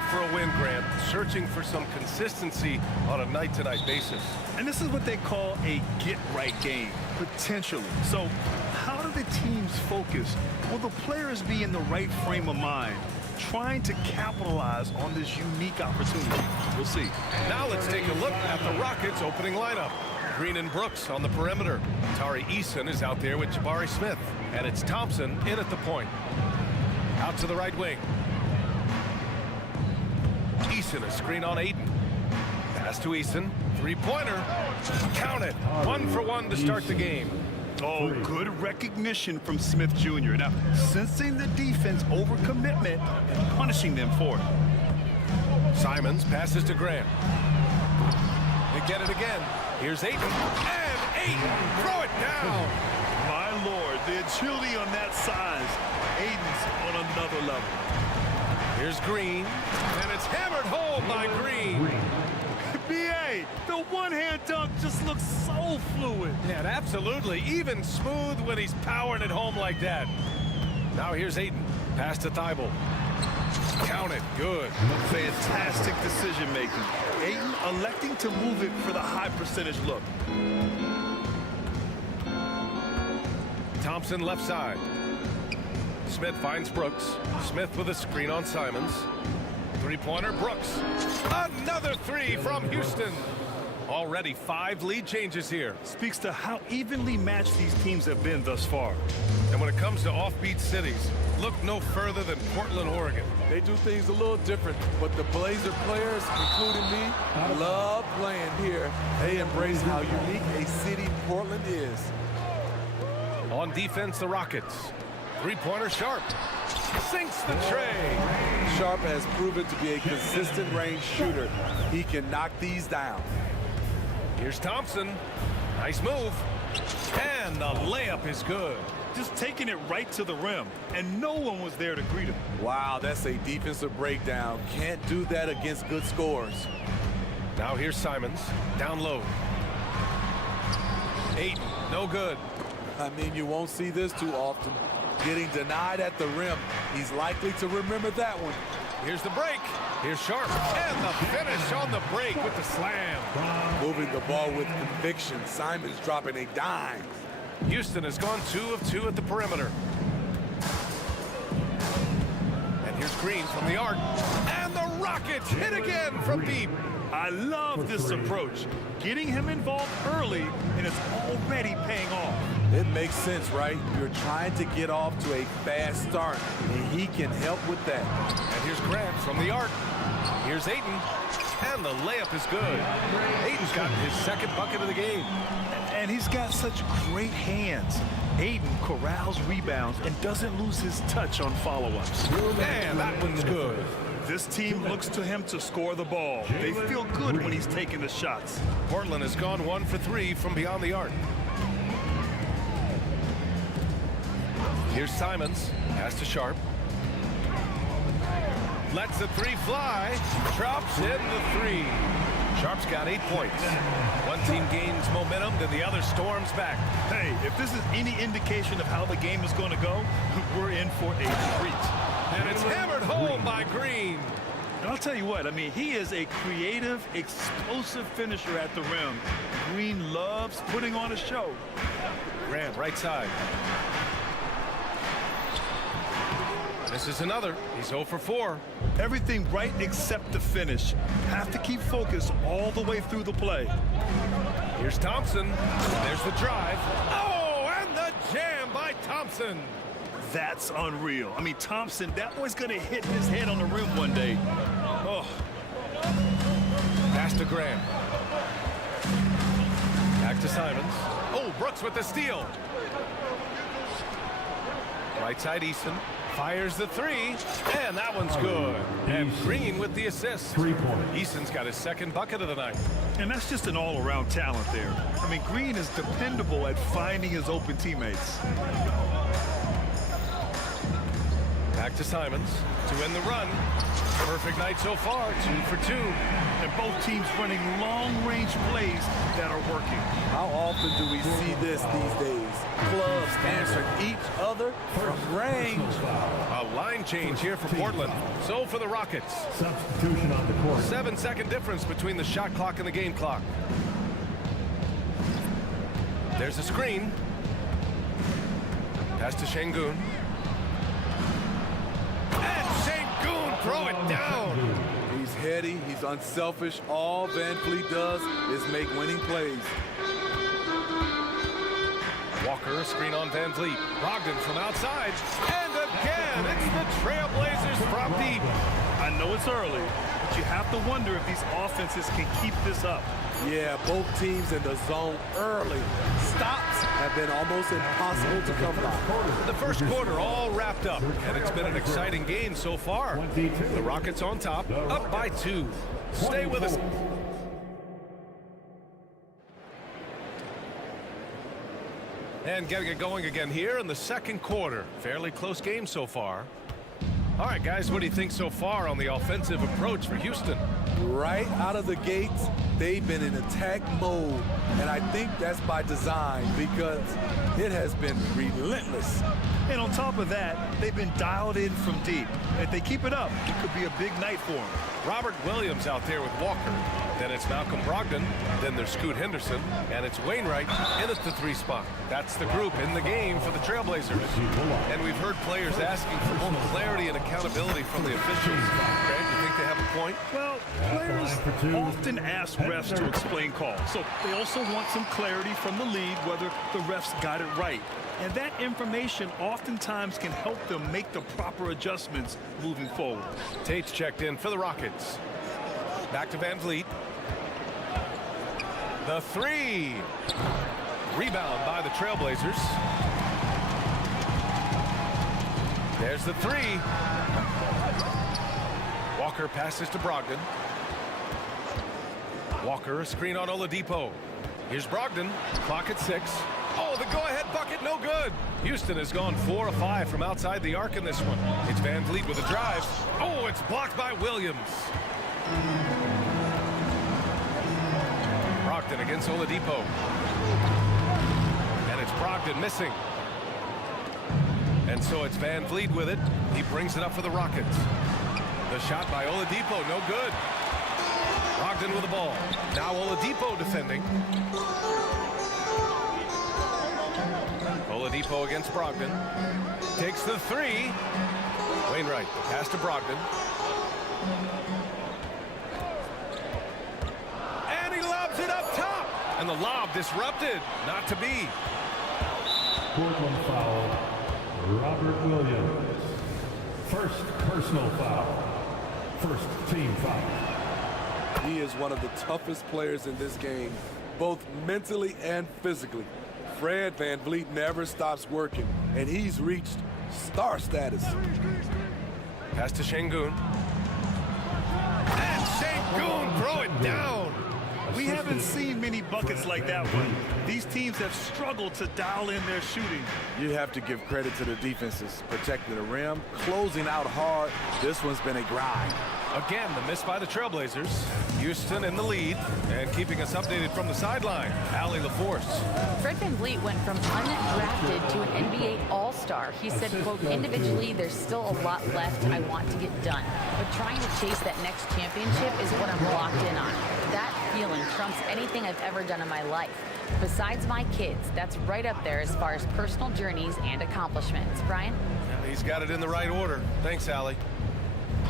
hungry for a win, Grant, searching for some consistency on a night-to-night basis. And this is what they call a get-right game, potentially. So how do the teams focus? Will the players be in the right frame of mind, trying to capitalize on this unique opportunity? We'll see. Now let's take a look at the Rockets' opening lineup. Green and Brooks on the perimeter. Tari Eason is out there with Jabari Smith. And it's Thompson in at the point. Out to the right wing. Eason, a screen on Aiden. Pass to Eason. Three-pointer. Count it. 1 for 1 to start the game. Oh, good recognition from Smith Jr. Now, sensing the defense overcommitment and punishing them for it. Simons passes to Graham. They get it again. Here's Aiden. And Aiden, throw it down. My Lord, the agility on that size. Aiden's on another level. Here's Green, and it's hammered home by Green. B.A., the one-hand dunk just looks so fluid. Yeah, absolutely. Even smooth when he's powering it home like that. Now here's Aiden. Pass to Thibault. Count it. Good. Fantastic decision-making. Aiden electing to move it for the high percentage look. Thompson left side. Smith finds Brooks. Smith with a screen on Simons. Three-pointer, Brooks. Another three from Houston. Already 5 lead changes here. Speaks to how evenly matched these teams have been thus far. And when it comes to offbeat cities, look no further than Portland, Oregon. They do things a little different, but the Blazer players, including me, love playing here. They embrace how unique a city Portland is. On defense, the Rockets. Three-pointer, Sharp. Sinks the tray. Sharp has proven to be a consistent range shooter. He can knock these down. Here's Thompson. Nice move. And the layup is good. Just taking it right to the rim, and no one was there to greet him. Wow, that's a defensive breakdown. Can't do that against good scores. Now here's Simons. Down low. Aiden, no good. I mean, you won't see this too often. Getting denied at the rim. He's likely to remember that one. Here's the break. Here's Sharp. And the finish on the break with the slam. Moving the ball with conviction. Simons dropping a dime. Houston has gone 2 of 2 at the perimeter. And here's Green from the arc. And the Rockets hit again from deep. I love this approach. Getting him involved early, and it's already paying off. It makes sense, right? You're trying to get off to a fast start, and he can help with that. And here's Grant from the arc. Here's Aiden. And the layup is good. Aiden's got his second bucket of the game. And he's got such great hands. Aiden corrals rebounds and doesn't lose his touch on follow-ups. And that one's good. This team looks to him to score the ball. They feel good when he's taking the shots. Portland has gone 1 for 3 from beyond the arc. Here's Simons. Pass to Sharp. Lets the three fly. Drops in the three. Sharp's got 8 points. One team gains momentum, then the other storms back. Hey, if this is any indication of how the game is going to go, we're in for a treat. And it's hammered home by Green. And I'll tell you what, I mean, he is a creative, explosive finisher at the rim. Green loves putting on a show. Graham, right side. This is another. He's 0 for 4. Everything right except the finish. Have to keep focused all the way through the play. Here's Thompson. There's the drive. Oh, and the jam by Thompson. That's unreal. I mean, Thompson, that boy's going to hit his head on the rim one day. Oh. Pass to Graham. Back to Simons. Oh, Brooks with the steal. Right side, Eason. Fires the three, and that one's good. And Green with the assist. 3 points. Eason's got his second bucket of the night. And that's just an all-around talent there. I mean, Green is dependable at finding his open teammates. Back to Simons to win the run. Perfect night so far, 2 for 2. And both teams running long-range plays that are working. How often do we see this these days? clubs answered each other from range. A line change here for Portland. So for the Rockets. Substitution on the court. 7-second difference between the shot clock and the game clock. There's a screen. Pass to Şengün. And Şengün throw it down. He's heady, he's unselfish. All Van Fleet does is make winning plays. Walker, a screen on Van Vliet. Brogdon from outside. And again, it's the Trailblazers from deep. I know it's early, but you have to wonder if these offenses can keep this up. Yeah, both teams in the zone early. Stops have been almost impossible to come by. The first quarter all wrapped up, and it's been an exciting game so far. The Rockets on top, up by 2. Stay with us. And getting it going again here in the second quarter. Fairly close game so far. All right, guys, what do you think so far on the offensive approach for Houston? Right out of the gates, they've been in attack mode. And I think that's by design because it has been relentless. And on top of that, they've been dialed in from deep. If they keep it up, it could be a big night for them. Robert Williams out there with Walker. Then it's Malcolm Brogdon. Then there's Scoot Henderson. And it's Wainwright in at the 3 spot. That's the group in the game for the Trailblazers. And we've heard players asking for more clarity and accountability from the officials. Grant, you think they have a point? Well, players often ask refs to explain calls. So they also want some clarity from the league whether the refs got it right. And that information oftentimes can help them make the proper adjustments moving forward. Tate's checked in for the Rockets. Back to Van Vliet. The 3. Rebound by the Trailblazers. There's the 3. Walker passes to Brogdon. Walker, a screen on Oladipo. Here's Brogdon. Clock at 6. Oh, the go-ahead bucket, no good. Houston has gone 4 of 5 from outside the arc in this one. It's Van Vliet with a drive. Oh, it's blocked by Williams. Brogdon against Oladipo. And it's Brogdon missing. And so it's Van Vliet with it. He brings it up for the Rockets. The shot by Oladipo, no good. Brogdon with the ball. Now Oladipo defending. Oladipo against Brogdon. Takes the 3. Wainwright, pass to Brogdon. And he lobs it up top. And the lob disrupted. Not to be. Portland foul. Robert Williams. First personal foul. First team foul. He is one of the toughest players in this game, both mentally and physically. Fred Van Vliet never stops working, and he's reached star status. Pass to Şengün. And Şengün throw it down. We haven't seen many buckets like that one. These teams have struggled to dial in their shooting. You have to give credit to the defenses, protecting the rim, closing out hard. This one's been a grind. Again, the miss by the Trailblazers. Houston in the lead, and keeping us updated from the sideline, Allie LaForce. Fred Van Vliet went from undrafted to an NBA All-Star. He said, quote, individually, there's still a lot left I want to get done. But trying to chase that next championship is what I'm locked in on. That feeling trumps anything I've ever done in my life. Besides my kids, that's right up there as far as personal journeys and accomplishments. Brian? He's got it in the right order. Thanks, Allie.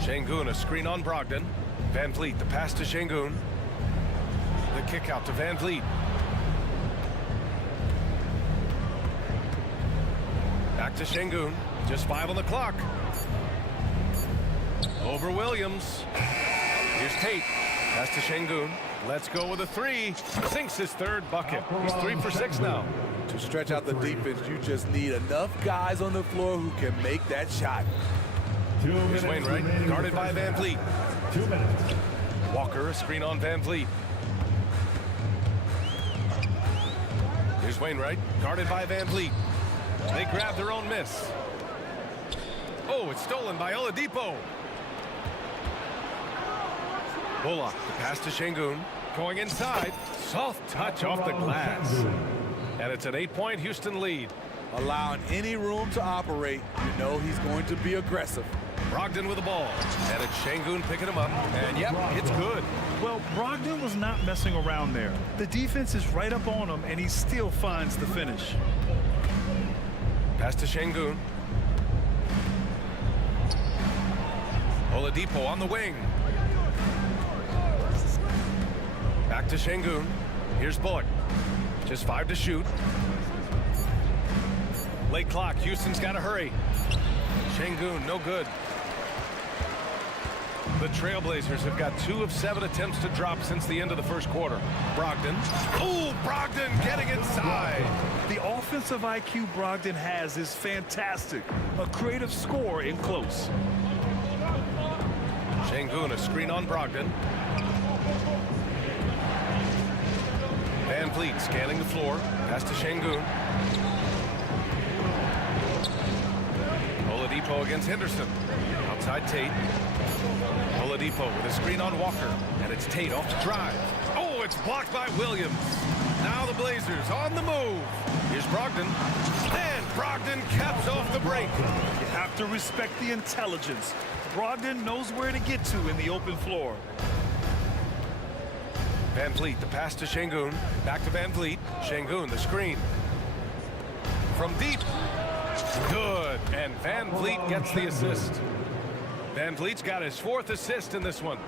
Şengün, a screen on Brogdon. Van Vliet, the pass to Şengün. The kick out to Van Vliet. Back to Şengün. Just 5 on the clock. Over Williams. Here's Tate. Pass to Şengün. Let's go with a 3. Sinks his 3rd bucket. He's 3 for 6 now. To stretch out the defense, you just need enough guys on the floor who can make that shot. Here's Wainwright, guarded by Van Vliet. 2 minutes. Walker, a screen on Van Vliet. Here's Wainwright, guarded by Van Vliet. They grab their own miss. Oh, it's stolen by Oladipo. Bullock, the pass to Şengün. Going inside. Soft touch off the glass. And it's an 8-point Houston lead. Allowing any room to operate, you know he's going to be aggressive. Brogdon with the ball. And it's Şengün picking him up. And yep, it's good. Well, Brogdon was not messing around there. The defense is right up on him, and he still finds the finish. Pass to Şengün. Oladipo on the wing. Back to Şengün. Here's Bullock. Just 5 to shoot. Late clock. Houston's got to hurry. Şengün, no good. The Trailblazers have got 2 of 7 attempts to drop since the end of the first quarter. Brogdon. Oh, Brogdon getting inside. The offensive IQ Brogdon has is fantastic. A creative scorer in close. Şengün, a screen on Brogdon. Van Vliet scanning the floor. Pass to Şengün. Oladipo against Henderson. Outside Tate. Oladipo with a screen on Walker. And it's Tate off the drive. Oh, it's blocked by Williams. Now the Blazers on the move. Here's Brogdon. And Brogdon caps off the break. You have to respect the intelligence. Brogdon knows where to get to in the open floor. Van Vliet, the pass to Şengün. Back to Van Vliet. Şengün, the screen. From deep. Good. And Van Vliet gets the assist. Van Vliet's got his 4th assist in this one.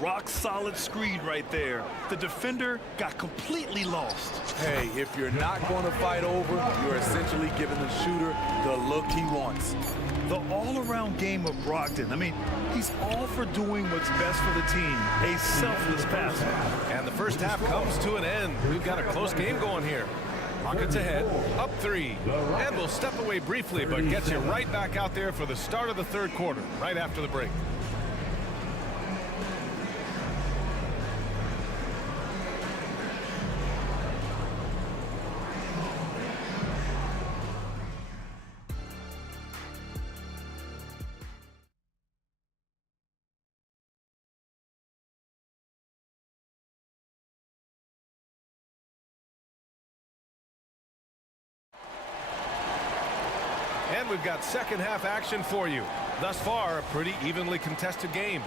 Rock solid screen right there. The defender got completely lost. Hey, if you're not going to fight over, you're essentially giving the shooter the look he wants. The all-around game of Brogdon. I mean, he's all for doing what's best for the team. A selfless passer. And the first half comes to an end. We've got a close game going here. Rockets ahead, up 3. And we'll step away briefly, but get you right back out there for the start of the third quarter, right after the break. And we've got second half action for you. Thus far, a pretty evenly contested game.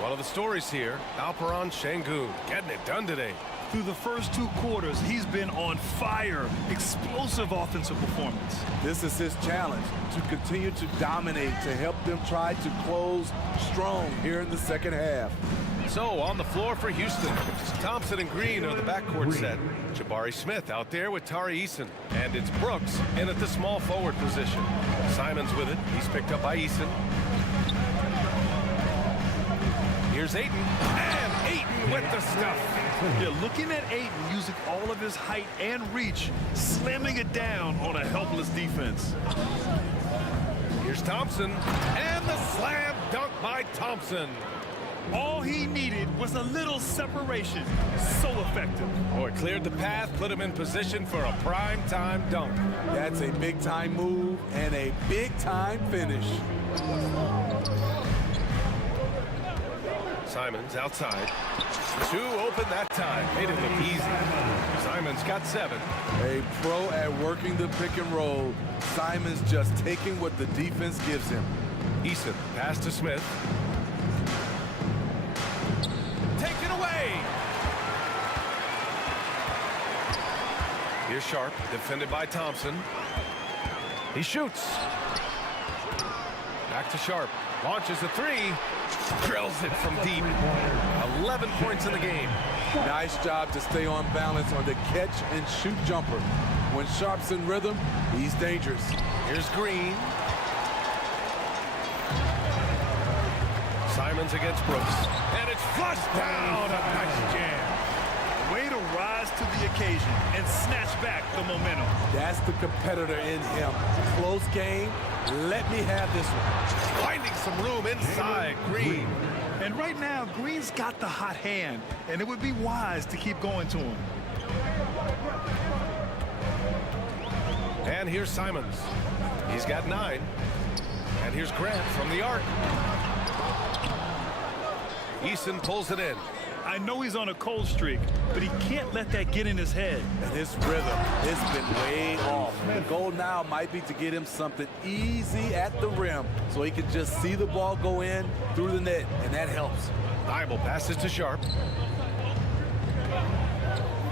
One of the stories here, Alperen Şengün getting it done today. Through the first 2 quarters, he's been on fire. Explosive offensive performance. This is his challenge, to continue to dominate, to help them try to close strong here in the second half. So, on the floor for Houston, Thompson and Green are the backcourt set. Jabari Smith out there with Tari Eason. And it's Brooks in at the small forward position. Simons with it. He's picked up by Eason. Here's Ayton. And Ayton with the stuff. Yeah, looking at Ayton using all of his height and reach, slamming it down on a helpless defense. Here's Thompson. And the slam dunk by Thompson. All he needed was a little separation. So effective. Oh, it cleared the path, put him in position for a prime-time dunk. That's a big-time move and a big-time finish. Simons outside. 2 open that time. Made it look easy. Simons got 7. A pro at working the pick and roll. Simons just taking what the defense gives him. Eason, pass to Smith. Taken away. Here's Sharp, defended by Thompson. He shoots. Back to Sharp. Launches a 3. Drills it from deep. 11 points in the game. Nice job to stay on balance on the catch and shoot jumper. When Sharp's in rhythm, he's dangerous. Here's Green. Simons against Brooks. And it's flushed down. A nice jam. Way to rise to the occasion and snatch back the momentum. That's the competitor in him. Close game. Let me have this one. Finding some room inside Green. And right now, Green's got the hot hand, and it would be wise to keep going to him. And here's Simons. He's got 9. And here's Grant from the arc. Eason pulls it in. I know he's on a cold streak, but he can't let that get in his head. And his rhythm has been way off. The goal now might be to get him something easy at the rim so he can just see the ball go in through the net, and that helps. Thibault passes to Sharp.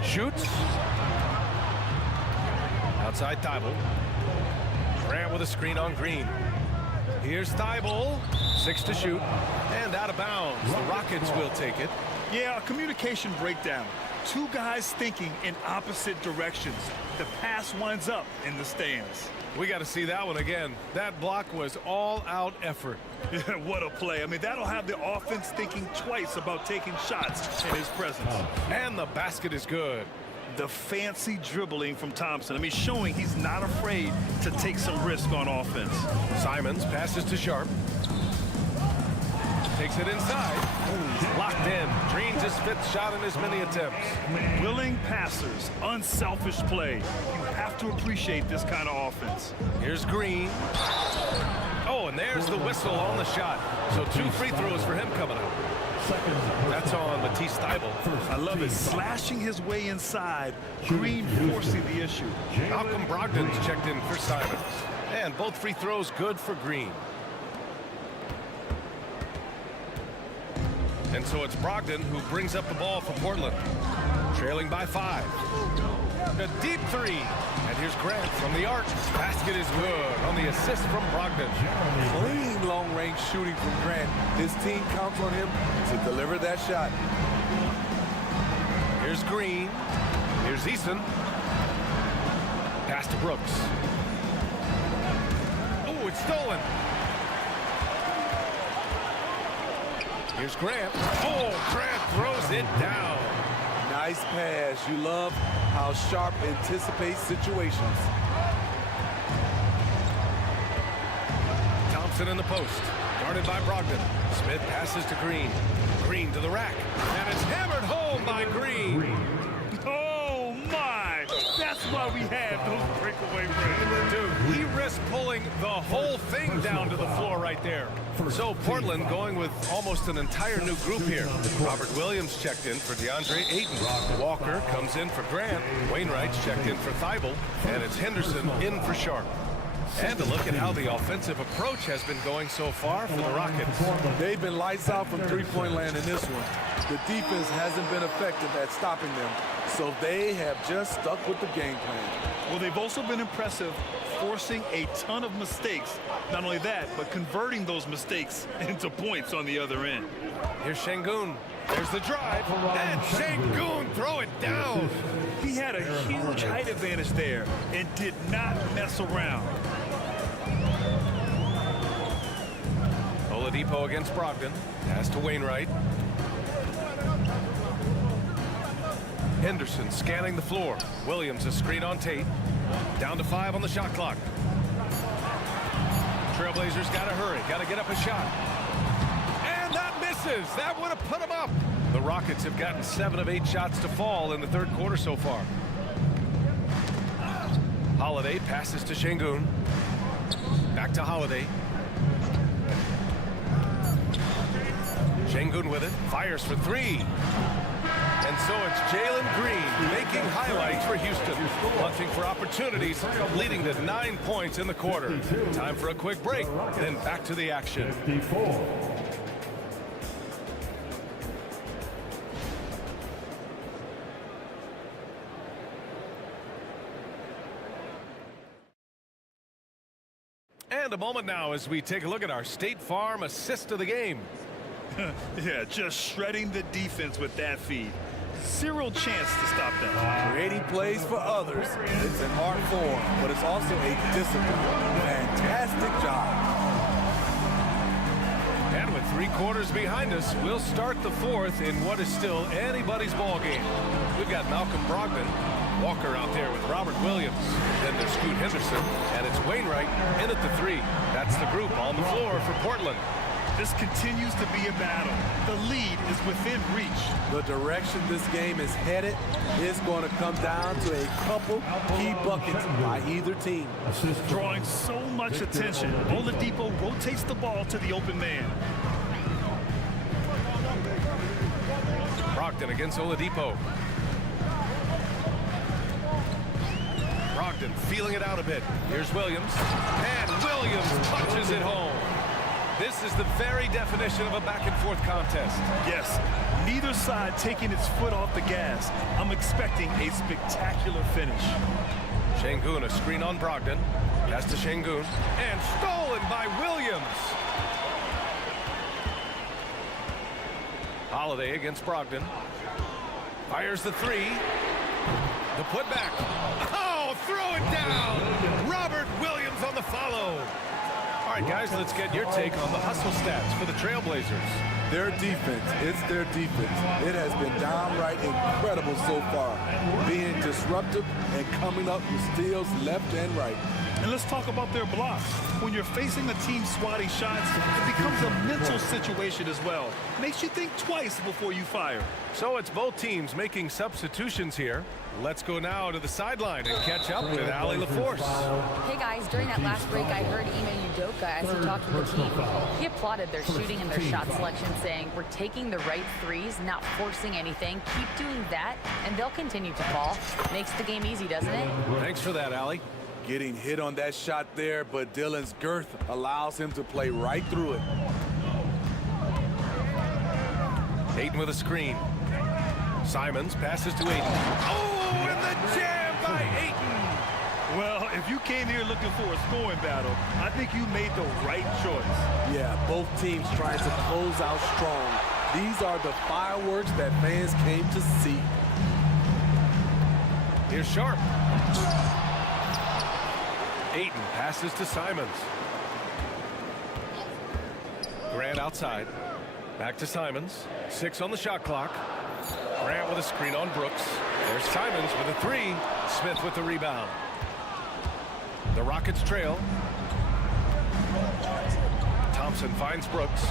Shoots. Outside Thibault. Grant with a screen on Green. Here's Thibault. 6 to shoot. And out of bounds. The Rockets will take it. Yeah, a communication breakdown. Two guys thinking in opposite directions. The pass winds up in the stands. We got to see that one again. That block was all-out effort. What a play. I mean, that'll have the offense thinking twice about taking shots in his presence. And the basket is good. The fancy dribbling from Thompson. I mean, showing he's not afraid to take some risk on offense. Simons passes to Sharp. Takes it inside. Locked in. Drains his 5th shot in as many attempts. Willing passers. Unselfish play. You have to appreciate this kind of offense. Here's Green. Oh, and there's the whistle on the shot. So 2 free throws for him coming up. That's on Matisse Thibault. I love it. Slashing his way inside. Green forcing the issue. Malcolm Brogdon's checked in for Simons. And both free throws good for Green. And so it's Brogdon who brings up the ball for Portland. Trailing by 5. A deep 3. And here's Grant from the arc. Basket is good on the assist from Brogdon. Clean long-range shooting from Grant. His team counts on him to deliver that shot. Here's Green. Here's Eason. Pass to Brooks. Oh, it's stolen. Here's Grant. Oh, Grant throws it down. Nice pass. You love how Sharp anticipates situations. Thompson in the post. Guarded by Brogdon. Smith passes to Green. Green to the rack. And it's hammered home by Green. Oh, my. That's why we have those breakaway runs. Dude, he risked pulling the whole thing down to the floor right there. So Portland going with almost an entire new group here. Robert Williams checked in for DeAndre Ayton. Walker comes in for Grant. Wainwright's checked in for Thibault. And it's Henderson in for Sharp. And a look at how the offensive approach has been going so far for the Rockets. They've been lights out from three-point land in this one. The defense hasn't been effective at stopping them, so they have just stuck with the game plan. Well, they've also been impressive, forcing a ton of mistakes. Not only that, but converting those mistakes into points on the other end. Here's Şengün. There's the drive. And Şengün throw it down. He had a huge height advantage there and did not mess around. Oladipo against Brogdon. Pass to Wainwright. Henderson scanning the floor. Williams a screen on Tate. Down to 5 on the shot clock. Trailblazers got to hurry. Got to get up a shot. And that misses. That would have put them up. The Rockets have gotten 7 of 8 shots to fall in the third quarter so far. Holiday passes to Şengün. Back to Holiday. Şengün with it. Fires for 3. And so it's Jalen Green making highlights for Houston. Hunting for opportunities, leading to 9 points in the quarter. Time for a quick break, then back to the action. And a moment now as we take a look at our State Farm assist of the game. Yeah, just shredding the defense with that feed. Zero chance to stop that. Creating plays for others. It's an art form, but it's also a discipline. Fantastic job. And with 3 quarters behind us, we'll start the fourth in what is still anybody's ball game. We've got Malcolm Brogdon, Walker out there with Robert Williams. Then there's Scoot Henderson, and it's Wainwright in at the 3. That's the group on the floor for Portland. This continues to be a battle. The lead is within reach. The direction this game is headed is going to come down to a couple key buckets by either team. Drawing so much attention, Oladipo rotates the ball to the open man. Brogdon Brogdon against Oladipo. Brogdon feeling it out a bit. Here's Williams. And Williams punches it home. This is the very definition of a back-and-forth contest. Yes, neither side taking its foot off the gas. I'm expecting a spectacular finish. Şengün, a screen on Brogdon. Pass to Şengün. And stolen by Williams. Holiday against Brogdon. Fires the three. The putback. Oh, throw it down. Robert Williams on the follow. All right, guys, let's get your take on the hustle stats for the Trailblazers. Their defense, it's their defense. It has been downright incredible so far, being disruptive and coming up with steals left and right. And let's talk about their blocks. When you're facing a team swatting shots, it becomes a mental situation as well. Makes you think twice before you fire. So it's both teams making substitutions here. Let's go now to the sideline and catch up with Allie LaForce. Hey guys, during that last break, I heard Ime Udoka as he talked to the team. He applauded their shooting and their shot selection, saying, "We're taking the right threes, not forcing anything. Keep doing that, and they'll continue to fall." Makes the game easy, doesn't it? Thanks for that, Allie. Getting hit on that shot there, but Dillon's girth allows him to play right through it. Ayton with a screen. Simons passes to Ayton. Oh, and the jam by Ayton! Well, if you came here looking for a scoring battle, I think you made the right choice. Yeah, both teams trying to close out strong. These are the fireworks that fans came to see. Here's Sharp. Ayton passes to Simons. Grant outside. Back to Simons. 6 on the shot clock. Grant with a screen on Brooks. There's Simons with a three. Smith with the rebound. The Rockets trail. Thompson finds Brooks.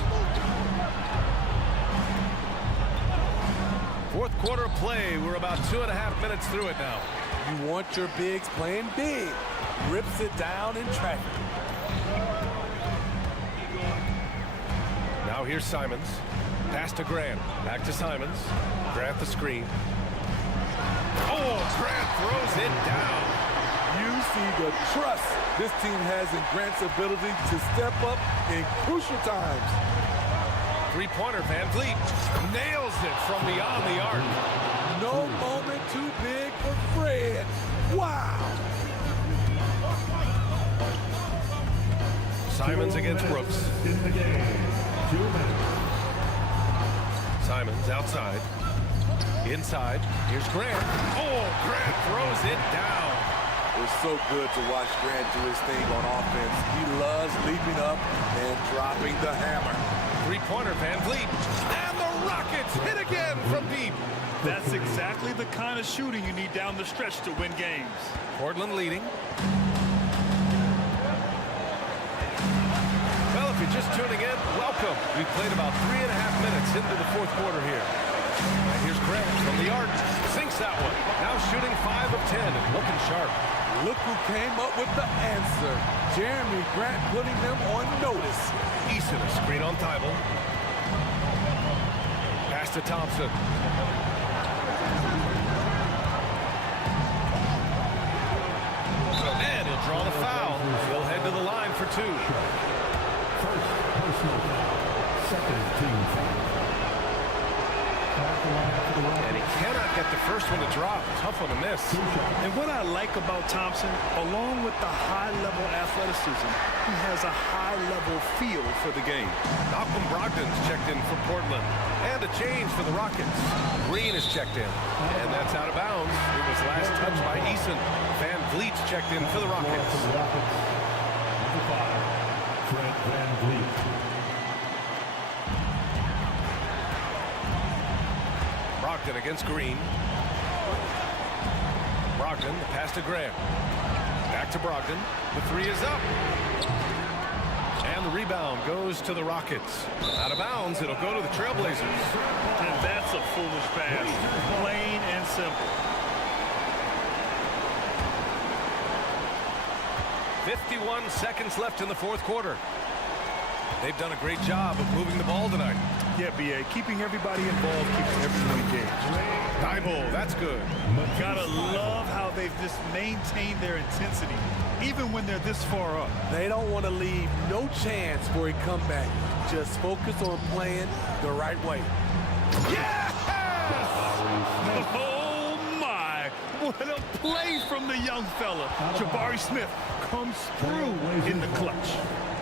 Fourth quarter of play. We're about 2.5 minutes through it now. You want your bigs playing big. Rips it down in traffic. Now here's Simons. Pass to Grant. Back to Simons. Grant the screen. Oh, Grant throws it down. You see the trust this team has in Grant's ability to step up in crucial times. Three-pointer, Van Vliet nails it from beyond the arc. No moment too big for Fred. Wow. Simons against Brooks. Simons outside. Inside. Here's Grant. Oh, Grant throws it down. It's so good to watch Grant do his thing on offense. He loves leaping up and dropping the hammer. Three-pointer, Van Vliet. And the Rockets hit again from deep. That's exactly the kind of shooting you need down the stretch to win games. Portland leading. Well, if you're just tuning in, welcome. We've played about 3.5 minutes into the fourth quarter here. And here's Grant from the arc. Sinks that one. Now shooting 5 of 10 and looking sharp. Look who came up with the answer. Jeremy Grant putting them on notice. Eason, a screen on Thibault. Pass to Thompson. And he'll draw the foul. He'll head to the line for 2. First personal foul. Second team foul. And he cannot get the first one to drop. Tough one to miss. And what I like about Thompson, along with the high-level athleticism, he has a high-level feel for the game. Malcolm Brogdon's checked in for Portland. And a change for the Rockets. Green is checked in. And that's out of bounds. It was last touched by Eason. Van Vliet's checked in for the Rockets. Number 5, Fred Van Vliet. Brogdon against Green. Brogdon, the pass to Grant. Back to Brogdon. The three is up. And the rebound goes to the Rockets. Out of bounds, it'll go to the Trailblazers. And that's a foolish pass. Plain and simple. 51 seconds left in the fourth quarter. They've done a great job of moving the ball tonight. Yeah, B.A., keeping everybody involved keeps everyone engaged. Dive, that's good. Gotta love how they've just maintained their intensity, even when they're this far up. They don't want to leave no chance for a comeback. Just focus on playing the right way. Yes! Oh, my. What a play from the young fella. Jabari Smith comes through in the clutch.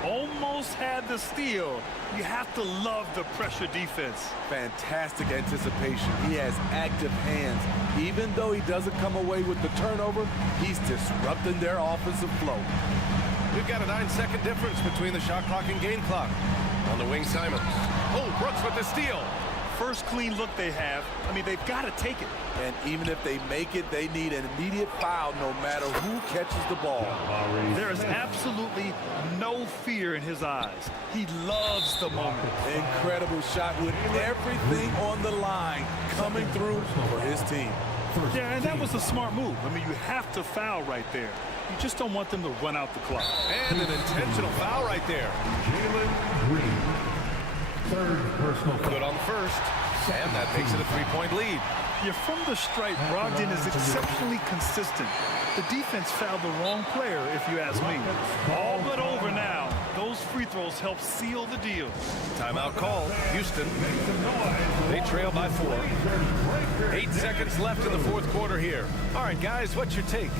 Almost had the steal. You have to love the pressure defense. Fantastic anticipation. He has active hands. Even though he doesn't come away with the turnover, he's disrupting their offensive flow. We've got a 9-second difference between the shot clock and game clock. On the wing, Simons. Oh, Brooks with the steal. First clean look they have. I mean, they've got to take it. And even if they make it, they need an immediate foul no matter who catches the ball. There is absolutely no fear in his eyes. He loves the moment. Incredible shot with everything on the line coming through for his team. Yeah, and that was a smart move. I mean, you have to foul right there. You just don't want them to run out the clock. And an intentional foul right there. Third personal. Good on the first. And that makes it a 3-point lead. Yeah, from the stripe, Brogdon is exceptionally consistent. The defense fouled the wrong player, if you ask me. All but over now. Those free throws help seal the deal. Timeout called. Houston. They trail by 4. 8 seconds left in the fourth quarter here. All right, guys, what's your take?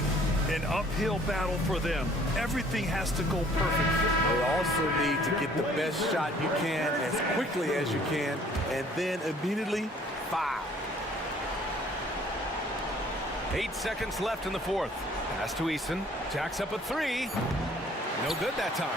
An uphill battle for them. Everything has to go perfect. They also need to get the best shot you can as quickly as you can, and then immediately foul. 8 seconds left in the fourth. Pass to Eason. Jacks up a 3. No good that time.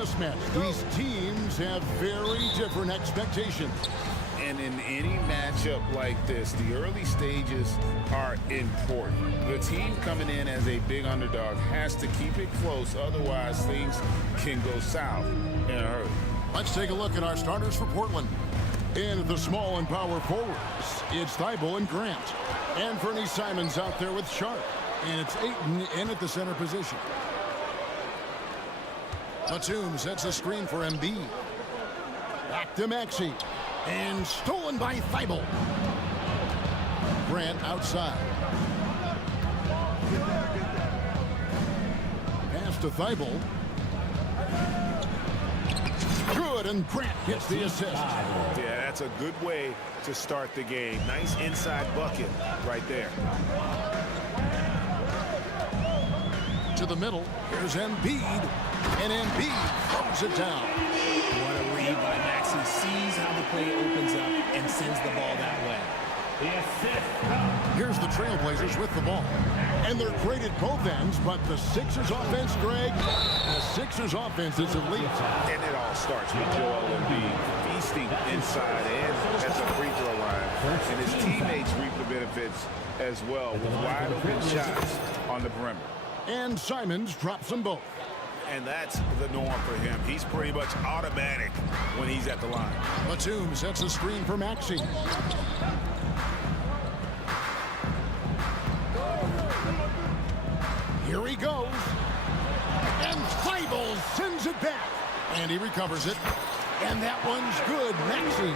mismatch. These teams have very different expectations. And in any matchup like this, the early stages are important. The team coming in as a big underdog has to keep it close, otherwise things can go south in a hurry. Let's take a look at our starters for Portland. In the small and power forwards, it's Thibault and Grant. And Fernie Simons out there with Sharp. And it's Ayton in at the center position. Batum sets a screen for Embiid. Back to Maxey. And stolen by Thibault. Grant outside. Pass to Thibault. Good, and Grant gets the assist. Yeah, that's a good way to start the game. Nice inside bucket right there. To the middle, here's Embiid, and Embiid throws it down. What a read by Maxey. Sees how the play opens up and sends the ball that way. Here's the Trailblazers with the ball. And they're great at both ends, but the Sixers offense, Greg, the Sixers offense is elite. And it all starts with Joel Embiid feasting inside and at the free throw line. And his teammates reap the benefits as well with wide open shots on the perimeter. And Simons drops them both. And that's the norm for him. He's pretty much automatic when he's at the line. Batum sets a screen for Maxey. Here he goes. And Thibault sends it back. And he recovers it. And that one's good. Maxey.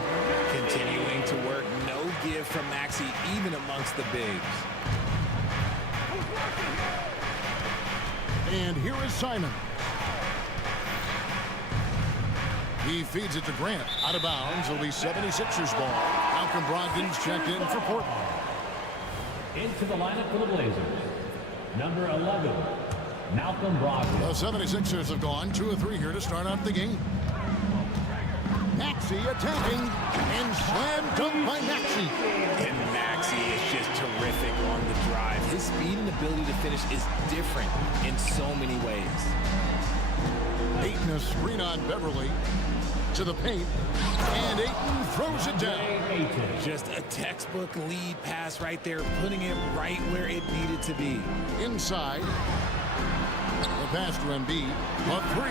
Continuing to work. No give from Maxey, even amongst the bigs. And here is Simon. He feeds it to Grant. Out of bounds. It'll be 76ers ball. Malcolm Brogdon's checked in for Portland. Into the lineup for the Blazers. Number 11, Malcolm Brogdon. The 76ers have gone 2 of 3 here to start out the game. Maxey attacking and slam dunk by Maxey. And Maxey is just terrific on the drive. His speed and ability to finish is different in so many ways. Ayton a screen on Beverly to the paint, and Ayton throws it down. Just a textbook lead pass right there, putting it right where it needed to be. Inside, the pass to Embiid, a 3.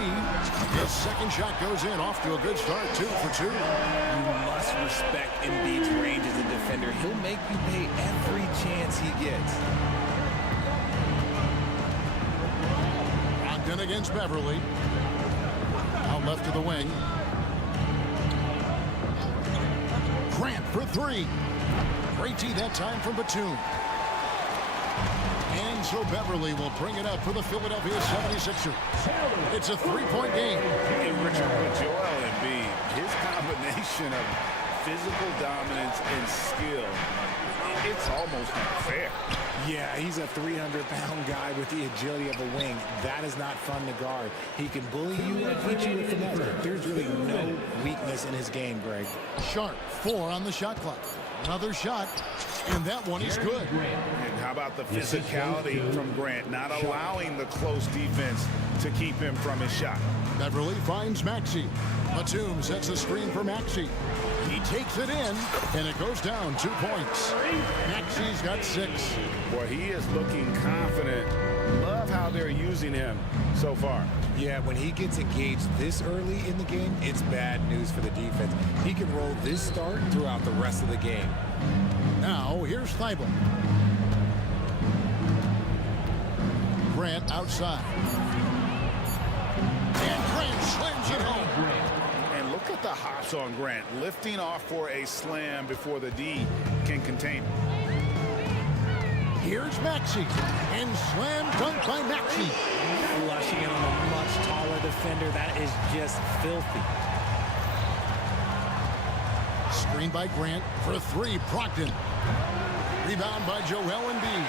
His second shot goes in, off to a good start, 2 for 2. You must respect Embiid's range as a defender. He'll make you pay every chance he gets. Brogdon against Beverly. Out left to the wing. Grant for 3. Great tee that time from Batum. And so Beverly will bring it up for the Philadelphia 76ers. It's a 3-point game. And Richard, with Joel Embiid, his combination of physical dominance and skill, it's almost unfair. Yeah, he's a 300-pound guy with the agility of a wing. That is not fun to guard. He can bully you and hit you with finesse. There's really no weakness in his game, Greg. Sharp, 4 on the shot clock. Another shot, and that one is good. And how about the physicality from Grant, not allowing the close defense to keep him from his shot. Beverly finds Maxey. Batum sets a screen for Maxey. He takes it in, and it goes down 2 points. Maxey's got 6. Boy, he is looking confident. Love how they're using him so far. Yeah, when he gets engaged this early in the game, it's bad news for the defense. He can roll this start throughout the rest of the game. Now, here's Thibault. Grant outside. And Grant slams it home. And look at the hops on Grant, lifting off for a slam before the D can contain him. Here's Maxey, and slam dunk by Maxey. Flushing it on a much taller defender. That is just filthy. Screen by Grant for 3, Brogdon. Rebound by Joel Embiid.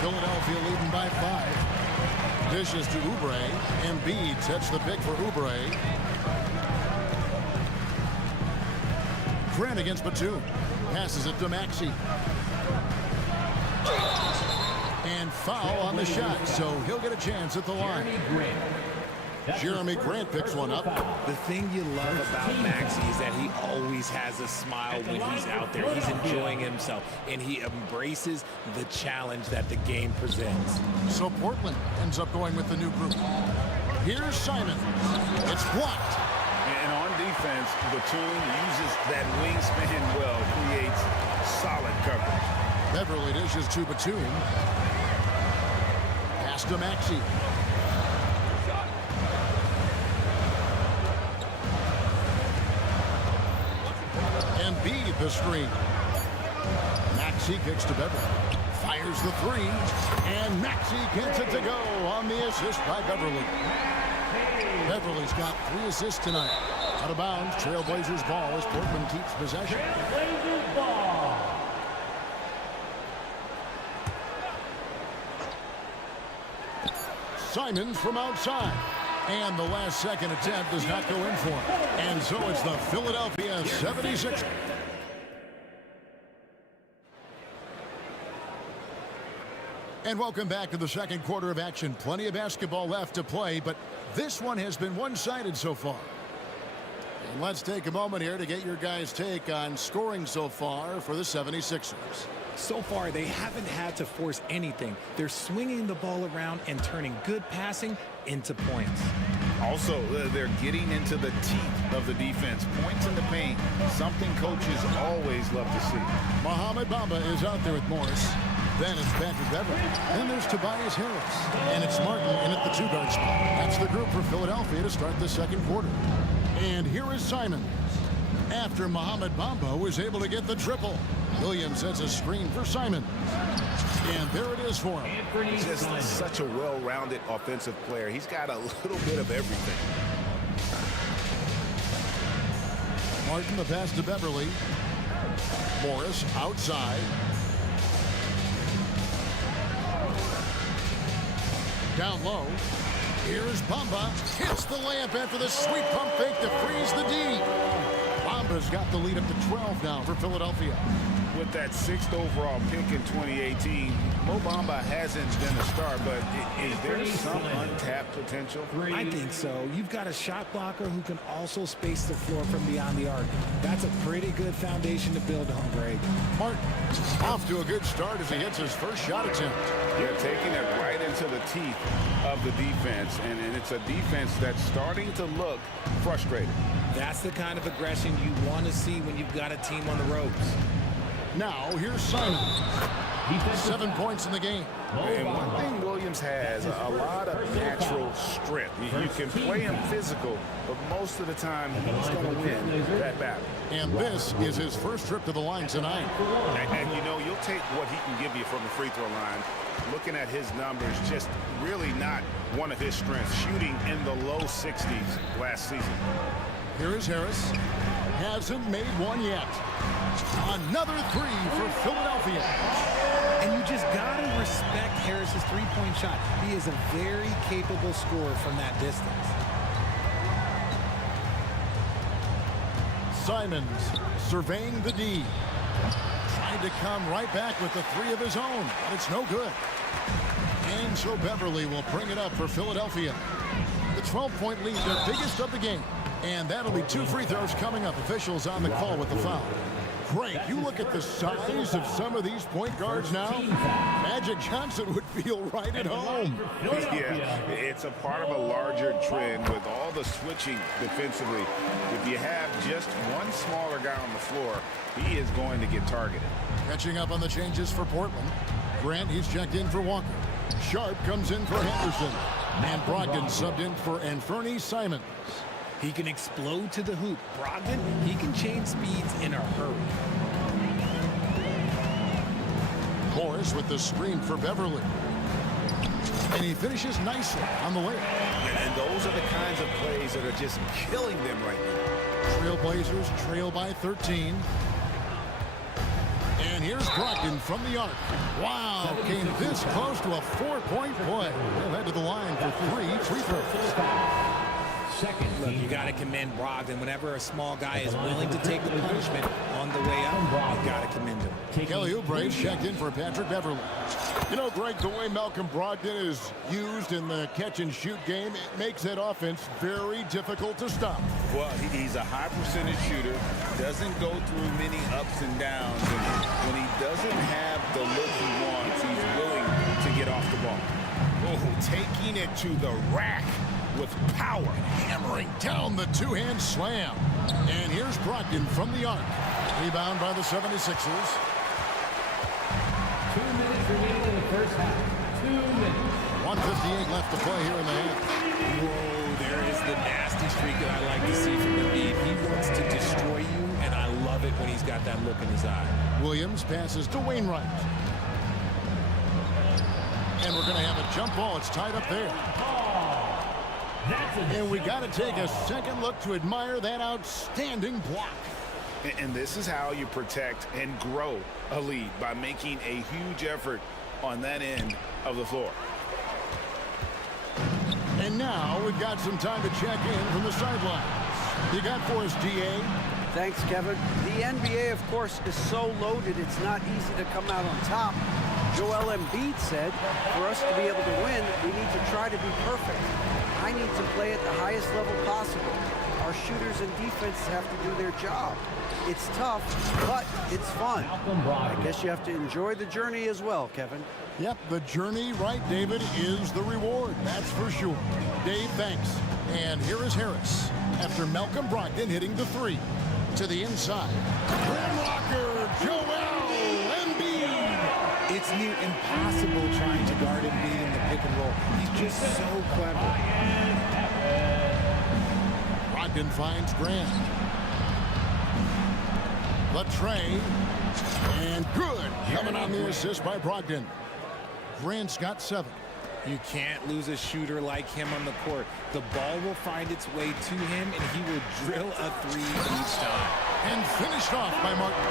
Philadelphia leading by 5. Dishes to Oubre. Embiid sets the pick for Oubre. Grant against Batum. Passes it to Maxey. And foul on the shot, so he'll get a chance at the line. Jeremy Grant picks one up. The thing you love about Maxey is that he always has a smile when he's out there. He's enjoying himself, and he embraces the challenge that the game presents. So Portland ends up going with the new group. Here's Simon. It's blocked. And on defense, Batum uses that wingspan well, creates solid coverage. Beverly dishes to Batum. Pass to Maxey. Embiid the screen. Maxey kicks to Beverly. Fires the three. And Maxey gets it to go on the assist by Beverly. Beverly's got 3 assists tonight. Out of bounds, Trailblazers ball as Portland keeps possession. Trailblazers ball. Simons from outside. And the last second attempt does not go in for him. And so it's the Philadelphia 76ers. And welcome back to the second quarter of action. Plenty of basketball left to play, but this one has been one-sided so far. And let's take a moment here to get your guys' take on scoring so far for the 76ers. So far, they haven't had to force anything. They're swinging the ball around and turning good passing into points. Also, they're getting into the teeth of the defense. Points in the paint, something coaches always love to see. Mohamed Bamba is out there with Morris. Then it's Patrick Beverly. Then there's Tobias Harris. And it's Martin in at the 2-guard spot. That's the group for Philadelphia to start the second quarter. And here is Simons. After Mohamed Bamba was able to get the triple. Williams sets a screen for Simons. And there it is for him. Just such a well-rounded offensive player. He's got a little bit of everything. Martin the pass to Beverly. Morris outside. Down low. Here's Bamba. Hits the layup after the sweet pump fake to freeze the D. Bamba's got the lead up to 12 now for Philadelphia. With that 6th overall pick in 2018, Mo Bamba hasn't been a star, but is there some untapped potential? I think so. You've got a shot blocker who can also space the floor from beyond the arc. That's a pretty good foundation to build on, Greg. Martin off to a good start as he hits his first shot attempt. They're taking it right into the teeth of the defense, and it's a defense that's starting to look frustrated. That's the kind of aggression you want to see when you've got a team on the ropes. Now, here's Simons. 7 points in the game. And one thing Williams has, a lot of natural strength. You can play him physical, but most of the time he's going to win that battle. And this is his first trip to the line tonight. And you know, you'll take what he can give you from the free throw line. Looking at his numbers, just really not one of his strengths. Shooting in the low 60s last season. Here is Harris. Hasn't made one yet. Another three for Philadelphia. And you just got to respect Harris's three-point shot. He is a very capable scorer from that distance. Simons surveying the D. Tried to come right back with the 3 of his own, but it's no good. And so Beverly will bring it up for Philadelphia. The 12-point lead, their biggest of the game. And that'll be 2 free throws coming up. Officials on the call with the foul. Great. You look at the size of some of these point guards now. Magic Johnson would feel right at home. Yeah, it's a part of a larger trend with all the switching defensively. If you have just one smaller guy on the floor, he is going to get targeted. Catching up on the changes for Portland. Grant, he's checked in for Walker. Sharp comes in for Henderson. And Brogdon subbed in for Anthony Simons. He can explode to the hoop. Brogdon, he can change speeds in a hurry. Morris with the screen for Beverly. And he finishes nicely on the layup. And those are the kinds of plays that are just killing them right now. Trailblazers trail by 13. And here's Brogdon from the arc. Wow, came this close to a 4-point play. They led to the line for 3 free throws. second. Look, you got to commend Brogdon. Whenever a small guy is willing to take the punishment on the way up, you got to commend him. Kelly Oubre checked in for Patrick Beverly. You know, Greg, the way Malcolm Brogdon is used in the catch-and-shoot game, it makes that offense very difficult to stop. Well, he's a high-percentage shooter, doesn't go through many ups and downs, and when he doesn't have the look he wants, he's willing to get off the ball. Oh, taking it to the rack with power. Hammering down the two-hand slam. And here's Brogdon from the arc. Rebound by the 76ers. 2 minutes remaining in the first half. 2 minutes. 1:58 left to play here in the half. Whoa, there is the nasty streak that I like to see from Embiid. He wants to destroy you, and I love it when he's got that look in his eye. Williams passes to Wainwright. And we're going to have a jump ball. It's tied up there. And we got to take a second look to admire that outstanding block. And this is how you protect and grow a lead, by making a huge effort on that end of the floor. And now we've got some time to check in from the sidelines. You got for us, DA? Thanks, Kevin. The NBA, of course, is so loaded, it's not easy to come out on top. Joel Embiid said, for us to be able to win, we need to try to be perfect. I need to play at the highest level possible. Our shooters and defense have to do their job. It's tough, but it's fun. I guess you have to enjoy the journey as well, Kevin. Yep, the journey, right, David, is the reward. That's for sure. Dave, thanks. And here is Harris after Malcolm Brogdon hitting the three. To the inside. Rim rocker, Joel Embiid. It's near impossible trying to guard Embiid in the pick and roll. He's just so clever. Brogdon finds Grant. Latre. And good. Coming on the assist by Brogdon. Grant's got 7. You can't lose a shooter like him on the court. The ball will find its way to him, and he will drill a three each time. And finished off by Martin.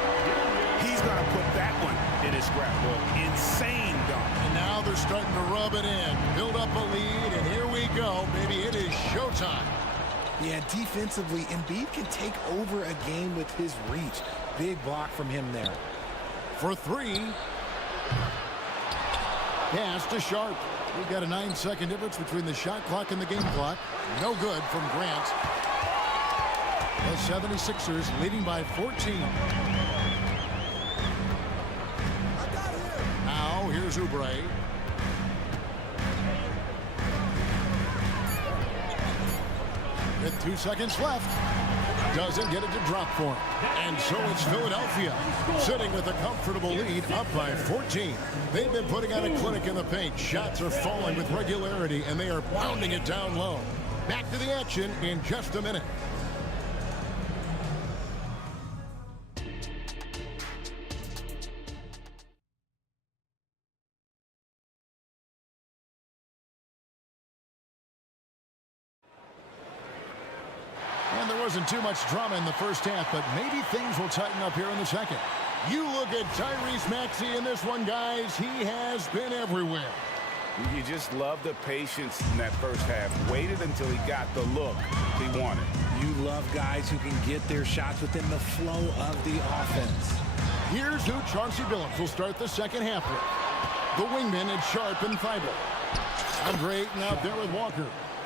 He's going to put that one in his scrapbook. Insane dunk. And now they're starting to rub it in. Build up a lead, and here we go. Maybe it is showtime. Yeah, defensively, Embiid can take over a game with his reach. Big block from him there. For 3. Pass to Sharp. We've got a 9-second difference between the shot clock and the game clock. No good from Grant. The 76ers leading by 14. Now here's Oubre. With 2 seconds left. Doesn't get it to drop for him. And so it's Philadelphia sitting with a comfortable lead up by 14. They've been putting on a clinic in the paint. Shots are falling with regularity, and they are pounding it down low. Back to the action in just a minute. And there wasn't too much drama in the first half, but maybe things will tighten up here in the second. You look at Tyrese Maxey in this one, guys. He has been everywhere. You just love the patience in that first half. Waited until he got the look he wanted. You love guys who can get their shots within the flow of the offense. Here's who Chauncey Billups will start the second half with. The wingmen at Sharp and Thibault. Andre Ayton out there with Walker.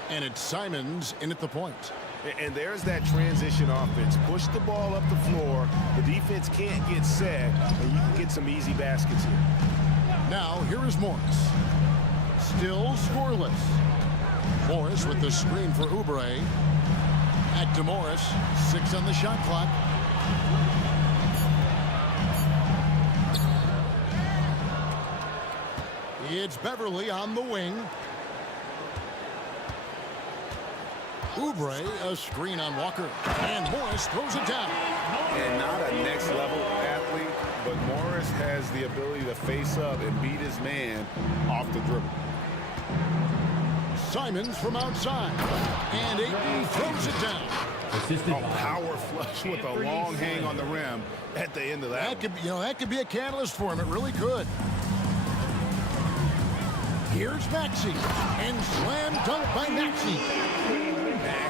And it's Simons in at the point. And there's that transition offense. Push the ball up the floor. The defense can't get set, and you can get some easy baskets here. Now, here is Morris. Still scoreless. Morris with the screen for Oubre. Back to Morris. 6 on the shot clock. It's Beverly on the wing. Oubre, a screen on Walker. And Morris throws it down. And not a next-level athlete, but Morris has the ability to face up and beat his man off the dribble. Simons from outside. And Ayton throws it down. A power flush with a long hang on the rim at the end of that. That could be a catalyst for him. It really could. Here's Maxey. And slam dunk by Maxey.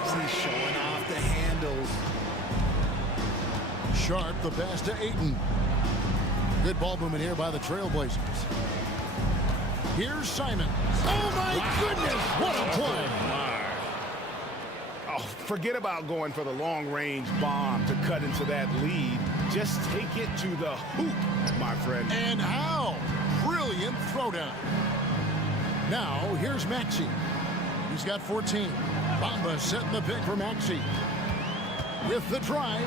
Maxey showing off the handles. Sharp, the pass to Ayton. Good ball movement here by the Trailblazers. Here's Simon. Oh, my goodness. What a play. Oh, forget about going for the long-range bomb to cut into that lead. Just take it to the hoop, my friend. And how? Brilliant throwdown. Now, here's Maxey. He's got 14. Bamba setting the pick for Maxey. With the drive,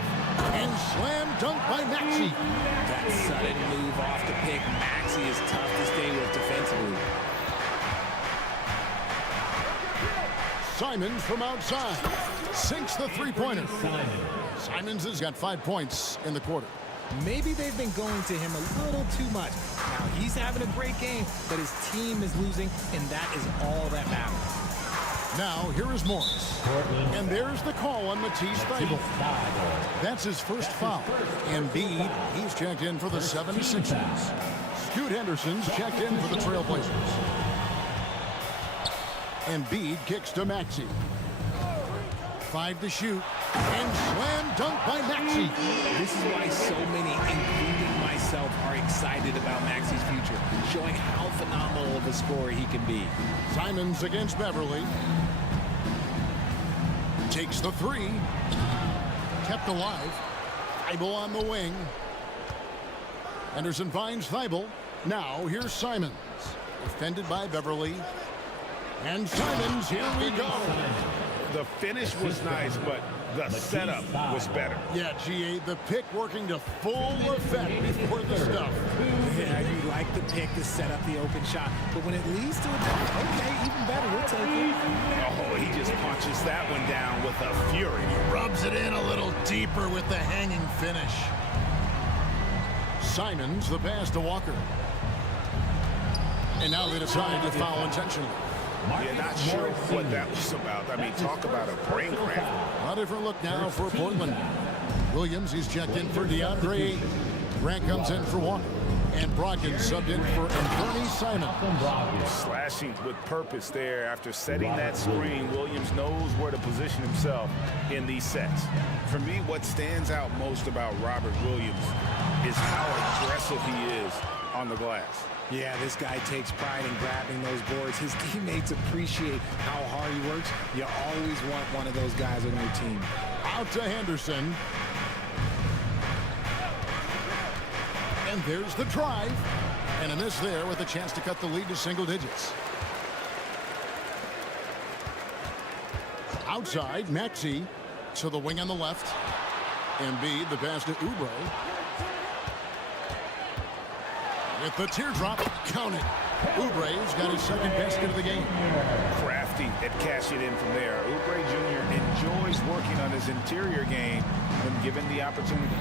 and slam dunk by Maxey. That sudden move off the pick, Maxey is tough to stay with defensively. Simons from outside sinks the three-pointer. Simons has got 5 points in the quarter. Maybe they've been going to him a little too much. Now, he's having a great game, but his team is losing, and that is all that matters. Now, here is Morris. And there's the call on Matisse Thybulle. That's his first foul. Embiid, he's checked in for the 76ers. Scoot Henderson's checked in for the Trailblazers. Embiid kicks to Maxey. 5 to shoot. And slam dunk by Maxey. This is why so many, including myself, are excited about Maxey's future, showing how phenomenal of a scorer he can be. Simons against Beverly. Takes the three. Kept alive. Thybulle on the wing. Henderson finds Thybulle. Now here's Simons. Defended by Beverly. And Simons, here we go. The finish was nice, but the setup was better. Yeah, GA, the pick working to full effect before the stuff. Yeah, you like the pick to set up the open shot, but when it leads to a dunk, okay, even better, we'll take it. Oh, he just punches that one down with a fury. Rubs it in a little deeper with the hanging finish. Simons, the pass to Walker. And now they decide to foul intentionally. Yeah, not sure what that was about. I mean, talk about a brain cramp. A different look now for Portland. Williams, he's checked in for DeAndre. Grant comes in for Walker. And Brogdon subbed in for Anthony Simon. Slashing with purpose there after setting that screen. Williams knows where to position himself in these sets. For me, what stands out most about Robert Williams is how aggressive he is on the glass. Yeah, this guy takes pride in grabbing those boards. His teammates appreciate how hard he works. You always want one of those guys on your team. Out to Henderson. And there's the drive. And a miss there with a chance to cut the lead to single digits. Outside, Maxey to the wing on the left. Embiid, the pass to Oubre. With the teardrop, count it. Oubre's got his second basket of the game. Crafty at cashing in from there. Oubre Jr. enjoys working on his interior game when given the opportunity.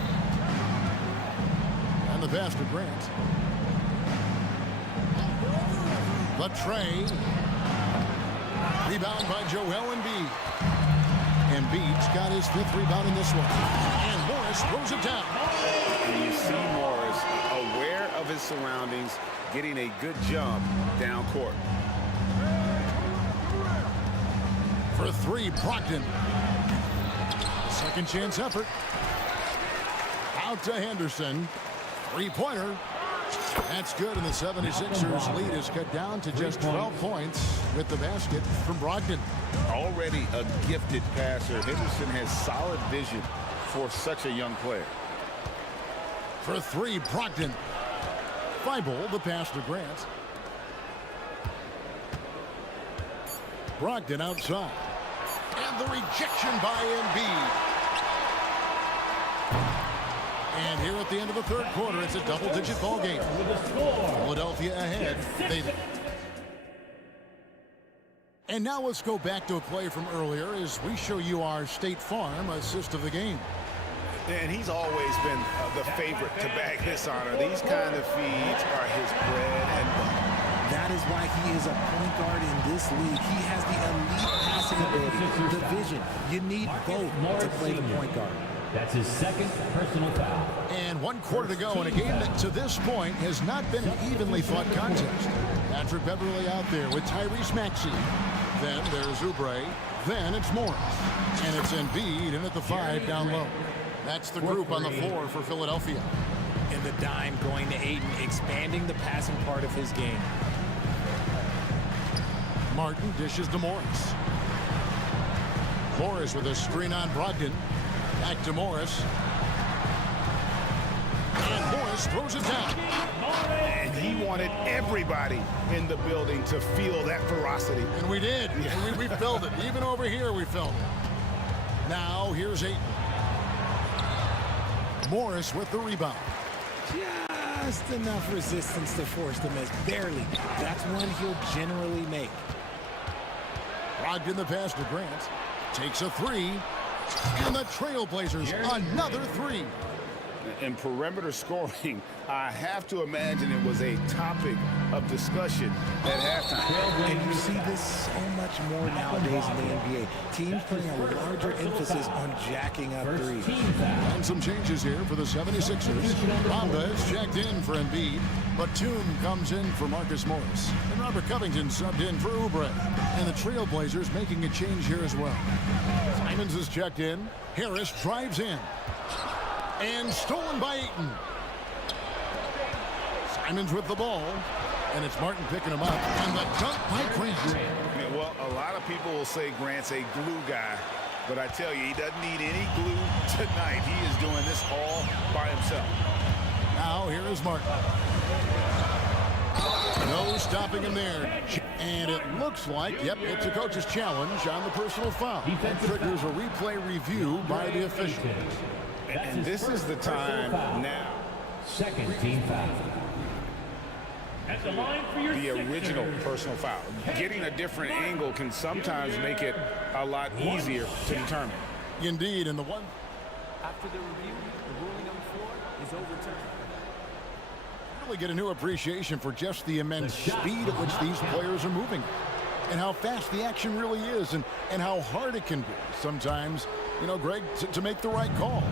And the pass to Grant. Latrey. Rebound by Joel Embiid. Embiid's got his 5th rebound in this one. And Morris throws it down. And you see Morris aware of his surroundings, getting a good jump down court. For 3, Brogdon. Second chance effort. Out to Henderson. 3-pointer. That's good, and the 76ers lead is cut down to just 12 points with the basket from Brogdon. Already a gifted passer, Henderson has solid vision for such a young player. For 3, Brogdon. Thybulle, the pass to Grant. Brogdon outside. And the rejection by Embiid. And here at the end of the 3rd quarter, it's a double-digit ball game. Philadelphia ahead. And now let's go back to a play from earlier as we show you our State Farm assist of the game. And he's always been the favorite to bag this honor. These kind of feeds are his bread and butter. That is why he is a point guard in this league. He has the elite passing ability, the vision. You need both to play the point guard. That's his 2nd personal foul. And 1 quarter to go in a game that to this point has not been an evenly fought contest. Patrick Beverly out there with Tyrese Maxey. Then there's Oubre. Then it's Morris. And it's Embiid in at the 5 down low. That's the group on the floor for Philadelphia. And the dime going to Ayton, expanding the passing part of his game. Martin dishes to Morris. Morris with a screen on Brogdon. Back to Morris. And Morris throws it down. And he wanted everybody in the building to feel that ferocity. And we did. Yeah. And we felt it. Even over here we felt it. Now here's Ayton. Morris with the rebound. Just enough resistance to force the miss. Barely. That's one he'll generally make. Brogdon the pass to Grant. Takes a 3. And the Trailblazers another 3. In perimeter scoring, I have to imagine it was a topic of discussion at halftime. And you see this so much more nowadays in the NBA. Teams putting a larger emphasis on jacking up threes. And some changes here for the 76ers. Bamba is checked in for Embiid. Batum comes in for Marcus Morris. And Robert Covington subbed in for Oubre. And the Trailblazers making a change here as well. Simons is checked in. Harris drives in. And stolen by Ayton. Simons with the ball. And it's Martin picking him up. And the dunk by Grant. Yeah, well, a lot of people will say Grant's a glue guy. But I tell you, he doesn't need any glue tonight. He is doing this all by himself. Now here is Martin. No stopping him there. And it looks like, yep, it's a coach's challenge on the personal foul. That triggers a replay review by the official. And this is the time now. Second team foul. At the line for your The original personal foul. Getting a different angle can sometimes make it a lot easier to determine. Indeed, and the one. After the review, the ruling on the floor is overturned. Really get a new appreciation for just the immense speed at which these players are moving. And how fast the action really is, and how hard it can be sometimes, you know, Greg, to make the right call.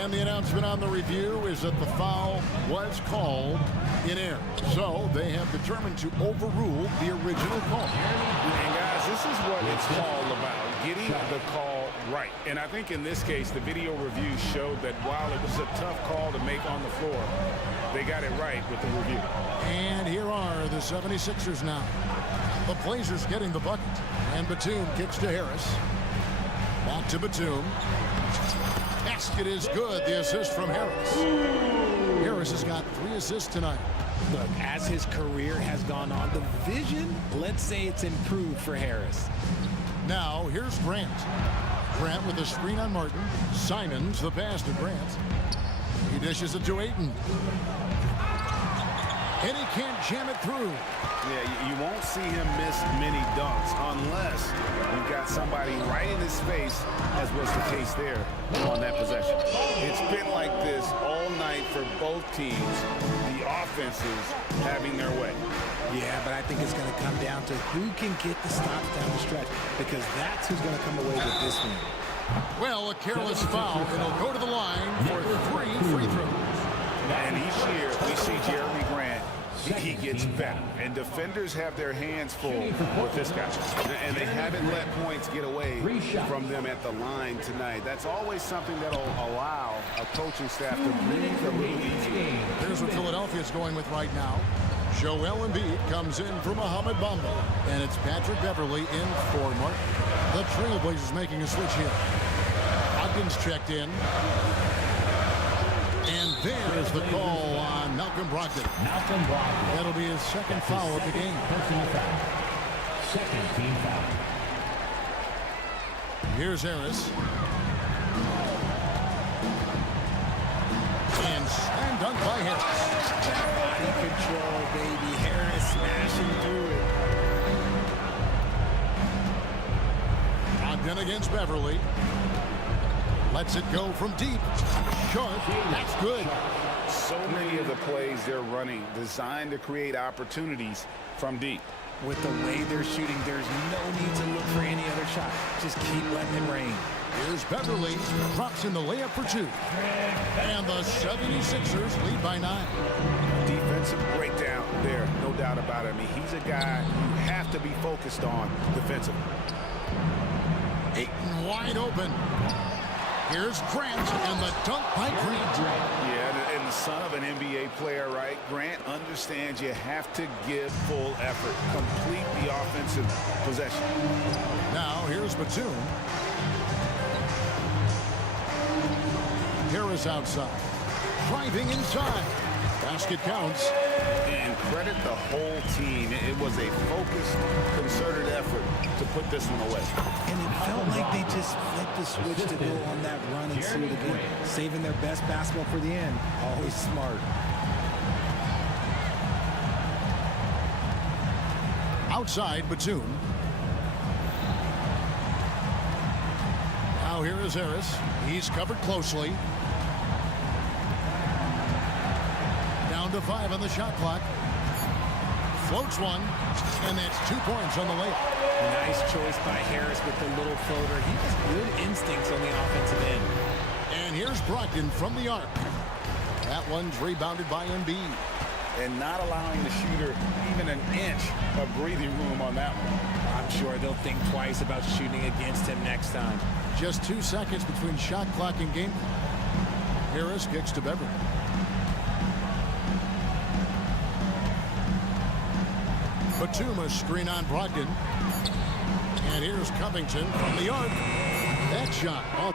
And the announcement on the review is that the foul was called in error. So they have determined to overrule the original call. And guys, this is what it's all about, getting the call right. And I think in this case, the video review showed that while it was a tough call to make on the floor, they got it right with the review. And here are the 76ers now. The Blazers getting the bucket. And Batum kicks to Harris. Back to Batum. Basket is good. The assist from Harris. Harris has got 3 assists tonight. Look, as his career has gone on, the vision, let's say it's improved for Harris. Now, here's Grant. Grant with a screen on Martin. Simons, the pass to Grant. He dishes it to Ayton. And he can't jam it through. Yeah, you won't see him miss many dunks unless you've got somebody right in his face, as was the case there on that possession. It's been like this all night for both teams. The offenses having their way. Yeah, but I think it's going to come down to who can get the stops down the stretch, because that's who's going to come away with this one. Well, a careless foul, and he'll go to the line for 3 free throws. And each year we see Jeremy Grant, he gets better. And defenders have their hands full with this guy. And they haven't let points get away from them at the line tonight. That's always something that'll allow a coaching staff to breathe a little easier. Here's what Philadelphia's going with right now. Joel Embiid comes in for Mohamed Bamba. And it's Patrick Beverly in for Martin. The Trailblazers making a switch here. Ogden's checked in. And there is the call on Malcolm Brogdon. Malcolm Brogdon. That'll be his second foul of the game. Personal foul. Second team foul. Here's Harris. And slam dunk by Harris. Body control, baby. Harris smashing through it. Ogden against Beverly. Lets it go from deep. Sharp. That's good. So many of the plays they're running designed to create opportunities from deep. With the way they're shooting, there's no need to look for any other shot. Just keep letting it rain. Here's Beverly. Drops in the layup for 2. And the 76ers lead by 9. Defensive breakdown there, no doubt about it. I mean, he's a guy you have to be focused on defensively. Ayton wide open. Here's Grant, and the dunk by Grant. Yeah, and the son of an NBA player, right? Grant understands you have to give full effort, complete the offensive possession. Now here's Batum. Harris outside, driving inside. Basket counts. And credit the whole team. It was a focused, concerted effort to put this one away. And it felt like they just flipped the switch to go on that run and see it again. Saving their best basketball for the end. Always smart. Outside, Batum. Now here is Harris. He's covered closely. Down to 5 on the shot clock. Floats one, and that's 2 points on the layup. Nice choice by Harris with the little floater. He has good instincts on the offensive end. And here's Brogdon from the arc. That one's rebounded by Embiid. And not allowing the shooter even an inch of breathing room on that one. I'm sure they'll think twice about shooting against him next time. Just 2 seconds between shot clock and game. Harris kicks to Beverly. Batum a screen on Brogdon. And here's Covington from the arc. That shot.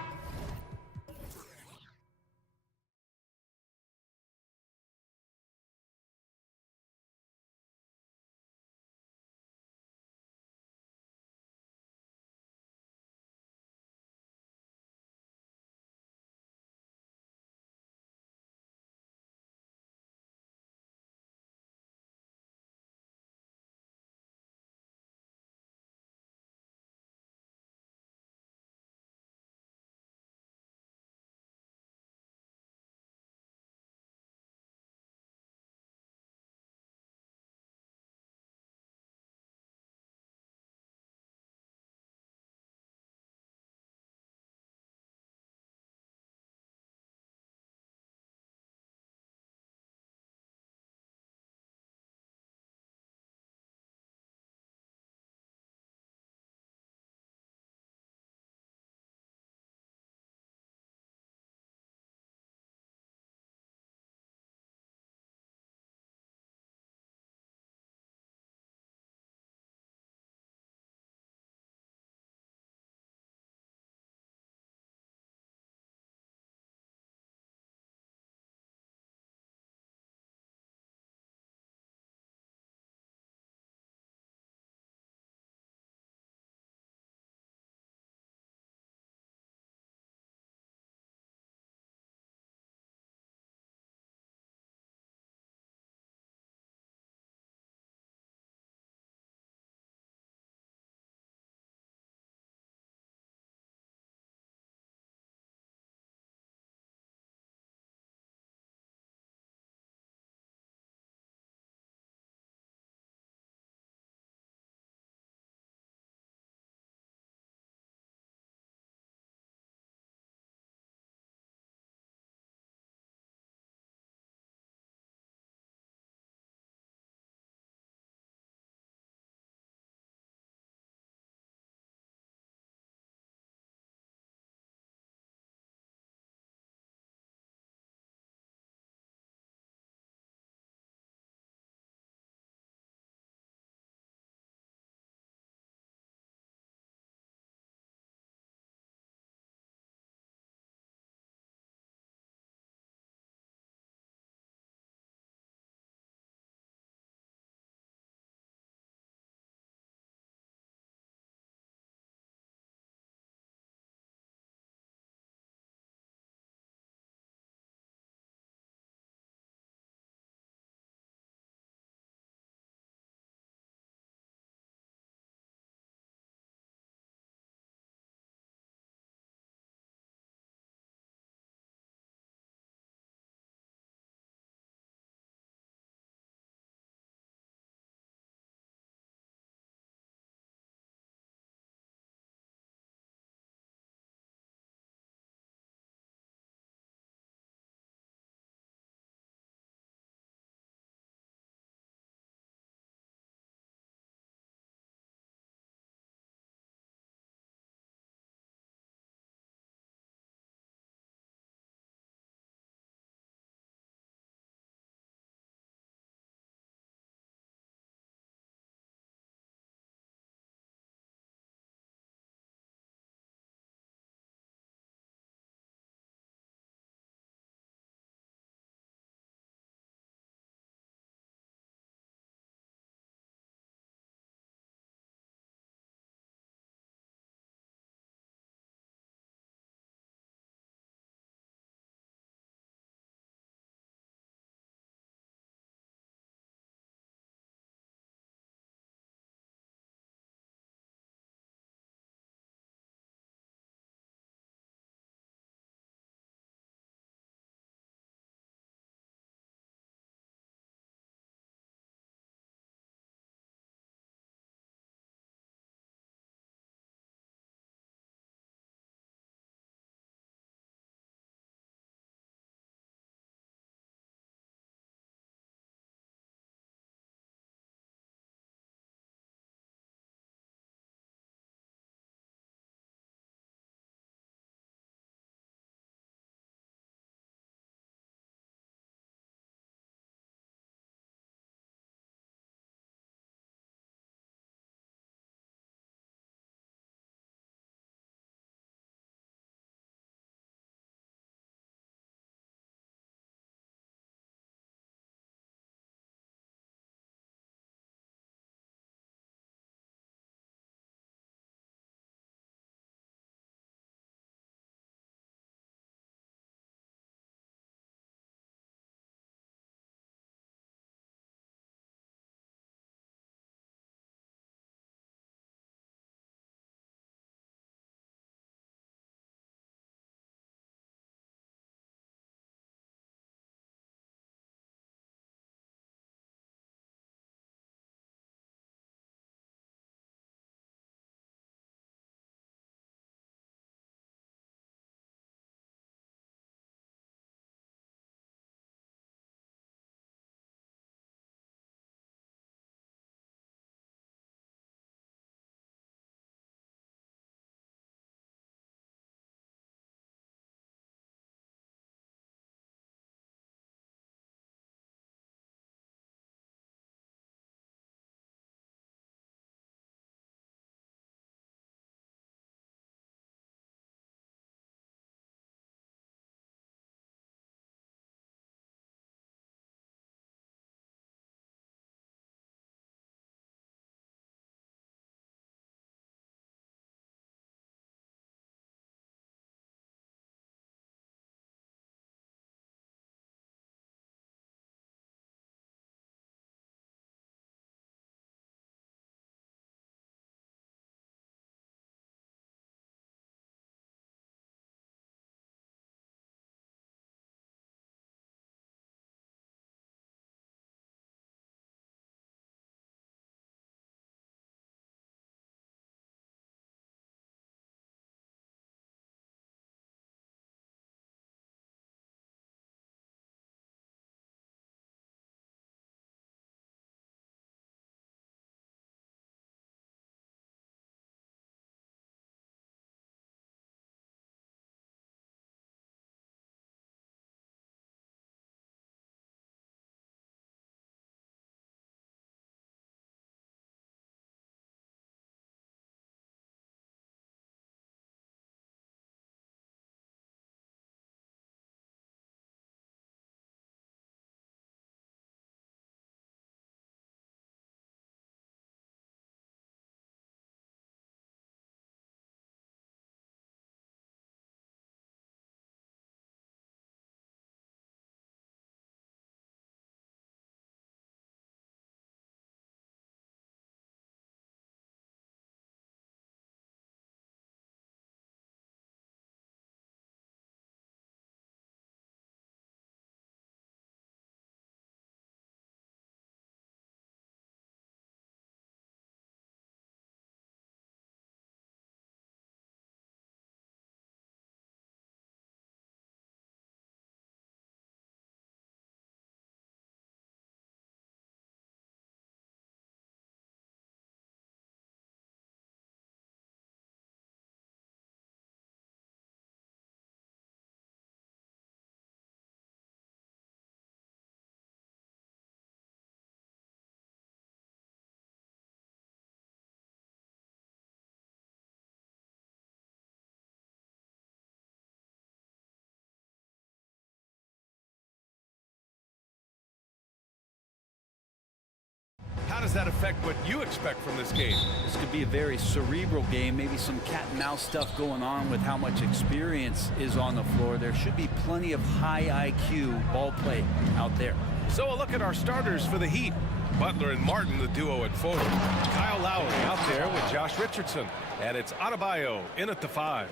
does that affect what you expect from this game? This could be a very cerebral game, maybe some cat and mouse stuff going on with how much experience is on the floor. There should be plenty of high IQ ball play out there. So a look at our starters for the Heat. Butler and Martin, the duo at forward. Kyle Lowry out there with Josh Richardson. And it's Adebayo in at the 5.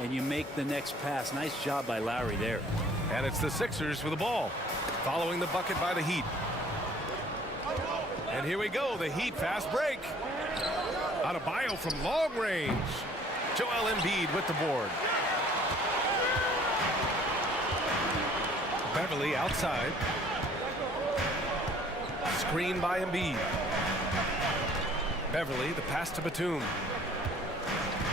And you make the next pass. Nice job by Lowry there. And it's the Sixers with the ball, following the bucket by the Heat. And here we go, the Heat fast break. Adebayo from long range. Joel Embiid with the board. Beverly outside. Screen by Embiid. Beverly, the pass to Batum.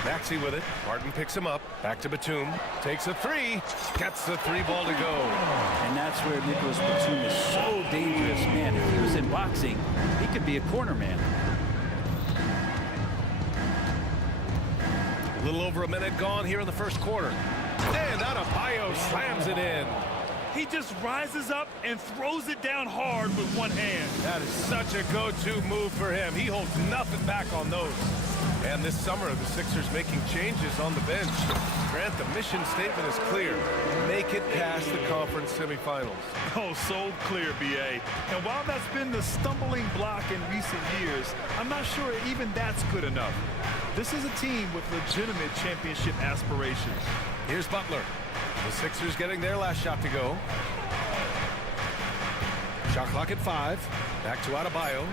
Maxey with it. Martin picks him up. Back to Batum. Takes a 3. Gets the 3 ball to go. And that's where Nicholas Batum is so dangerous. Man, if he was in boxing, he could be a corner man. A little over a minute gone here in the first quarter. And Adebayo slams it in. He just rises up and throws it down hard with one hand. That is such a go-to move for him. He holds nothing back on those. And this summer, the Sixers making changes on the bench. Grant, the mission statement is clear. Make it past the conference semifinals. Oh, so clear, B.A. And while that's been the stumbling block in recent years, I'm not sure even that's good enough. This is a team with legitimate championship aspirations. Here's Butler. The Sixers getting their last shot to go. Shot clock at 5. Back to Adebayo.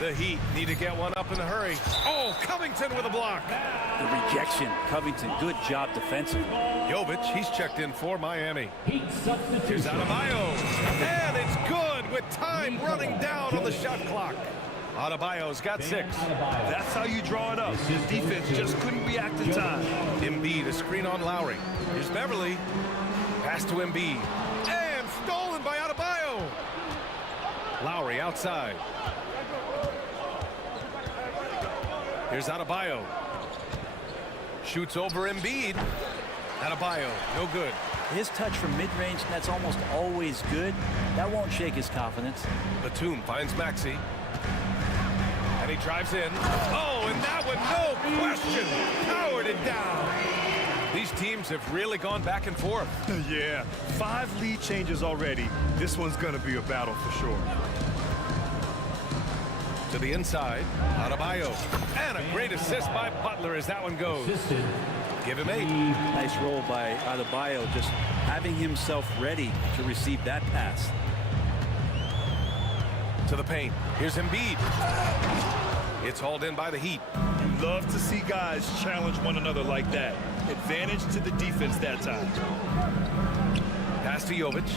The Heat need to get one up in a hurry. Oh, Covington with a block. The rejection. Covington, good job defensively. Jovic, he's checked in for Miami. Here's Adebayo. And it's good with time running down on the shot clock. Adebayo's got 6. That's how you draw it up. The defense just couldn't react in time. Embiid, a screen on Lowry. Here's Beverly. Pass to Embiid. And stolen by Adebayo. Lowry outside. Here's Adebayo. Shoots over Embiid. Adebayo, no good. His touch from mid-range, that's almost always good. That won't shake his confidence. Batum finds Maxey. And he drives in. Oh, and that one, no question, powered it down. These teams have really gone back and forth. Yeah, 5 lead changes already. This one's going to be a battle for sure. To the inside, Adebayo. And a great assist by Butler as that one goes. Give him 8. Nice roll by Adebayo, just having himself ready to receive that pass. To the paint. Here's Embiid. It's hauled in by the Heat. You love to see guys challenge one another like that. Advantage to the defense that time. Pass to Jovic.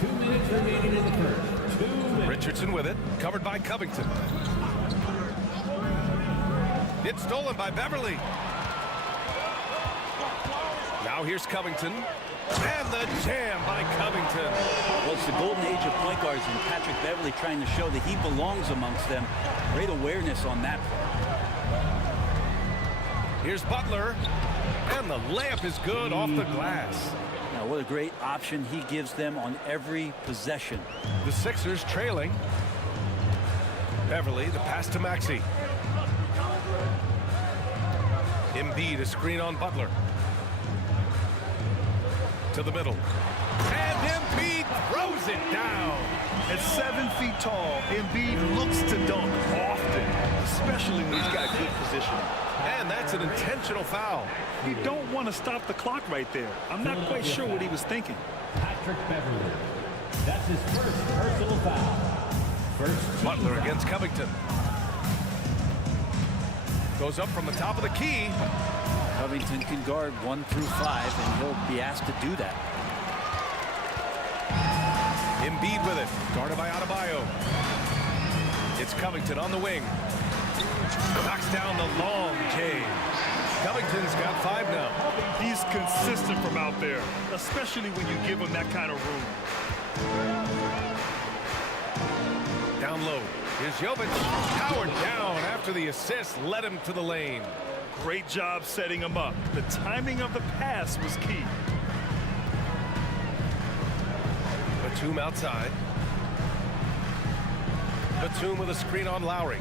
2 minutes remaining in the first. 2 minutes. Richardson with it. Covered by Covington. It's stolen by Beverly. Now here's Covington. And the jam by Covington. Well, it's the golden age of point guards, and Patrick Beverly trying to show that he belongs amongst them. Great awareness on that play. Here's Butler. And the layup is good off the glass. Now, what a great option he gives them on every possession. The Sixers trailing. Beverly, the pass to Maxey. Embiid, a screen on Butler. To the middle. And Embiid throws it down. At 7 feet tall, Embiid looks to dunk often, especially when he's got good position. And that's an intentional foul. You don't want to stop the clock right there. I'm not quite sure what he was thinking. Patrick Beverly. That's his first personal foul. First Butler against Covington. Goes up from the top of the key. Covington can guard 1 through 5, and he'll be asked to do that. Embiid with it. Guarded by Adebayo. It's Covington on the wing. Knocks down the long J. Covington's got 5 now. He's consistent from out there, especially when you give him that kind of room. Down low. Here's Jovic. Powered down after the assist led him to the lane. Great job setting him up. The timing of the pass was key. Batum outside. Batum with a screen on Lowry.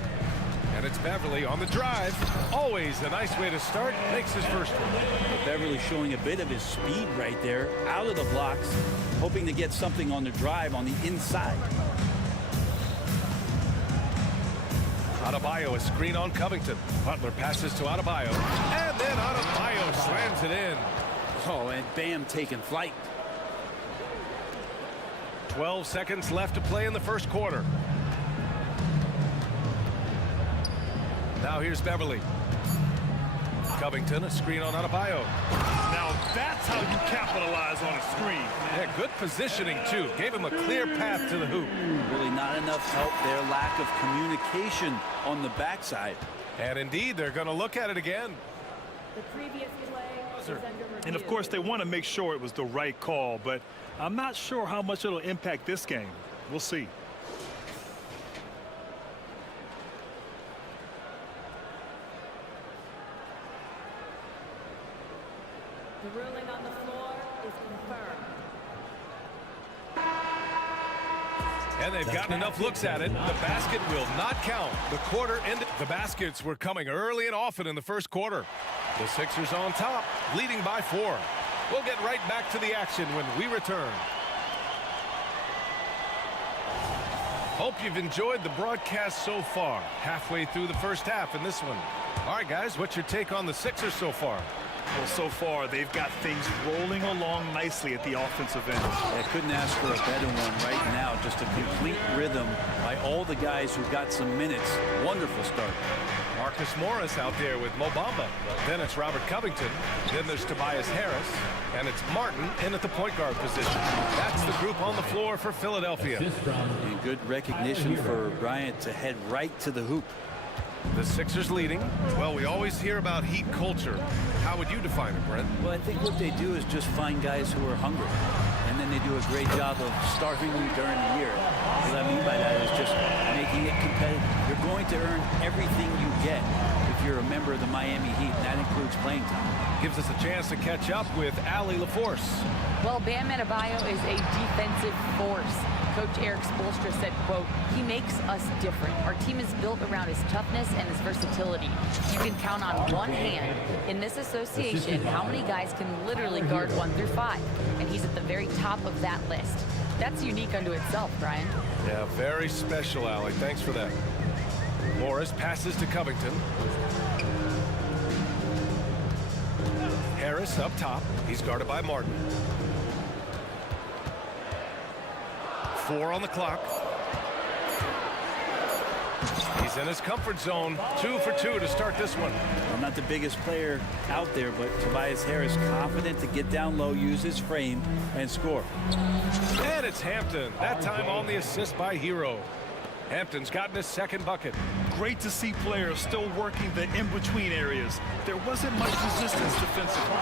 And it's Beverly on the drive. Always a nice way to start. Makes his first one. But Beverly showing a bit of his speed right there, out of the blocks, hoping to get something on the drive on the inside. Adebayo, a screen on Covington. Butler passes to Adebayo. And then Adebayo slams it in. Oh, and Bam taking flight. 12 seconds left to play in the first quarter. Now here's Beverly. Covington, a screen on Adebayo. Now that's how you capitalize on a screen. Yeah, good positioning, too. Gave him a clear path to the hoop. Really not enough help there. Lack of communication on the backside. And indeed, they're going to look at it again. The previous play is under review. And of course, they want to make sure it was the right call, but I'm not sure how much it'll impact this game. We'll see. The ruling on the floor is confirmed. And they've gotten enough looks at it. The basket will not count. The quarter ended. The baskets were coming early and often in the first quarter. The Sixers on top, leading by 4. We'll get right back to the action when we return. Hope you've enjoyed the broadcast so far. Halfway through the first half in this one. All right, guys, what's your take on the Sixers so far? Well, so far, they've got things rolling along nicely at the offensive end. I couldn't ask for a better one right now. Just a complete rhythm by all the guys who got some minutes. Wonderful start. Marcus Morris out there with Mo Bamba. Then it's Robert Covington. Then there's Tobias Harris. And it's Martin in at the point guard position. That's the group on the floor for Philadelphia. And good recognition for Bryant to head right to the hoop. The Sixers leading. Well, we always hear about Heat culture. How would you define it, Brent? Well, I think what they do is just find guys who are hungry. And then they do a great job of starving you during the year. What I mean by that is just making it competitive. You're going to earn everything you get if you're a member of the Miami Heat, and that includes playing time. Gives us a chance to catch up with Allie LaForce. Well, Bam Adebayo is a defensive force. Coach Eric Spoelstra said, quote, "He makes us different. Our team is built around his toughness and his versatility. You can count on one hand in this association how many guys can literally guard 1 through 5. And he's at the very top of that list. That's unique unto itself, Brian." Yeah, very special, Allie. Thanks for that. Morris passes to Covington. Harris up top. He's guarded by Martin. 4 on the clock. He's in his comfort zone. 2 for 2 to start this one. I'm not the biggest player out there, but Tobias Harris confident to get down low, use his frame, and score. And it's Hampton. That time on the assist by Hero. Hampton's gotten his second bucket. Great to see players still working the in-between areas. There wasn't much resistance defensively.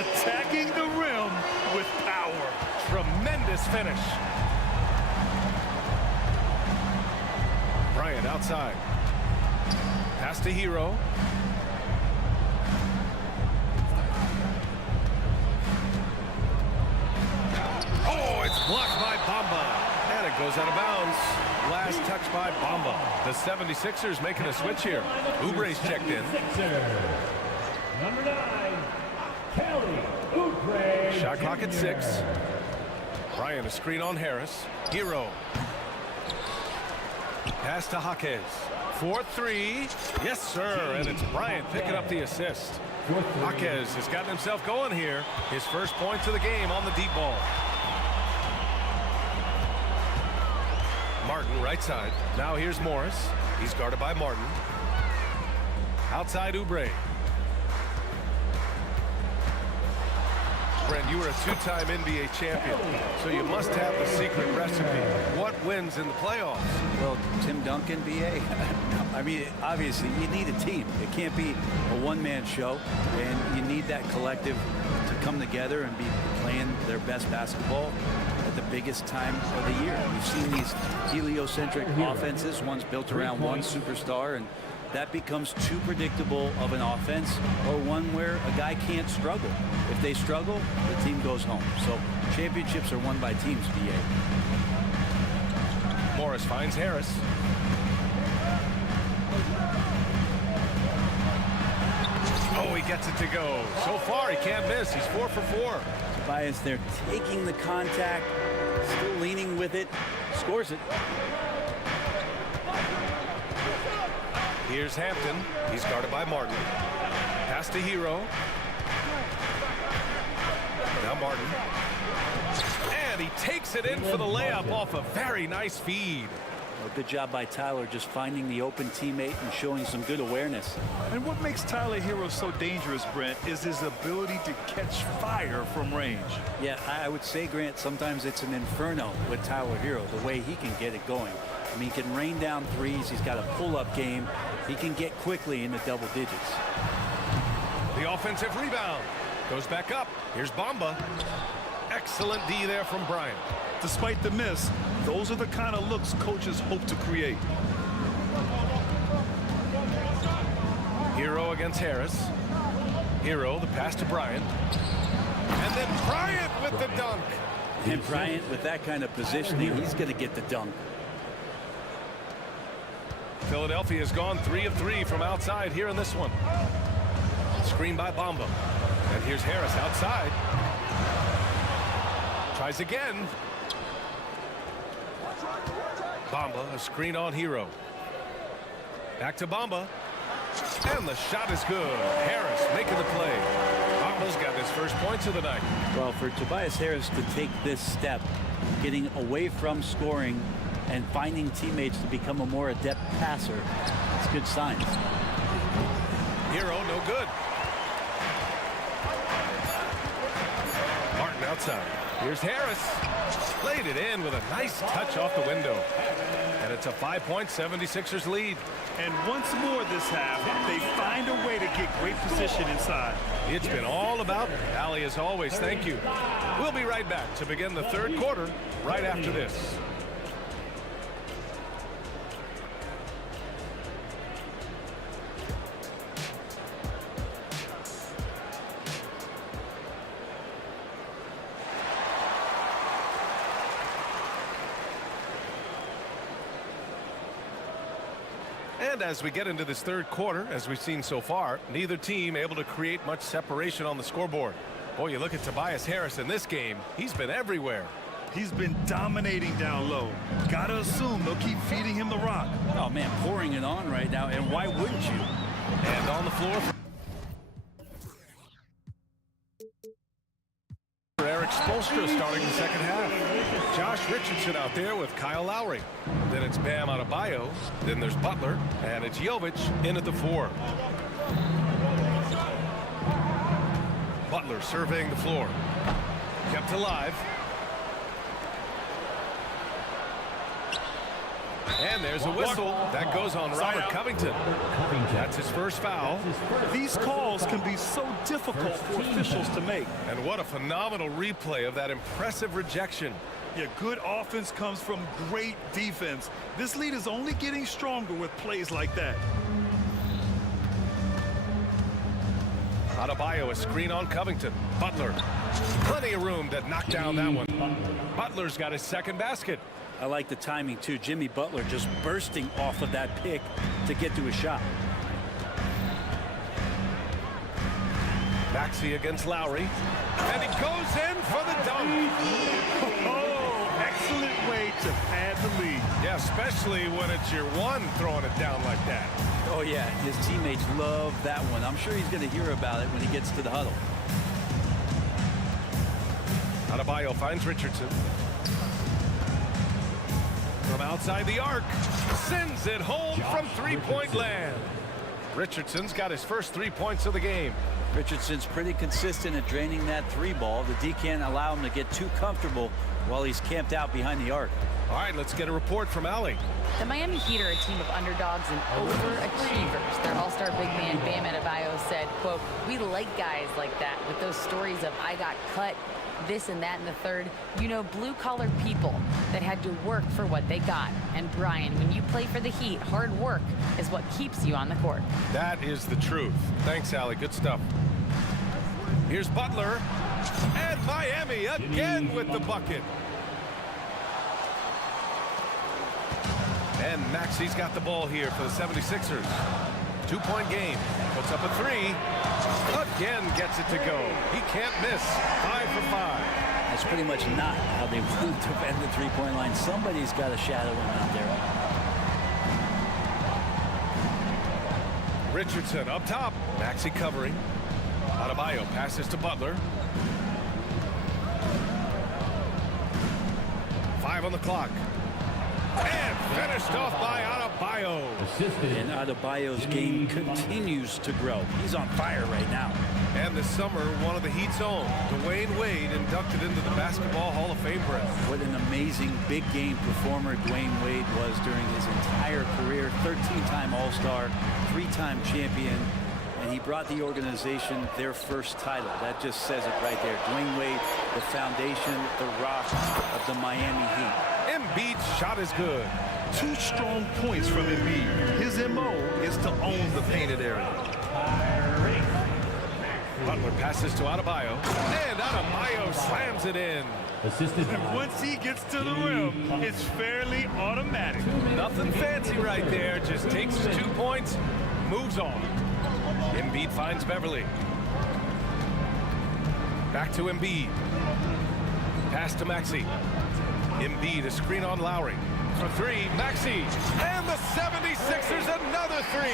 Attacking the rim with power. Tremendous finish. Bryant outside. Pass to Hero. Oh, it's blocked by Bamba. And it goes out of bounds. Last touch by Bamba. The 76ers making a switch here. Oubre's checked in. Number 9, Kelly Oubre. Shot clock at 6. Bryant a screen on Harris. Hero. Pass to Jaquez. 4-3. Yes, sir. And it's Bryant picking up the assist. Jaquez has gotten himself going here. His first points of the game on the deep ball. Martin right side. Now here's Morris. He's guarded by Martin. Outside Oubre. Brent, you were a 2-time NBA champion, so you must have the secret recipe. What wins in the playoffs? Well, Tim Duncan, BA. I mean, obviously, you need a team. It can't be a one-man show, and you need that collective to come together and be playing their best basketball at the biggest time of the year. We've seen these heliocentric offenses, one's built around one superstar, and that becomes too predictable of an offense, or one where a guy can't struggle. If they struggle, the team goes home. So championships are won by teams, BA. Morris finds Harris. Oh, he gets it to go. So far, he can't miss. He's 4 for 4. Tobias there taking the contact, still leaning with it, scores it. Here's Hampton. He's guarded by Martin. Pass to Hero. Now Martin. And he takes it in for the layup off a very nice feed. Well, good job by Tyler just finding the open teammate and showing some good awareness. And what makes Tyler Hero so dangerous, Brent, is his ability to catch fire from range. Yeah, I would say, Grant, sometimes it's an inferno with Tyler Hero, the way he can get it going. I mean, he can rain down threes. He's got a pull-up game. He can get quickly into double digits. The offensive rebound goes back up. Here's Bamba. Excellent D there from Bryant. Despite the miss, those are the kind of looks coaches hope to create. Hero against Harris. Hero, the pass to Bryant. And then Bryant with the dunk. And Bryant, with that kind of positioning, he's going to get the dunk. Philadelphia has gone 3 of 3 from outside here in this one. Screen by Bamba. And here's Harris outside. Tries again. Bamba, a screen on Hero. Back to Bamba. And the shot is good. Harris making the play. Bamba's got his first points of the night. Well, for Tobias Harris to take this step, getting away from scoring and finding teammates to become a more adept passer, it's good signs. Hero, no good. Martin outside. Here's Harris. Laid it in with a nice touch off the window. And it's a 5-point 76ers lead. And once more this half, they find a way to get great position inside. It's been all about Allie as always. Thank you. We'll be right back to begin the third quarter right after this. And as we get into this third quarter, as we've seen so far, neither team able to create much separation on the scoreboard. Boy, you look at Tobias Harris in this game, he's been everywhere. He's been dominating down low. Gotta assume they'll keep feeding him the rock. Oh, man, pouring it on right now, and why wouldn't you? And on the floor for Eric Spoelstra starting the second half. Josh Richardson out there with Kyle Lowry. Then it's Bam Adebayo. Then there's Butler. And it's Jovic in at the 4. Butler surveying the floor. Kept alive. And there's a whistle. That goes on Robert Covington. That's his first foul. These calls can be so difficult for officials to make. And what a phenomenal replay of that impressive rejection. Yeah, good offense comes from great defense. This lead is only getting stronger with plays like that. Adebayo, a screen on Covington. Butler. Plenty of room to knock down that one. Butler's got his second basket. I like the timing, too. Jimmy Butler just bursting off of that pick to get to a shot. Maxey against Lowry. And he goes in for the dunk. Oh, excellent way to pad the lead. Yeah, especially when it's your one throwing it down like that. Oh, yeah, his teammates love that one. I'm sure he's going to hear about it when he gets to the huddle. Adebayo finds Richardson. From outside the arc, sends it home from three-point land. Richardson's got his first 3 points of the game. Richardson's pretty consistent at draining that three ball. The D can't allow him to get too comfortable while he's camped out behind the arc. All right, let's get a report from Allie. The Miami Heat are a team of underdogs and overachievers. Their all-star big man, Bam Adebayo, said, quote, "We like guys like that with those stories of I got cut, this and that and the third. You know, blue-collar people that had to work for what they got. And Brian, when you play for the Heat, hard work is what keeps you on the court." That is the truth. Thanks, Allie. Good stuff. Here's Butler. And Miami again with the bucket. And Maxi's got the ball here for the 76ers. 2-point game. Puts up a three. Again gets it to go. He can't miss. 5 for 5. That's pretty much not how they want to defend the three-point line. Somebody's got to shadow him out there. Richardson up top. Maxi covering. Adebayo passes to Butler. 5 on the clock. And finished off by Adebayo. And Adebayo's game continues to grow. He's on fire right now. And this summer, one of the Heat's own, Dwayne Wade, inducted into the Basketball Hall of Fame bracket. What an amazing big game performer Dwayne Wade was during his entire career. 13-time All-Star, 3-time champion, and he brought the organization their first title. That just says it right there. Dwayne Wade, the foundation, the rock of the Miami Heat. Embiid's shot is good. 2 strong points from Embiid. His MO is to own the painted area. Butler passes to Adebayo, and Adebayo slams it in. And once he gets to the rim, it's fairly automatic. Nothing fancy right there. Just takes his 2 points, moves on. Embiid finds Beverly. Back to Embiid. Pass to Maxi. Embiid, a screen on Lowry. For 3, Maxi. And the 76ers another 3.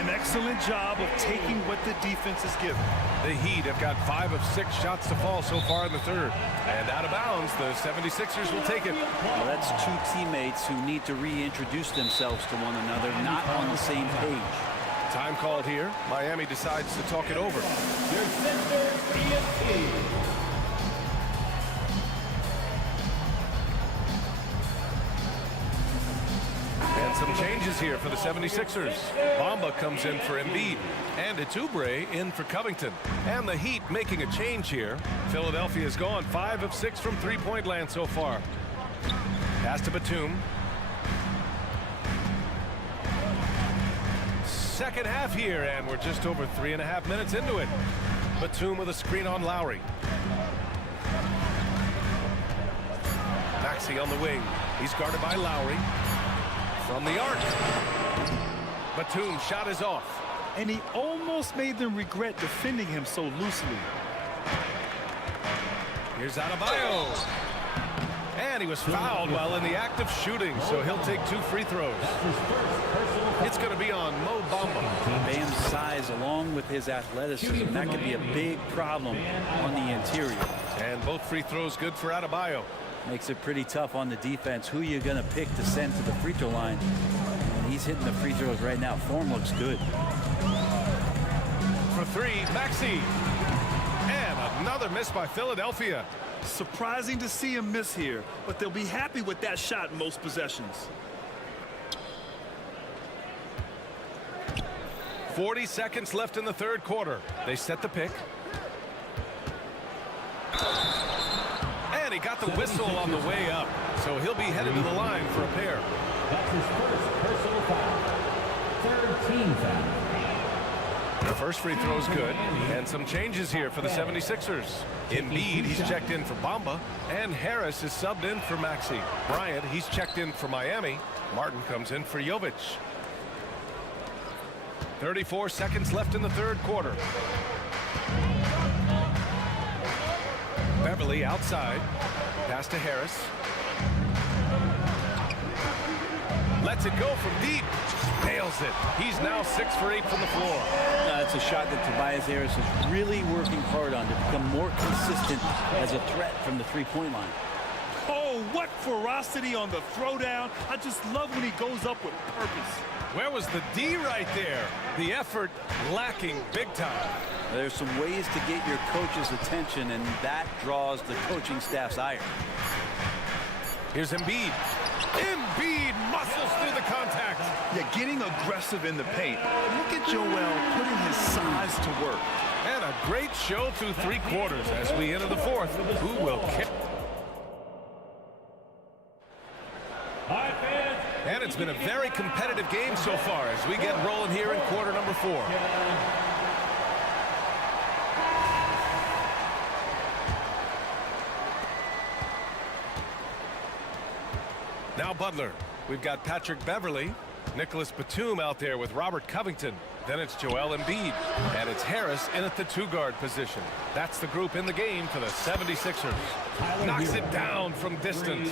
An excellent job of taking what the defense is given. The Heat have got 5 of 6 shots to fall so far in the third. And out of bounds, the 76ers will take it. Well, that's 2 teammates who need to reintroduce themselves to one another, not on the same page. Time called here. Miami decides to talk it over. Your center, ESP. And some changes here for the 76ers. Bamba comes in for Embiid. And it's Oubre in for Covington. And the Heat making a change here. Philadelphia's gone 5 of 6 from three-point land so far. Pass to Batum. Second half here, and we're just over 3.5 minutes into it. Batum with a screen on Lowry. Maxi on the wing. He's guarded by Lowry. From the arc. Batum shot is off. And he almost made them regret defending him so loosely. Here's Adebayo. And he was fouled while in the act of shooting, so he'll take 2 free throws. It's going to be on Mo Bamba. Bam's size along with his athleticism, that could be a big problem on the interior. And both free throws good for Adebayo. Makes it pretty tough on the defense. Who you going to pick to send to the free throw line? And he's hitting the free throws right now. Form looks good. For 3, Maxi. And another miss by Philadelphia. Surprising to see him miss here, but they'll be happy with that shot in most possessions. 40 seconds left in the third quarter. They set the pick. And he got the whistle on the way up, so he'll be headed to the line for a pair. That's his first personal foul. Third team foul. The first free throw is good, and some changes here for the 76ers. Embiid, he's checked in for Bamba, and Harris is subbed in for Maxi. Bryant, he's checked in for Miami. Martin comes in for Jovic. 34 seconds left in the third quarter. Beverly outside. Pass to Harris. Lets it go from deep. Nails it. He's now 6 for 8 from the floor. It's a shot that Tobias Harris is really working hard on to become more consistent as a threat from the three-point line. Oh, what ferocity on the throwdown. I just love when he goes up with purpose. Where was the D right there? The effort lacking big time. There's some ways to get your coach's attention, and that draws the coaching staff's ire. Here's Embiid. Embiid muscles through the contact. Yeah, getting aggressive in the paint. Look at Joel putting his size to work. And a great show through 3 quarters as we enter the fourth. Who will kick? And it's been a very competitive game so far as we get rolling here in quarter number 4. Now Butler We've got Patrick Beverley, Nicholas Batum out there with Robert Covington. Then it's Joel Embiid, and it's Harris in at the two-guard position. That's the group in the game for the 76ers. Knocks it down from distance.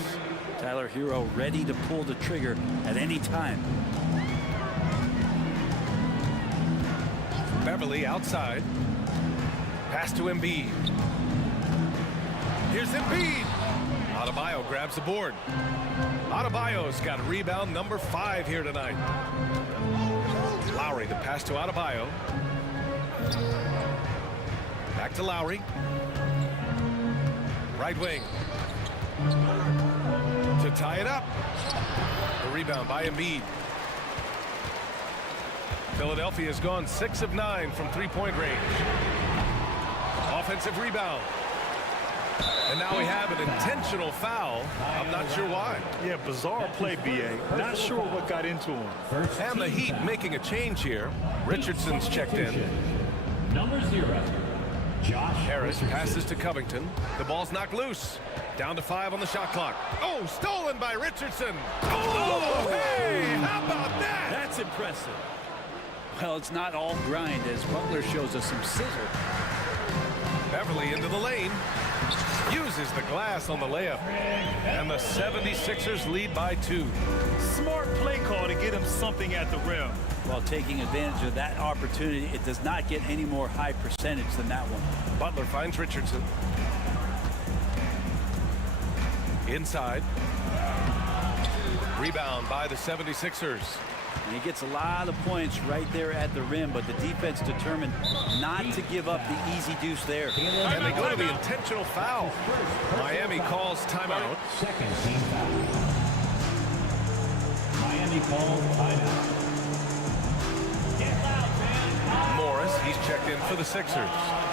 Tyler Hero ready to pull the trigger at any time. Beverly outside. Pass to Embiid. Here's Embiid. Adebayo grabs the board. Adebayo's got rebound number 5 here tonight. Lowry, the pass to Adebayo. Back to Lowry. Right wing. To tie it up. The rebound by Embiid. Philadelphia has gone 6 of 9 from three-point range. Offensive rebound. And now we have an intentional foul. I'm not sure why. Yeah, bizarre play, B.A. Not sure what got into him. And the Heat making a change here. Richardson's checked in. Number 0, Josh Harris Richardson. passes to Covington. The ball's knocked loose. Down to 5 on the shot clock. Oh, stolen by Richardson. Oh, hey, how about that? That's impressive. Well, it's not all grind as Butler shows us some sizzle. Beverly into the lane. Uses the glass on the layup. And the 76ers lead by 2. Smart play call to get him something at the rim. While taking advantage of that opportunity, it does not get any more high percentage than that one. Butler finds Richardson. Inside. Rebound by the 76ers. And he gets a lot of points right there at the rim, but the defense determined not to give up the easy deuce there. And they go to the intentional foul. Miami calls timeout. Second team foul. Miami calls timeout. Morris, he's checked in for the Sixers.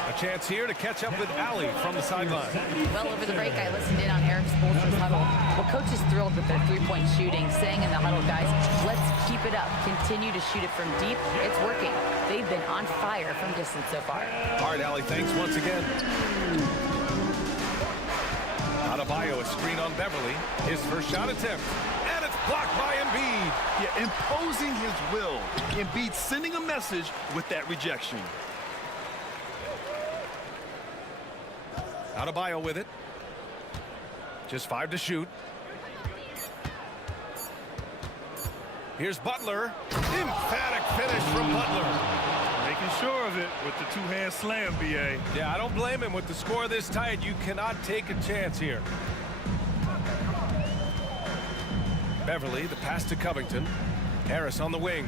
A chance here to catch up with Allie from the sideline. Well, over the break, I listened in on Eric Spoelstra's huddle. Well, coach is thrilled with their three-point shooting, saying in the huddle, guys, let's keep it up. Continue to shoot it from deep. It's working. They've been on fire from distance so far. All right, Allie, thanks once again. Adebayo, a screen on Beverly. His first shot attempt. And it's blocked by Embiid. Yeah, imposing his will. Embiid sending a message with that rejection. Adebayo with it. Just 5 to shoot. Here's Butler. Emphatic finish from Butler. Making sure of it with the two-hand slam, B.A. Yeah, I don't blame him. With the score this tight, you cannot take a chance here. Beverly, the pass to Covington. Harris on the wing.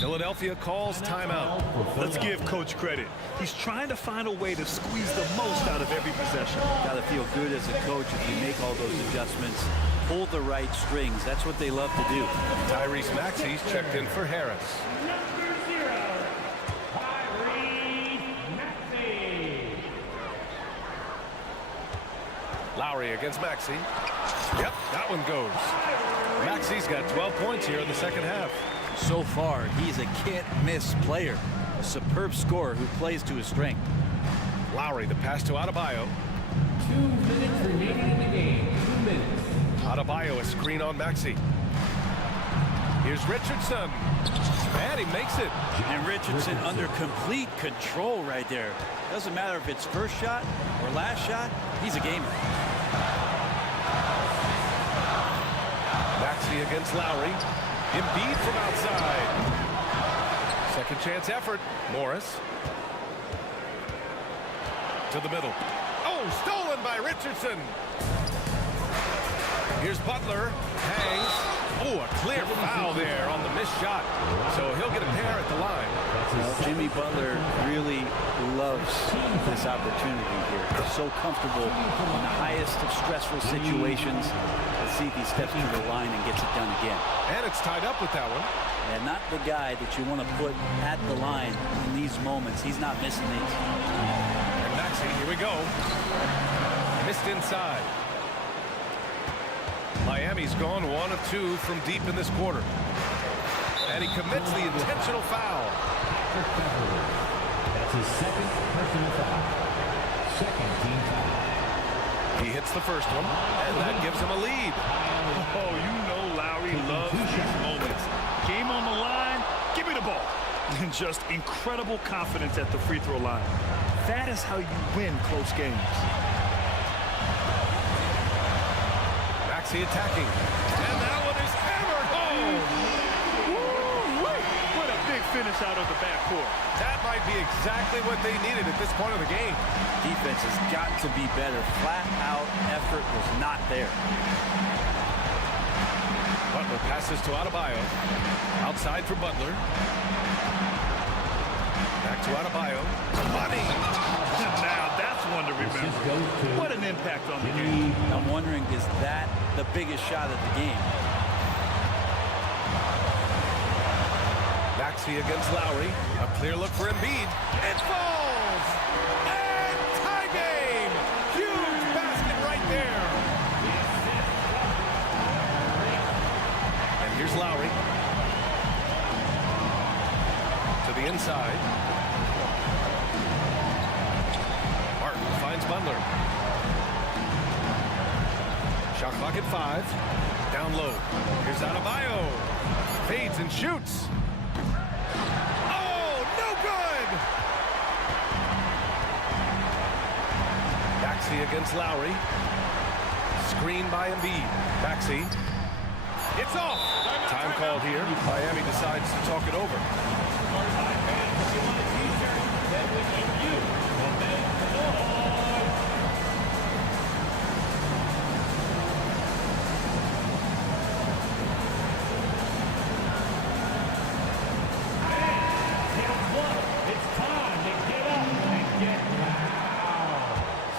Philadelphia calls timeout. Let's give coach credit. He's trying to find a way to squeeze the most out of every possession. Got to feel good as a coach if you make all those adjustments. Pull the right strings. That's what they love to do. Tyrese Maxey's checked in for Harris. Number 0, Tyrese Maxey. Lowry against Maxey. Yep, that one goes. Maxey's got 12 points here in the second half. So far, he's a can't-miss player. A superb scorer who plays to his strength. Lowry, the pass to Adebayo. 2 minutes remaining in the game. 2 minutes. Adebayo, a screen on Maxey. Here's Richardson. And he makes it. And Richardson under complete control right there. Doesn't matter if it's first shot or last shot, he's a gamer. Maxey against Lowry. Embiid from outside. Second chance effort. Morris. To the middle. Oh, stolen by Richardson. Here's Butler. Hangs. Oh, a clear foul there on the missed shot. So he'll get a pair at the line. Well, Jimmy Butler really loves this opportunity here. He's so comfortable in the highest of stressful situations. Let's see if he steps to the line and gets it done again. And it's tied up with that one. And not the guy that you want to put at the line in these moments. He's not missing these. And Maxey, here we go. Missed inside. Miami's gone 1 of 2 from deep in this quarter. And he commits the intentional foul. That's his second personal foul. Second team foul. He hits the first one, and that gives him a lead. Oh, you know Lowry loves these moments. Game on the line, give me the ball. And just incredible confidence at the free throw line. That is how you win close games. Maxey attacking. And that one is hammered home. Woo-wee. What a big finish out of the backcourt. That might be exactly what they needed at this point of the game. Defense has got to be better. Flat out effort was not there. Butler passes to Adebayo. Outside for Butler. Back to Adebayo. Money! Now that's one to remember. What an impact on the game. I'm wondering, is that the biggest shot of the game? Maxey against Lowry. A clear look for Embiid. It falls! And tie game! Huge basket right there! And here's Lowry. To the inside. Martin finds Butler. Shot clock at 5. Down low. Here's Adebayo. Fades and shoots. Oh, no good! Maxey against Lowry. Screen by Embiid. Maxey. It's off. Time called here. Miami decides to talk it over.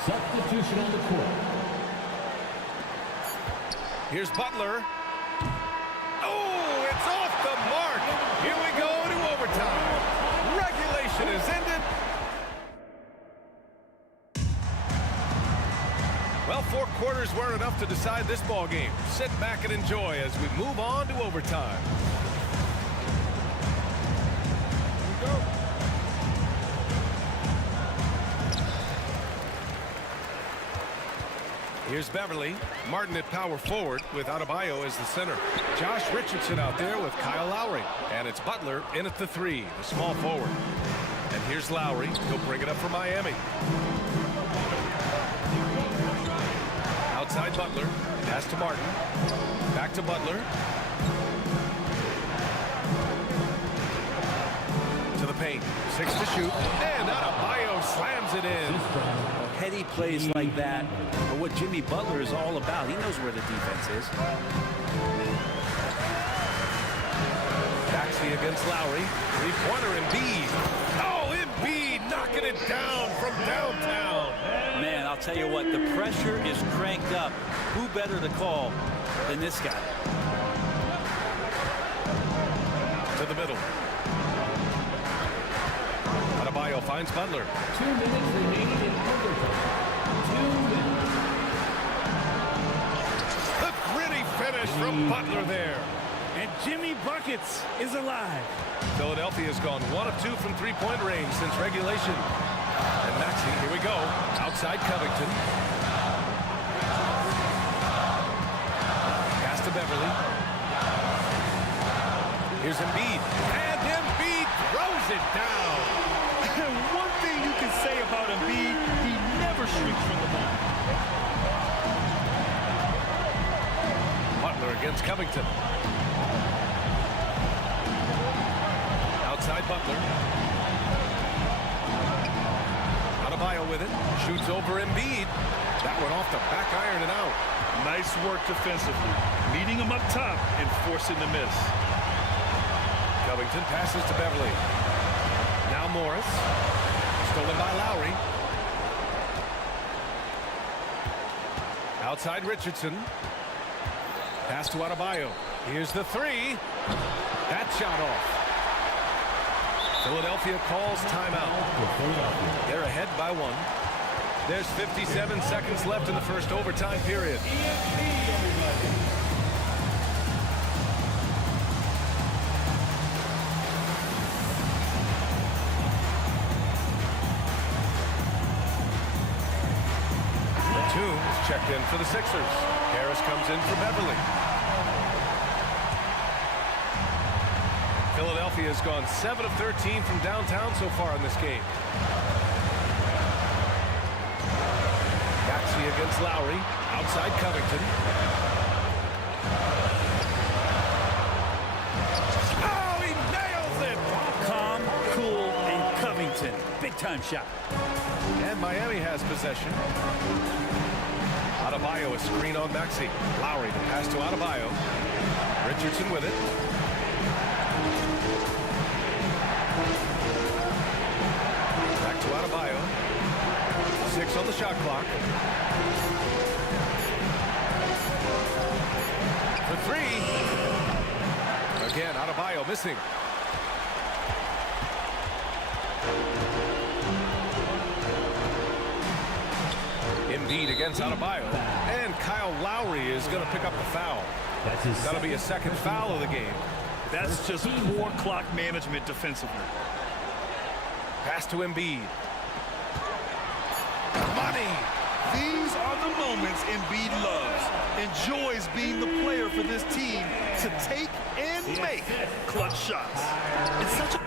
Substitution on the court. Here's Butler. Oh, it's off the mark. Here we go to overtime. Regulation is ended. Well, 4 quarters weren't enough to decide this ball game. Sit back and enjoy as we move on to overtime. Here we go. Here's Beverly. Martin at power forward with Adebayo as the center. Josh Richardson out there with Kyle Lowry. And it's Butler in at the 3, the small forward. And here's Lowry. He'll bring it up for Miami. Outside Butler. Pass to Martin. Back to Butler. To the paint. 6 to shoot. And Adebayo slams it in. Heady plays like that are what Jimmy Butler is all about. He knows where the defense is. Maxey against Lowry. 3-pointer Embiid. Oh, Embiid knocking it down from downtown. Man, I'll tell you what, the pressure is cranked up. Who better to call than this guy? To the middle. Adebayo finds Butler. 2 minutes remaining in overtime. 2 minutes. The gritty finish from Butler there. And Jimmy Buckets is alive. Philadelphia has gone 1 of 2 from 3-point range since regulation. And Maxey, here we go. Outside Covington. Pass to Beverly. Here's Embiid. And Embiid throws it down. And one thing you can say about Embiid, he never shrinks from the ball. Butler against Covington. Outside Butler. Adebayo with it. Shoots over Embiid. That one off the back iron and out. Nice work defensively. Meeting him up top and forcing the miss. Covington passes to Beverly. Now Morris. Stolen by Lowry. Outside Richardson. Pass to Adebayo. Here's the 3. That shot off. Philadelphia calls timeout. They're ahead by 1. There's 57 seconds left in the first overtime period. Toombs checked in for the Sixers. Harris comes in for Beverly. Philadelphia has gone 7 of 13 from downtown so far in this game. Maxey against Lowry. Outside Covington. Oh, he nails it! Calm, cool, and Covington. Big-time shot. And Miami has possession. Adebayo, a screen on Maxey. Lowry, the pass to Adebayo. Richardson with it. Back to Adebayo. 6 on the shot clock. For 3. Again, Adebayo missing. Embiid against Adebayo. And Kyle Lowry is going to pick up the foul. That'll be a second foul of the game. That's just poor clock management defensively. Pass to Embiid. Money! These are the moments Embiid loves. Enjoys being the player for this team to take and make clutch shots. It's such a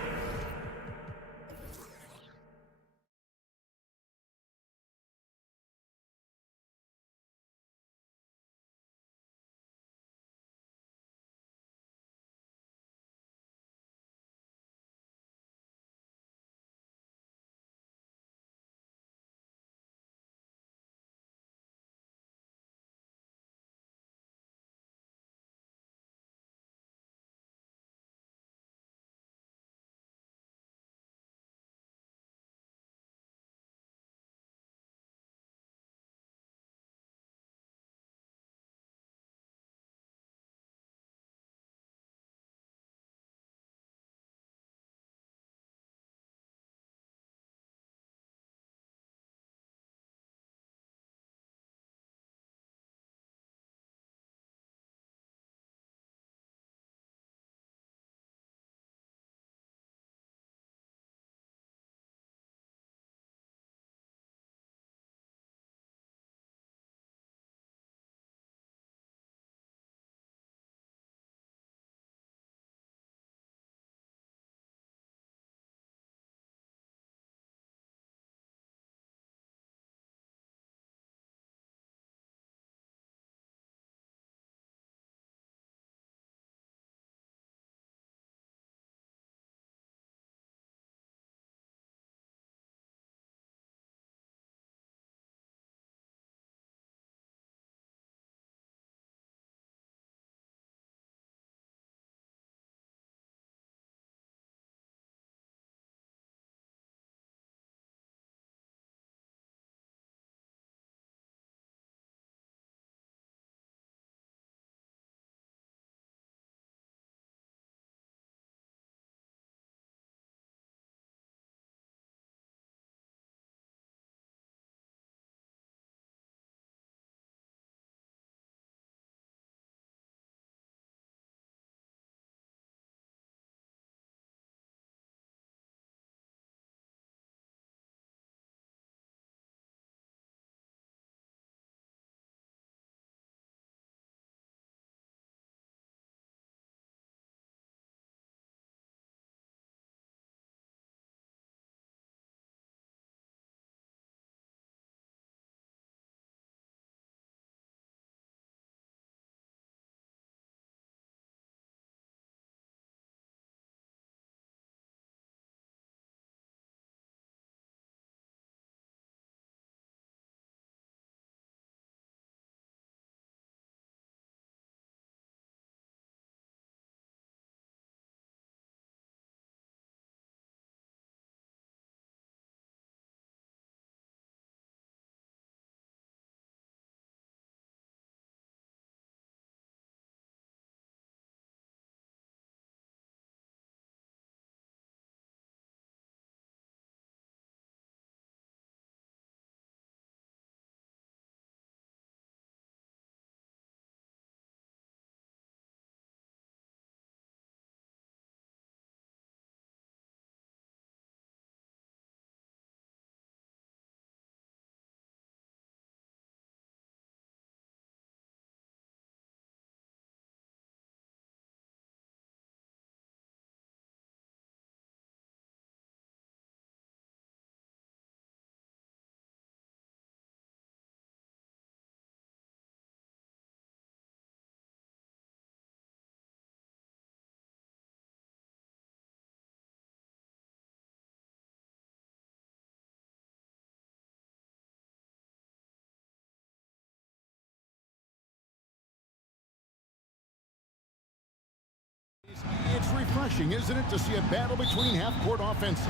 refreshing, isn't it, to see a battle between half-court offenses?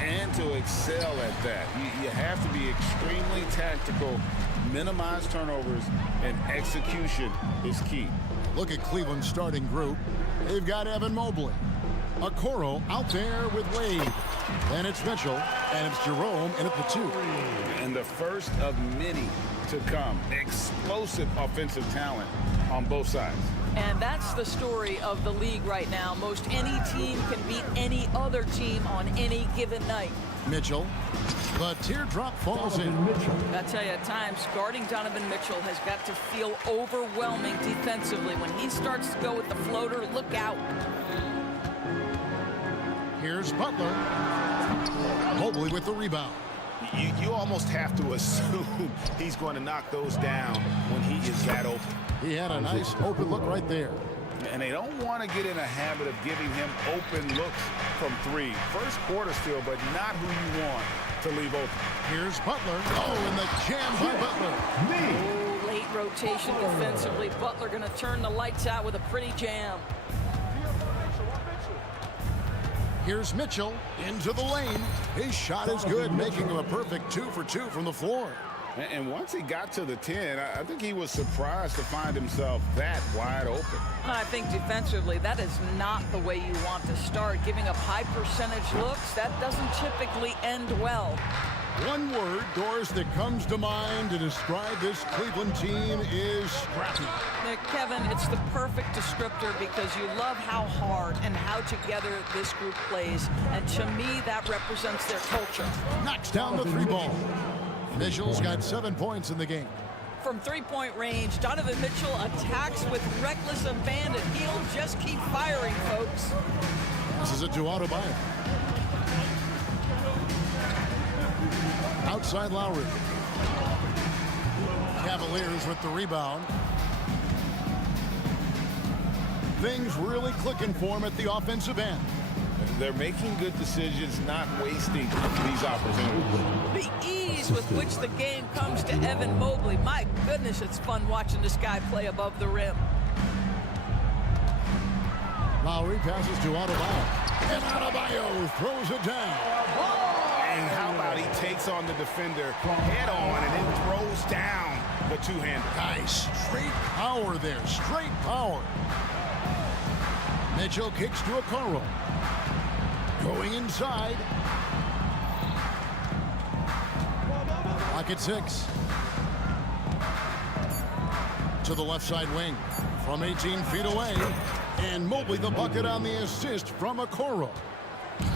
And to excel at that. You have to be extremely tactical, minimize turnovers, and execution is key. Look at Cleveland's starting group. They've got Evan Mobley. Okoro out there with Wade. Then it's Mitchell, and it's Jerome in at the 2. And the first of many to come. Explosive offensive talent on both sides. And that's the story of the league right now. Most any team can beat any other team on any given night. Mitchell. The teardrop falls in. I tell you, at times, guarding Donovan Mitchell has got to feel overwhelming defensively. When he starts to go with the floater, look out. Here's Butler. Mobley with the rebound. You almost have to assume he's going to knock those down when he is that open. He had a nice open look right there. And they don't want to get in a habit of giving him open looks from 3. First quarter still, but not who you want to leave open. Here's Butler. Oh, and the jam by Butler. Oh, late rotation defensively. Butler going to turn the lights out with a pretty jam. Here's Mitchell into the lane. His shot is good, making him a perfect 2 for 2 from the floor. And once he got to the 10, I think he was surprised to find himself that wide open. I think defensively, that is not the way you want to start. Giving up high percentage looks, that doesn't typically end well. One word, Doris, that comes to mind to describe this Cleveland team is scrappy. Kevin, it's the perfect descriptor because you love how hard and how together this group plays. And to me, that represents their culture. Knocks down the 3 ball. Mitchell's got 7 points in the game. From 3-point range, Donovan Mitchell attacks with reckless abandon. He'll just keep firing, folks. This is it to Adebayo. Outside Lowry. Cavaliers with the rebound. Things really clicking for him at the offensive end. They're making good decisions, not wasting these opportunities. The ease with which the game comes to Evan Mobley. My goodness, it's fun watching this guy play above the rim. Lowry passes to Adebayo. And Adebayo throws it down. And how about he takes on the defender head on and then throws down the 2-hander. Nice. Straight power there. Straight power. Mitchell kicks to Okoro. Going inside. Clock at 6. To the left side wing. From 18 feet away. And Mobley the bucket on the assist from Okoro.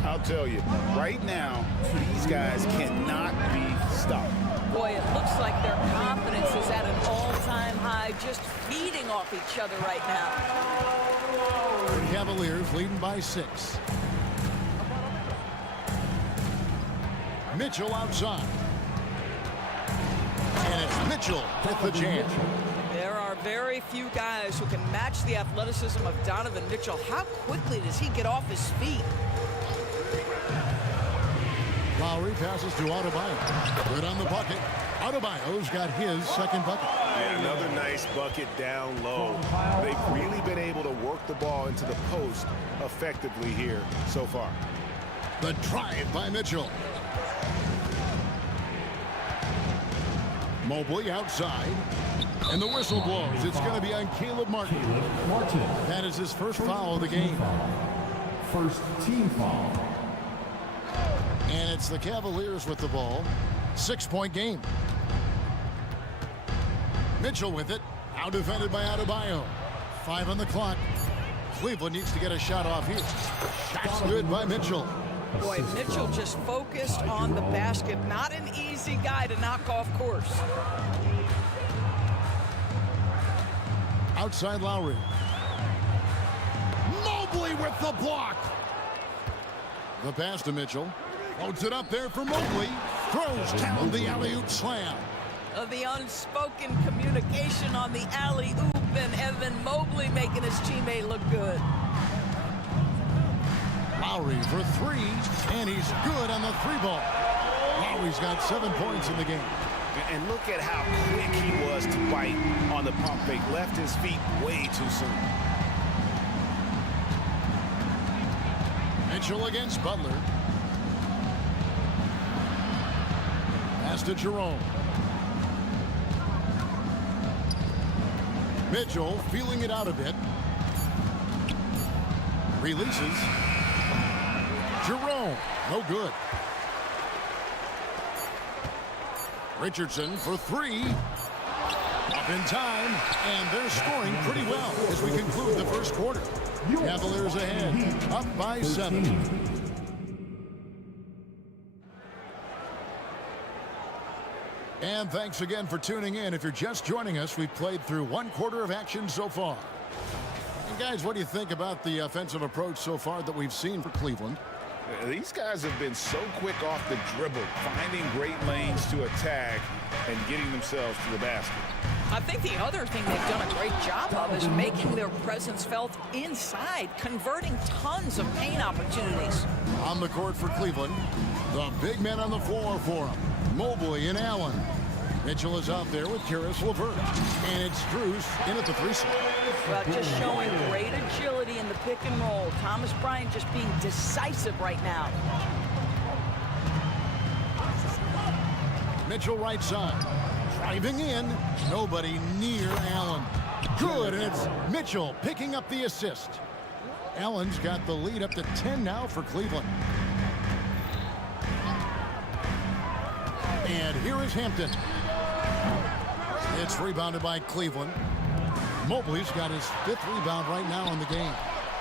I'll tell you, right now, these guys cannot be stopped. Boy, it looks like their confidence is at an all-time high, just feeding off each other right now. The Cavaliers leading by 6. Mitchell outside. And it's Mitchell with the jam. There are very few guys who can match the athleticism of Donovan Mitchell. How quickly does he get off his feet? Lowry passes to Adebayo. Good on the bucket. Adebayo's got his second bucket. And another nice bucket down low. They've really been able to work the ball into the post effectively here so far. The drive by Mitchell. Mobley outside. And the whistle blows. It's going to be on Caleb Martin. That is his first foul of the game. First team foul. And it's the Cavaliers with the ball. 6-point game. Mitchell with it. Now defended by Adebayo. 5 on the clock. Cleveland needs to get a shot off here. Shot's good by Mitchell. Boy, Mitchell just focused on the basket. Not an easy guy to knock off course. Outside Lowry. Mobley with the block. The pass to Mitchell. Floats it up there for Mobley. Throws down the alley-oop slam. The unspoken communication on the alley-oop, and Evan Mobley making his teammate look good. Lowry for 3, and he's good on the 3-ball. Lowry's got 7 points in the game. And look at how quick he was to bite on the pump fake. Left his feet way too soon. Mitchell against Butler. Pass to Jerome. Mitchell feeling it out a bit. Releases. Jerome, no good. Richardson for three. Up in time, and they're scoring pretty well as we conclude the first quarter. Cavaliers ahead, up by 7. And thanks again for tuning in. If you're just joining us, we've played through one quarter of action so far. And guys, what do you think about the offensive approach so far that we've seen for Cleveland? These guys have been so quick off the dribble, finding great lanes to attack and getting themselves to the basket. I think the other thing they've done a great job of is making their presence felt inside, converting tons of paint opportunities. On the court for Cleveland, the big men on the floor for them, Mobley and Allen. Mitchell is out there with Karis LeVert. And it's Strus in at the 3 slot. Well, just showing great agility in the pick and roll. Thomas Bryant just being decisive right now. Mitchell right side. Driving in. Nobody near Allen. Good, and it's Mitchell picking up the assist. Allen's got the lead up to 10 now for Cleveland. And here is Hampton. It's rebounded by Cleveland. Mobley's got his 5th rebound right now in the game.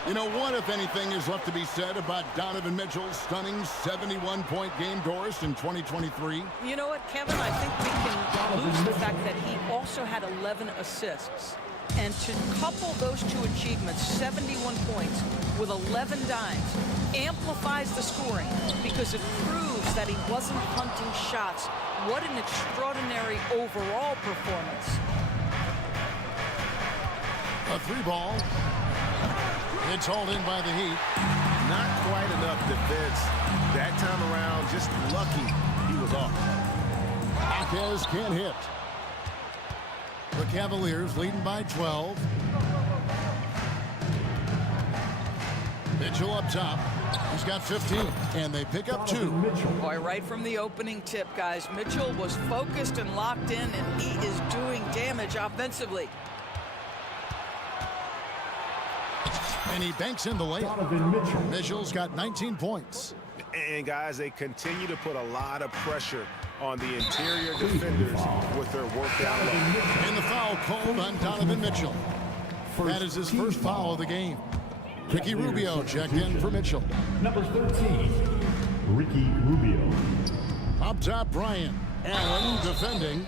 You know, what, if anything, is left to be said about Donovan Mitchell's stunning 71-point game, Doris, in 2023? You know what, Kevin? I think we can lose the fact that he also had 11 assists. And to couple those two achievements, 71 points with 11 dimes, amplifies the scoring because it proves that he wasn't hunting shots. What an extraordinary overall performance. A 3-ball. It's hauled in by the Heat. Not quite enough defense that time around. Just lucky he was off. Marquez can't hit. The Cavaliers leading by 12. Mitchell up top. He's got 15, and they pick up 2. Boy, right from the opening tip, guys, Mitchell was focused and locked in, and he is doing damage offensively. And he banks in the layup. Mitchell's got 19 points. And guys, they continue to put a lot of pressure on the interior defenders with their work down low. And the foul called on Donovan Mitchell. That is his first foul of the game. Ricky Rubio checked in for Mitchell. Number 13, Ricky Rubio. Up top, Bryant. Allen defending.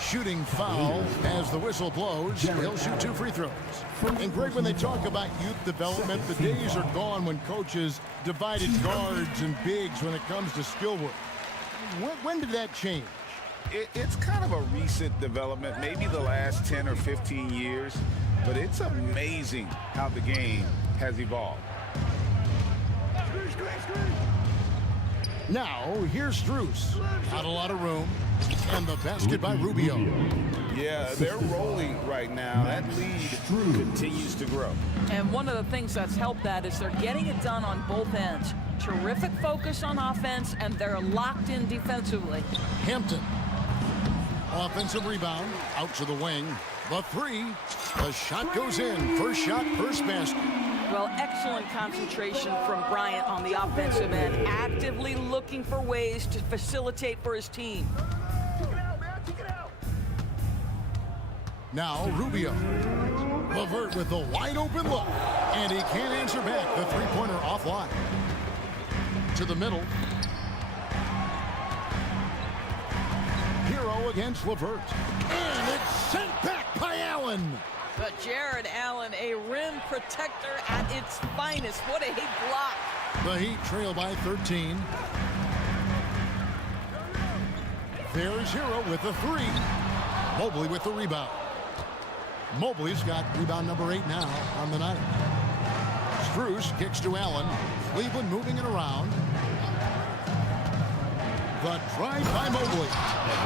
Shooting foul as the whistle blows. He'll shoot 2 free throws. And Greg, when they talk about youth development, the days are gone when coaches divided guards and bigs when it comes to skill work. When did that change? It's kind of a recent development, maybe the last 10 or 15 years, but it's amazing how the game has evolved. Now, here's Strus. Not a lot of room. And the basket by Rubio. Yeah, they're rolling right now. That lead continues to grow. And one of the things that's helped that is they're getting it done on both ends. Terrific focus on offense, and they're locked in defensively. Hampton. Offensive rebound. Out to the wing. The 3. The shot goes in. First shot, first basket. Well, excellent concentration from Bryant on the offensive end, actively looking for ways to facilitate for his team. Now Rubio. LeVert with the wide open look. And he can't answer back. The 3-pointer offline. To the middle. Hero against LeVert. And it's sent back by Allen. But Jared Allen, a rim protector at its finest. What a block. The Heat trail by 13. There's Hero with the 3. Mobley with the rebound. Mobley's got rebound number 8 now on the night. Strus kicks to Allen. Cleveland moving it around. The drive by Mobley.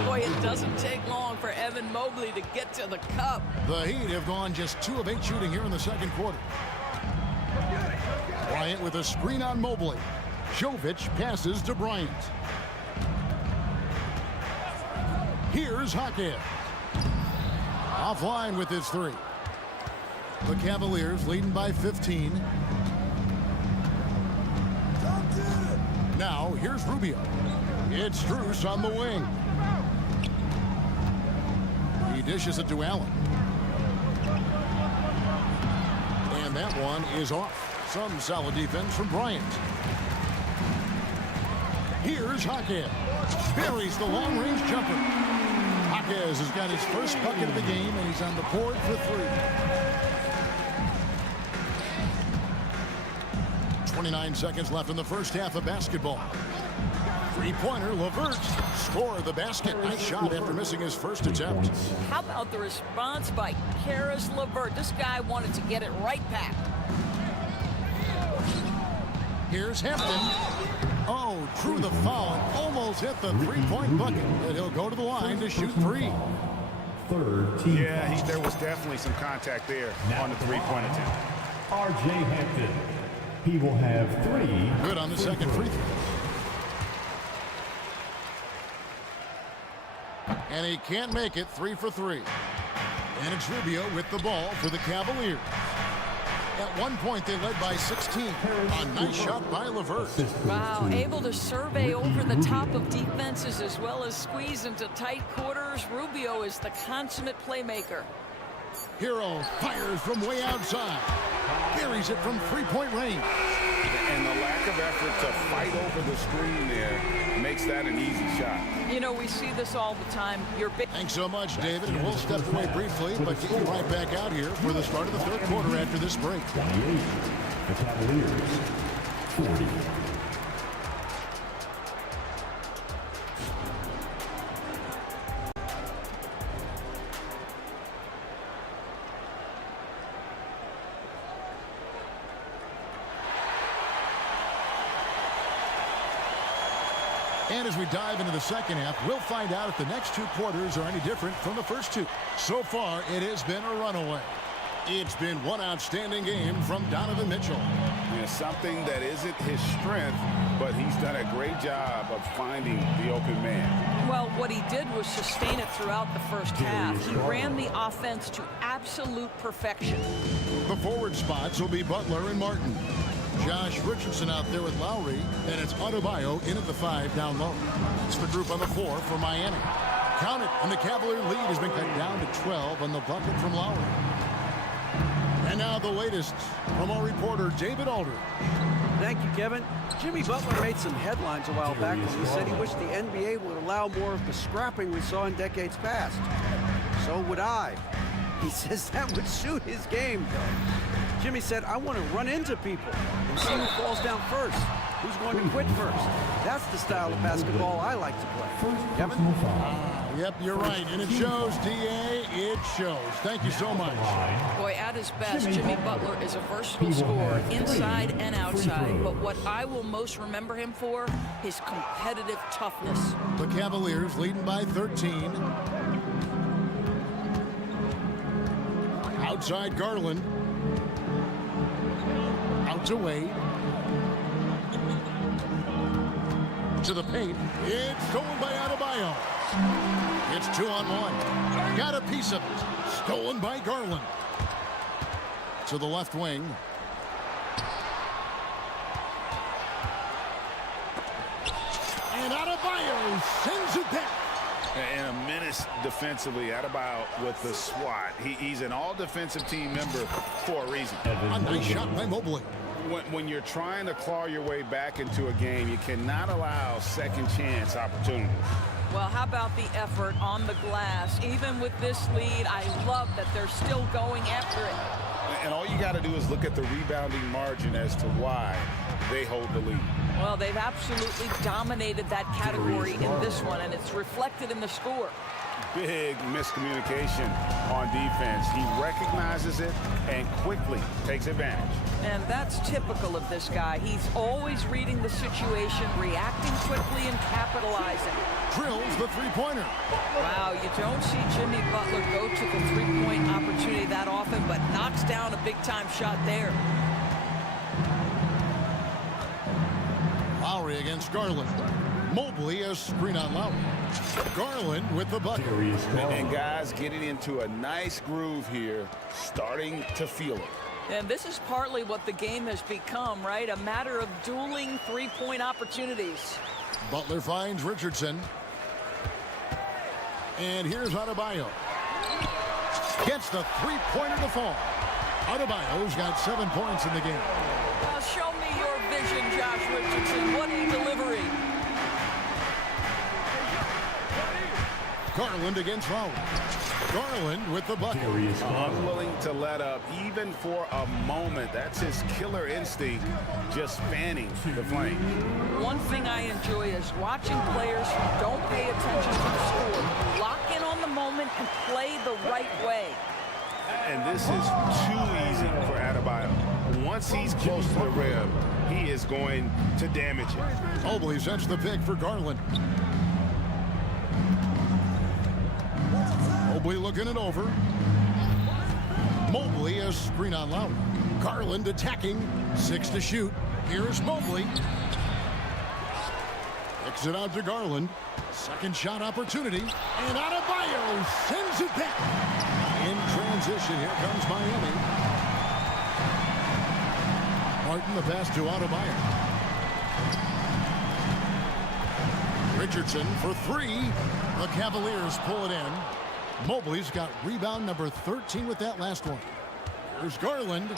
Boy, it doesn't take long for Evan Mobley to get to the cup. The Heat have gone just 2 of 8 shooting here in the second quarter. Bryant with a screen on Mobley. Jovic passes to Bryant. Here's Hockey. Offline with his three. The Cavaliers leading by 15. Now here's Rubio. It's Strus on the wing. He dishes it to Allen. And that one is off. Some solid defense from Bryant. Here's Jaquez. Buries the long-range jumper. Jaquez has got his first bucket of the game, and he's on the board for three. 29 seconds left in the first half of basketball. Three-pointer, LeVert scored the basket. Nice shot after missing his first attempt. How about the response by Karis LeVert? This guy wanted to get it right back. Here's Hampton. Oh, drew the foul and almost hit the three-point bucket. And he'll go to the line to shoot three. Yeah, there was definitely some contact there on the three-point attempt. R.J. Hampton. He will have three. Good on the second free throw. And he can't make it. 3 for 3. And it's Rubio with the ball for the Cavaliers. At one point, they led by 16. A nice shot by LeVert. Wow, able to survey over the top of defenses as well as squeeze into tight quarters. Rubio is the consummate playmaker. Hero fires from way outside. Carries it from three-point range. And the lack of effort to fight over the screen there makes that an easy shot. You know, we see this all the time. Thanks so much, David. And we'll step away briefly, but get you right back out here for the start of the third quarter after this break. 28. The Cavaliers, 40. And as we dive into the second half, we'll find out if the next two quarters are any different from the first two. So far, it has been a runaway. It's been one outstanding game from Donovan Mitchell. Yeah, something that isn't his strength, but he's done a great job of finding the open man. Well, what he did was sustain it throughout the first half. He ran the offense to absolute perfection. The forward spots will be Butler and Martin. Josh Richardson out there with Lowry, and it's Adebayo in at the 5 down low. It's the group on the 4 for Miami. Count it, and the Cavalier lead has been cut down to 12 on the bucket from Lowry. And now the latest from our reporter, David Aldridge. Thank you, Kevin. Jimmy Butler made some headlines a while back when he said he wished the NBA would allow more of the scrapping we saw in decades past. So would I. He says that would suit his game, though. Jimmy said, I want to run into people and see who falls down first. Who's going to quit first? That's the style of basketball I like to play. Kevin? Yep, you're right. And it shows, D.A. It shows. Thank you so much. Boy, at his best, Jimmy Butler is a versatile scorer inside and outside. But what I will most remember him for, his competitive toughness. The Cavaliers leading by 13. Outside Garland. Out to Wade. To the paint. It's stolen by Adebayo. It's 2-on-1. Got a piece of it. Stolen by Garland. To the left wing. And Adebayo sends it back. And a menace defensively. Adebayo with the swat. He's an all-defensive team member for a reason. A nice shot by Mobley. When you're trying to claw your way back into a game, you cannot allow second chance opportunities. Well, how about the effort on the glass? Even with this lead, I love that they're still going after it. And all you got to do is look at the rebounding margin as to why they hold the lead. Well, they've absolutely dominated that category in this one, and it's reflected in the score. Big miscommunication on defense. He recognizes it and quickly takes advantage. And that's typical of this guy. He's always reading the situation, reacting quickly, and capitalizing. Drills the three-pointer. Wow, you don't see Jimmy Butler go to the three-point opportunity that often, but knocks down a big-time shot there. against Garland. Mobley a screen on Lowry. Garland with the bucket. And guys getting into a nice groove here, starting to feel it. And this is partly what the game has become, right? A matter of dueling three-point opportunities. Butler finds Richardson. And here's Adebayo. Gets the three-pointer to fall. Adebayo's got 7 points in the game. Show me your vision, Josh Richardson. What a delivery. Garland against Lowry. Garland with the bucket. Unwilling to let up even for a moment. That's his killer instinct, just fanning the flame. One thing I enjoy is watching players who don't pay attention to the score lock in on the moment and play the right way. And this is too easy for Adebayo. Once he's close to the rim, he is going to damage it. Mobley sets the pick for Garland. Mobley looking it over. Mobley a screen on Lowry. Garland attacking. 6 to shoot. Here's Mobley. Kicks it out to Garland. Second shot opportunity. And Adebayo sends it back. In transition, here comes Miami. Martin the pass to Adebayo. Richardson for 3. The Cavaliers pull it in. Mobley's got rebound number 13 with that last one. Here's Garland.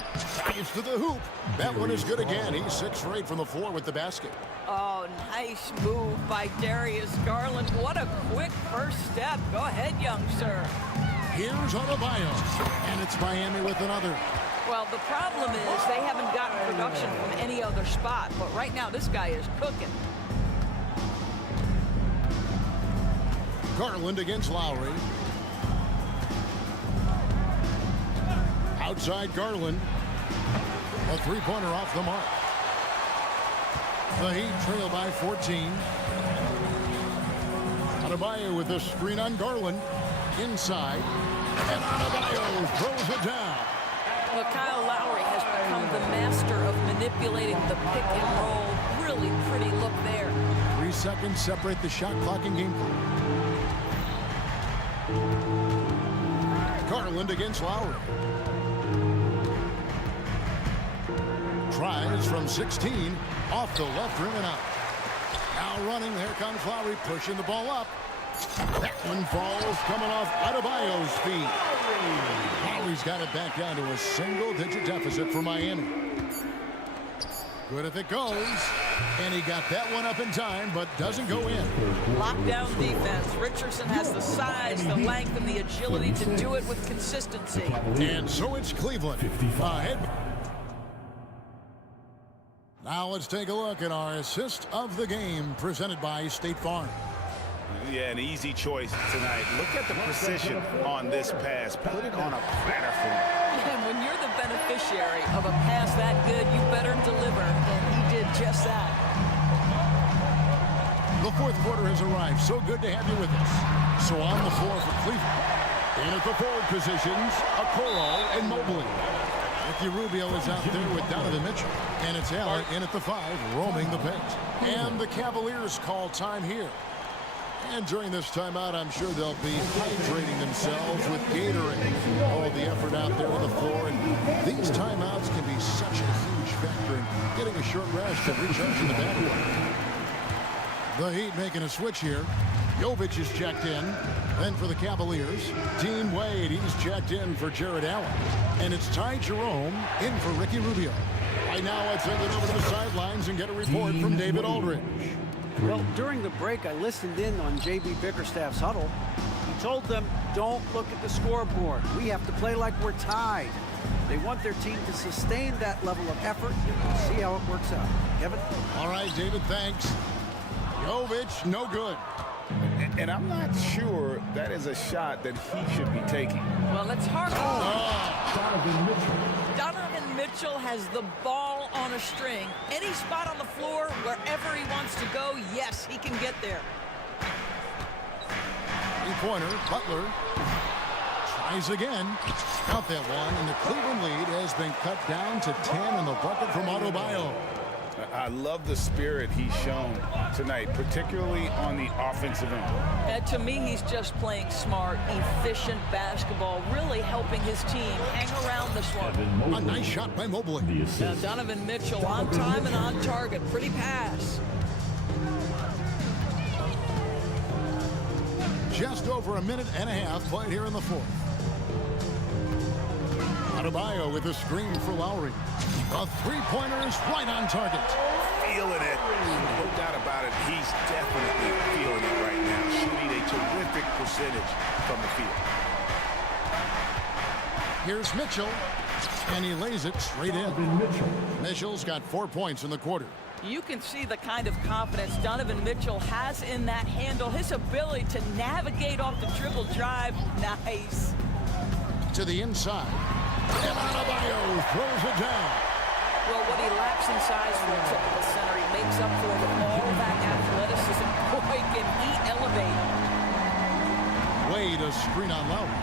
Dives to the hoop. That one is good again. He's 6 for 8 from the floor with the basket. Oh, nice move by Darius Garland. What a quick first step. Go ahead, young sir. Here's Adebayo. And it's Miami with another. Well, the problem is they haven't gotten production from any other spot. But right now, this guy is cooking. Garland against Lowry. Outside Garland. A three-pointer off the mark. The Heat trail by 14. Adebayo with a screen on Garland. Inside. And Adebayo throws it down. Well, Kyle Lowry has become the master of manipulating the pick and roll. Really pretty look there. 3 seconds separate the shot clock and game clock. Garland against Lowry. Tries from 16, off the left rim and out. Now running, there comes Lowry, pushing the ball up. That one falls, coming off Adebayo's feet. Lowry's got it back down to a single-digit deficit for Miami. Good if it goes. And he got that one up in time, but doesn't go in. Lockdown defense. Richardson has the size, the length, and the agility to do it with consistency. And so it's Cleveland ahead. Now let's take a look at our assist of the game presented by State Farm. Yeah, an easy choice tonight. Look at the precision on this pass. Put it on a platter for him. And when you're the beneficiary of a pass that good, you better deliver. And he did just that. The fourth quarter has arrived. So good to have you with us. So on the floor for Cleveland. In at the forward positions, Okoro and Mobley. Ricky Rubio is out there with Donovan Mitchell. And it's Allen in at the 5, roaming the paint. And the Cavaliers call time here. And during this timeout, I'm sure they'll be hydrating themselves with Gatorade. All the effort out there on the floor. And these timeouts can be such a huge factor in getting a short rest and recharging the battery. The Heat making a switch here. Jovic is checked in. Then for the Cavaliers, Dean Wade, he's checked in for Jared Allen. And it's Ty Jerome in for Ricky Rubio. Right now, let's send it over to the sidelines and get a report from David Aldridge. Well, during the break, I listened in on J.B. Bickerstaff's huddle. He told them, don't look at the scoreboard. We have to play like we're tied. They want their team to sustain that level of effort. We'll see how it works out. Kevin? All right, David, thanks. Jovic, no good. And I'm not sure that is a shot that he should be taking. Well, it's hard. Donovan Mitchell has the ball on a string. Any spot on the floor, wherever he wants to go, yes, he can get there. Three-pointer, Butler tries again. Count that one, and the Cleveland lead has been cut down to 10 in the bucket from Adebayo. I love the spirit he's shown tonight, particularly on the offensive end. And to me, he's just playing smart, efficient basketball, really helping his team hang around this one. A nice shot by Mobley. Now Donovan Mitchell on time and on target. Pretty pass. Just over a minute and a half played here in the fourth. Adebayo with a screen for Lowry. A three-pointer is right on target. Feeling it. No doubt about it. He's definitely feeling it right now. Shooting a terrific percentage from the field. Here's Mitchell, and he lays it straight in. Mitchell's got 4 points in the quarter. You can see the kind of confidence Donovan Mitchell has in that handle. His ability to navigate off the dribble drive. Nice. To the inside. And Adebayo throws it down. Well, what he lacks in size for a typical center, he makes up for with all that athleticism. Boy, can he elevate. Wade a screen on Lowry.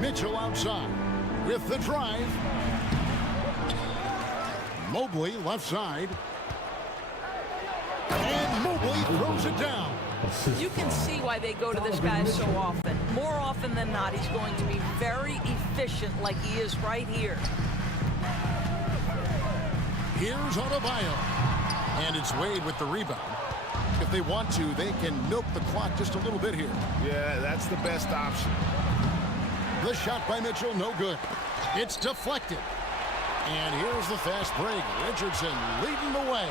Mitchell outside with the drive. Mobley left side. And Mobley throws it down. You can see why they go to this guy so often. More often than not, he's going to be very efficient like he is right here. Here's Adebayo. And it's Wade with the rebound. If they want to, they can milk the clock just a little bit here. Yeah, that's the best option. The shot by Mitchell, no good. It's deflected. And here's the fast break. Richardson leading the way.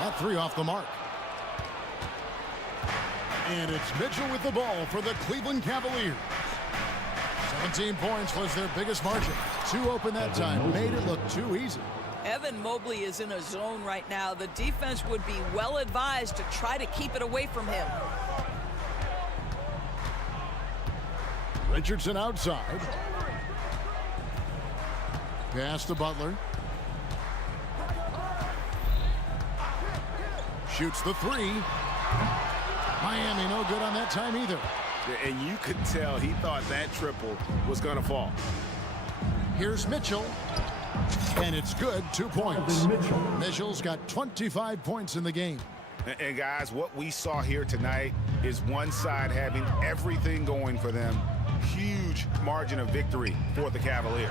That three off the mark. And it's Mitchell with the ball for the Cleveland Cavaliers. 17 points was their biggest margin. 2 open that time. Made it look too easy. Evan Mobley is in a zone right now. The defense would be well advised to try to keep it away from him. Richardson outside. Pass to Butler. Shoots the three. Miami no good on that time either. And you could tell he thought that triple was going to fall. Here's Mitchell. And it's good, 2 points. Mitchell's got 25 points in the game. And guys, what we saw here tonight is one side having everything going for them. Huge margin of victory for the Cavaliers.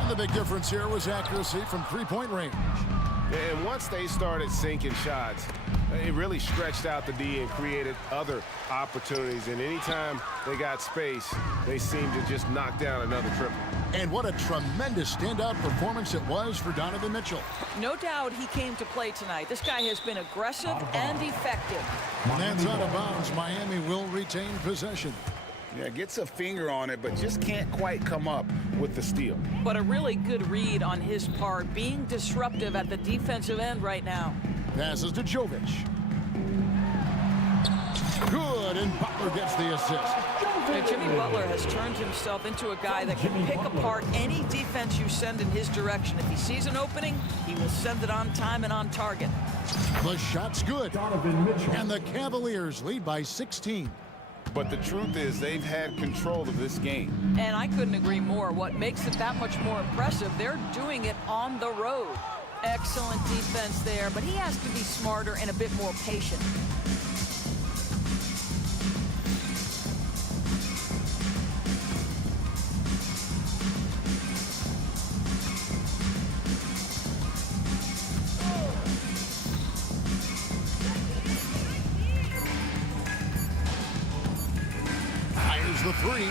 And the big difference here was accuracy from three-point range. And once they started sinking shots, it really stretched out the D and created other opportunities. And anytime they got space, they seemed to just knock down another triple. And what a tremendous standout performance it was for Donovan Mitchell. No doubt he came to play tonight. This guy has been aggressive and effective. And that's out of bounds. Miami will retain possession. Yeah, gets a finger on it, but just can't quite come up with the steal. But a really good read on his part, being disruptive at the defensive end right now. Passes to Jovic. Good, and Butler gets the assist. Now, Jimmy Butler has turned himself into a guy that can pick apart any defense you send in his direction. If he sees an opening, he will send it on time and on target. The shot's good. And the Cavaliers lead by 16. But the truth is they've had control of this game. And I couldn't agree more. What makes it that much more impressive, they're doing it on the road. Excellent defense there, but he has to be smarter and a bit more patient. Fires the three.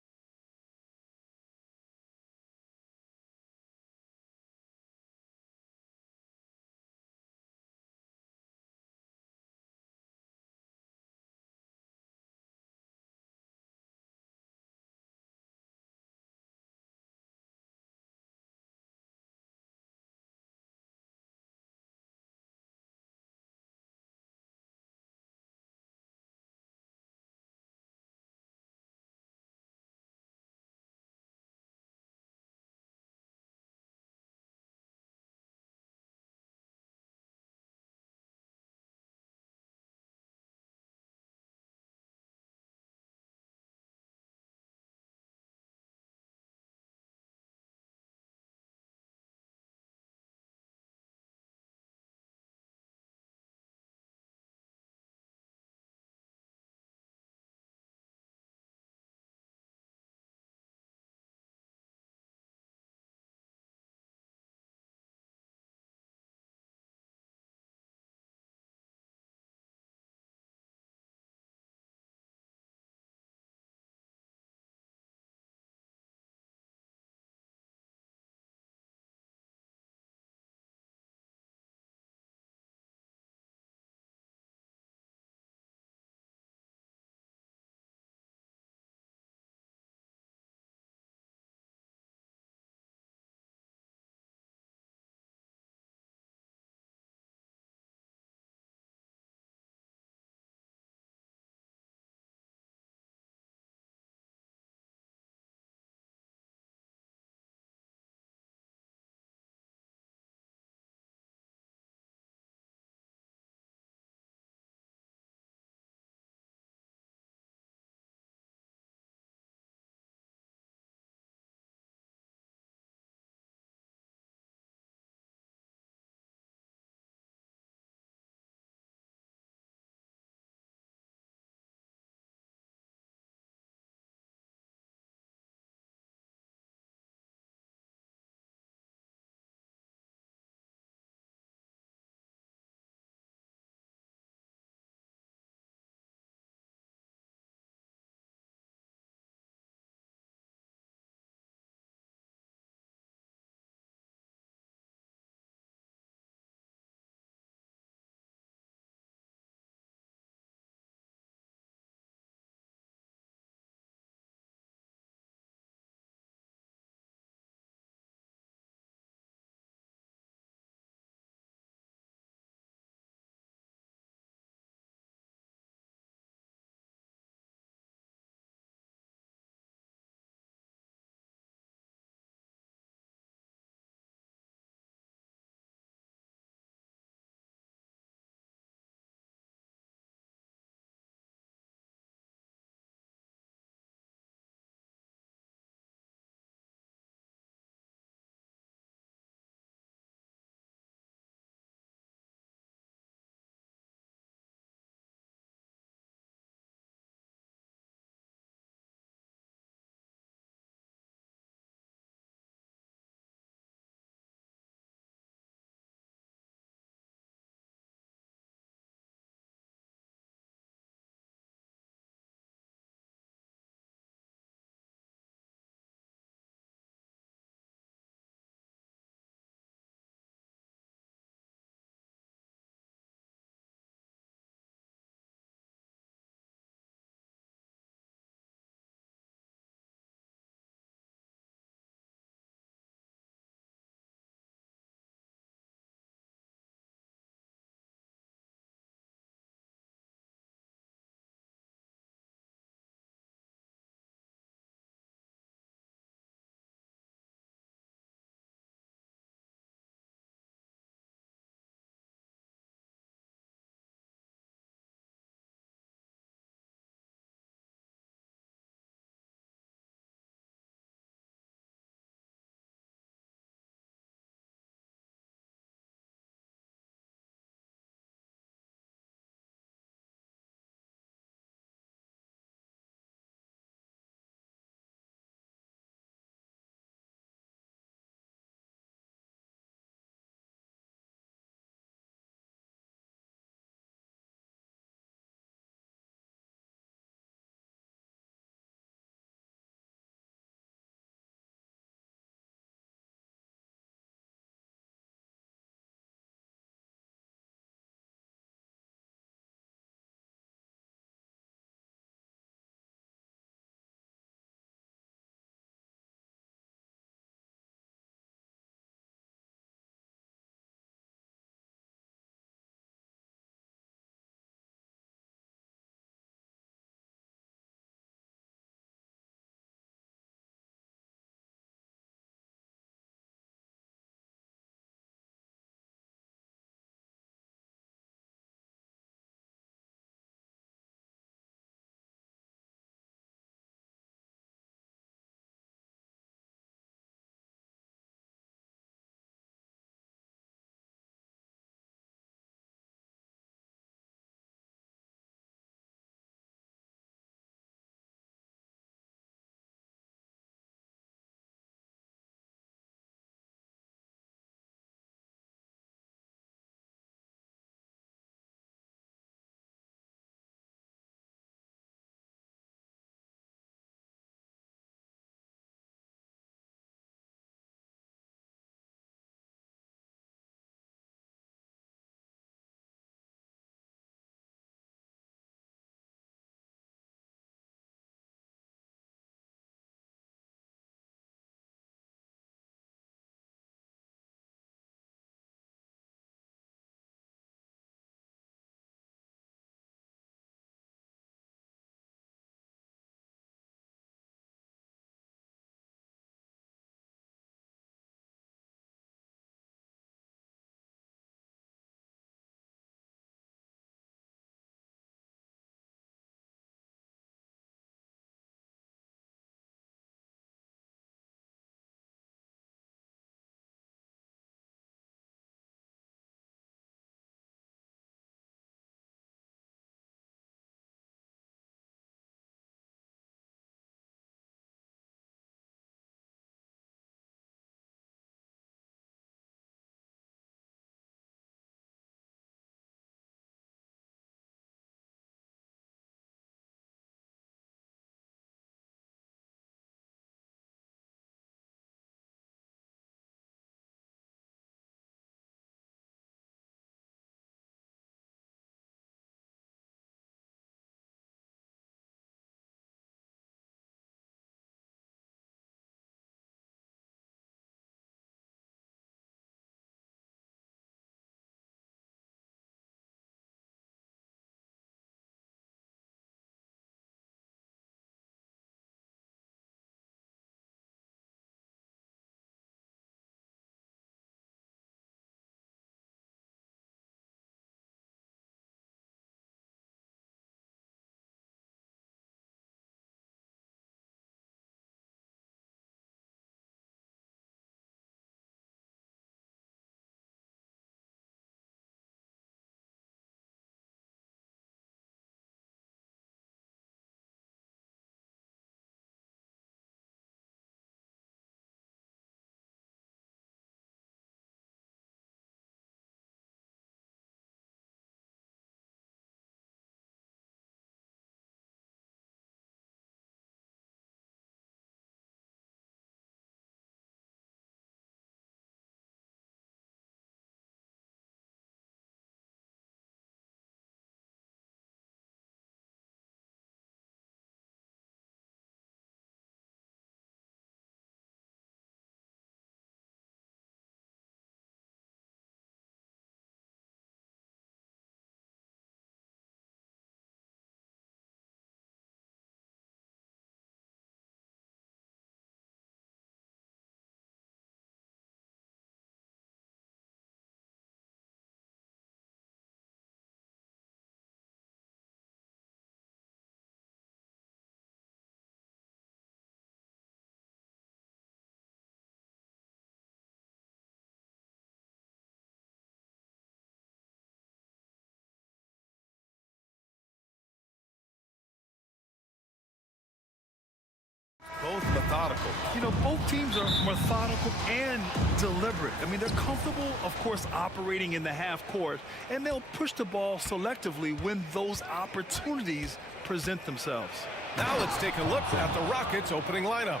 methodical. You know, both teams are methodical and deliberate. I mean, they're comfortable, of course, operating in the half court, and they'll push the ball selectively when those opportunities present themselves. Now let's take a look at the Rockets' opening lineup.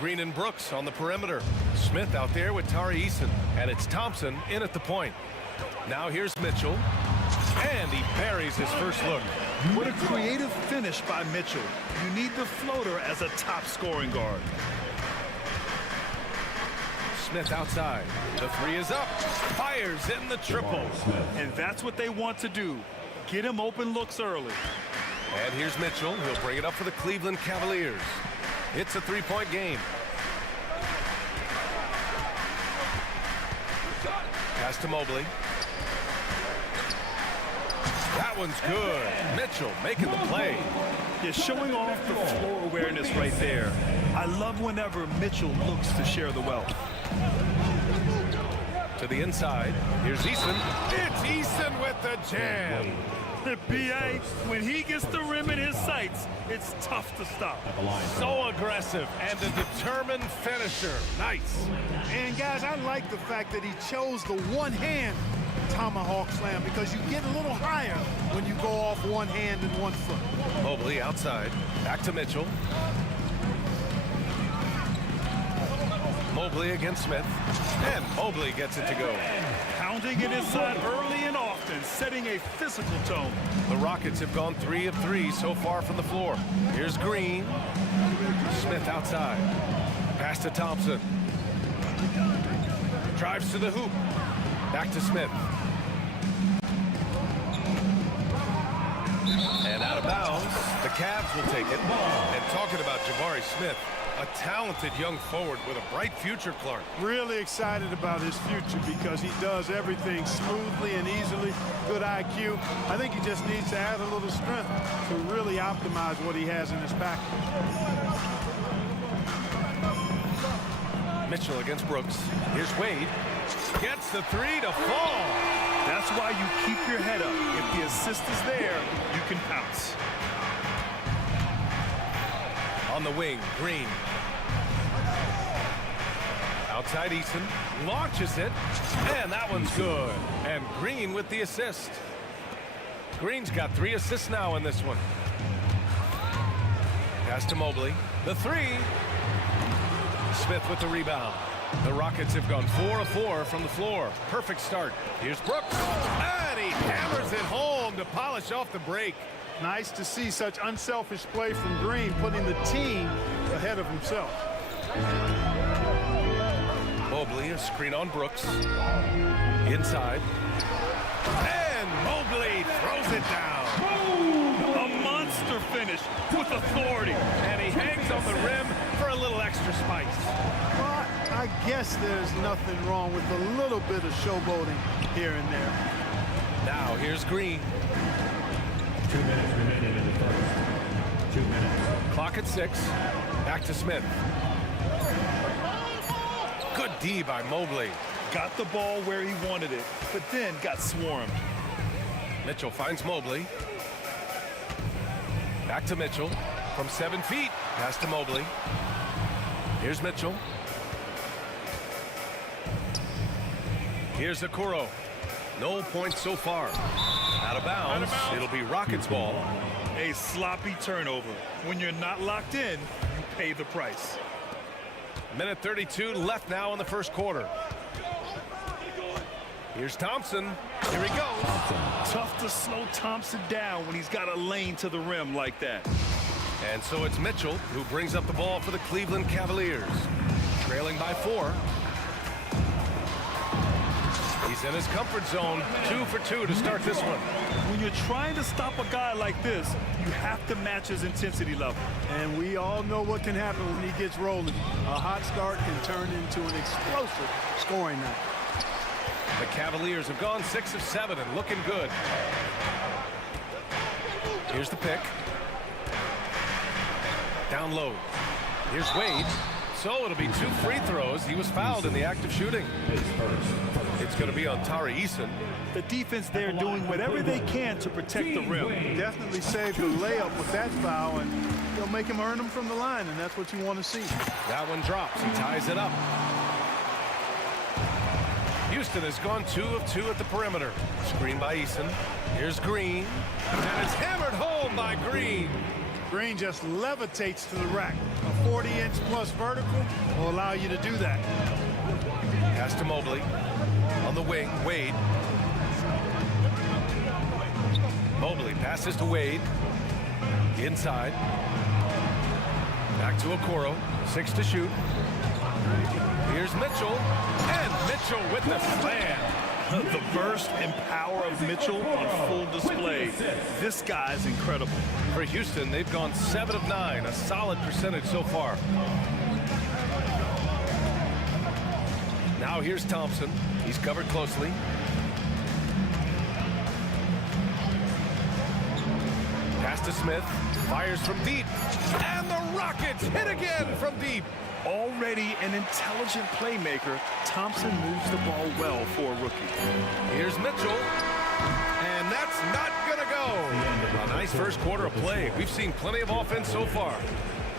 Green and Brooks on the perimeter. Smith out there with Tari Eason. And it's Thompson in at the point. Now here's Mitchell. And he buries his first look. What a creative finish by Mitchell. You need the floater as a top scoring guard. Smith outside. The three is up. Fires in the triple. And that's what they want to do. Get him open looks early. And here's Mitchell. He'll bring it up for the Cleveland Cavaliers. It's a three-point game. Pass to Mobley. That one's good. Mitchell making the play. Yeah, showing off the floor awareness right there. I love whenever Mitchell looks to share the wealth. To the inside. Here's Eason. It's Eason with the jam. The PA, when he gets the rim in his sights, it's tough to stop. So aggressive and a determined finisher. Nice. And guys, I like the fact that he chose the one-hand tomahawk slam because you get a little higher when you go off one hand and one foot. Mobley outside. Back to Mitchell. Mobley against Smith. And Mobley gets it to go. Pounding it inside early and often, setting a physical tone. The Rockets have gone 3 of 3 so far from the floor. Here's Green. Smith outside. Pass to Thompson. Drives to the hoop. Back to Smith. And out of bounds. The Cavs will take it. And talking about Jabari Smith, a talented young forward with a bright future, Clark. Really excited about his future because he does everything smoothly and easily. Good IQ. I think he just needs to add a little strength to really optimize what he has in his package. Mitchell against Brooks. Here's Wade. Gets the three to fall. That's why you keep your head up. If the assist is there, you can pounce. On the wing, Green. Outside Eason. Launches it. And that one's good. And Green with the assist. Green's got 3 assists now in this one. Pass to Mobley. The three. Smith with the rebound. The Rockets have gone 4 of 4 from the floor. Perfect start. Here's Brooks. And he hammers it home to polish off the break. Nice to see such unselfish play from Green, putting the team ahead of himself. Mobley, a screen on Brooks. Inside. And Mobley throws it down. A monster finish with authority. And he hangs on the rim for a little extra spice. Well, I guess there's nothing wrong with a little bit of showboating here and there. Now here's Green. 2 minutes remaining in the first. 2 minutes. Clock at 6. Back to Smith. Good D by Mobley. Got the ball where he wanted it, but then got swarmed. Mitchell finds Mobley. Back to Mitchell. From 7 feet. Pass to Mobley. Here's Mitchell. Here's Okoro. No points so far. Out of bounds. It'll be Rockets ball. A sloppy turnover. When you're not locked in, you pay the price. Minute 32 left now in the first quarter. Here's Thompson. Here he goes. Tough to slow Thompson down when he's got a lane to the rim like that. And so it's Mitchell who brings up the ball for the Cleveland Cavaliers. Trailing by 4. He's in his comfort zone. 2 for 2 to start this one. When you're trying to stop a guy like this, you have to match his intensity level. And we all know what can happen when he gets rolling. A hot start can turn into an explosive scoring night. The Cavaliers have gone 6 of 7 and looking good. Here's the pick. Down low. Here's Wade. So it'll be 2 free throws. He was fouled in the act of shooting. It's going to be on Tari Eason. The defense there doing whatever they can to protect the rim. Definitely saved the layup with that foul, and They'll make him earn them from the line, and that's what you want to see. That one drops. He ties it up. Houston has gone 2 of 2 at the perimeter. Screen by Eason. Here's Green. And it's hammered home by Green. Green just levitates to the rack. A 40-inch plus vertical will allow you to do that. Pass to Mobley. On the wing, Wade. Mobley passes to Wade. Inside. Back to Okoro. 6 to shoot. Here's Mitchell. And Mitchell with the slam. The burst and power of Mitchell on full display. This guy's incredible. For Houston, they've gone 7 of 9, a solid percentage so far. Now here's Thompson. He's covered closely. Pass to Smith. Fires from deep. And the Rockets hit again from deep. Already an intelligent playmaker, Thompson moves the ball well for a rookie. Here's Mitchell. And that's not going to go. A nice first quarter of play. We've seen plenty of offense so far.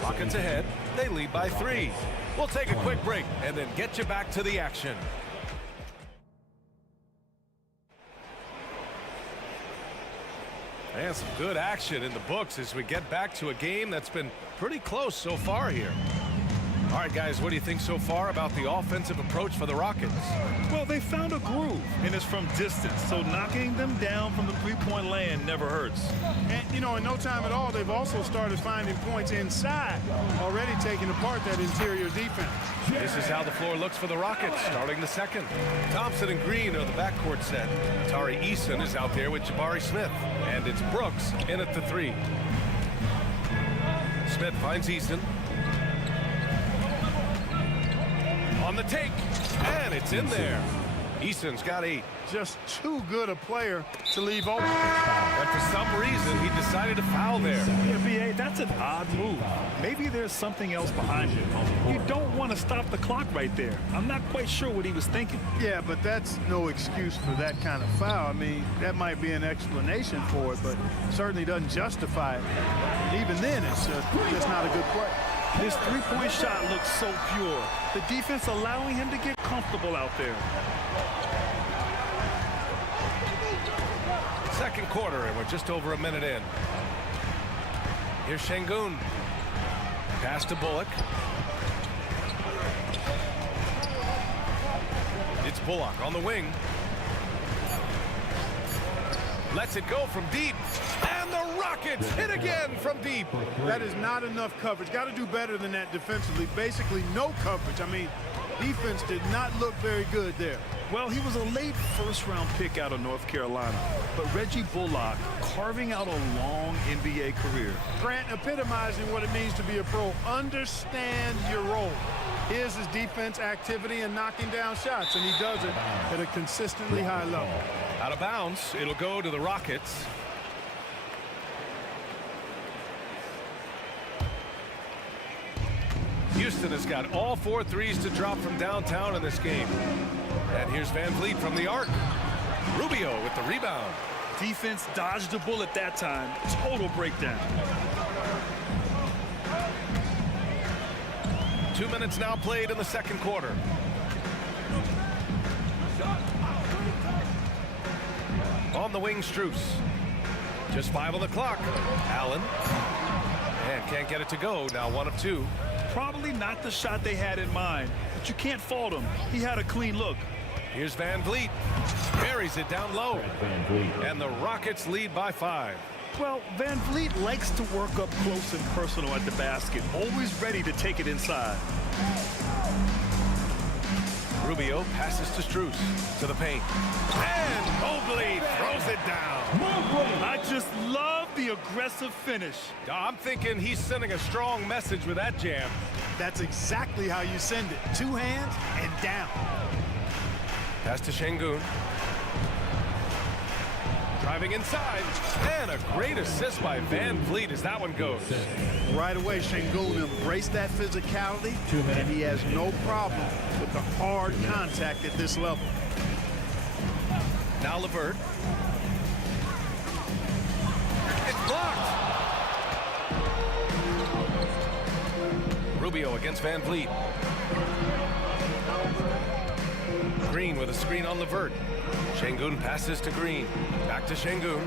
Rockets ahead. They lead by 3. We'll take a quick break and then get you back to the action. And some good action in the books as we get back to a game that's been pretty close so far here. All right, guys, what do you think so far about the offensive approach for the Rockets? Well, they found a groove, and it's from distance, so knocking them down from the three-point land never hurts. And, you know, in no time at all, they've also started finding points inside, already taking apart that interior defense. This is how the floor looks for the Rockets, starting the second. Thompson and Green are the backcourt set. Tari Eason is out there with Jabari Smith, and it's Brooks in at the 3. Smith finds Eason. On the take, and it's in there. Eason's got 8. Just too good a player to leave open. And for some reason, he decided to foul there. Yeah, B.A., that's an odd move. Maybe there's something else behind it. You don't want to stop the clock right there. I'm not quite sure what he was thinking. Yeah, but that's no excuse for that kind of foul. I mean, that might be an explanation for it, but certainly doesn't justify it. And even then, it's just not a good play. His three-point shot looks so pure. The defense allowing him to get comfortable out there. Second quarter, and we're just over a minute in. Here's Şengün. Pass to Bullock. It's Bullock on the wing. Lets it go from deep. And the Rockets hit again from deep. That is not enough coverage. Got to do better than that defensively. Basically, no coverage. I mean, defense did not look very good there. Well, he was a late first-round pick out of North Carolina, but Reggie Bullock carving out a long NBA career. Grant epitomizing what it means to be a pro. Understand your role. Here's his defense activity and knocking down shots, and he does it at a consistently high level. Out of bounds, it'll go to the Rockets. Houston has got all 4 threes to drop from downtown in this game. And here's Van Vliet from the arc. Rubio with the rebound. Defense dodged the bullet that time. Total breakdown. 2 minutes now played in the second quarter. On the wing, Strus. Just 5 on the clock. Allen. And can't get it to go. Now 1 of 2. Probably not the shot they had in mind, but you can't fault him. He had a clean look. Here's Van Vliet. Buries it down low. And the Rockets lead by 5. Well, Van Vliet likes to work up close and personal at the basket, always ready to take it inside. Rubio passes to Strus to the paint. And Mobley throws it down. I just love the aggressive finish. I'm thinking he's sending a strong message with that jam. That's exactly how you send it. 2 hands and down. Pass to Şengün. Driving inside. And a great assist by Van Vliet as that one goes. Right away, Şengün embraced that physicality, and he has no problem with the hard contact at this level. Now LeVert. It's blocked. Rubio against Van Vliet. Green with a screen on Levert. Şengün passes to Green. Back to Şengün.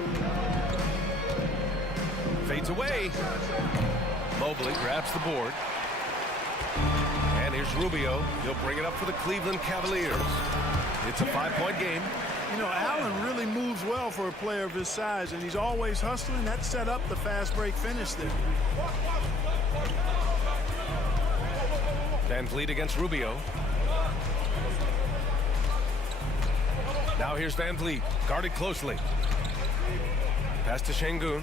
Fades away. Mobley grabs the board. And here's Rubio. He'll bring it up for the Cleveland Cavaliers. It's a 5-point game. You know, Allen really moves well for a player of his size, and he's always hustling. That set up the fast break finish there. Van Vliet against Rubio. Now here's Van Vliet, guarded closely. Pass to Şengün.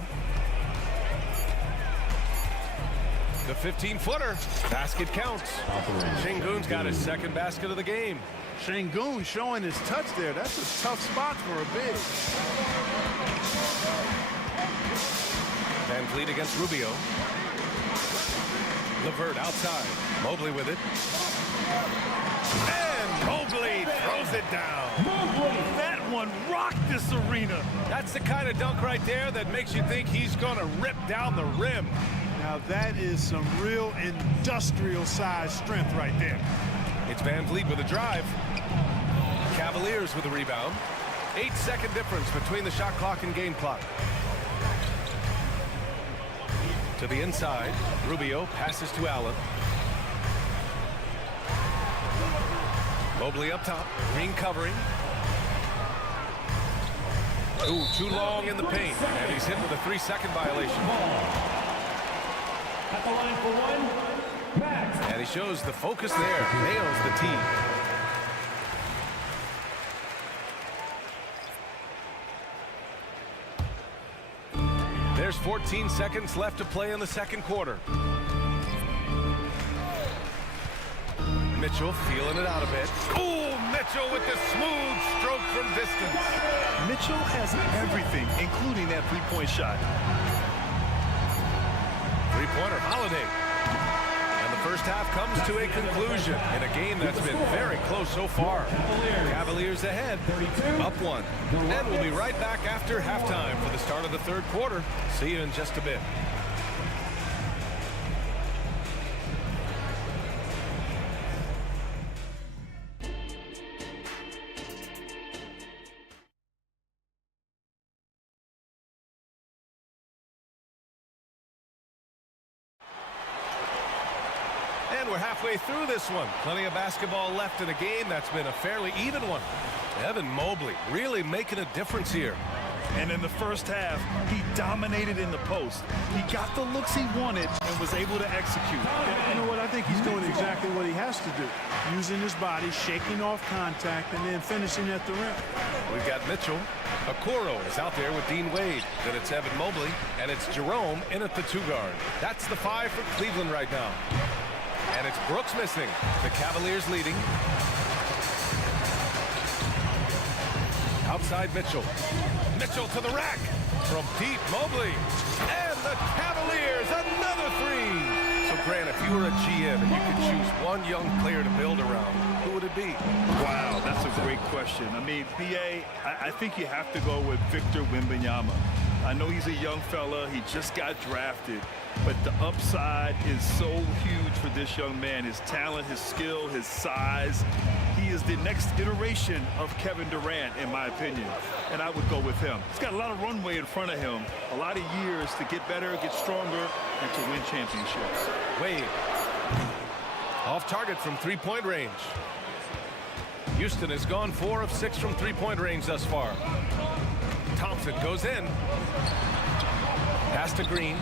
The 15-footer. Basket counts. Şengün's got his second basket of the game. Şengün showing his touch there. That's a tough spot for a big. Van Vliet against Rubio. Levert outside. Mobley with it. And Mobley throws it down. That one rocked this arena. That's the kind of dunk right there that makes you think he's going to rip down the rim. Now that is some real industrial size strength right there. It's Van Vliet with a drive. Cavaliers with a rebound. 8-second difference between the shot clock and game clock. To the inside, Rubio passes to Allen. Mobley up top, Green covering. Ooh, too long in the paint, and he's hit with a 3-second violation. At the line for one, Max. And he shows the focus there, nails the tee. There's 14 seconds left to play in the second quarter. Mitchell feeling it out a bit. Ooh, Mitchell with the smooth stroke from distance. Mitchell has everything, including that three-point shot. Three-pointer, Holiday. And the first half comes to a conclusion in a game that's been very close so far. Cavaliers ahead, up one. And we'll be right back after halftime for the start of the third quarter. See you in just a bit. And we're halfway through this one. Plenty of basketball left in a game that's been a fairly even one. Evan Mobley really making a difference here. And in the first half, he dominated in the post. He got the looks he wanted and was able to execute. You know what? I think he's doing exactly what he has to do. Using his body, shaking off contact, and then finishing at the rim. We've got Mitchell. Okoro is out there with Dean Wade. Then it's Evan Mobley, and it's Jerome in at the 2-guard. That's the 5 for Cleveland right now. And it's Brooks missing. The Cavaliers leading. Outside Mitchell. Mitchell to the rack. From deep, Mobley. And the Cavaliers, another 3. So, Grant, if you were a GM and you could choose one young player to build around, who would it be? Wow, that's a great question. I mean, BA, I think you have to go with Victor Wembanyama. I know he's a young fella. He just got drafted. But the upside is so huge for this young man. His talent, his skill, his size. He is the next iteration of Kevin Durant, in my opinion. And I would go with him. He's got a lot of runway in front of him. A lot of years to get better, get stronger, and to win championships. Wade. Off target from three-point range. Houston has gone 4 of 6 from three-point range thus far. Thompson goes in. Pass to Green.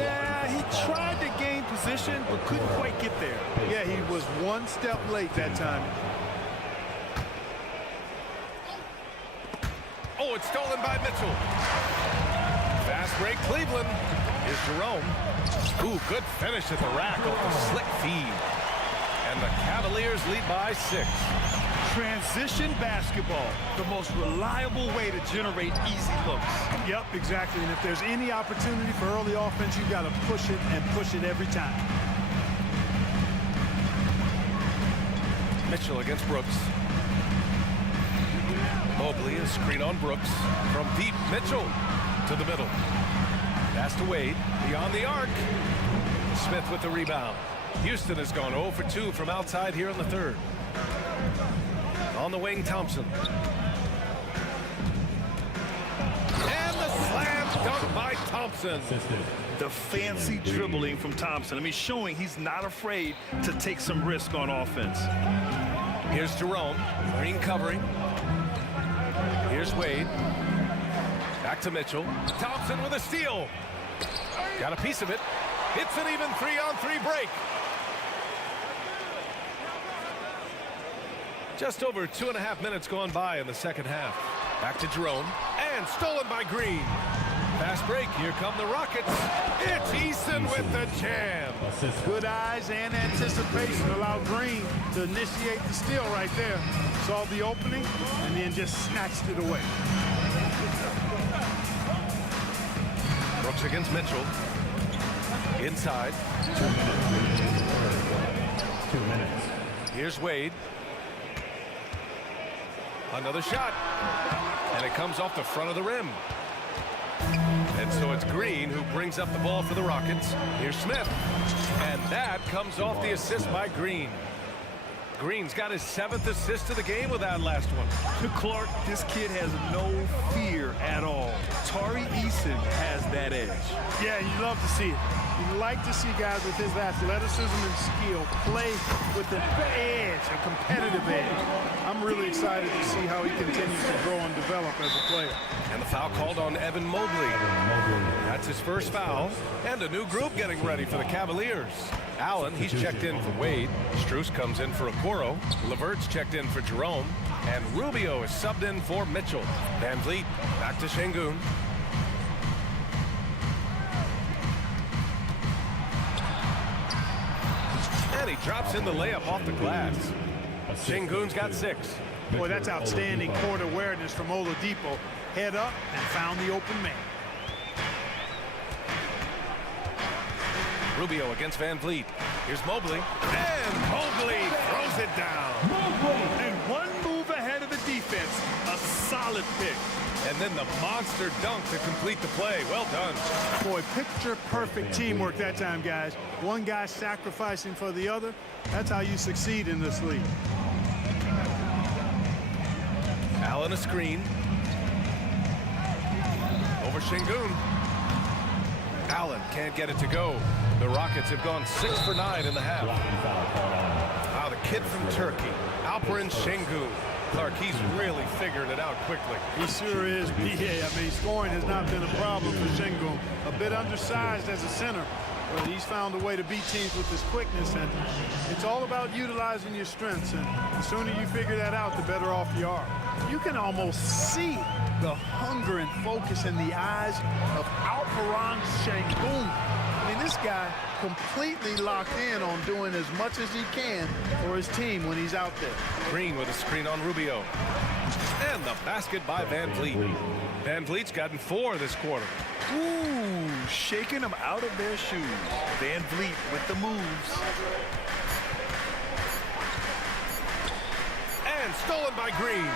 Yeah, he tried to gain position, but couldn't quite get there. Yeah, he was one step late that time. Oh, it's stolen by Mitchell. Fast break, Cleveland. Here's Jerome. Ooh, good finish at the rack off the slick feed. And the Cavaliers lead by 6. Transition basketball, the most reliable way to generate easy looks. Yep, exactly. And if there's any opportunity for early offense, you've got to push it and push it every time. Mitchell against Brooks. Mobley, a screen on Brooks. From deep, Mitchell to the middle. Pass to Wade. Beyond the arc. Smith with the rebound. Houston has gone 0 for 2 from outside here in the third. On the wing, Thompson. And the slam dunk by Thompson. The fancy dribbling from Thompson. I mean, showing he's not afraid to take some risk on offense. Here's Jerome. Green covering. Here's Wade. Back to Mitchell. Thompson with a steal. Got a piece of it. Hits an even 3-on-3 break. Just over 2.5 minutes gone by in the second half. Back to Jerome. And stolen by Green. Fast break. Here come the Rockets. It's Eason with the jam. Good eyes and anticipation allowed Green to initiate the steal right there. Saw the opening and then just snatched it away. Brooks against Mitchell. Inside. 2 minutes. Here's Wade. Another shot. And it comes off the front of the rim. And so it's Green who brings up the ball for the Rockets. Here's Smith. And that comes off the assist by Green. Green's got his 7th assist of the game with that last one. Clark, this kid has no fear at all. Tari Eason has that edge. Yeah, you love to see it. You like to see guys with his athleticism and skill play with an edge, a competitive edge. I'm really excited to see how he continues to grow and develop as a player. And the foul called on Evan Mobley. That's his first foul. And a new group getting ready for the Cavaliers. Allen, he's checked in for Wade. Strus comes in for Okoro. Levert's checked in for Jerome. And Rubio is subbed in for Mitchell. Van Vliet back to Şengün. And he drops in the layup off the glass. Şengün's got 6. Boy, that's outstanding court awareness from Oladipo. Head up and found the open man. Rubio against Van Vliet. Here's Mobley. And Mobley throws it down. And one move ahead of the defense. A solid pick. And then the monster dunk to complete the play. Well done. Boy, picture perfect teamwork that time, guys. One guy sacrificing for the other. That's how you succeed in this league. Allen a screen. Over Şengün. Allen can't get it to go. The Rockets have gone 6 for 9 in the half. Wow, the kid from Turkey, Alperen Şengün. Clark, he's really figured it out quickly. He sure is, B.A. I mean, scoring has not been a problem for Şengün. A bit undersized as a center, but he's found a way to beat teams with his quickness, and it's all about utilizing your strengths, and the sooner you figure that out, the better off you are. You can almost see the hunger and focus in the eyes of Alperen Şengün. I mean, this guy completely locked in on doing as much as he can for his team when he's out there. Green with a screen on Rubio. And the basket by Van Vliet. Van Vliet's gotten 4 this quarter. Ooh, shaking them out of their shoes. Van Vliet with the moves. And stolen by Green.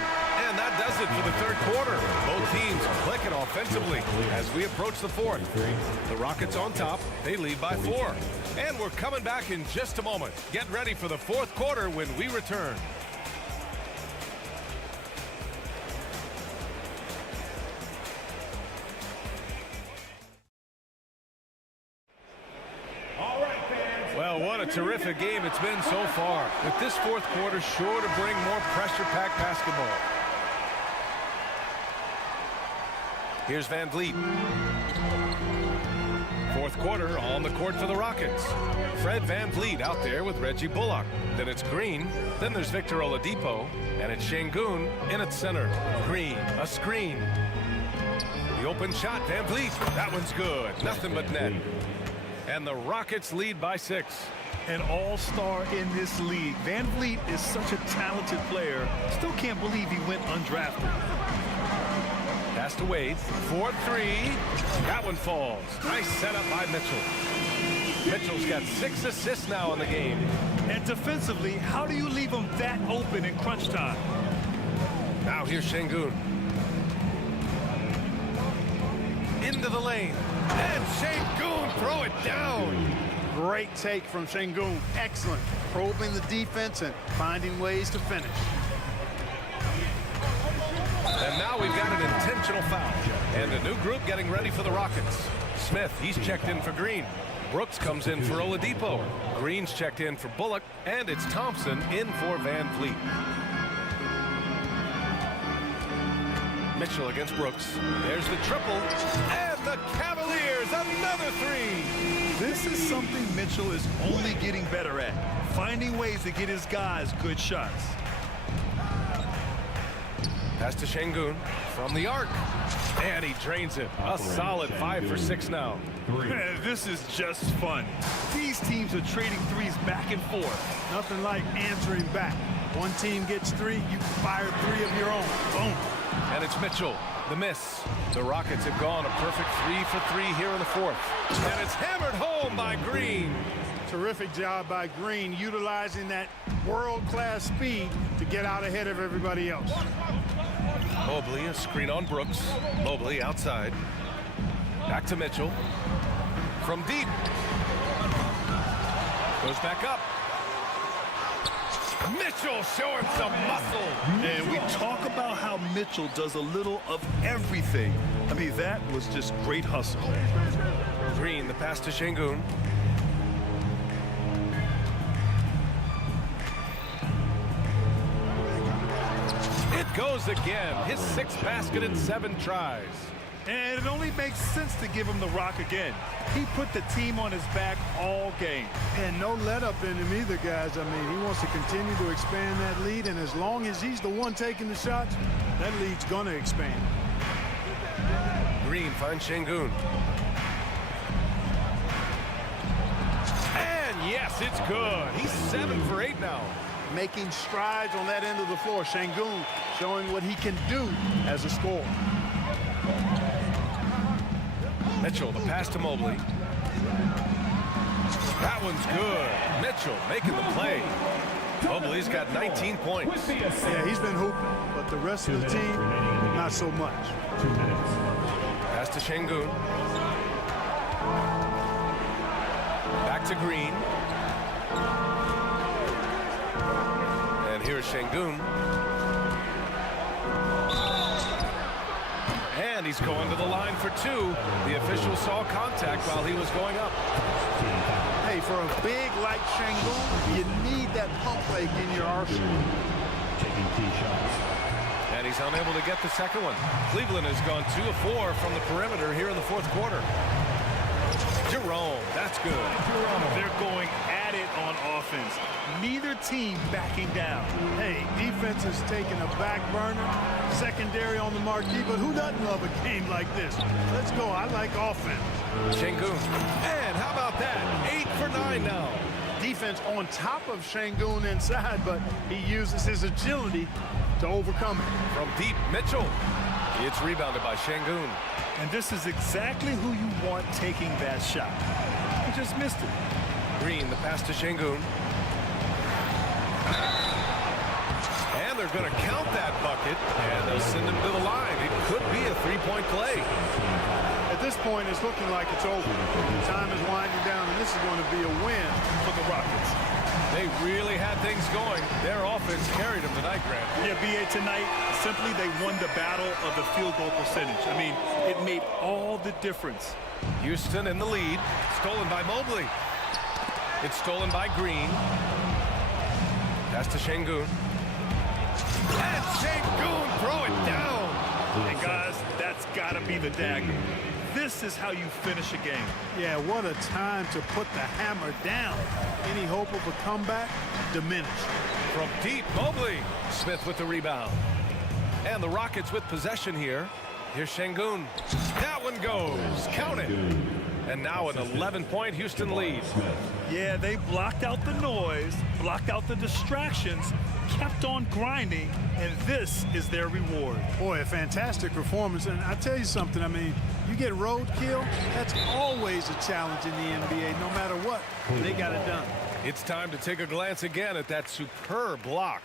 And that does it for the third quarter. Both teams clicking offensively as we approach the fourth. The Rockets on top. They lead by 4. And we're coming back in just a moment. Get ready for the fourth quarter when we return. Well, what a terrific game it's been so far. With this fourth quarter sure to bring more pressure-packed basketball. Here's Van Vliet. Fourth quarter on the court for the Rockets. Fred Van Vliet out there with Reggie Bullock. Then it's Green. Then there's Victor Oladipo. And it's Şengün in its center. Green, a screen. The open shot, Van Vliet. That one's good. Nothing but net. And the Rockets lead by 6. An all-star in this league. Van Vliet is such a talented player. Still can't believe he went undrafted. Pass to Wade. 4-3. That one falls. Nice setup by Mitchell. Mitchell's got 6 assists now in the game. And defensively, how do you leave him that open in crunch time? Now here's Şengün. In the into the lane. And Şengün throw it down. Great take from Şengün. Excellent. Probing the defense and finding ways to finish. And now we've got an intentional foul. And a new group getting ready for the Rockets. Smith, he's checked in for Green. Brooks comes in for Oladipo. Green's checked in for Bullock. And it's Thompson in for Van Fleet. Mitchell against Brooks. There's the triple. And the Cavaliers, another three. This is something Mitchell is only getting better at. Finding ways to get his guys good shots. Pass to Şengün from the arc. And he drains it. A solid 5 for 6 now. This is just fun. These teams are trading threes back and forth. Nothing like answering back. One team gets 3, you fire 3 of your own. Boom. And it's Mitchell, the miss. The Rockets have gone a perfect 3 for 3 here in the fourth. And it's hammered home by Green. Terrific job by Green, utilizing that world-class speed to get out ahead of everybody else. Mobley, a screen on Brooks. Mobley outside. Back to Mitchell. From deep. Goes back up. Mitchell showing some muscle. And we talk about how Mitchell does a little of everything. I mean, that was just great hustle. Green, the pass to Şengün. It goes again. His 6th basket in 7 tries. And it only makes sense to give him the rock again. He put the team on his back all game. And no let up in him either, guys. I mean, he wants to continue to expand that lead, and as long as he's the one taking the shots, that lead's gonna expand. Green finds Şengün. And yes, it's good. He's 7 for 8 now. Making strides on that end of the floor. Şengün showing what he can do as a scorer. Mitchell, the pass to Mobley. That one's good. Mitchell making the play. Mobley's got 19 points. Yeah, he's been hooping, but the rest of the team, not so much. 2 minutes. Pass to Şengün. Back to Green. And here's Şengün. And he's going to the line for 2. The official saw contact while he was going up. Hey, for a big like Şengün, you need that pump fake in your arsenal. Taking key shots. And he's unable to get the second one. Cleveland has gone 2 of 4 from the perimeter here in the 4th quarter. Jerome, that's good. They're going at it on offense. Neither team backing down. Hey, defense is taking a back burner, secondary on the marquee, but who doesn't love a game like this? Let's go. I like offense. Şengün. And how about that? 8 for 9 now. Defense on top of Şengün inside, but he uses his agility to overcome it. From deep, Mitchell. It's rebounded by Şengün. And this is exactly who you want taking that shot. He just missed it. Green, the pass to Şengün. And they're going to count that bucket, and they'll send him to the line. It could be a 3-point play. At this point, it's looking like it's over. Time is winding down, and this is going to be a win for the Rockets. They really had things going. Their offense carried them tonight, Grant. Yeah, B.A., tonight, simply they won the battle of the field goal percentage. I mean, it made all the difference. Houston in the lead. Stolen by Mobley. It's stolen by Green. Pass to Şengün. And Şengün throw it down. And guys, that's got to be the dagger. This is how you finish a game. Yeah, what a time to put the hammer down. Any hope of a comeback diminished. From deep, Mobley. Smith with the rebound. And the Rockets with possession here. Here's Şengün. That one goes. Count it. And now an 11-point Houston lead. Yeah, they blocked out the noise, blocked out the distractions, kept on grinding, and this is their reward. Boy, a fantastic performance. And I tell you something, I mean, you get roadkill, that's always a challenge in the NBA. No matter what, they got it done. It's time to take a glance again at that superb block.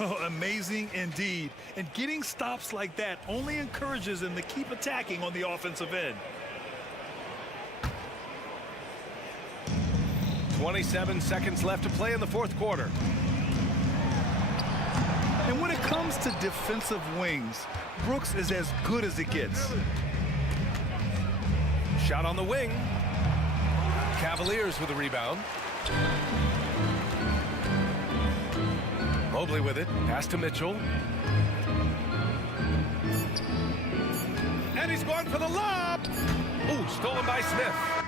Oh, amazing indeed. And getting stops like that only encourages them to keep attacking on the offensive end. 27 seconds left to play in the fourth quarter. And when it comes to defensive wings, Brooks is as good as it gets. Shot on the wing. Cavaliers with a rebound. Mobley with it. Pass to Mitchell. And he's going for the lob. Ooh, stolen by Smith.